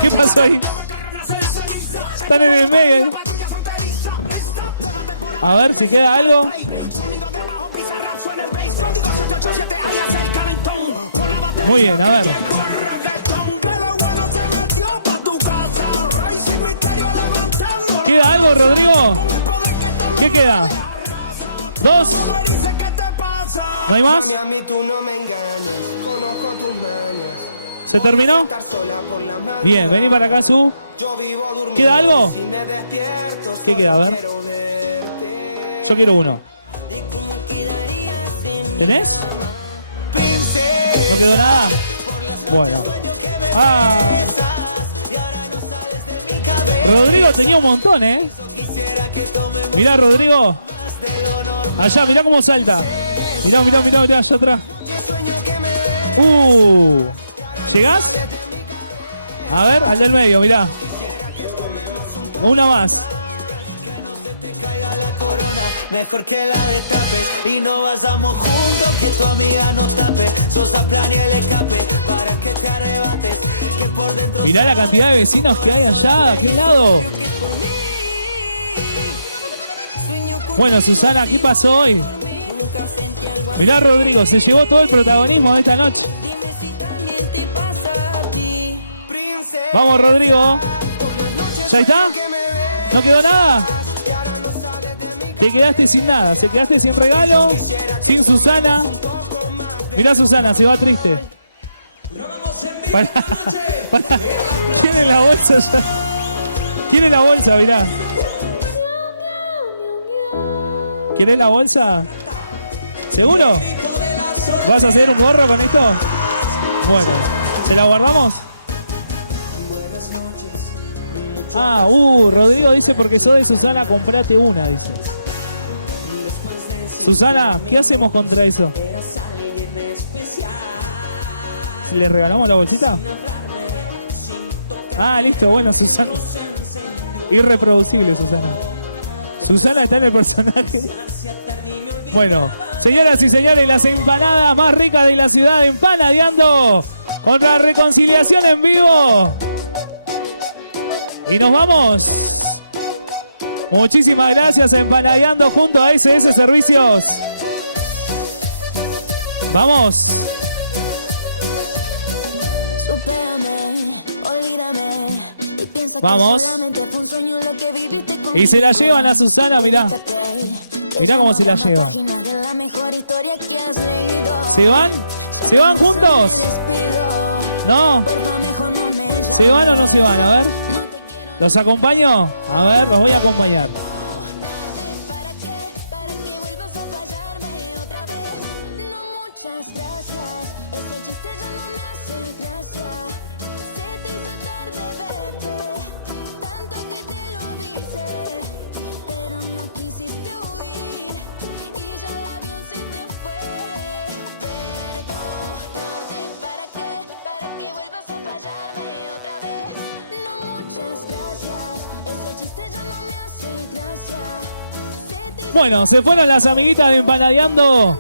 ¿Qué pasó ahí? Están en el medio. A ver si queda algo. Muy bien, a ver. ¿Queda algo, Rodrigo? ¿Qué queda? ¿Dos? ¿No hay más? ¿Se terminó? Bien, vení para acá, Su. ¿Queda algo? ¿Qué queda? A ver. Yo quiero uno. ¿Tenés? ¿No quedó nada? Bueno. Ah. Rodrigo tenía un montón, ¿eh? Mirá, Rodrigo. Allá, mirá cómo salta. Mirá, mirá, mirá, mirá, allá atrás. ¿Llegás? A ver, al del medio, mirá. Una más. Mejor que la destapes y no vayamos juntos, que tu amiga no tape. Sosa plan y el escape para que te arrebates, que por dentro. Mirá la cantidad de vecinos que hay allá, ¿a qué lado? Bueno, Susana, ¿qué pasó hoy? Mirá, Rodrigo, se llevó todo el protagonismo de esta noche. Vamos, Rodrigo. ¿Ya está? ¿No quedó nada? Te quedaste sin nada, se quedaste sin regalo, sin Susana. Mirá, Susana, se va triste. Pará. ¿Quién es la bolsa ya? ¿Quién es la bolsa? Mirá. ¿Quieres la bolsa? ¿Seguro? ¿Vas a hacer un gorro con esto? Bueno, ¿se la guardamos? Ah, Rodrigo dice porque sos de Susana, comprate una, dice. Susana, ¿qué hacemos contra eso? ¿Le regalamos la bolsita? Ah, listo, bueno, Susana. Irreproducible, Susana. Susana está en el personaje. Bueno, señoras y señores, las empanadas más ricas de la ciudad, empanadeando contra Reconciliación en vivo. Y nos vamos. Muchísimas gracias a Empanadeando junto a SS Servicios. Vamos. Supérame, olvídame. Y piensa Vamos. que solamente fue un sueño lo que viviste conmigo. Y se la llevan a Susana, mirá. Mirá cómo se la llevan. Páginas de la mejor historia que has leído. ¿Se van? ¿Se van juntos? Me despido. ¿No? Porfa, mejor no me llames. ¿Se van o no se van? A ver. ¿Los acompaño? A ver, los voy a acompañar. Muchas gracias, ese chiste ya no me hace gracia. Se te hizo tarde, bebé, tanto que te lo avise, pero no quisiste huir y ya el avión se te fue. Perdónate, ¿para que vuelvas a fallarme otra vez? No, muchas gracias, ese chiste ya no me hace gracia. Bueno, se fueron las amiguitas de Empanadeando.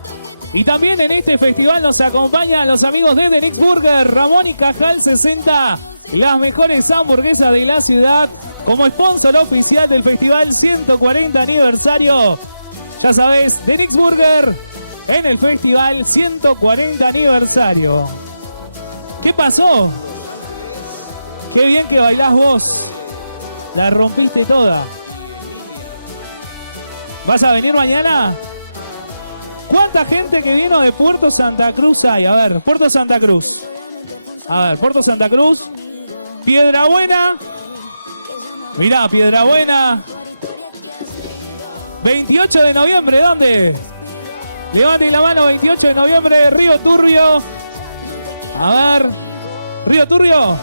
Y también en este festival nos acompañan los amigos de The Nix Burger, Ramón y Cajal 60, las mejores hamburguesas de la ciudad, como sponsor oficial del festival 140 aniversario. Ya sabes, The Nix Burger en el festival 140 aniversario. ¿Qué pasó? Qué bien que bailás vos. La rompiste toda. ¿Vas a venir mañana? ¿Cuánta gente que vino de Puerto Santa Cruz hay? A ver, Puerto Santa Cruz. A ver, Puerto Santa Cruz. Piedrabuena. Mirá, Piedrabuena. 28 de noviembre, ¿dónde? Levanten la mano, 28 de noviembre, Río Turbio. A ver, Río Turbio.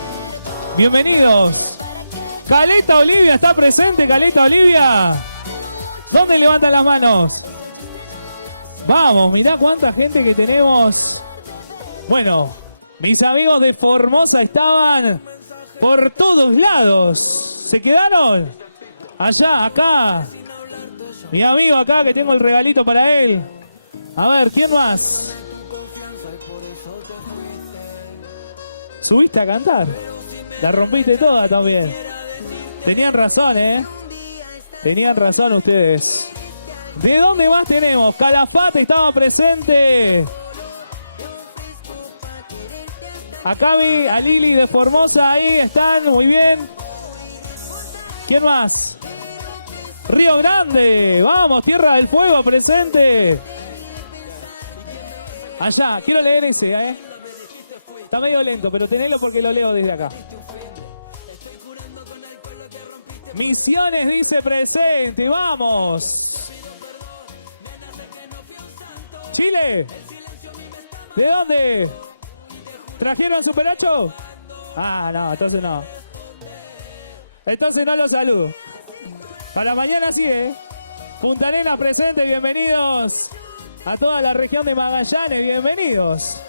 Bienvenidos. Caleta Olivia está presente, Caleta Olivia. ¿Dónde levantan las manos? Vamos, mirá cuánta gente que tenemos. Bueno, mis amigos de Formosa estaban por todos lados. ¿Se quedaron? Allá, acá. Mi amigo acá que tengo el regalito para él. A ver, ¿quién más? ¿Subiste a cantar? La rompiste toda también. Tenían razón, ¿eh? Tenían razón ustedes. ¿De dónde más tenemos? Calafate estaba presente. A Cami, a Lili de Formosa, ahí están, muy bien. ¿Quién más? Río Grande, vamos, Tierra del Fuego presente. Allá, quiero leer ese, Está medio lento, pero tenelo porque lo leo desde acá. Misiones dice presente, vamos. Chile. ¿De dónde? ¿Trajeron Super 8? Ah, no, entonces no. Entonces no los saludo. Para mañana sí, Punta Arenas presente, bienvenidos. A toda la región de Magallanes, bienvenidos.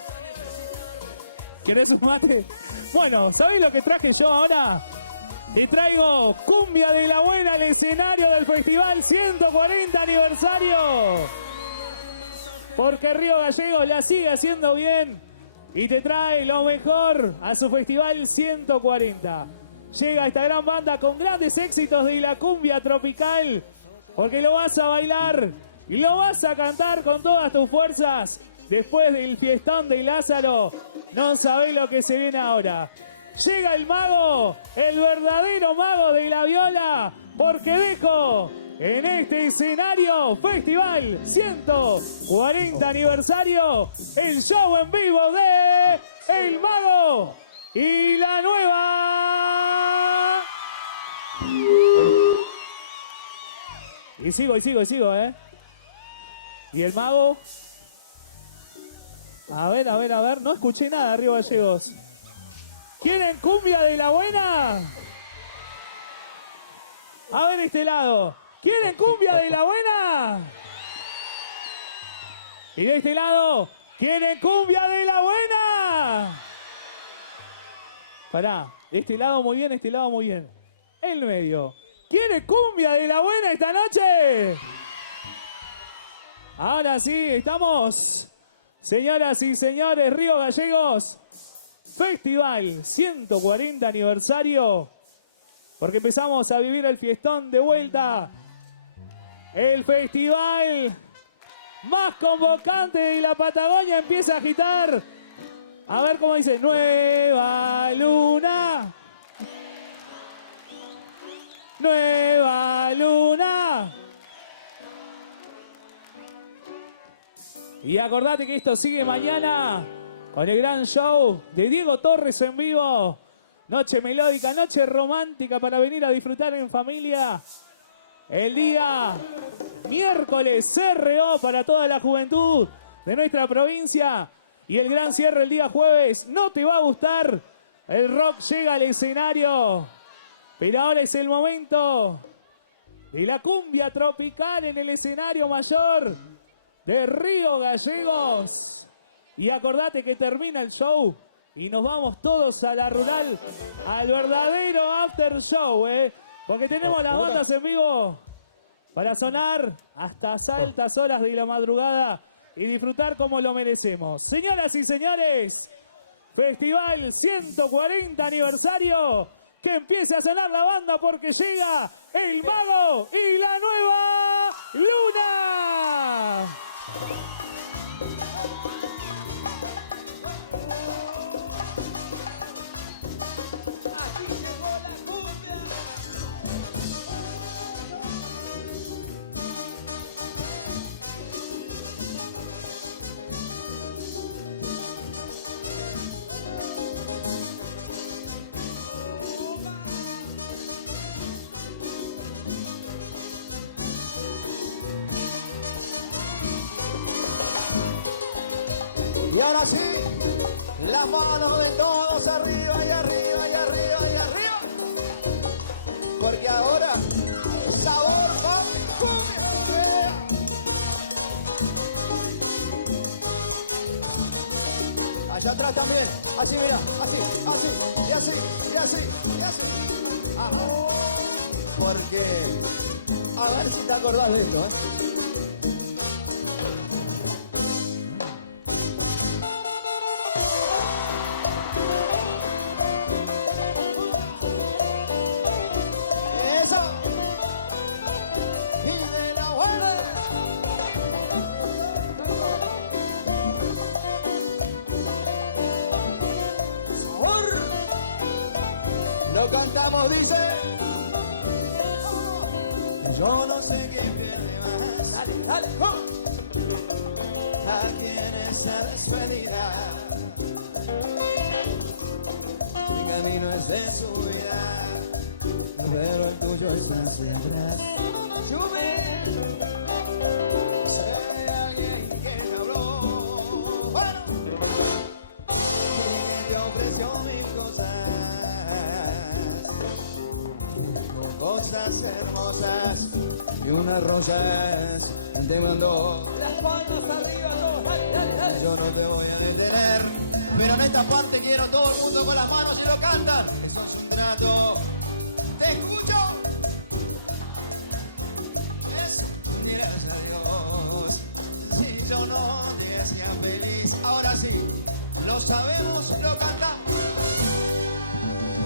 ¿Querés un mate? Bueno, ¿sabés lo que traje yo ahora? Te traigo Cumbia de la Buena al escenario del Festival 140 aniversario. Porque Río Gallegos la sigue haciendo bien y te trae lo mejor a su Festival 140. Llega esta gran banda con grandes éxitos de la cumbia tropical, porque lo vas a bailar y lo vas a cantar con todas tus fuerzas. Después del fiestón de Lázaro, no sabés lo que se viene ahora. Llega el mago, el verdadero mago de la viola, porque dejo en este escenario Festival 140 aniversario el show en vivo de El Mago y la Nueva. Y sigo, Y el mago. A ver, no escuché nada, Río Gallegos. ¿Quieren cumbia de la buena? A ver este lado. ¿Quieren cumbia de la buena? Y de este lado, ¿quieren cumbia de la buena? Pará, de este lado muy bien, este lado muy bien. El medio. ¿Quieren cumbia de la buena esta noche? Ahora sí, estamos. Señoras y señores, Río Gallegos, Festival 140 aniversario. Porque empezamos a vivir el fiestón de vuelta. El festival más convocante de la Patagonia empieza a agitar. A ver cómo dice. Nueva luna. Nueva luna. Y acordate que esto sigue mañana con el gran show de Diego Torres en vivo. Noche melódica, noche romántica para venir a disfrutar en familia. El día miércoles, CRO para toda la juventud de nuestra provincia. Y el gran cierre el día jueves. No te va a gustar. El rock llega al escenario. Pero ahora es el momento de la cumbia tropical en el escenario mayor de Río Gallegos. Y acordate que termina el show y nos vamos todos a la rural, al verdadero after show, porque tenemos las bandas en vivo para sonar hasta altas horas de la madrugada y disfrutar como lo merecemos. Señoras y señores, Festival 140 aniversario, que empiece a sonar la banda porque llega El Mago y la Nueva Luna. Y ahora sí, las manos de todos arriba y arriba y arriba y arriba. Porque ahora, sabor, papi, cumbia. Allá atrás también, así mira, así, así, y así, y así, y así. Ajá. Porque, a ver si te acordás de esto, Lo cantamos, dice. Yo no sé quién pierde más. Dale, dale. Aquí en esa despedida. camino es de subida, pero el tuyo es hacia atrás. Sube. Sé alguien que te habló, bueno, y que te ofreció mil cosas, con cosas hermosas y unas rosas te mandó. Las palmas arriba todos, dale, dale, dale. Yo no te voy a detener, pero en esta parte quiero todo el mundo con las manos y lo cantan. Eso es un trato. Te escucho. Eso. Dirás adiós si yo no te hacía feliz. Ahora sí, lo sabemos, lo cantamos.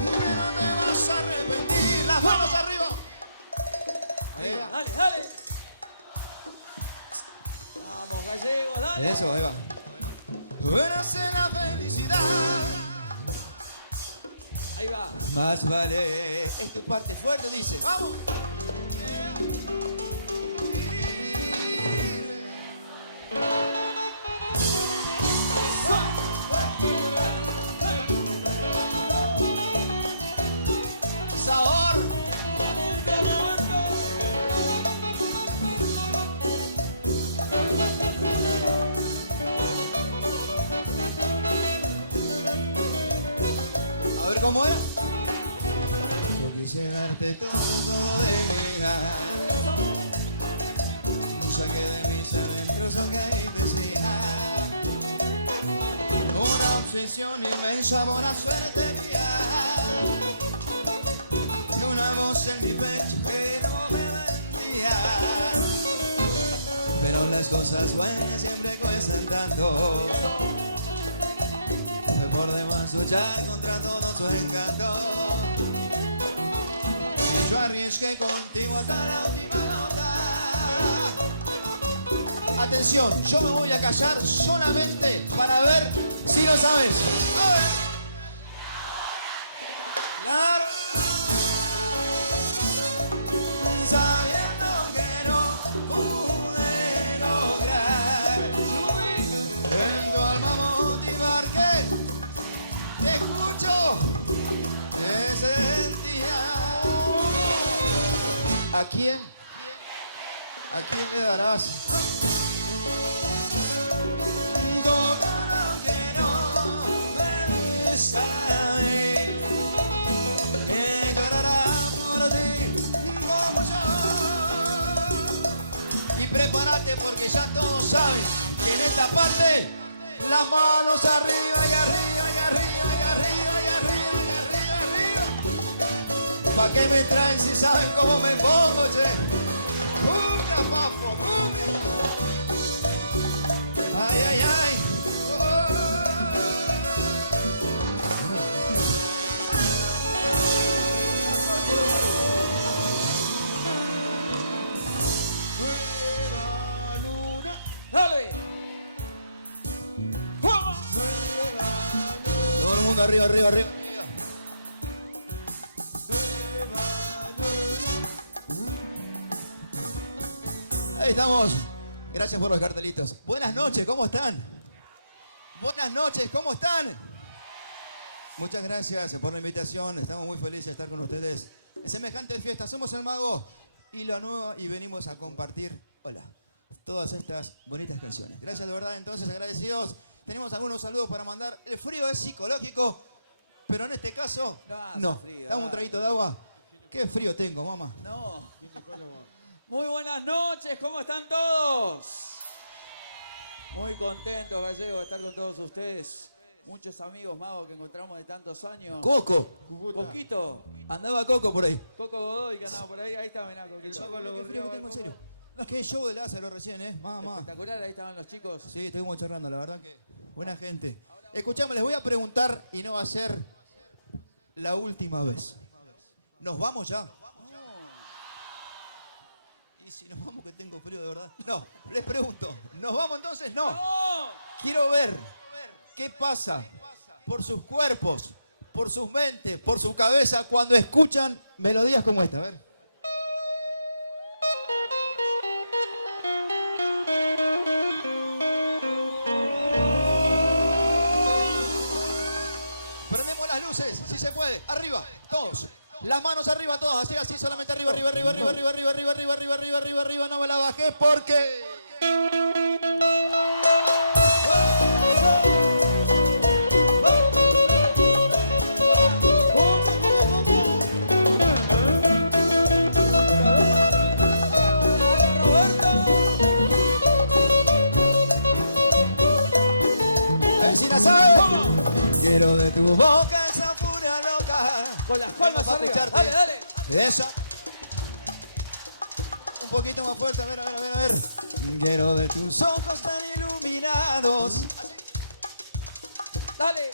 Pero te vas a arrepentir. Las manos arriba. Ahí va. Dale, dale. Vamos, gallegos, dale. Eso, ahí va. Verás en la felicidad. Ahí va. Más vale. Es tu parte fuerte, dice. ¡Vamos! Sabor. A ver cómo era. Yo quise darte todo de mi vida. Saqué de mis adentros aunque ahí decía. Una obsesión inmensa, buena suerte mía. Y una voz en mi pecho que no me vendía. Pero las cosas buenas siempre cuestan tanto. Fue por demás luchar contra todo su encanto. Y yo arriesgué contigo hasta la última nota. Atención, yo me voy a callar solamente para ver si lo sabes. A ver. Claro. Sabiendo que no pude lograr en tu alma motivar que te escucho, te sentía. ¿A quién? ¿A quién le darás? Todo lo que no me sabe, que llorará por ti como yo. Y prepárate porque ya todos saben que en esta parte las manos arriba y arriba y arriba y arriba y arriba y arriba y arriba. ¿Pa' qué me traen si saben cómo me pongo, che? Cumbia, papo, cumbia. Ay, ay, ay. Nueva luna. Dale. Todo el mundo arriba, arriba, arriba, arriba. Ahí estamos. Gracias por los cartelitos. Buenas noches, ¿cómo están? Buenas noches, ¿cómo están? Muchas gracias por la invitación. Estamos muy felices de estar con ustedes en semejante fiesta. Somos el Mago y la Nueva y venimos a compartir, hola, todas estas bonitas canciones. Gracias de verdad, entonces, agradecidos. Tenemos algunos saludos para mandar. El frío es psicológico, pero en este caso, no. Frío, Dame un traguito de agua. Qué frío tengo, mamá. No. Muy buenas noches, ¿cómo están todos? Muy contentos, Gallego, de estar con todos ustedes. Muchos amigos magos que encontramos de tantos años. Coco. Coquito. Andaba Coco por ahí. Coco Godoy que andaba por ahí. Ahí está, mirá, Coquito. Qué frío que tengo, en serio. Qué show de Lázaro recién, mamá. Espectacular, ahí estaban los chicos. Sí, estuvimos charlando, la verdad que buena gente. Escuchame, les voy a preguntar y no va a ser la última vez. ¿Nos vamos ya? Y si nos vamos que tengo frío de verdad. No, les pregunto, ¿nos vamos entonces? No. Quiero ver qué pasa por sus cuerpos, por sus mentes, por su cabeza cuando escuchan melodías como esta. A ver. Prendemos las luces. luces, si se puede. Arriba, todos. Las manos arriba, todas. Así, así, solamente arriba, arriba, arriba, arriba, arriba, arriba, arriba, arriba, arriba, arriba, arriba, arriba. No me la bajes porque... Quiero de tu boca esa furia loca. Con las palmas arriba. Dale, dale. Esa. Un poquito más fuerte, a ver, a ver, a ver, a ver. Quiero de tus ojos tan iluminados. Así. Dale.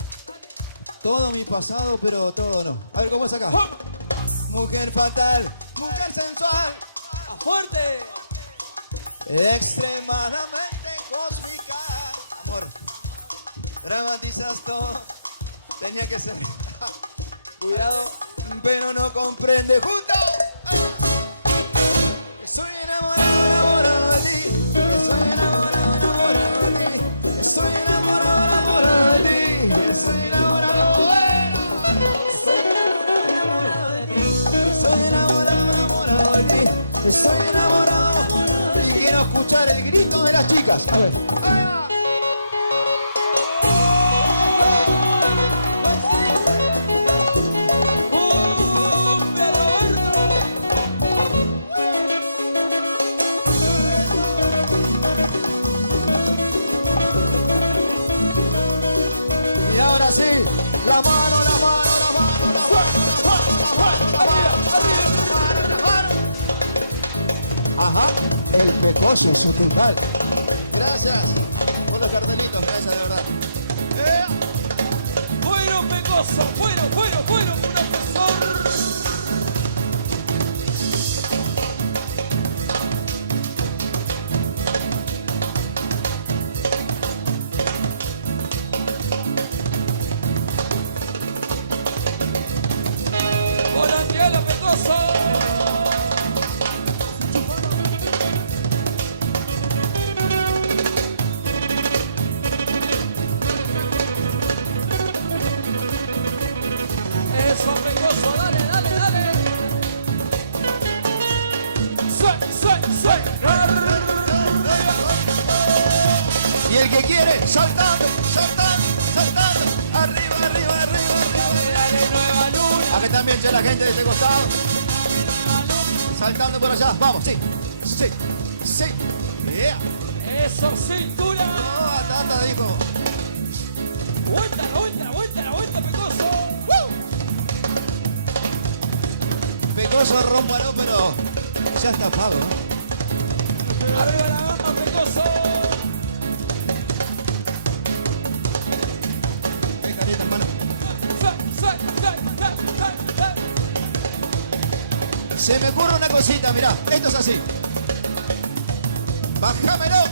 Todo mi pasado, pero todo no. A ver, ¿cómo es acá? Mujer fatal, mujer sensual. ¡A fuerte! Extremadamente cósmica. Amor, dramatizas todo. Tenía que ser. Cuidado, pero no comprende. ¡Junto! Estoy enamorado, enamorado de ti. Estoy enamorado, enamorado de ti. Estoy enamorado, enamorado de ti. Estoy enamorado, estoy enamorado de ti. Estoy enamorado, enamorado de ti. Estoy enamorado. Y quiero escuchar el grito de las chicas. A ver. ¡Ahí va! Sí, la mano, la mano, la mano, la mano, la mano, la mano, la mano, la mano. Ajá, el pecoso es total. Gracias por los cartelitos, gracias de verdad. Fuero pecoso, fuero, fuero, fuero, profesor. Eso, pecoso, dale, dale, dale. Y el que quiere, saltando, saltando, saltando. Arriba, arriba, arriba, arriba. Dale, nueva luna. A que también ya la gente de este costado. Saltando por allá. Vamos, sí, sí, sí. Yeah. Eso, cintura. Oh, Tata dijo. Vuelta, la vuelta, la vuelta, la vuelta, pecoso. Pecoso, rómpalo, pero ya está pago, ¿no? Arriba la gamba, pecoso. Qué carita, hermano. Se me ocurre una cosita, mirá, esto es así. Bájamelo.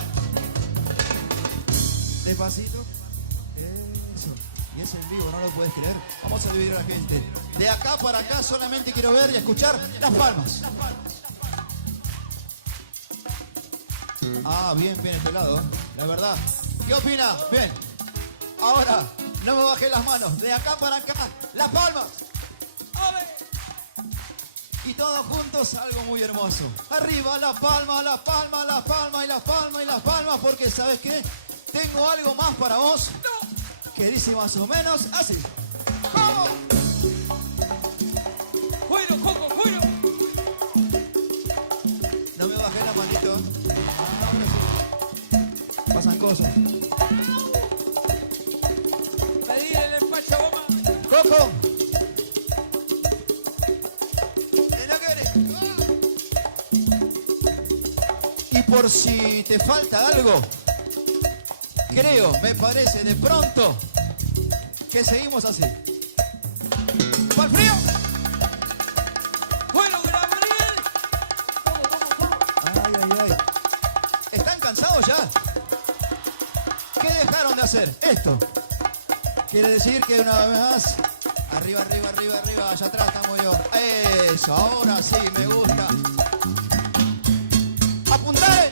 Despacito. Eso. Y es en vivo, no lo puedes creer. Vamos a dividir a la gente. De acá para acá solamente quiero ver y escuchar las palmas. Ah, bien, bien este lado, la verdad. ¿Qué opina? Bien. Ahora, no me bajé las manos. De acá para acá, las palmas. Y todos juntos, algo muy hermoso. Arriba, la palma, la palma, la palma y las palmas y las palmas. Porque, ¿sabes qué? Tengo algo más para vos. Que dice más o menos así. ¡Vamos! ¡Cuero, Coco, cuero! No me bajé la manito. Ahora sí. Pasan cosas. Pedir el empacho, goma. ¡Coco! Y por si te falta algo, creo, me parece de pronto que seguimos así. ¡Para el frío! ¡Bueno, Gabriel! Ay, ay, ay. ¿Están cansados ya? ¿Qué dejaron de hacer? Esto. Quiere decir que una vez más, arriba, arriba, arriba, arriba, allá atrás estamos yo. Eso, ahora sí, me gusta. ¡Apuntale!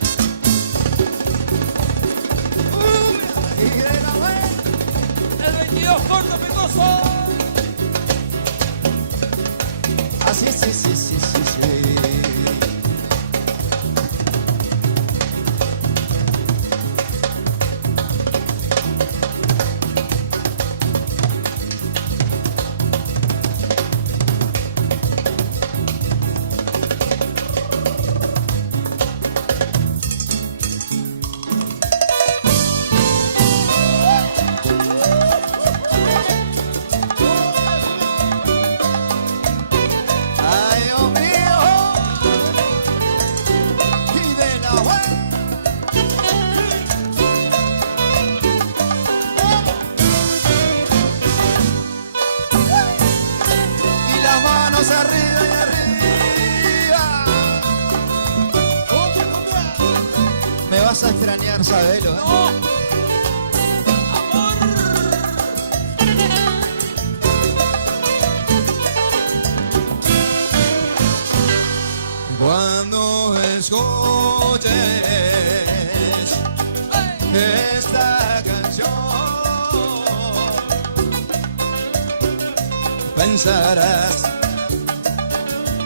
El 22 corto, pecoso. Sí, sí, sí, sí, sí, sí. Ay, Dios mío, y de la y las manos arriba y arriba. Me vas a extrañar, sabelo, ¿eh? Cuando escuches esta canción, pensarás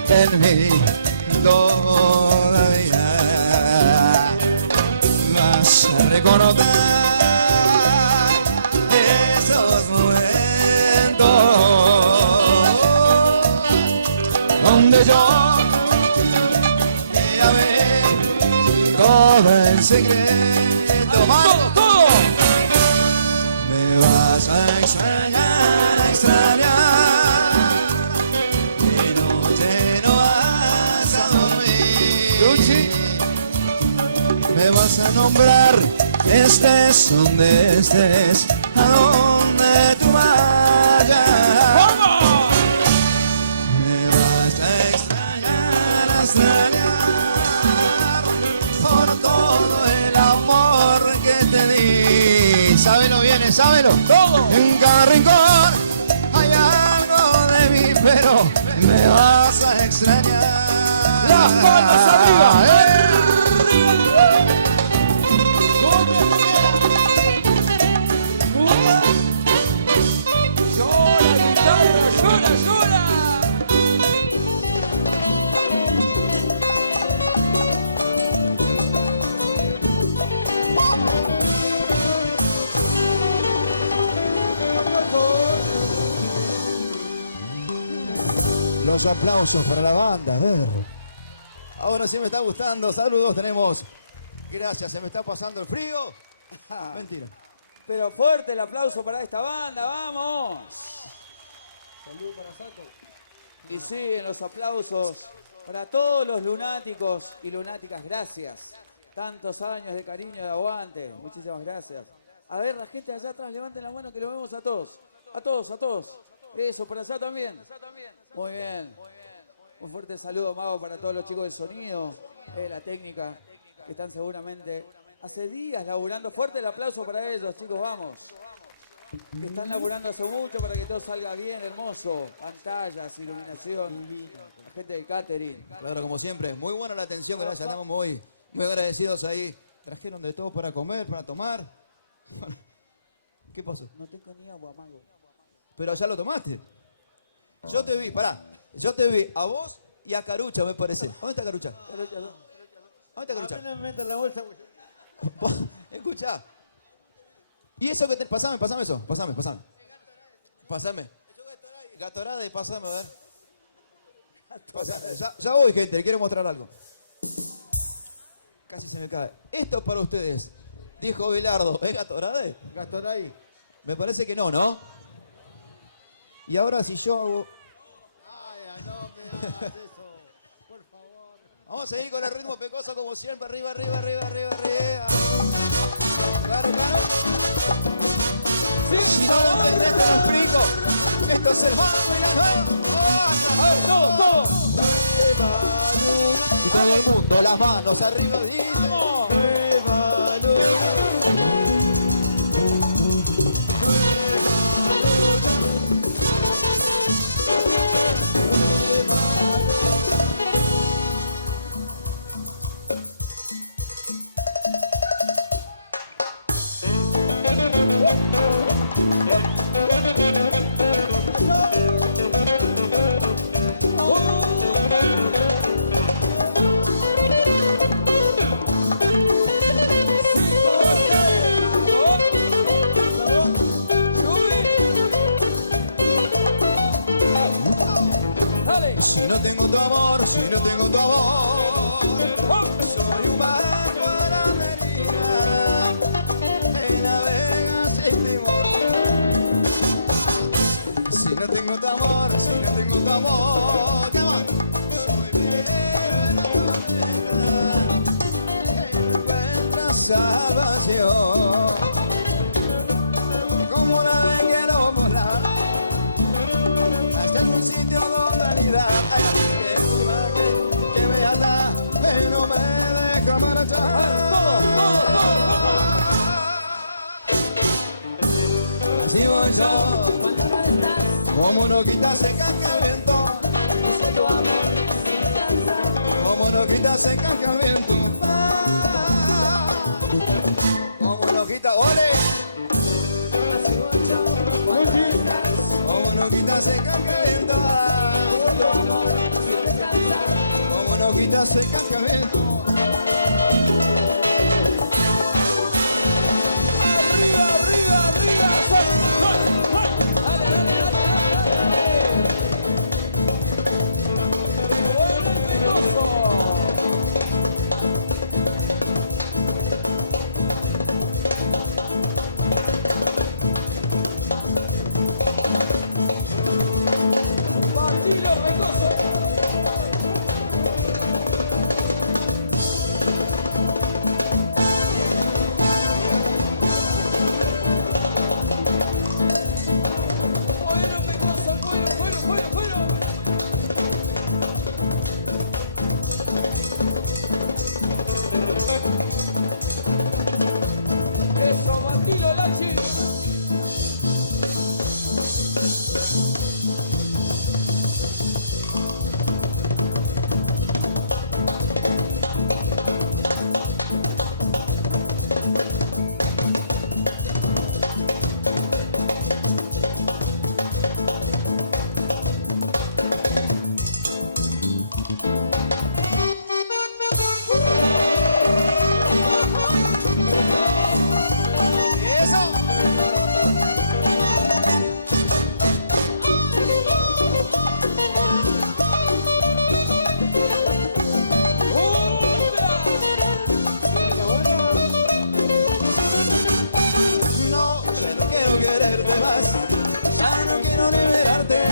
en mí todavía. Vas a reconocer esos momentos donde yo todo en secreto, vamos, todo. Me vas a extrañar, de noche no vas a dormir. Me vas a nombrar, estés donde estés, a donde tú vayas. ¡Vamos! Me vas a extrañar, por todo el amor que te di. Sábelo bien, sábelo. Todo. En cada rincón hay algo de mí, pero me vas a extrañar. Las manos arriba. Llora, guitarra, llora, llora. Los aplausos para la banda, a ver. Ahora sí me está gustando. Saludos tenemos. Gracias, se me está pasando el frío. Mentira. Pero fuerte el aplauso para esta banda, vamos. Saludos para Saco. Y siguen los aplausos para todos los lunáticos y lunáticas. Gracias. Tantos años de cariño y de aguante. Muchísimas gracias. A ver, la gente allá atrás, levanten la mano que lo vemos a todos. A todos, a todos. Eso, para allá también. Muy bien. Un fuerte saludo, Mago, para todos los chicos del sonido, de la técnica, que están seguramente hace días laburando. Fuerte el aplauso para ellos, chicos, vamos. Que están laburando hace mucho para que todo salga bien, hermoso. Pantallas, iluminación. La gente del catering. Claro, como siempre. Muy buena la atención, gracias. Estamos muy agradecidos ahí. Trajeron de todo para comer, para tomar. ¿Qué pasó? No tengo ni agua, Mago. Pero ya lo tomaste. Yo te vi, pará. Yo te vi a vos y a Carucha, me parece. ¿Dónde está Carucha? ¿Dónde está Carucha? A mí no me metan la bolsa. Escuchá. Y eso que te... Pasame eso. Pasame. Gatorade, pasame, a ver. Pasame. Ya voy, gente. Le quiero mostrar algo. Casi se me cae. Esto es para ustedes. Dijo Bilardo. ¿Es Gatorade? Gatorade. Me parece que no, ¿no? Y ahora si yo hago... Ay, no me hagas eso. Por favor. Vamos a seguir con el ritmo pecoso como siempre. Arriba. Claro. Sí, si no lo entendés, te lo explico. Esto es el Mago y la Nueva. A ver, todo. Nueva luna. Y todo el mundo, las manos arriba, dice. ¡Vamos! Nueva luna. ¡Oh! salvación. Como una vez quiero volar hasta algún sitio donde realidad. Ay, que tu imagen que me ata, pero no me deja marchar. Así voy yo, cuando no estás, como una hoquita seca que el viento. busco tu amor sin descansar. Como una hoquita seca que el viento. Como una hojita, ole. Así voy yo, cuando no estás, Como una hojita seca que el viento. busco tu amor sin descansar. Como una hojita seca que el viento. Arriba, arriba, arriba. Sol, sol, sol. Dale, dale, dale, dale, dale. Bueno y pegoso. Bandilo pegoso. Bueno, pegoso, bueno, bueno, bueno, bueno. Eso, bandilo, Lachi. Eso. No, ya no quiero quererte más. Ya no quiero ni mirarte.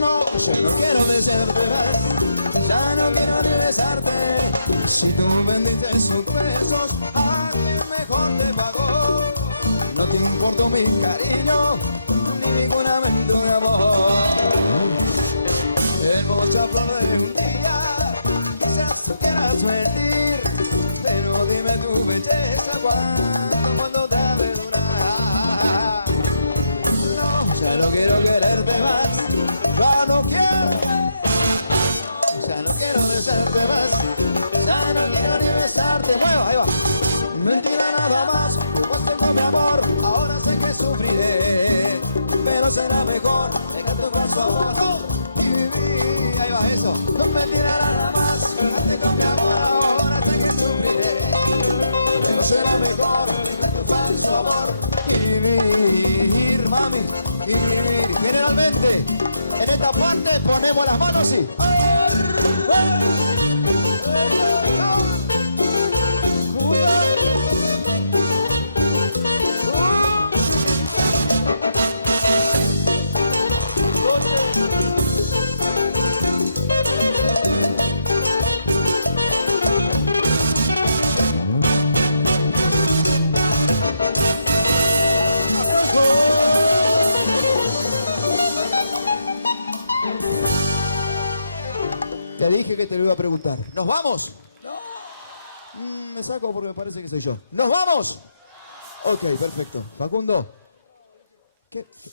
No, yo no quiero desearte más. Ya no quiero ni besarte. Si tú vendiste sus besos, a quien mejor te pagó. No te importó mi cariño, ni mi juramento de amor. Hermosa flor de un día, quizás tú quieras mentir, pero dime tu belleza cuando te ha de durar. No, ya no quiero quererte más, ya no quiero, ya no quiero besarte más, ya no quiero ni besarte. Mueva, ahí va. Mentira nada más, jugaste con mi amor, ahora sé que sufriré, pero será mejor dejar tu falso amor y vivir. Ahí va eso. No mentira nada más, jugaste con mi amor, ahora sé que sufriré, pero será mejor dejar tu falso amor y vivir, mami, y vivir. Generalmente en esta parte ponemos las manos así. Te dije que te lo iba a preguntar. ¿Nos vamos? No. Me saco porque me parece que soy yo. ¿Nos vamos? Ok, perfecto. Facundo.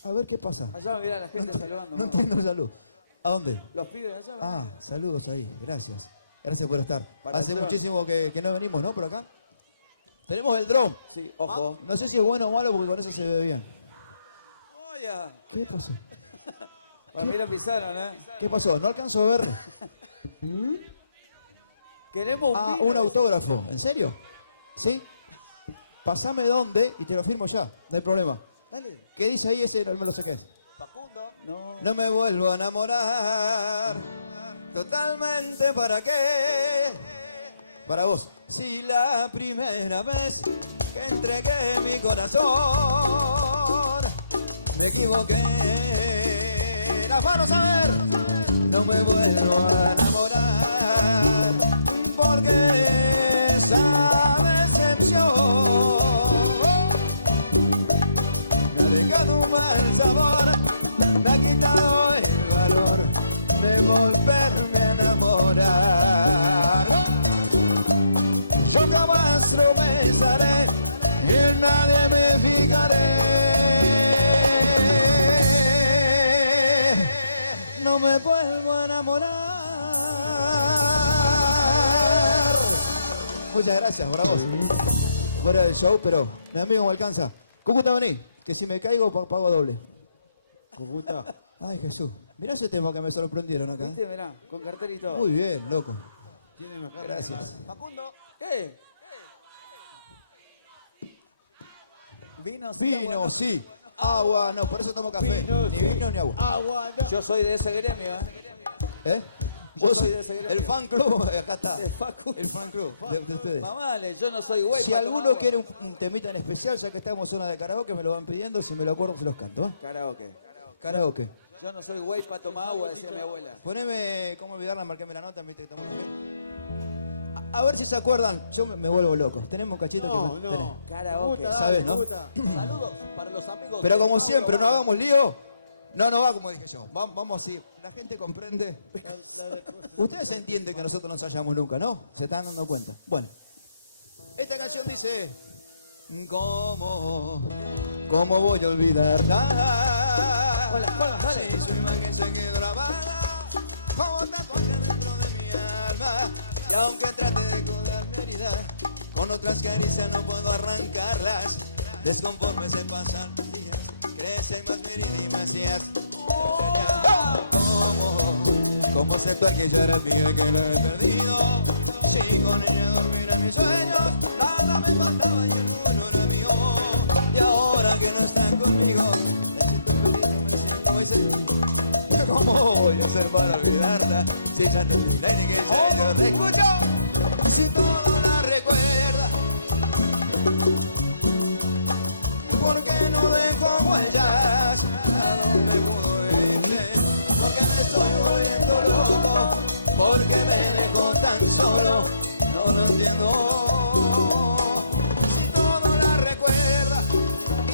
A ver qué pasa. Allá mira la gente saludando. No entiendo el saludo. ¿A dónde? Los pibes de allá. Ah, saludos ahí. Gracias. Gracias por estar. Para Hace el dron. muchísimo que no venimos, ¿no? Por acá. Tenemos el dron. Sí, ojo. No sé si es bueno o malo porque con eso se ve bien. Oye. ¿Qué pasó? Para mí lo pisaron, ¿eh? ¿Qué pasó? No alcanzo a ver. Queremos un vino, Un autógrafo. ¿En serio? ¿Sí? Pasame dónde y te lo firmo ya. No hay problema. Dale. ¿Qué dice ahí? Ese no me lo sé qué es. Facundo. No. No me vuelvo a enamorar. Totalmente, ¿para qué? Para vos. Si la primera vez que entregué mi corazón me equivoqué. Las manos a ver. No me vuelvo a enamorar porque esa decepción volverme a enamorar. Yo jamás tropezaré y en nadie me fijaré. No me vuelvo a enamorar. Muchas gracias, para vos. Fuera del show, pero mi amigo me alcanza. Cúcuta, vení, que si me caigo pago doble. Cúcuta. Ay, Jesús. Mirá ese tema que me sorprendieron acá. ¿Viste? Mirá, con cartel y todo. Muy bien, loco. Gracias. Facundo. ¿Qué? Vino, sí. Vino, sí. Agua, no, por eso tomo café. Ni vino ni agua. Agua, no. Yo soy de ese gremio, ¿Eh? Yo Vos soy de ese gremio. el fan club, acá está. De Facu. El fan club de ustedes. Mamale, yo no soy güey. Si alguno quiere un temita en especial, ya que estamos en zona de karaoke, me lo van pidiendo. Si me lo acuerdo, se los canto. ¿Eh? Karaoke. Karaoke. Yo no soy güey para tomar agua, decía mi abuela. Poneme, ¿cómo olvidarla? Marqueme la nota, viste que estamos bien. A ver si se acuerdan, yo me vuelvo loco. Tenemos un cachito que me... tenés. Karaoke. ¿Sabes, no? Saludos para los amigos. Pero de como Mauro siempre, no Vara. hagamos lío. No va como dije yo. Vamos así. La gente comprende. Ustedes entienden que nosotros no ensayamos nunca, ¿no? Se están dando cuenta. Bueno. Esta canción dice... ¿Cómo voy a olvidarla? Hola, dale. Si su imagen se quedó grabada como tatuaje dentro de mi alma. Y aunque trate de curar mi herida, con otras caricias no puedo arrancarlas. Desconforme se pasan los días, crecen más mi herida y me hacías. ¿Cómo aceptar que ya era mía y que la he perdido? Si con ella dormir mis sueños, nada me faltaba y el mundo era mío. Y ahora que no está conmigo, me siento perdido, me siento ese. ¿Cómo voy a hacer para olvidarla? Si ya te olvidé ni que ya yo te escucho. Si todo la recuerda, ¿por qué no dejo huellas? ¿A dónde pudo irse? Porque me estoy volviendo loco. Porque me dejó tan solo. No lo entiendo. Si todo la recuerda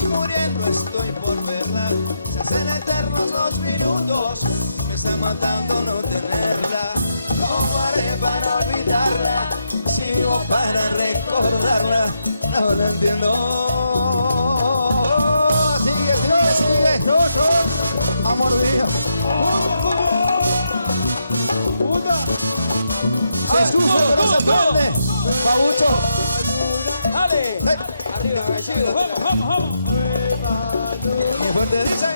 y muriendo estoy por verla. Se hacen eternos los minutos. Me está matando no tenerla. ¿Cómo haré para olvidarla? Si vivo para recordarla. No lo entiendo. Sigue. Amor mío. Se sufre pero se prende. Pabucho. Dale. Hey. Arriba, gallego. Vamos. Qué fuerte dice.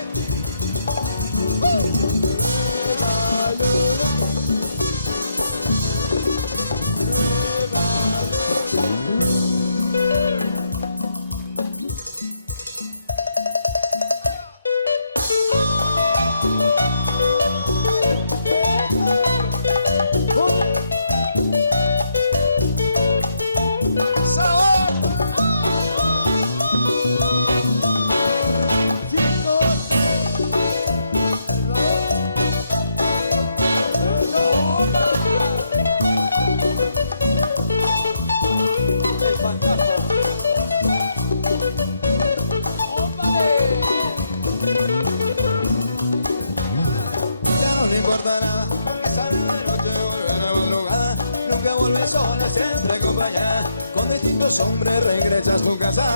Ya no le importa nada, porque sale de noche y vuelve a la madrugada. Nunca vuelve sola, siempre acompañada. Con distintos hombres regresas a tu casa.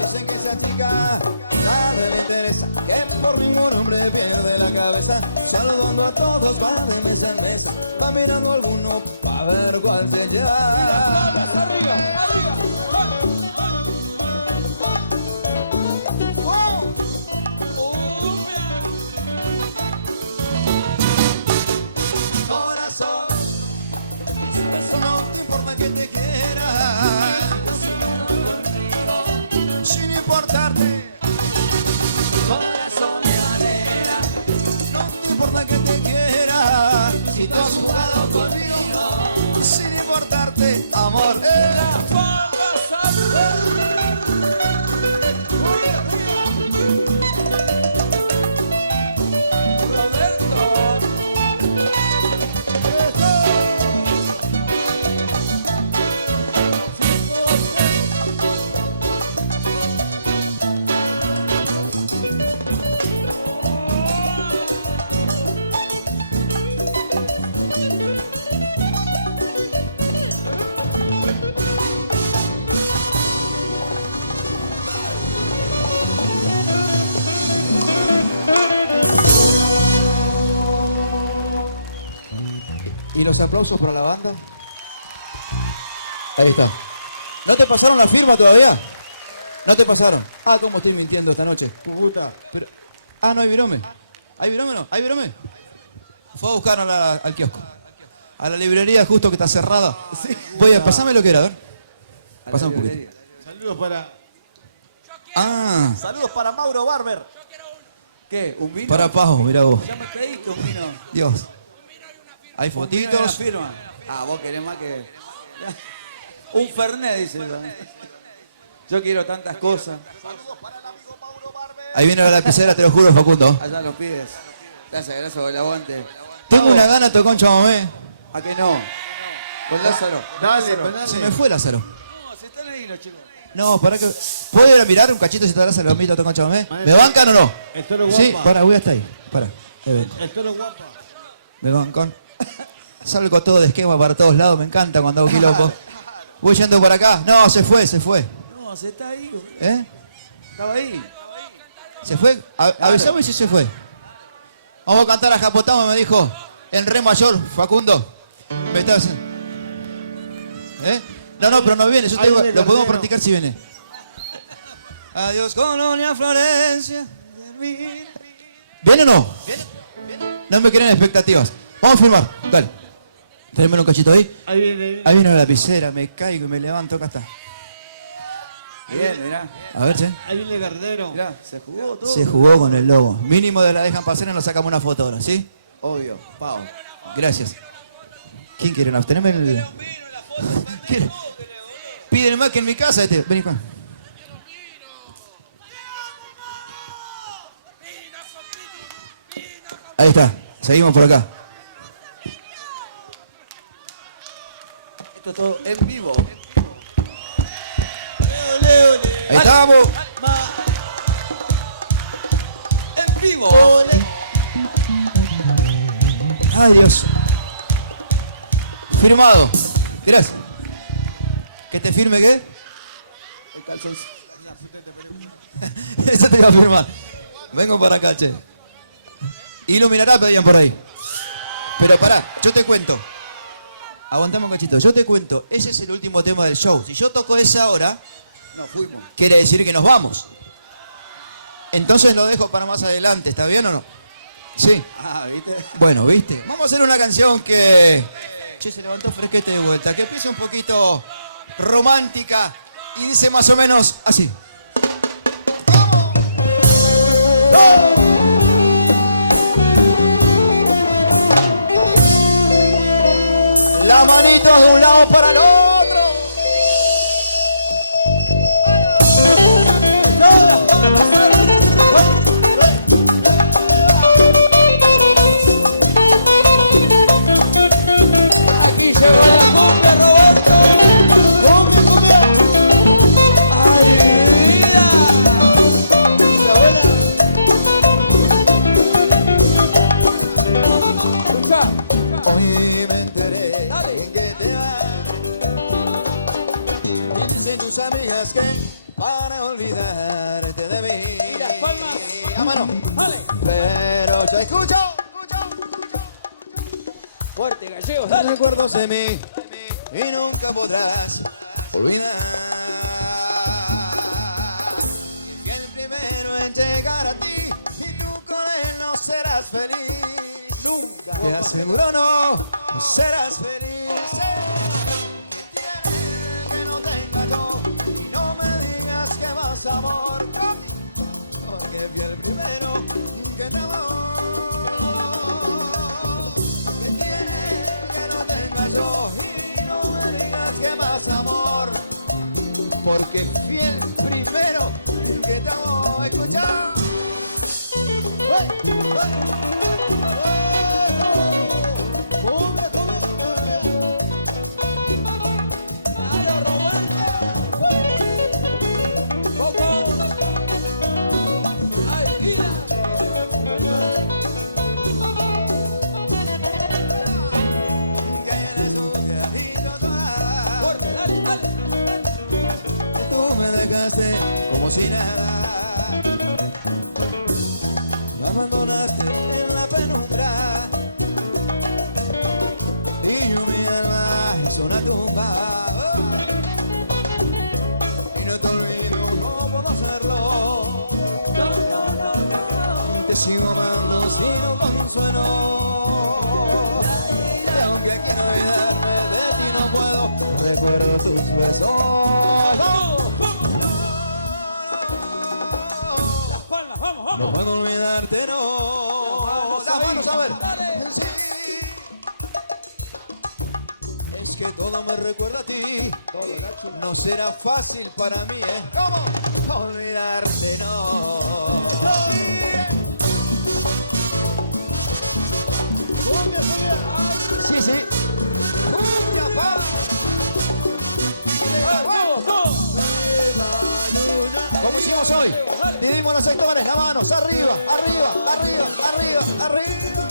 Dicen que esa chica nada le interesa, que por ningún hombre pierde la cabeza. Saludando a todos, va de mesa en mesa, va mirando a alguno pa' ver cuál se lleva. Arriba. Corazón, no te importa que te quiera, sin importarte. Corazón de madera. No te importa que te quiera, si tú has jugado conmigo, sin importarte, amor. ¿Y los aplausos para la banda? Ahí está. ¿No te pasaron la firma todavía? ¿No te pasaron? Ah, cómo estoy mintiendo esta noche. Cúcuta. Pero... Ah, no hay virome. ¿Hay virome o no? ¿Hay virome? Fue a buscar al kiosco. A la librería justo que está cerrada. Sí. Voy a... Pasame lo que era, a ver. Pasame un poquito. Saludos para... Ah. Saludos para Mauro Barber. ¿Qué? ¿Un vino? Para Pau, mira vos. Ya me pediste un vino. Dios. Hay Un vino y una fotitos. firma. Ah, vos querés más que... Un Fernet, dice. Yo quiero tantas cosas. Ahí viene la lapicera, te lo juro, Facundo. Allá los pibes. Gracias por el aguante. Tengo una gana de tocar un chamamé. ¿A que no? Con Lázaro. Dale, Lázaro. dale. Se me fue Lázaro. No, se están ahí los chicos. No, para que... ¿Puedo ir a mirar un cachito si te Lázaro? ¿Lo invito a tocar un chamamé? ¿Me bancan o no? El toro guapa. Sí, para, voy hasta ahí. Para. Ahí vengo. El toro guapa. Me bancan. Salgo todo de esquema para todos lados, me encanta cuando hago quilombo. Voy yendo por acá. No, se fue. No, se está ahí. ¿Eh? Estaba ahí. ¿Se fue? Avisame si se fue. Vamos a cantar a Japotama, me dijo. En re mayor, Facundo. Me está haciendo. ¿Eh? No, pero no viene. Yo te digo, lo podemos practicar si viene. Adiós, Colonia Florencia. ¿Viene o no? No me creen expectativas. Vamos a firmar. Dale. Tráeme un cachito ahí. Ahí viene. Ahí viene la lapicera. Me caigo y me levanto. Acá está. Bien, mirá. A ver, che. Ahí viene Gardero. Mirá, se jugó todo. Se jugó con el logo. Mínimo de la dejan pasar y nos sacamos una foto ahora, ¿sí? Obvio. Pau. Gracias. ¿Quién quiere una? Teneme el... ¿Quiere? Piden más que en mi casa este. Vení acá. Ahí está. Seguimos por acá. Esto es todo en vivo. Ahí estamos. En vivo. Ay, Dios. Firmado. Gracias. ¿Que te firme qué? El calzoncillo. Eso te iba a firmar. Vengo para acá, che. Iluminará, pedían por ahí. Pero pará, yo te cuento. Aguantame un cachito. Yo te cuento. Ese es el último tema del show. Si yo toco esa hora, No, fuimos. quiere decir que nos vamos. Entonces lo dejo para más adelante. ¿Está bien o no? Sí. Ah, ¿viste? Bueno, ¿viste? Vamos a hacer una canción que... Che, se levantó fresquete de vuelta. Que empiece un poquito romántica y dice más o menos así. La manito de un lado para el otro. Aquí llegó la cumbia, Roberto. ¡Cumbia, cumbia! ¡Ay, vida! La buena. Escuchá. Hoy me enteré que te vas. Y dicen tus amigas que para olvidarte de mí. Y las palmas. A mano. Dale. Pero yo escucho. Fuerte, gallegos, dale. Recuerdos de mí y nunca podrás olvidar. Que fui el primero en llegar a ti y tú con él no serás feliz. Nunca. Te aseguro no serás feliz. Que tiene que no tenga yo y no me digas que más amor. Porque fui el primero que te amó. Que tiene que no tenga yo y no me digas que más amor. Porque fui el primero que te amó. Escucha. ¡Cumbia, cumbia, cumbia! ¡Claro, Roberto! ¡Poco! ¡Ay, vida! Que eres un viajito dorado. ¡Fuerte, dale, dale! Que tú me dejaste como si nada. Me abandonaste en la penumbra y es una tumba. Y no te olvido, no puedo hacerlo. Te sigo amando sin consuelo. Y aunque quiero olvidarme de ti no puedo, recuerdo tus besos. Las palmas, vamos, vamos. No puedo olvidarte, no. Las manos, a ver. Sí. Es que todo me recuerda a ti. No será fácil para mí, ¿eh? ¿Cómo? Olvidarte, no. Cumbia, cumbia. Sí, sí. Cumbia, pa. ¿Cómo hicimos hoy? Dividimos los sectores, las manos, arriba, arriba, arriba, arriba, arriba.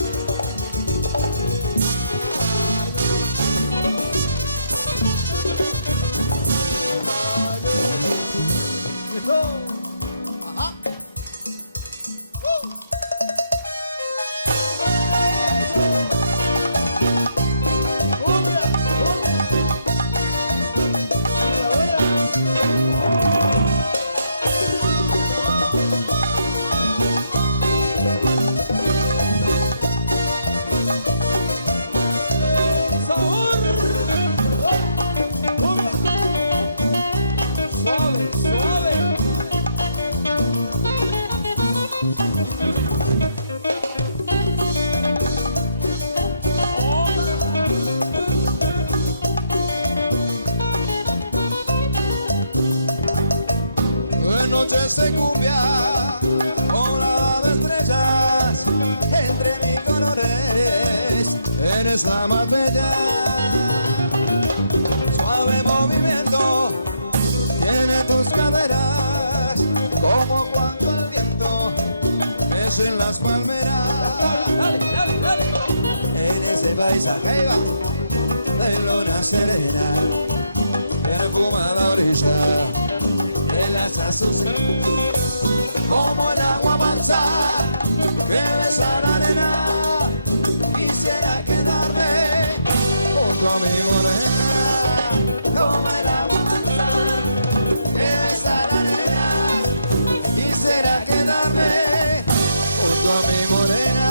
Ajá. Suave, suave. En noches de cumbia, volada de estrellas, entre mil colores, eres la más bella. Suave movimiento, tiene tus caderas, como cuando el viento mece en las palmeras. Dale, dale, dale. En ese paisaje va de luna serena, perfumada brisa de las azucenas, como el agua mansa que besa la arena. Quisiera quedarme junto a mi morena, como el agua mansa que besa la arena. Quisiera quedarme junto a mi morena.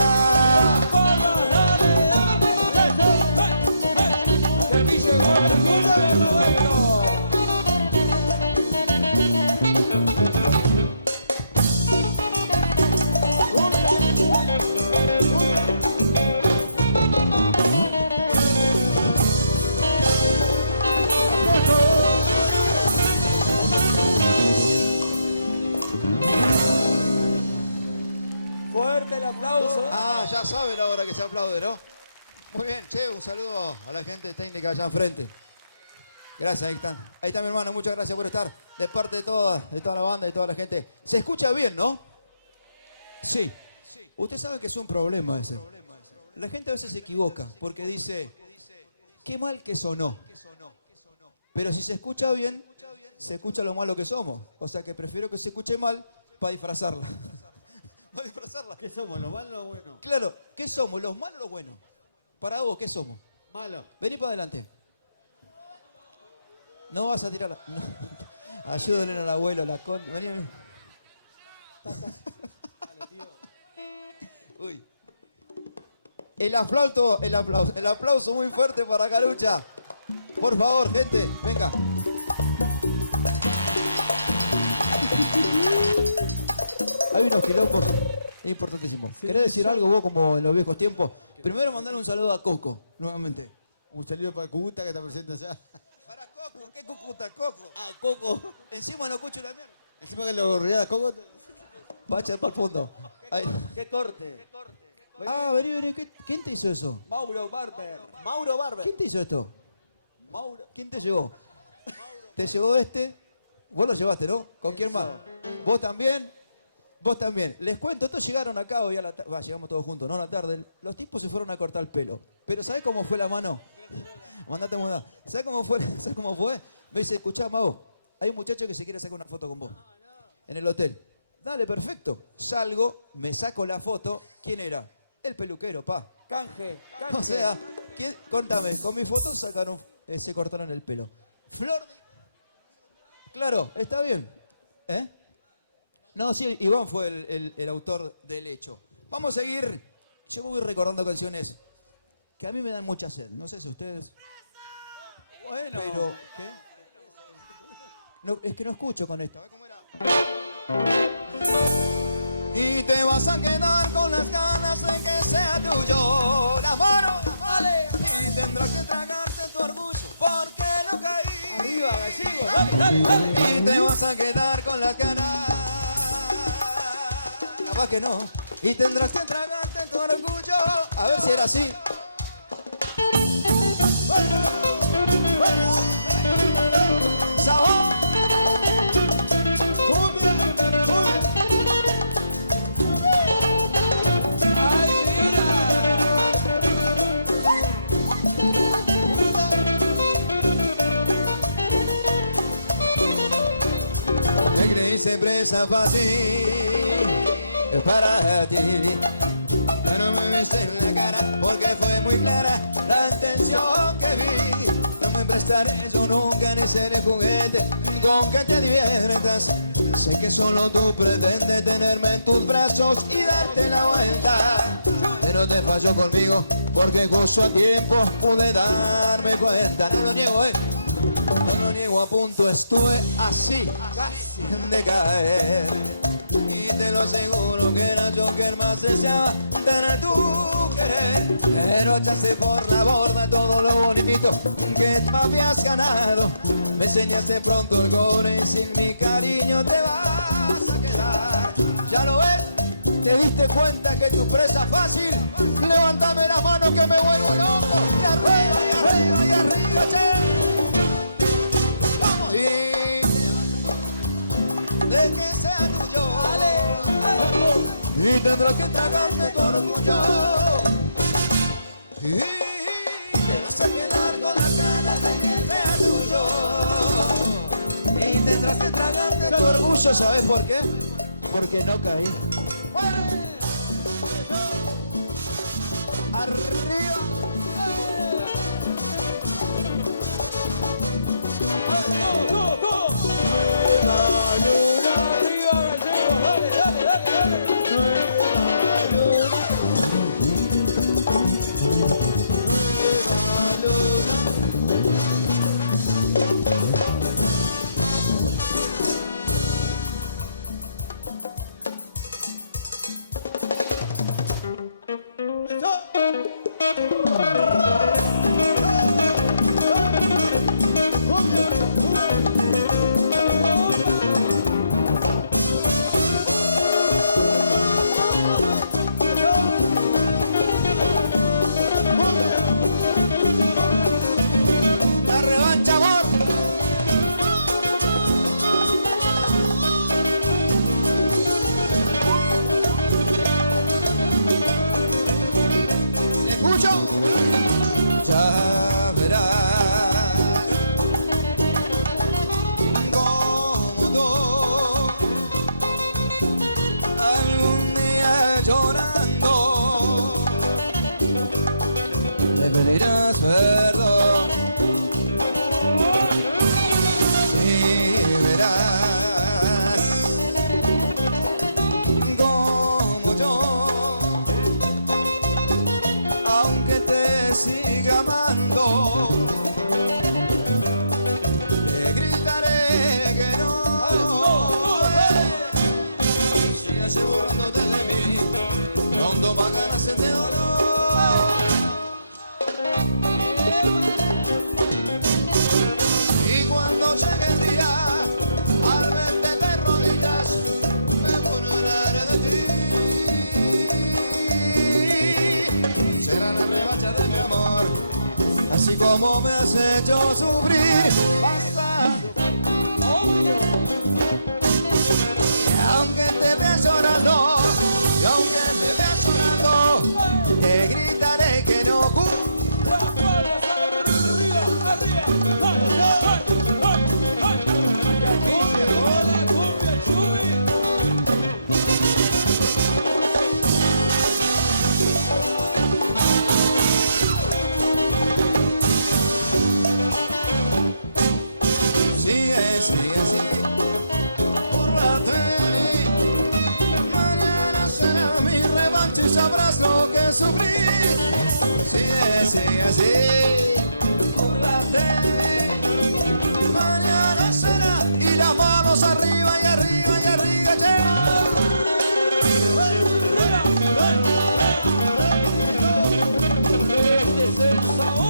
Fuerte el aplauso. Ah, ya sabe la hora que se aplaude, ¿no? Muy bien, che, un saludo a la gente técnica allá enfrente. Gracias, ahí están. Ahí está mi hermano, muchas gracias por estar de parte de toda la banda, de toda la gente. ¿Se escucha bien, no? Sí. Usted sabe que es un problema ese. La gente a veces se equivoca porque dice, qué mal que sonó. Pero si se escucha bien, se escucha lo malo que somos. O sea que prefiero que se escuche mal para disfrazarla. Para disfrazarla. ¿Qué somos, los malos o los buenos? Claro, ¿qué somos? ¿Los malos o los buenos? Para vos, ¿qué somos? Malos. Vení para adelante. No vas a tirar la... No. Ayúdenle al abuelo, la con... Vení, vení. Uy. El aplauso muy fuerte para Carucha. Por favor, gente, venga. Hay unos quilombos importantísimos. ¿Querés decir algo vos como en los viejos tiempos? Primero mandarle un saludo a Coco, nuevamente. Un saludo para Cucuta que está presente allá. Para Coco, ¿qué Cucuta? Coco. Ah, Coco. Encima no escucho la mierda. Encima que lo gorreada Coco. Bacha para el fondo. ¿Qué corte? Ah, vení. ¿Quién te hizo eso? Mauro Barber. Mauro Barber. ¿Quién te hizo esto? Mauro. ¿Quién te llevó? ¿Te llevó este? Vos lo llevaste, ¿no? ¿Con quién más? ¿Vos también? Vos también. Les cuento, estos llegaron acá hoy a la tarde. Llegamos todos juntos, ¿no? A la tarde. Los tipos se fueron a cortar el pelo. Pero ¿sabés cómo fue la mano? Mandate mudar. ¿Sabés cómo fue? Me dice, escuchá, Mago, hay un muchacho que se quiere sacar una foto con vos. En el hotel. Dale, perfecto. Salgo, me saco la foto. ¿Quién era? El peluquero, pa. Canje. O sea, contame, con mi foto sacaron se cortaron el pelo. Flor de... Claro, está bien. ¿Eh? No, sí, Iván fue el autor del hecho. Vamos a seguir. Yo voy recordando canciones que a mí me dan mucha sed. No sé si ustedes... Bueno. Pero, ¿qué? No, es que no escucho con esto. ¿Cómo era? Y te vas a quedar con las ganas de que sea tuyo la mano. Dale. Y tendrás que tragarte tu orgullo porque no caí. Arriba, gallegos, dale, dale, dale. Y te vas a quedar con las ganas. Capaz que no. Y tendrás que tragarte tu orgullo. A ver si era así. ¡Sabor! Me creíste presa fácil para ti. Ya no me viste en la cara porque fue muy clara la intención que vi. No me prestaré yo nunca ni seré juguete con que te diviertas. Sé que solo tú pretendes tenerme en tus brazos y darte la vuelta. Pero te falló conmigo porque justo a tiempo pude darme cuenta. No lo niego, no lo niego, a punto estuve así, casi de caer. Y te lo aseguro que era yo quien más deseaba tener tu querer. Pero echaste por la borda todo lo bonito que me habías ganado. Me enseñaste pronto el cobre y sin mi cariño te vas a quedar. Ya lo ves, te diste cuenta que tu presa fácil. Levántame la mano que me vuelvo loco. Y arriba, y arriba, y arriba, che. Vamos. De que sea tuyo. Y tendrás que tragarte tu orgullo. Y te vas a quedar con la cara de que sea tuyo. Y tendrás que tragarte tu orgullo. ¿Sabes por qué? Porque no caí. Arriba. Nueva luna. Arriba, gallegos, dale, dale, dale, dale. Nueva luna. Nueva luna. La revancha, amor. ¿Te escucho? Ya verás como tú algún día llorando me pedirás perdón. Y verás como yo, aunque te siga amando, te gritaré que no. Estoy asegurándote de mí, pronto va a ganarse de dolor. Y cuando llegue el día, al verte de rodillas, me burlaré de ti. Será la revancha de mi amor, así como me has hecho sufrir. Basta, obvio. Y aunque te veas llorando, y aunque me veas llorando, te gritaré que no. sigue así. Búrlate de mí. Mañana será mi revancha y sabrás lo que sufrí. Sigue así. Búrlate de mí. Mañana será y las manos arriba y arriba y arriba. Este es el sabor.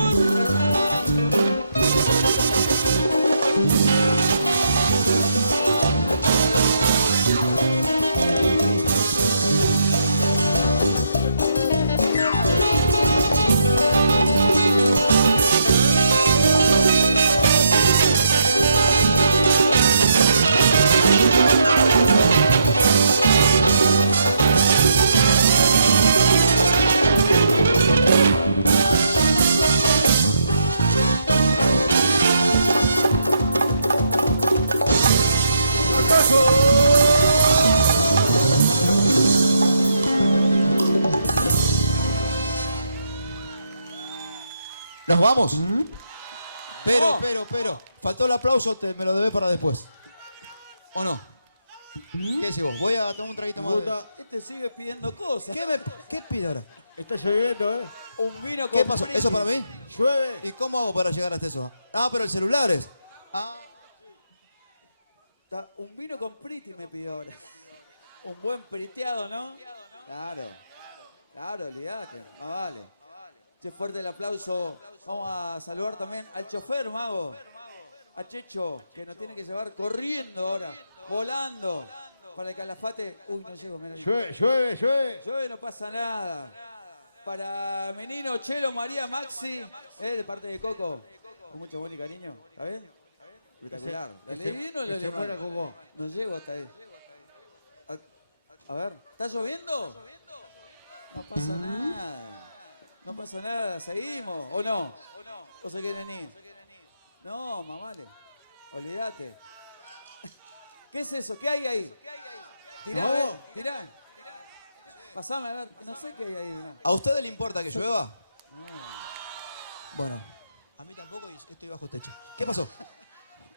¿Nos vamos? Pero, faltó el aplauso, me lo debes para después. ¿O no? ¿Qué decís vos? Voy a tomar un traguito más. Este sigue pidiendo cosas. ¿Qué pide ahora? Está lloviendo, ¿eh? Un vino con ¿Qué pasó? brindis. ¿Eso para mí? Llueve. ¿Y cómo hago para llegar hasta eso? Ah, pero el celular es. Un vino con priti me pidió ahora. Un buen priteado, ¿no? Claro. Claro, olvídate. Más vale. Che, fuerte el aplauso. Vamos a saludar también al chofer, Mago. A Checho, que nos tiene que llevar corriendo ahora. Volando. Para el Calafate. Uy, no llego, mirá. Llueve. Llueve, no pasa nada. Para Menino, Chelo, María, Maxi. De parte de Coco. Con mucho amor y cariño. ¿Está bien? Espectacular. ¿La leí bien o la leí mal? Coco. No llego hasta ahí. A ver, ¿está lloviendo? No pasa nada. No pasa nada, seguimos. ¿O no? ¿O se quieren ir? No, mamale. Olvídate. ¿Qué es eso? ¿Qué hay ahí? Tirá, ¿No? a ver, tirá. Pasame a ver, no sé qué hay ahí. Mirá. ¿A ustedes le importa que llueva? Bueno, a mí tampoco y estoy bajo techo. ¿Qué pasó?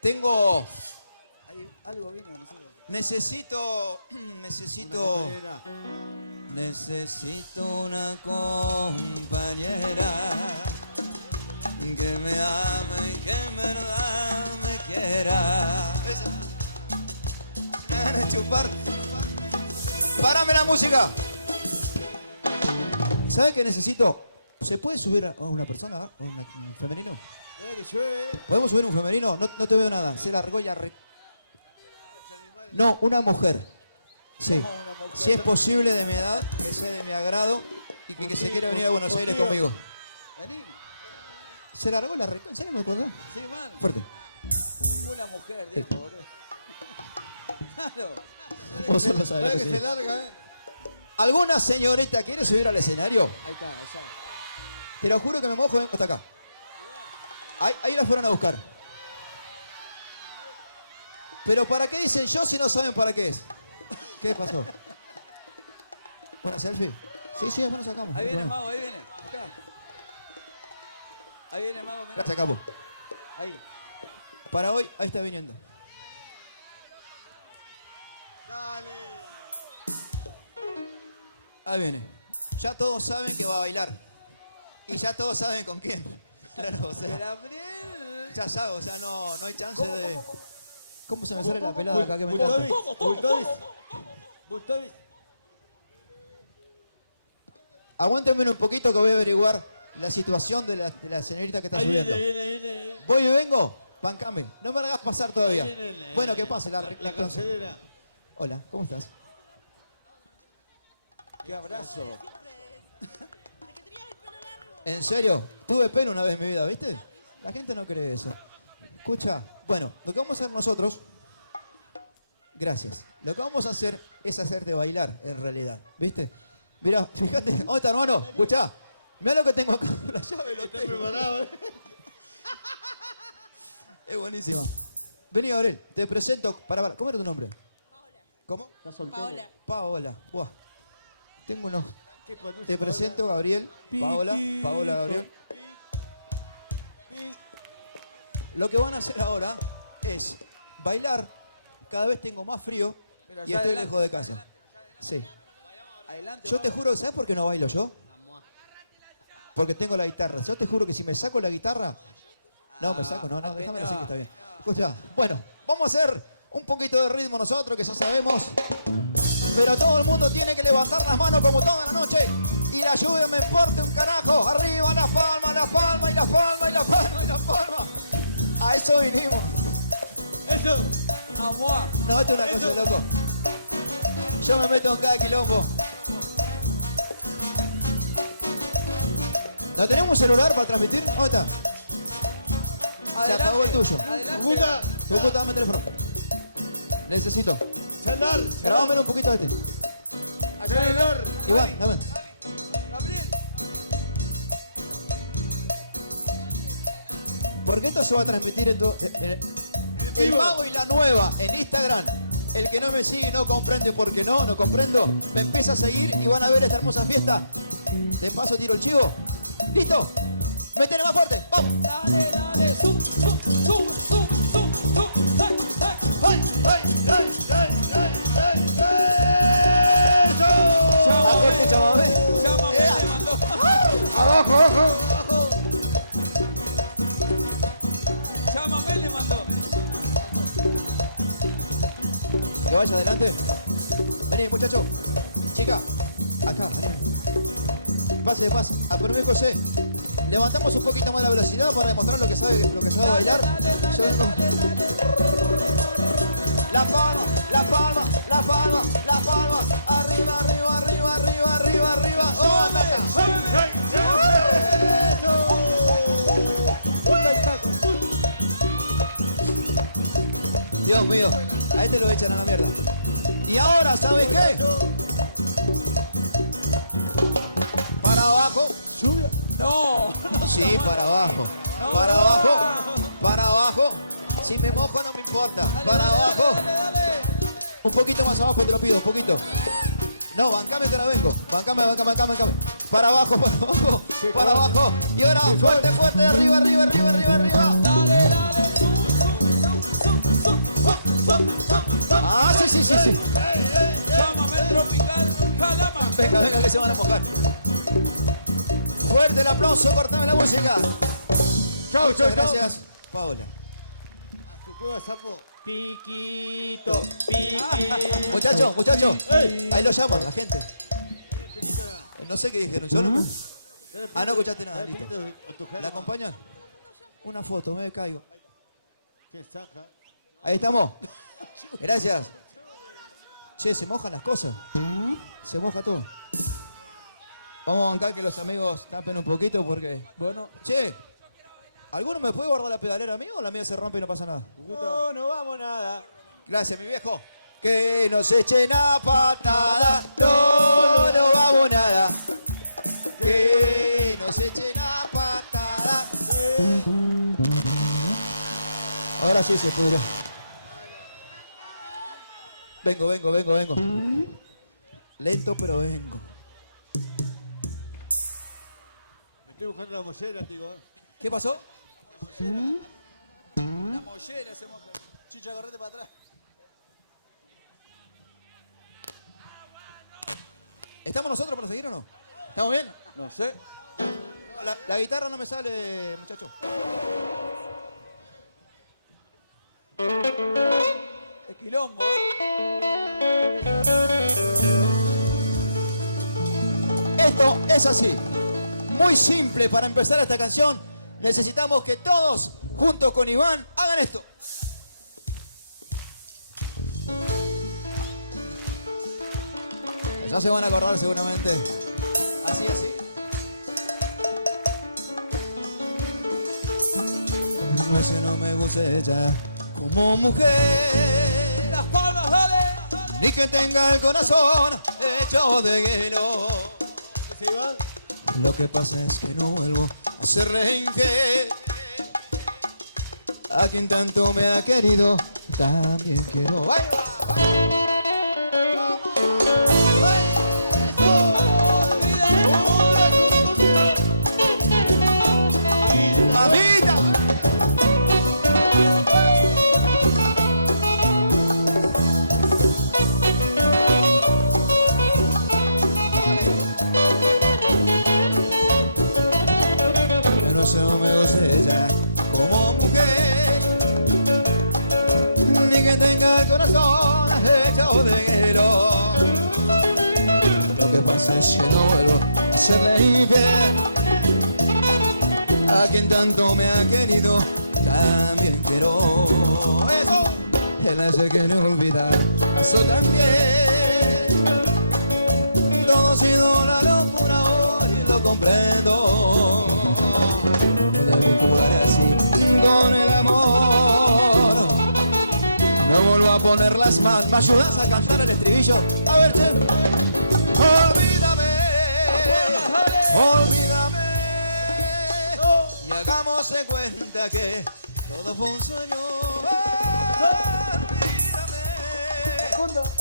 Tengo... Hay algo vino, no sé. Necesito una compañera que me ame y que en verdad me quiera. Una gana de chupar. ¡Párame la música! ¿Sabe qué necesito? ¿Se puede subir a una persona? ¿Un femenino? Que llueve. ¿Podemos subir un femenino? No te veo nada. Se largó ya. No, una mujer. Sí. Una mujer. Si es posible de mi edad, que sea de mi agrado y que se quiera venir a Buenos Aires conmigo. Vení. Se largó la ¿En serio me acordás? Sí, man. Fuerte. Una mujer, dijo, boludo. Claro. Vos solo sabés lo que se sí. larga, ¿eh? ¿Alguna señorita quiere subir al escenario? Ahí está, allá. Te lo juro que me mojo, vengo hasta acá. Ahí la fueron a buscar. Pero ¿para qué dicen yo si no saben para qué es? ¿Qué pasó? ¿Una selfie? Sí, después nos sacamos. Ahí no viene problema. Mago, ahí viene. Acá. Ahí viene Mago, mirá. La sacamos. Ahí. Para hoy, ahí está viniendo. Dale. Ahí viene. Ya todos saben que va a bailar. Y ya todos saben con quién. Claro, o sea. Gabriel. Ya sabe, o sea, no hay chance de... ¿Cómo se me sale la ¿Cómo? pelada acá que me encanta? Bultovis. Aguántenme un poquito que voy a averiguar la situación de la señorita que está subiendo. Viene. ¿Voy y vengo? Bancame. No me la hagas pasar todavía. Ahí viene Bueno, que pase la cancelera. entonces. Hola, ¿cómo estás? Qué abrazo. ¿En serio? Tuve pelo una vez en mi vida, ¿viste? La gente no cree eso. Escucha, bueno, lo que vamos a hacer nosotros... Gracias. Lo que vamos a hacer es hacerte bailar, en realidad. ¿Viste? Mira, fíjate. ¿Dónde está, hermano? Escuchá. Mira lo que tengo acá. La llave lo tengo. preparado, ¿eh? Es buenísimo. Vení, Gabriel. Te presento... Para. ¿Cómo era tu nombre? ¿Cómo? ¿Estás soltero? Paola. Paola. Buah. Tengo unos... ¿Qué patrulla, Te Paola? presento, Gabriel. Paola. Paola, Gabriel. Lo que van a hacer ahora es bailar, cada vez tengo más frío Pero y allá estoy adelante, lejos de casa. Sí. Adelante. Yo te juro, ¿sabes por qué no bailo yo? Porque tengo la guitarra. Yo te juro que si me saco la guitarra... No, me saco, no, déjame así que está bien. Escucha, bueno, vamos a hacer un poquito de ritmo nosotros, que ya sabemos. Pero todo el mundo tiene que levantar las manos como toda la noche. Y la lluvia me importa un carajo. Arriba las palmas, las palmas y las palmas y las palmas y las palmas. A eso vinimos. Eso. Amor. No, esto es una cosa de loco. Yo me meto en cada quilombo. ¿No tenemos un celular para transmitir? ¿Dónde está? Se apagó el tuyo. Tu puta, dame el teléfono. Necesito. Celular. Grabámelo un poquito este. Celular. Iván, dame. Gabriel. Porque esto se va a transmitir en El Mago y la Nueva en Instagram. El que no me sigue no comprende porque no comprendo. Me empieza a seguir y van a ver esta hermosa fiesta. De paso tiro el chivo. ¿Listo? Métele más fuerte. ¡Vamos! Dale, dale. Sub. Acorde, chamamé. Chamamé le mandó. Abajo. Chamamé le mandó. Que vaya adelante. Vení, muchacho. Chica. Acá, vení. Pase. A por mí, José. Levantamos un poquito más la velocidad para demostrar lo que sabe bailar. Yo vengo. La palma. Arriba. ¡Oh, Dios mío, a este lo echan a la mierda. Y ahora, ¿sabes qué? Para abajo. No. Sí, para abajo. Para abajo. Si me mojo no me importa. Para abajo. Un poquito más abajo te lo pido, un poquito. No, bancame que ahora vengo. Bancame. Para abajo. Y ahora fuerte, arriba. Dale. Ah, sí. Chamamé tropical, calama. Venga, que se van a mojar. Fuerte el aplauso, cortame la música. Muchas gracias, Paola. A su cueva, sapo. Piquito. Muchacho, ahí lo llaman la gente. No sé qué dijeron, yo no. No escuchaste nada, listo. ¿La acompañan? Una foto, me caigo. ¿Qué saca? Ahí estamos. Gracias. Che, se mojan las cosas. Se moja todo. Vamos a bancar que los amigos tapen un poquito porque... Bueno. Che, ¿alguno me puede guardar la pedalera mía o la mía se rompe y no pasa nada? No vamos nada. Gracias, mi viejo. Que nos echen a patada. No vamos nada. Que nos echen a patada. Ahora sí se pudrió. Vengo. Lento, pero vengo. Me estoy buscando la mollera, digo. ¿Qué pasó? La mollera se moja. Chicha, agarrate para atrás. ¿Estamos nosotros para seguir o no? ¿Estamos bien? No sé. La guitarra no me sale, muchacho. El quilombo. Esto es así. Muy simple para empezar esta canción. Necesitamos que todos, junto con Iván, hagan esto. Ya se van a acordar seguramente. Así. No es que no me guste ella como mujer. Las palmas, dale. Ni que tenga el corazón hecho de hielo. ¿Se iba? Lo que pasa es que no vuelvo a serle infiel. A quien tanto me ha querido, también quiero. ¡Ahí va! ¡Mamita! el corazón hecho de hielo. Lo que pasa es que no vuelvo a serle infiel. A quien tanto me ha querido, también quiero. Eso, él es el que no olvida, eso también. Todo ha sido una locura, hoy lo comprendo. No debo jugar así con el amor. No vuelvo a poner las manos. ¿Me ayudas a cantar el estribillo? A ver, che. Olvídame, olvídame. Y hagamos de cuenta que todo fue un sueño. Olvídame,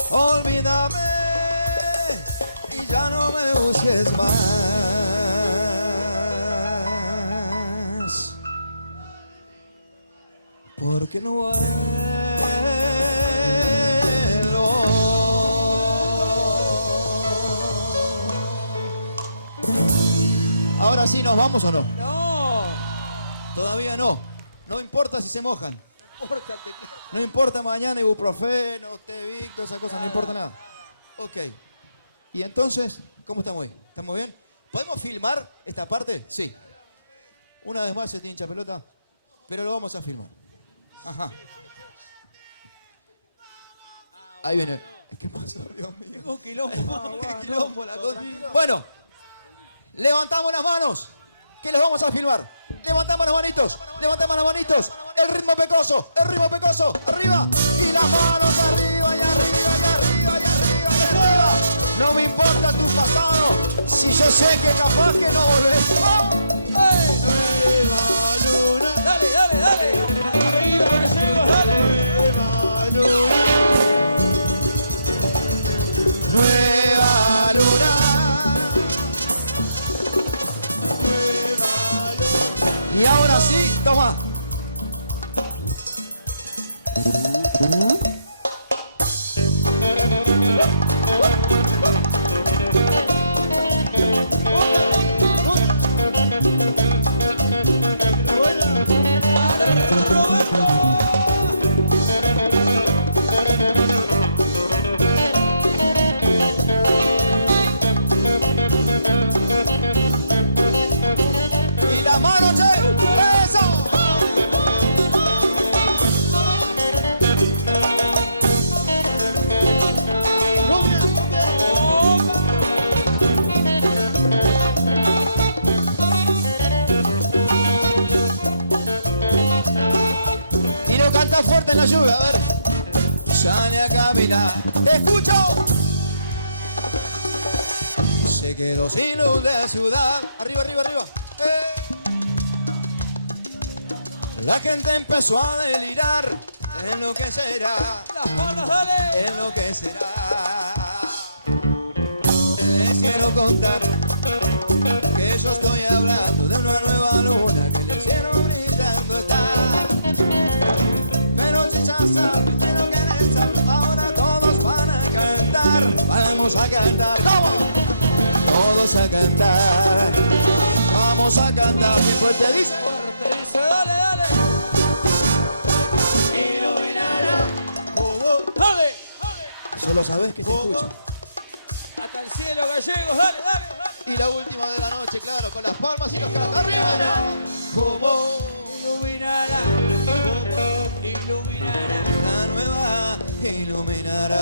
olvídame. Y ya no me busques más. Porque no vuelvo. Ahora sí, ¿nos vamos o no? No. Todavía no. No importa si se mojan. No importa el teclado. No importa mañana ibuprofeno, té Vic, todas esas cosas, no importa nada. Ok. Y entonces, ¿cómo estamos hoy? ¿Estamos bien? ¿Podemos filmar esta parte? Sí. Una vez más se te hincha pelota, pero lo vamos a filmar. Ajá. Ahí viene. ¿Qué pasó, Dios mío? Tengo un quilombo. Qué quilombo la cosa. Bueno, levantamos las manos, que los vamos a filmar. Levantamos las manitos, levantamos las manitos. El ritmo pecoso, arriba. Y las manos arriba, y arriba, y arriba, y arriba, y arriba. No me importa tu pasado, si yo sé que capaz que no volvés. Nueva luna. Dale, dale, dale. Arriba, Gallegos, dale. Nueva luna. Nueva luna. Y ahora sí, toma. Y la mano, che, eso. Y no canta fuerte en la lluvia, a ver. Sale a caminar, te escucho. Se quedó sin luz de ciudad. Arriba, arriba, arriba. La gente empezó a delirar. En lo que será. Las manos, dale. En lo que será. Les quiero contar que yo estoy hablando de una nueva luna que en el cielo brillando está. Pero si ya saben de lo que les hablo, ahora todos van a cantar. Vamos a cantar. ¿Cómo? Todos a cantar. Vamos a cantar. Muy fuerte dice. Fuerte dice, dale, dale. Iluminará. Dale, dale. Solo sabes que se escucha. Hasta el cielo, Gallegos, dale, dale, dale. Y la última de la noche, claro, con las palmas y los cantos. ¡Arriba! Como iluminará, como iluminará. La nueva iluminará.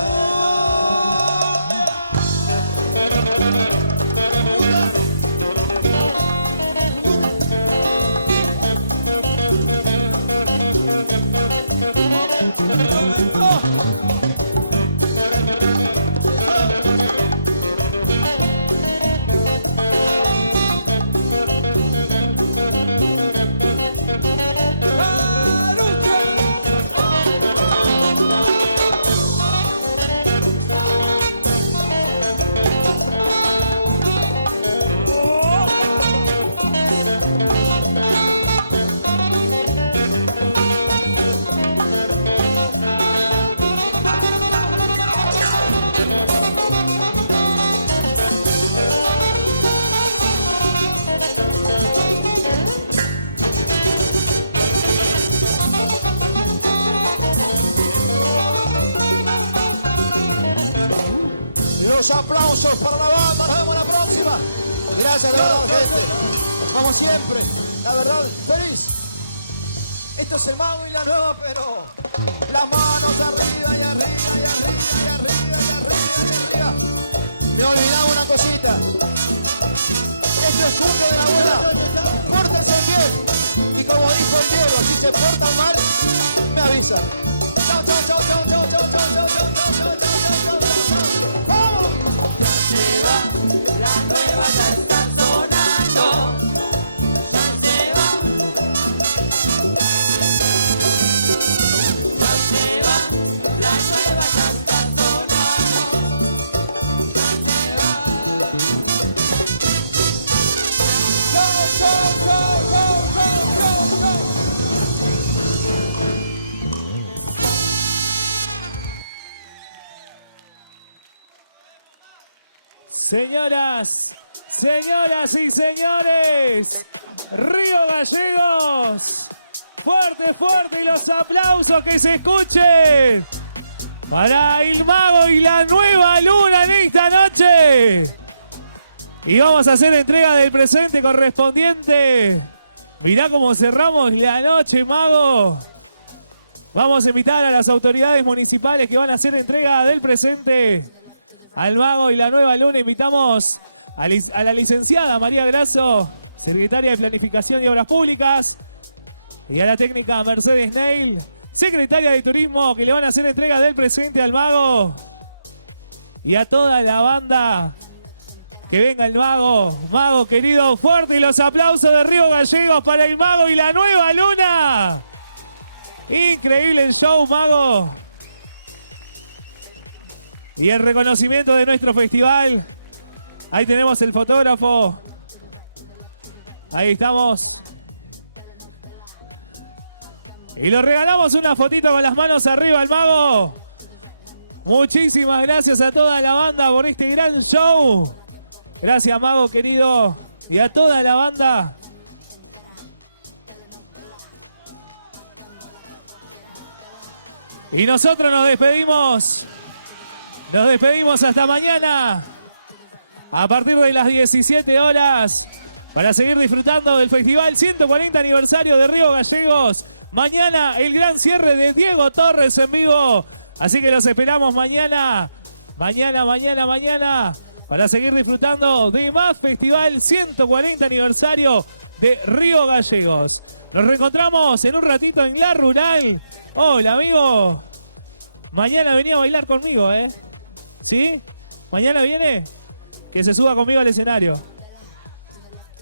Los aplausos para la banda. Nos vemos la próxima. Gracias de verdad, gente. Como siempre. La verdad, feliz. Esto es el Mago y la Nueva, pero las manos arriba y arriba y arriba y arriba y arriba y arriba. Me olvidaba una cosita. Esto es cumbia de la abuela. Pórtense bien. Y como dijo el Diego, si se portan mal, me avisan. Chau, chau, chau, chau, chau, chau, chau, chau, chau, chau, chau, chau, chau, chau. ¡Vamos! Ya se va, la nueva ya está sonando. Ya se va. Ya se va, la nueva ya está sonando. Ya se va. Chau, chau, chau, chau, chau, chau, chau. Señoras y señores, Río Gallegos, fuerte, fuerte y los aplausos que se escuchen para el Mago y la Nueva Luna en esta noche. Y vamos a hacer entrega del presente correspondiente. Mirá cómo cerramos la noche, Mago. Vamos a invitar a las autoridades municipales que van a hacer entrega del presente al Mago y la Nueva Luna. Invitamos a la licenciada María Grasso, secretaria de Planificación y Obras Públicas, y a la técnica Mercedes Neil, secretaria de Turismo, que le van a hacer entrega del presente al Mago. Y a toda la banda, que venga el Mago. Mago querido, fuerte y los aplausos de Río Gallegos para el Mago y la Nueva Luna. Increíble el show, Mago. Y el reconocimiento de nuestro festival. Ahí tenemos el fotógrafo. Ahí estamos. Y le regalamos una fotito con las manos arriba al Mago. Muchísimas gracias a toda la banda por este gran show. Gracias, Mago querido. Y a toda la banda. Y nosotros nos despedimos. Nos despedimos hasta mañana. A partir de las 17 horas. Para seguir disfrutando del Festival 140 aniversario de Río Gallegos. Mañana el gran cierre de Diego Torres en vivo. Así que los esperamos mañana. Mañana. Para seguir disfrutando de más Festival 140 aniversario de Río Gallegos. Nos reencontramos en un ratito en La Rural. Hola, amigo. Mañana venía a bailar conmigo, ¿eh? ¿Sí? ¿Mañana viene? Que se suba conmigo al escenario.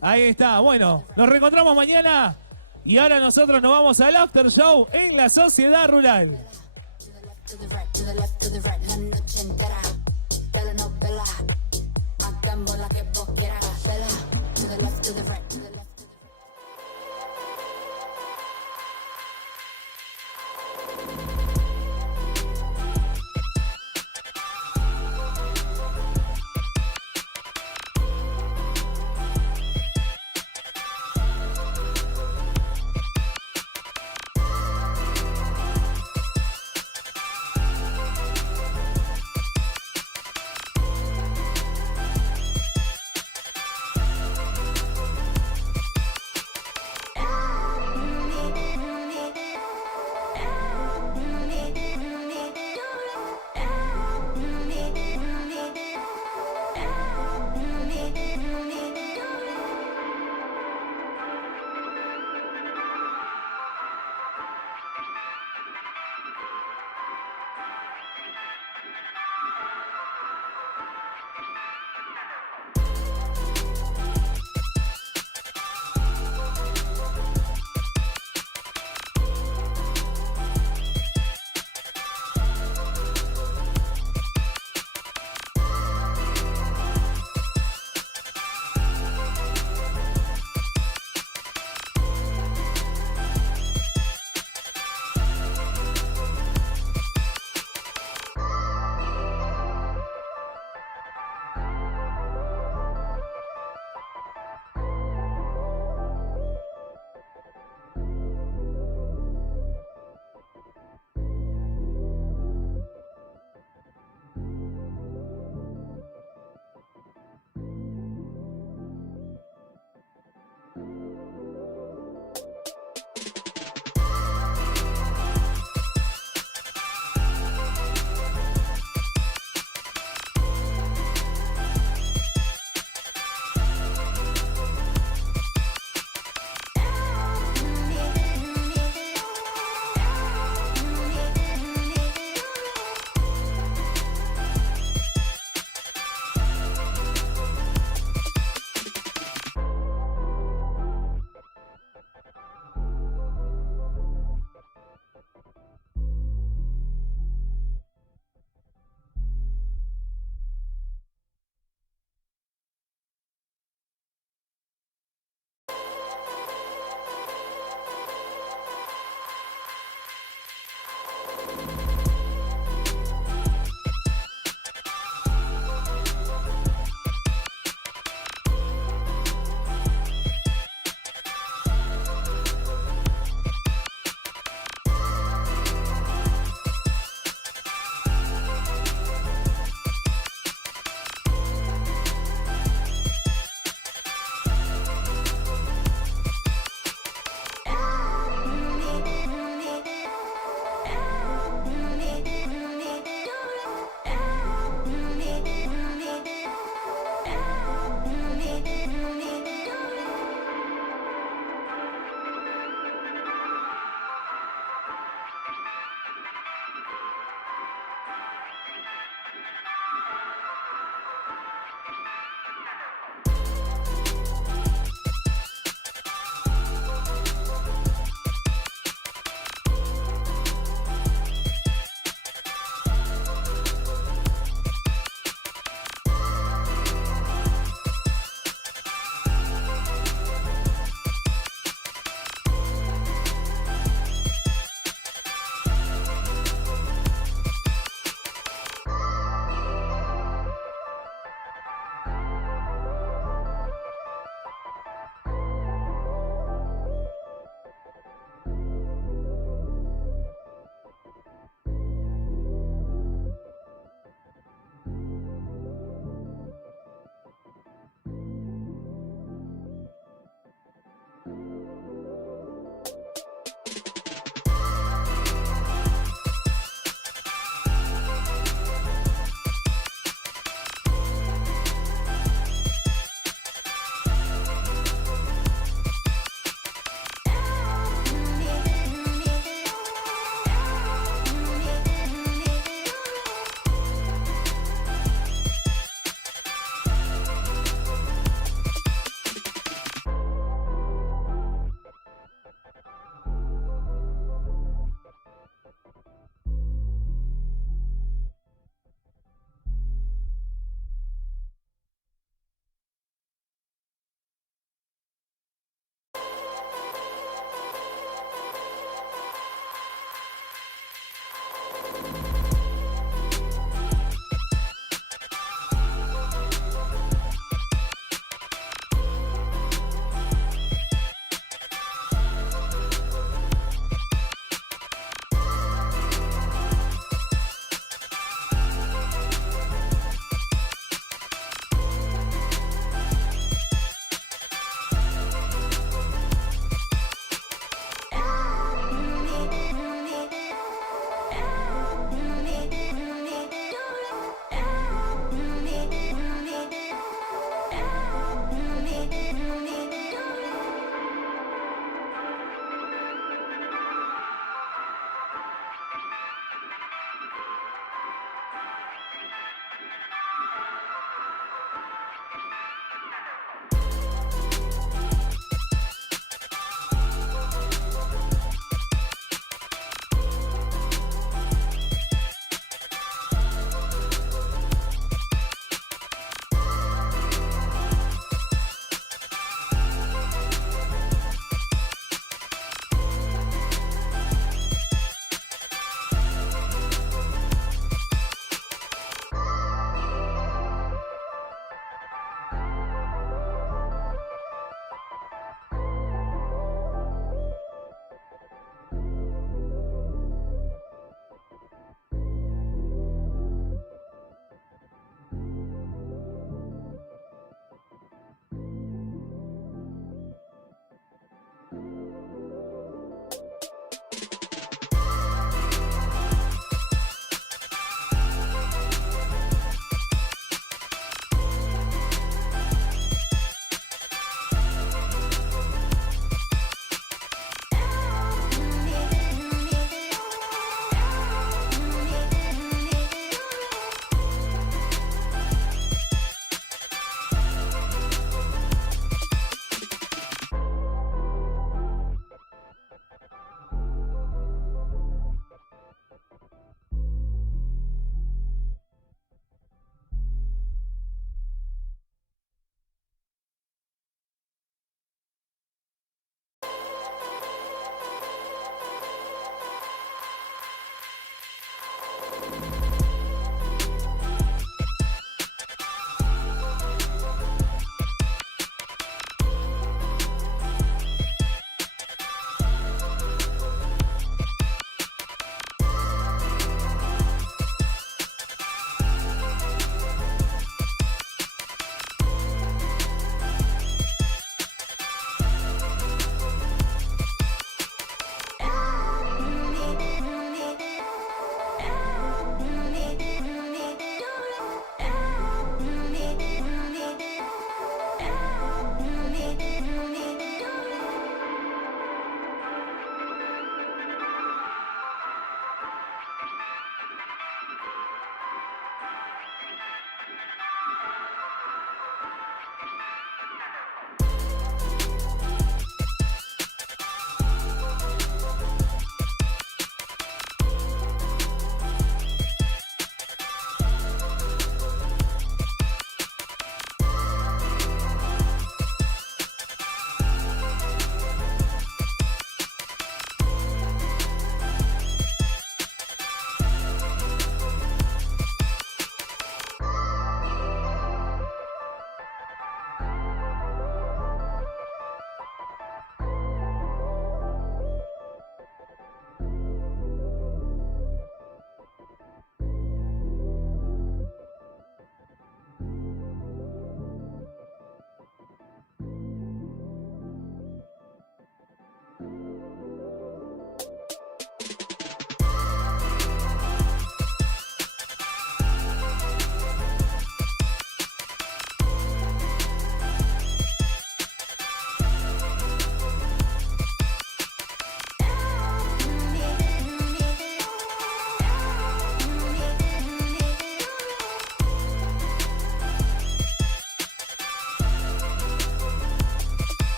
Ahí está. Bueno, nos reencontramos mañana. Y ahora nosotros nos vamos al after show en la Sociedad Rural.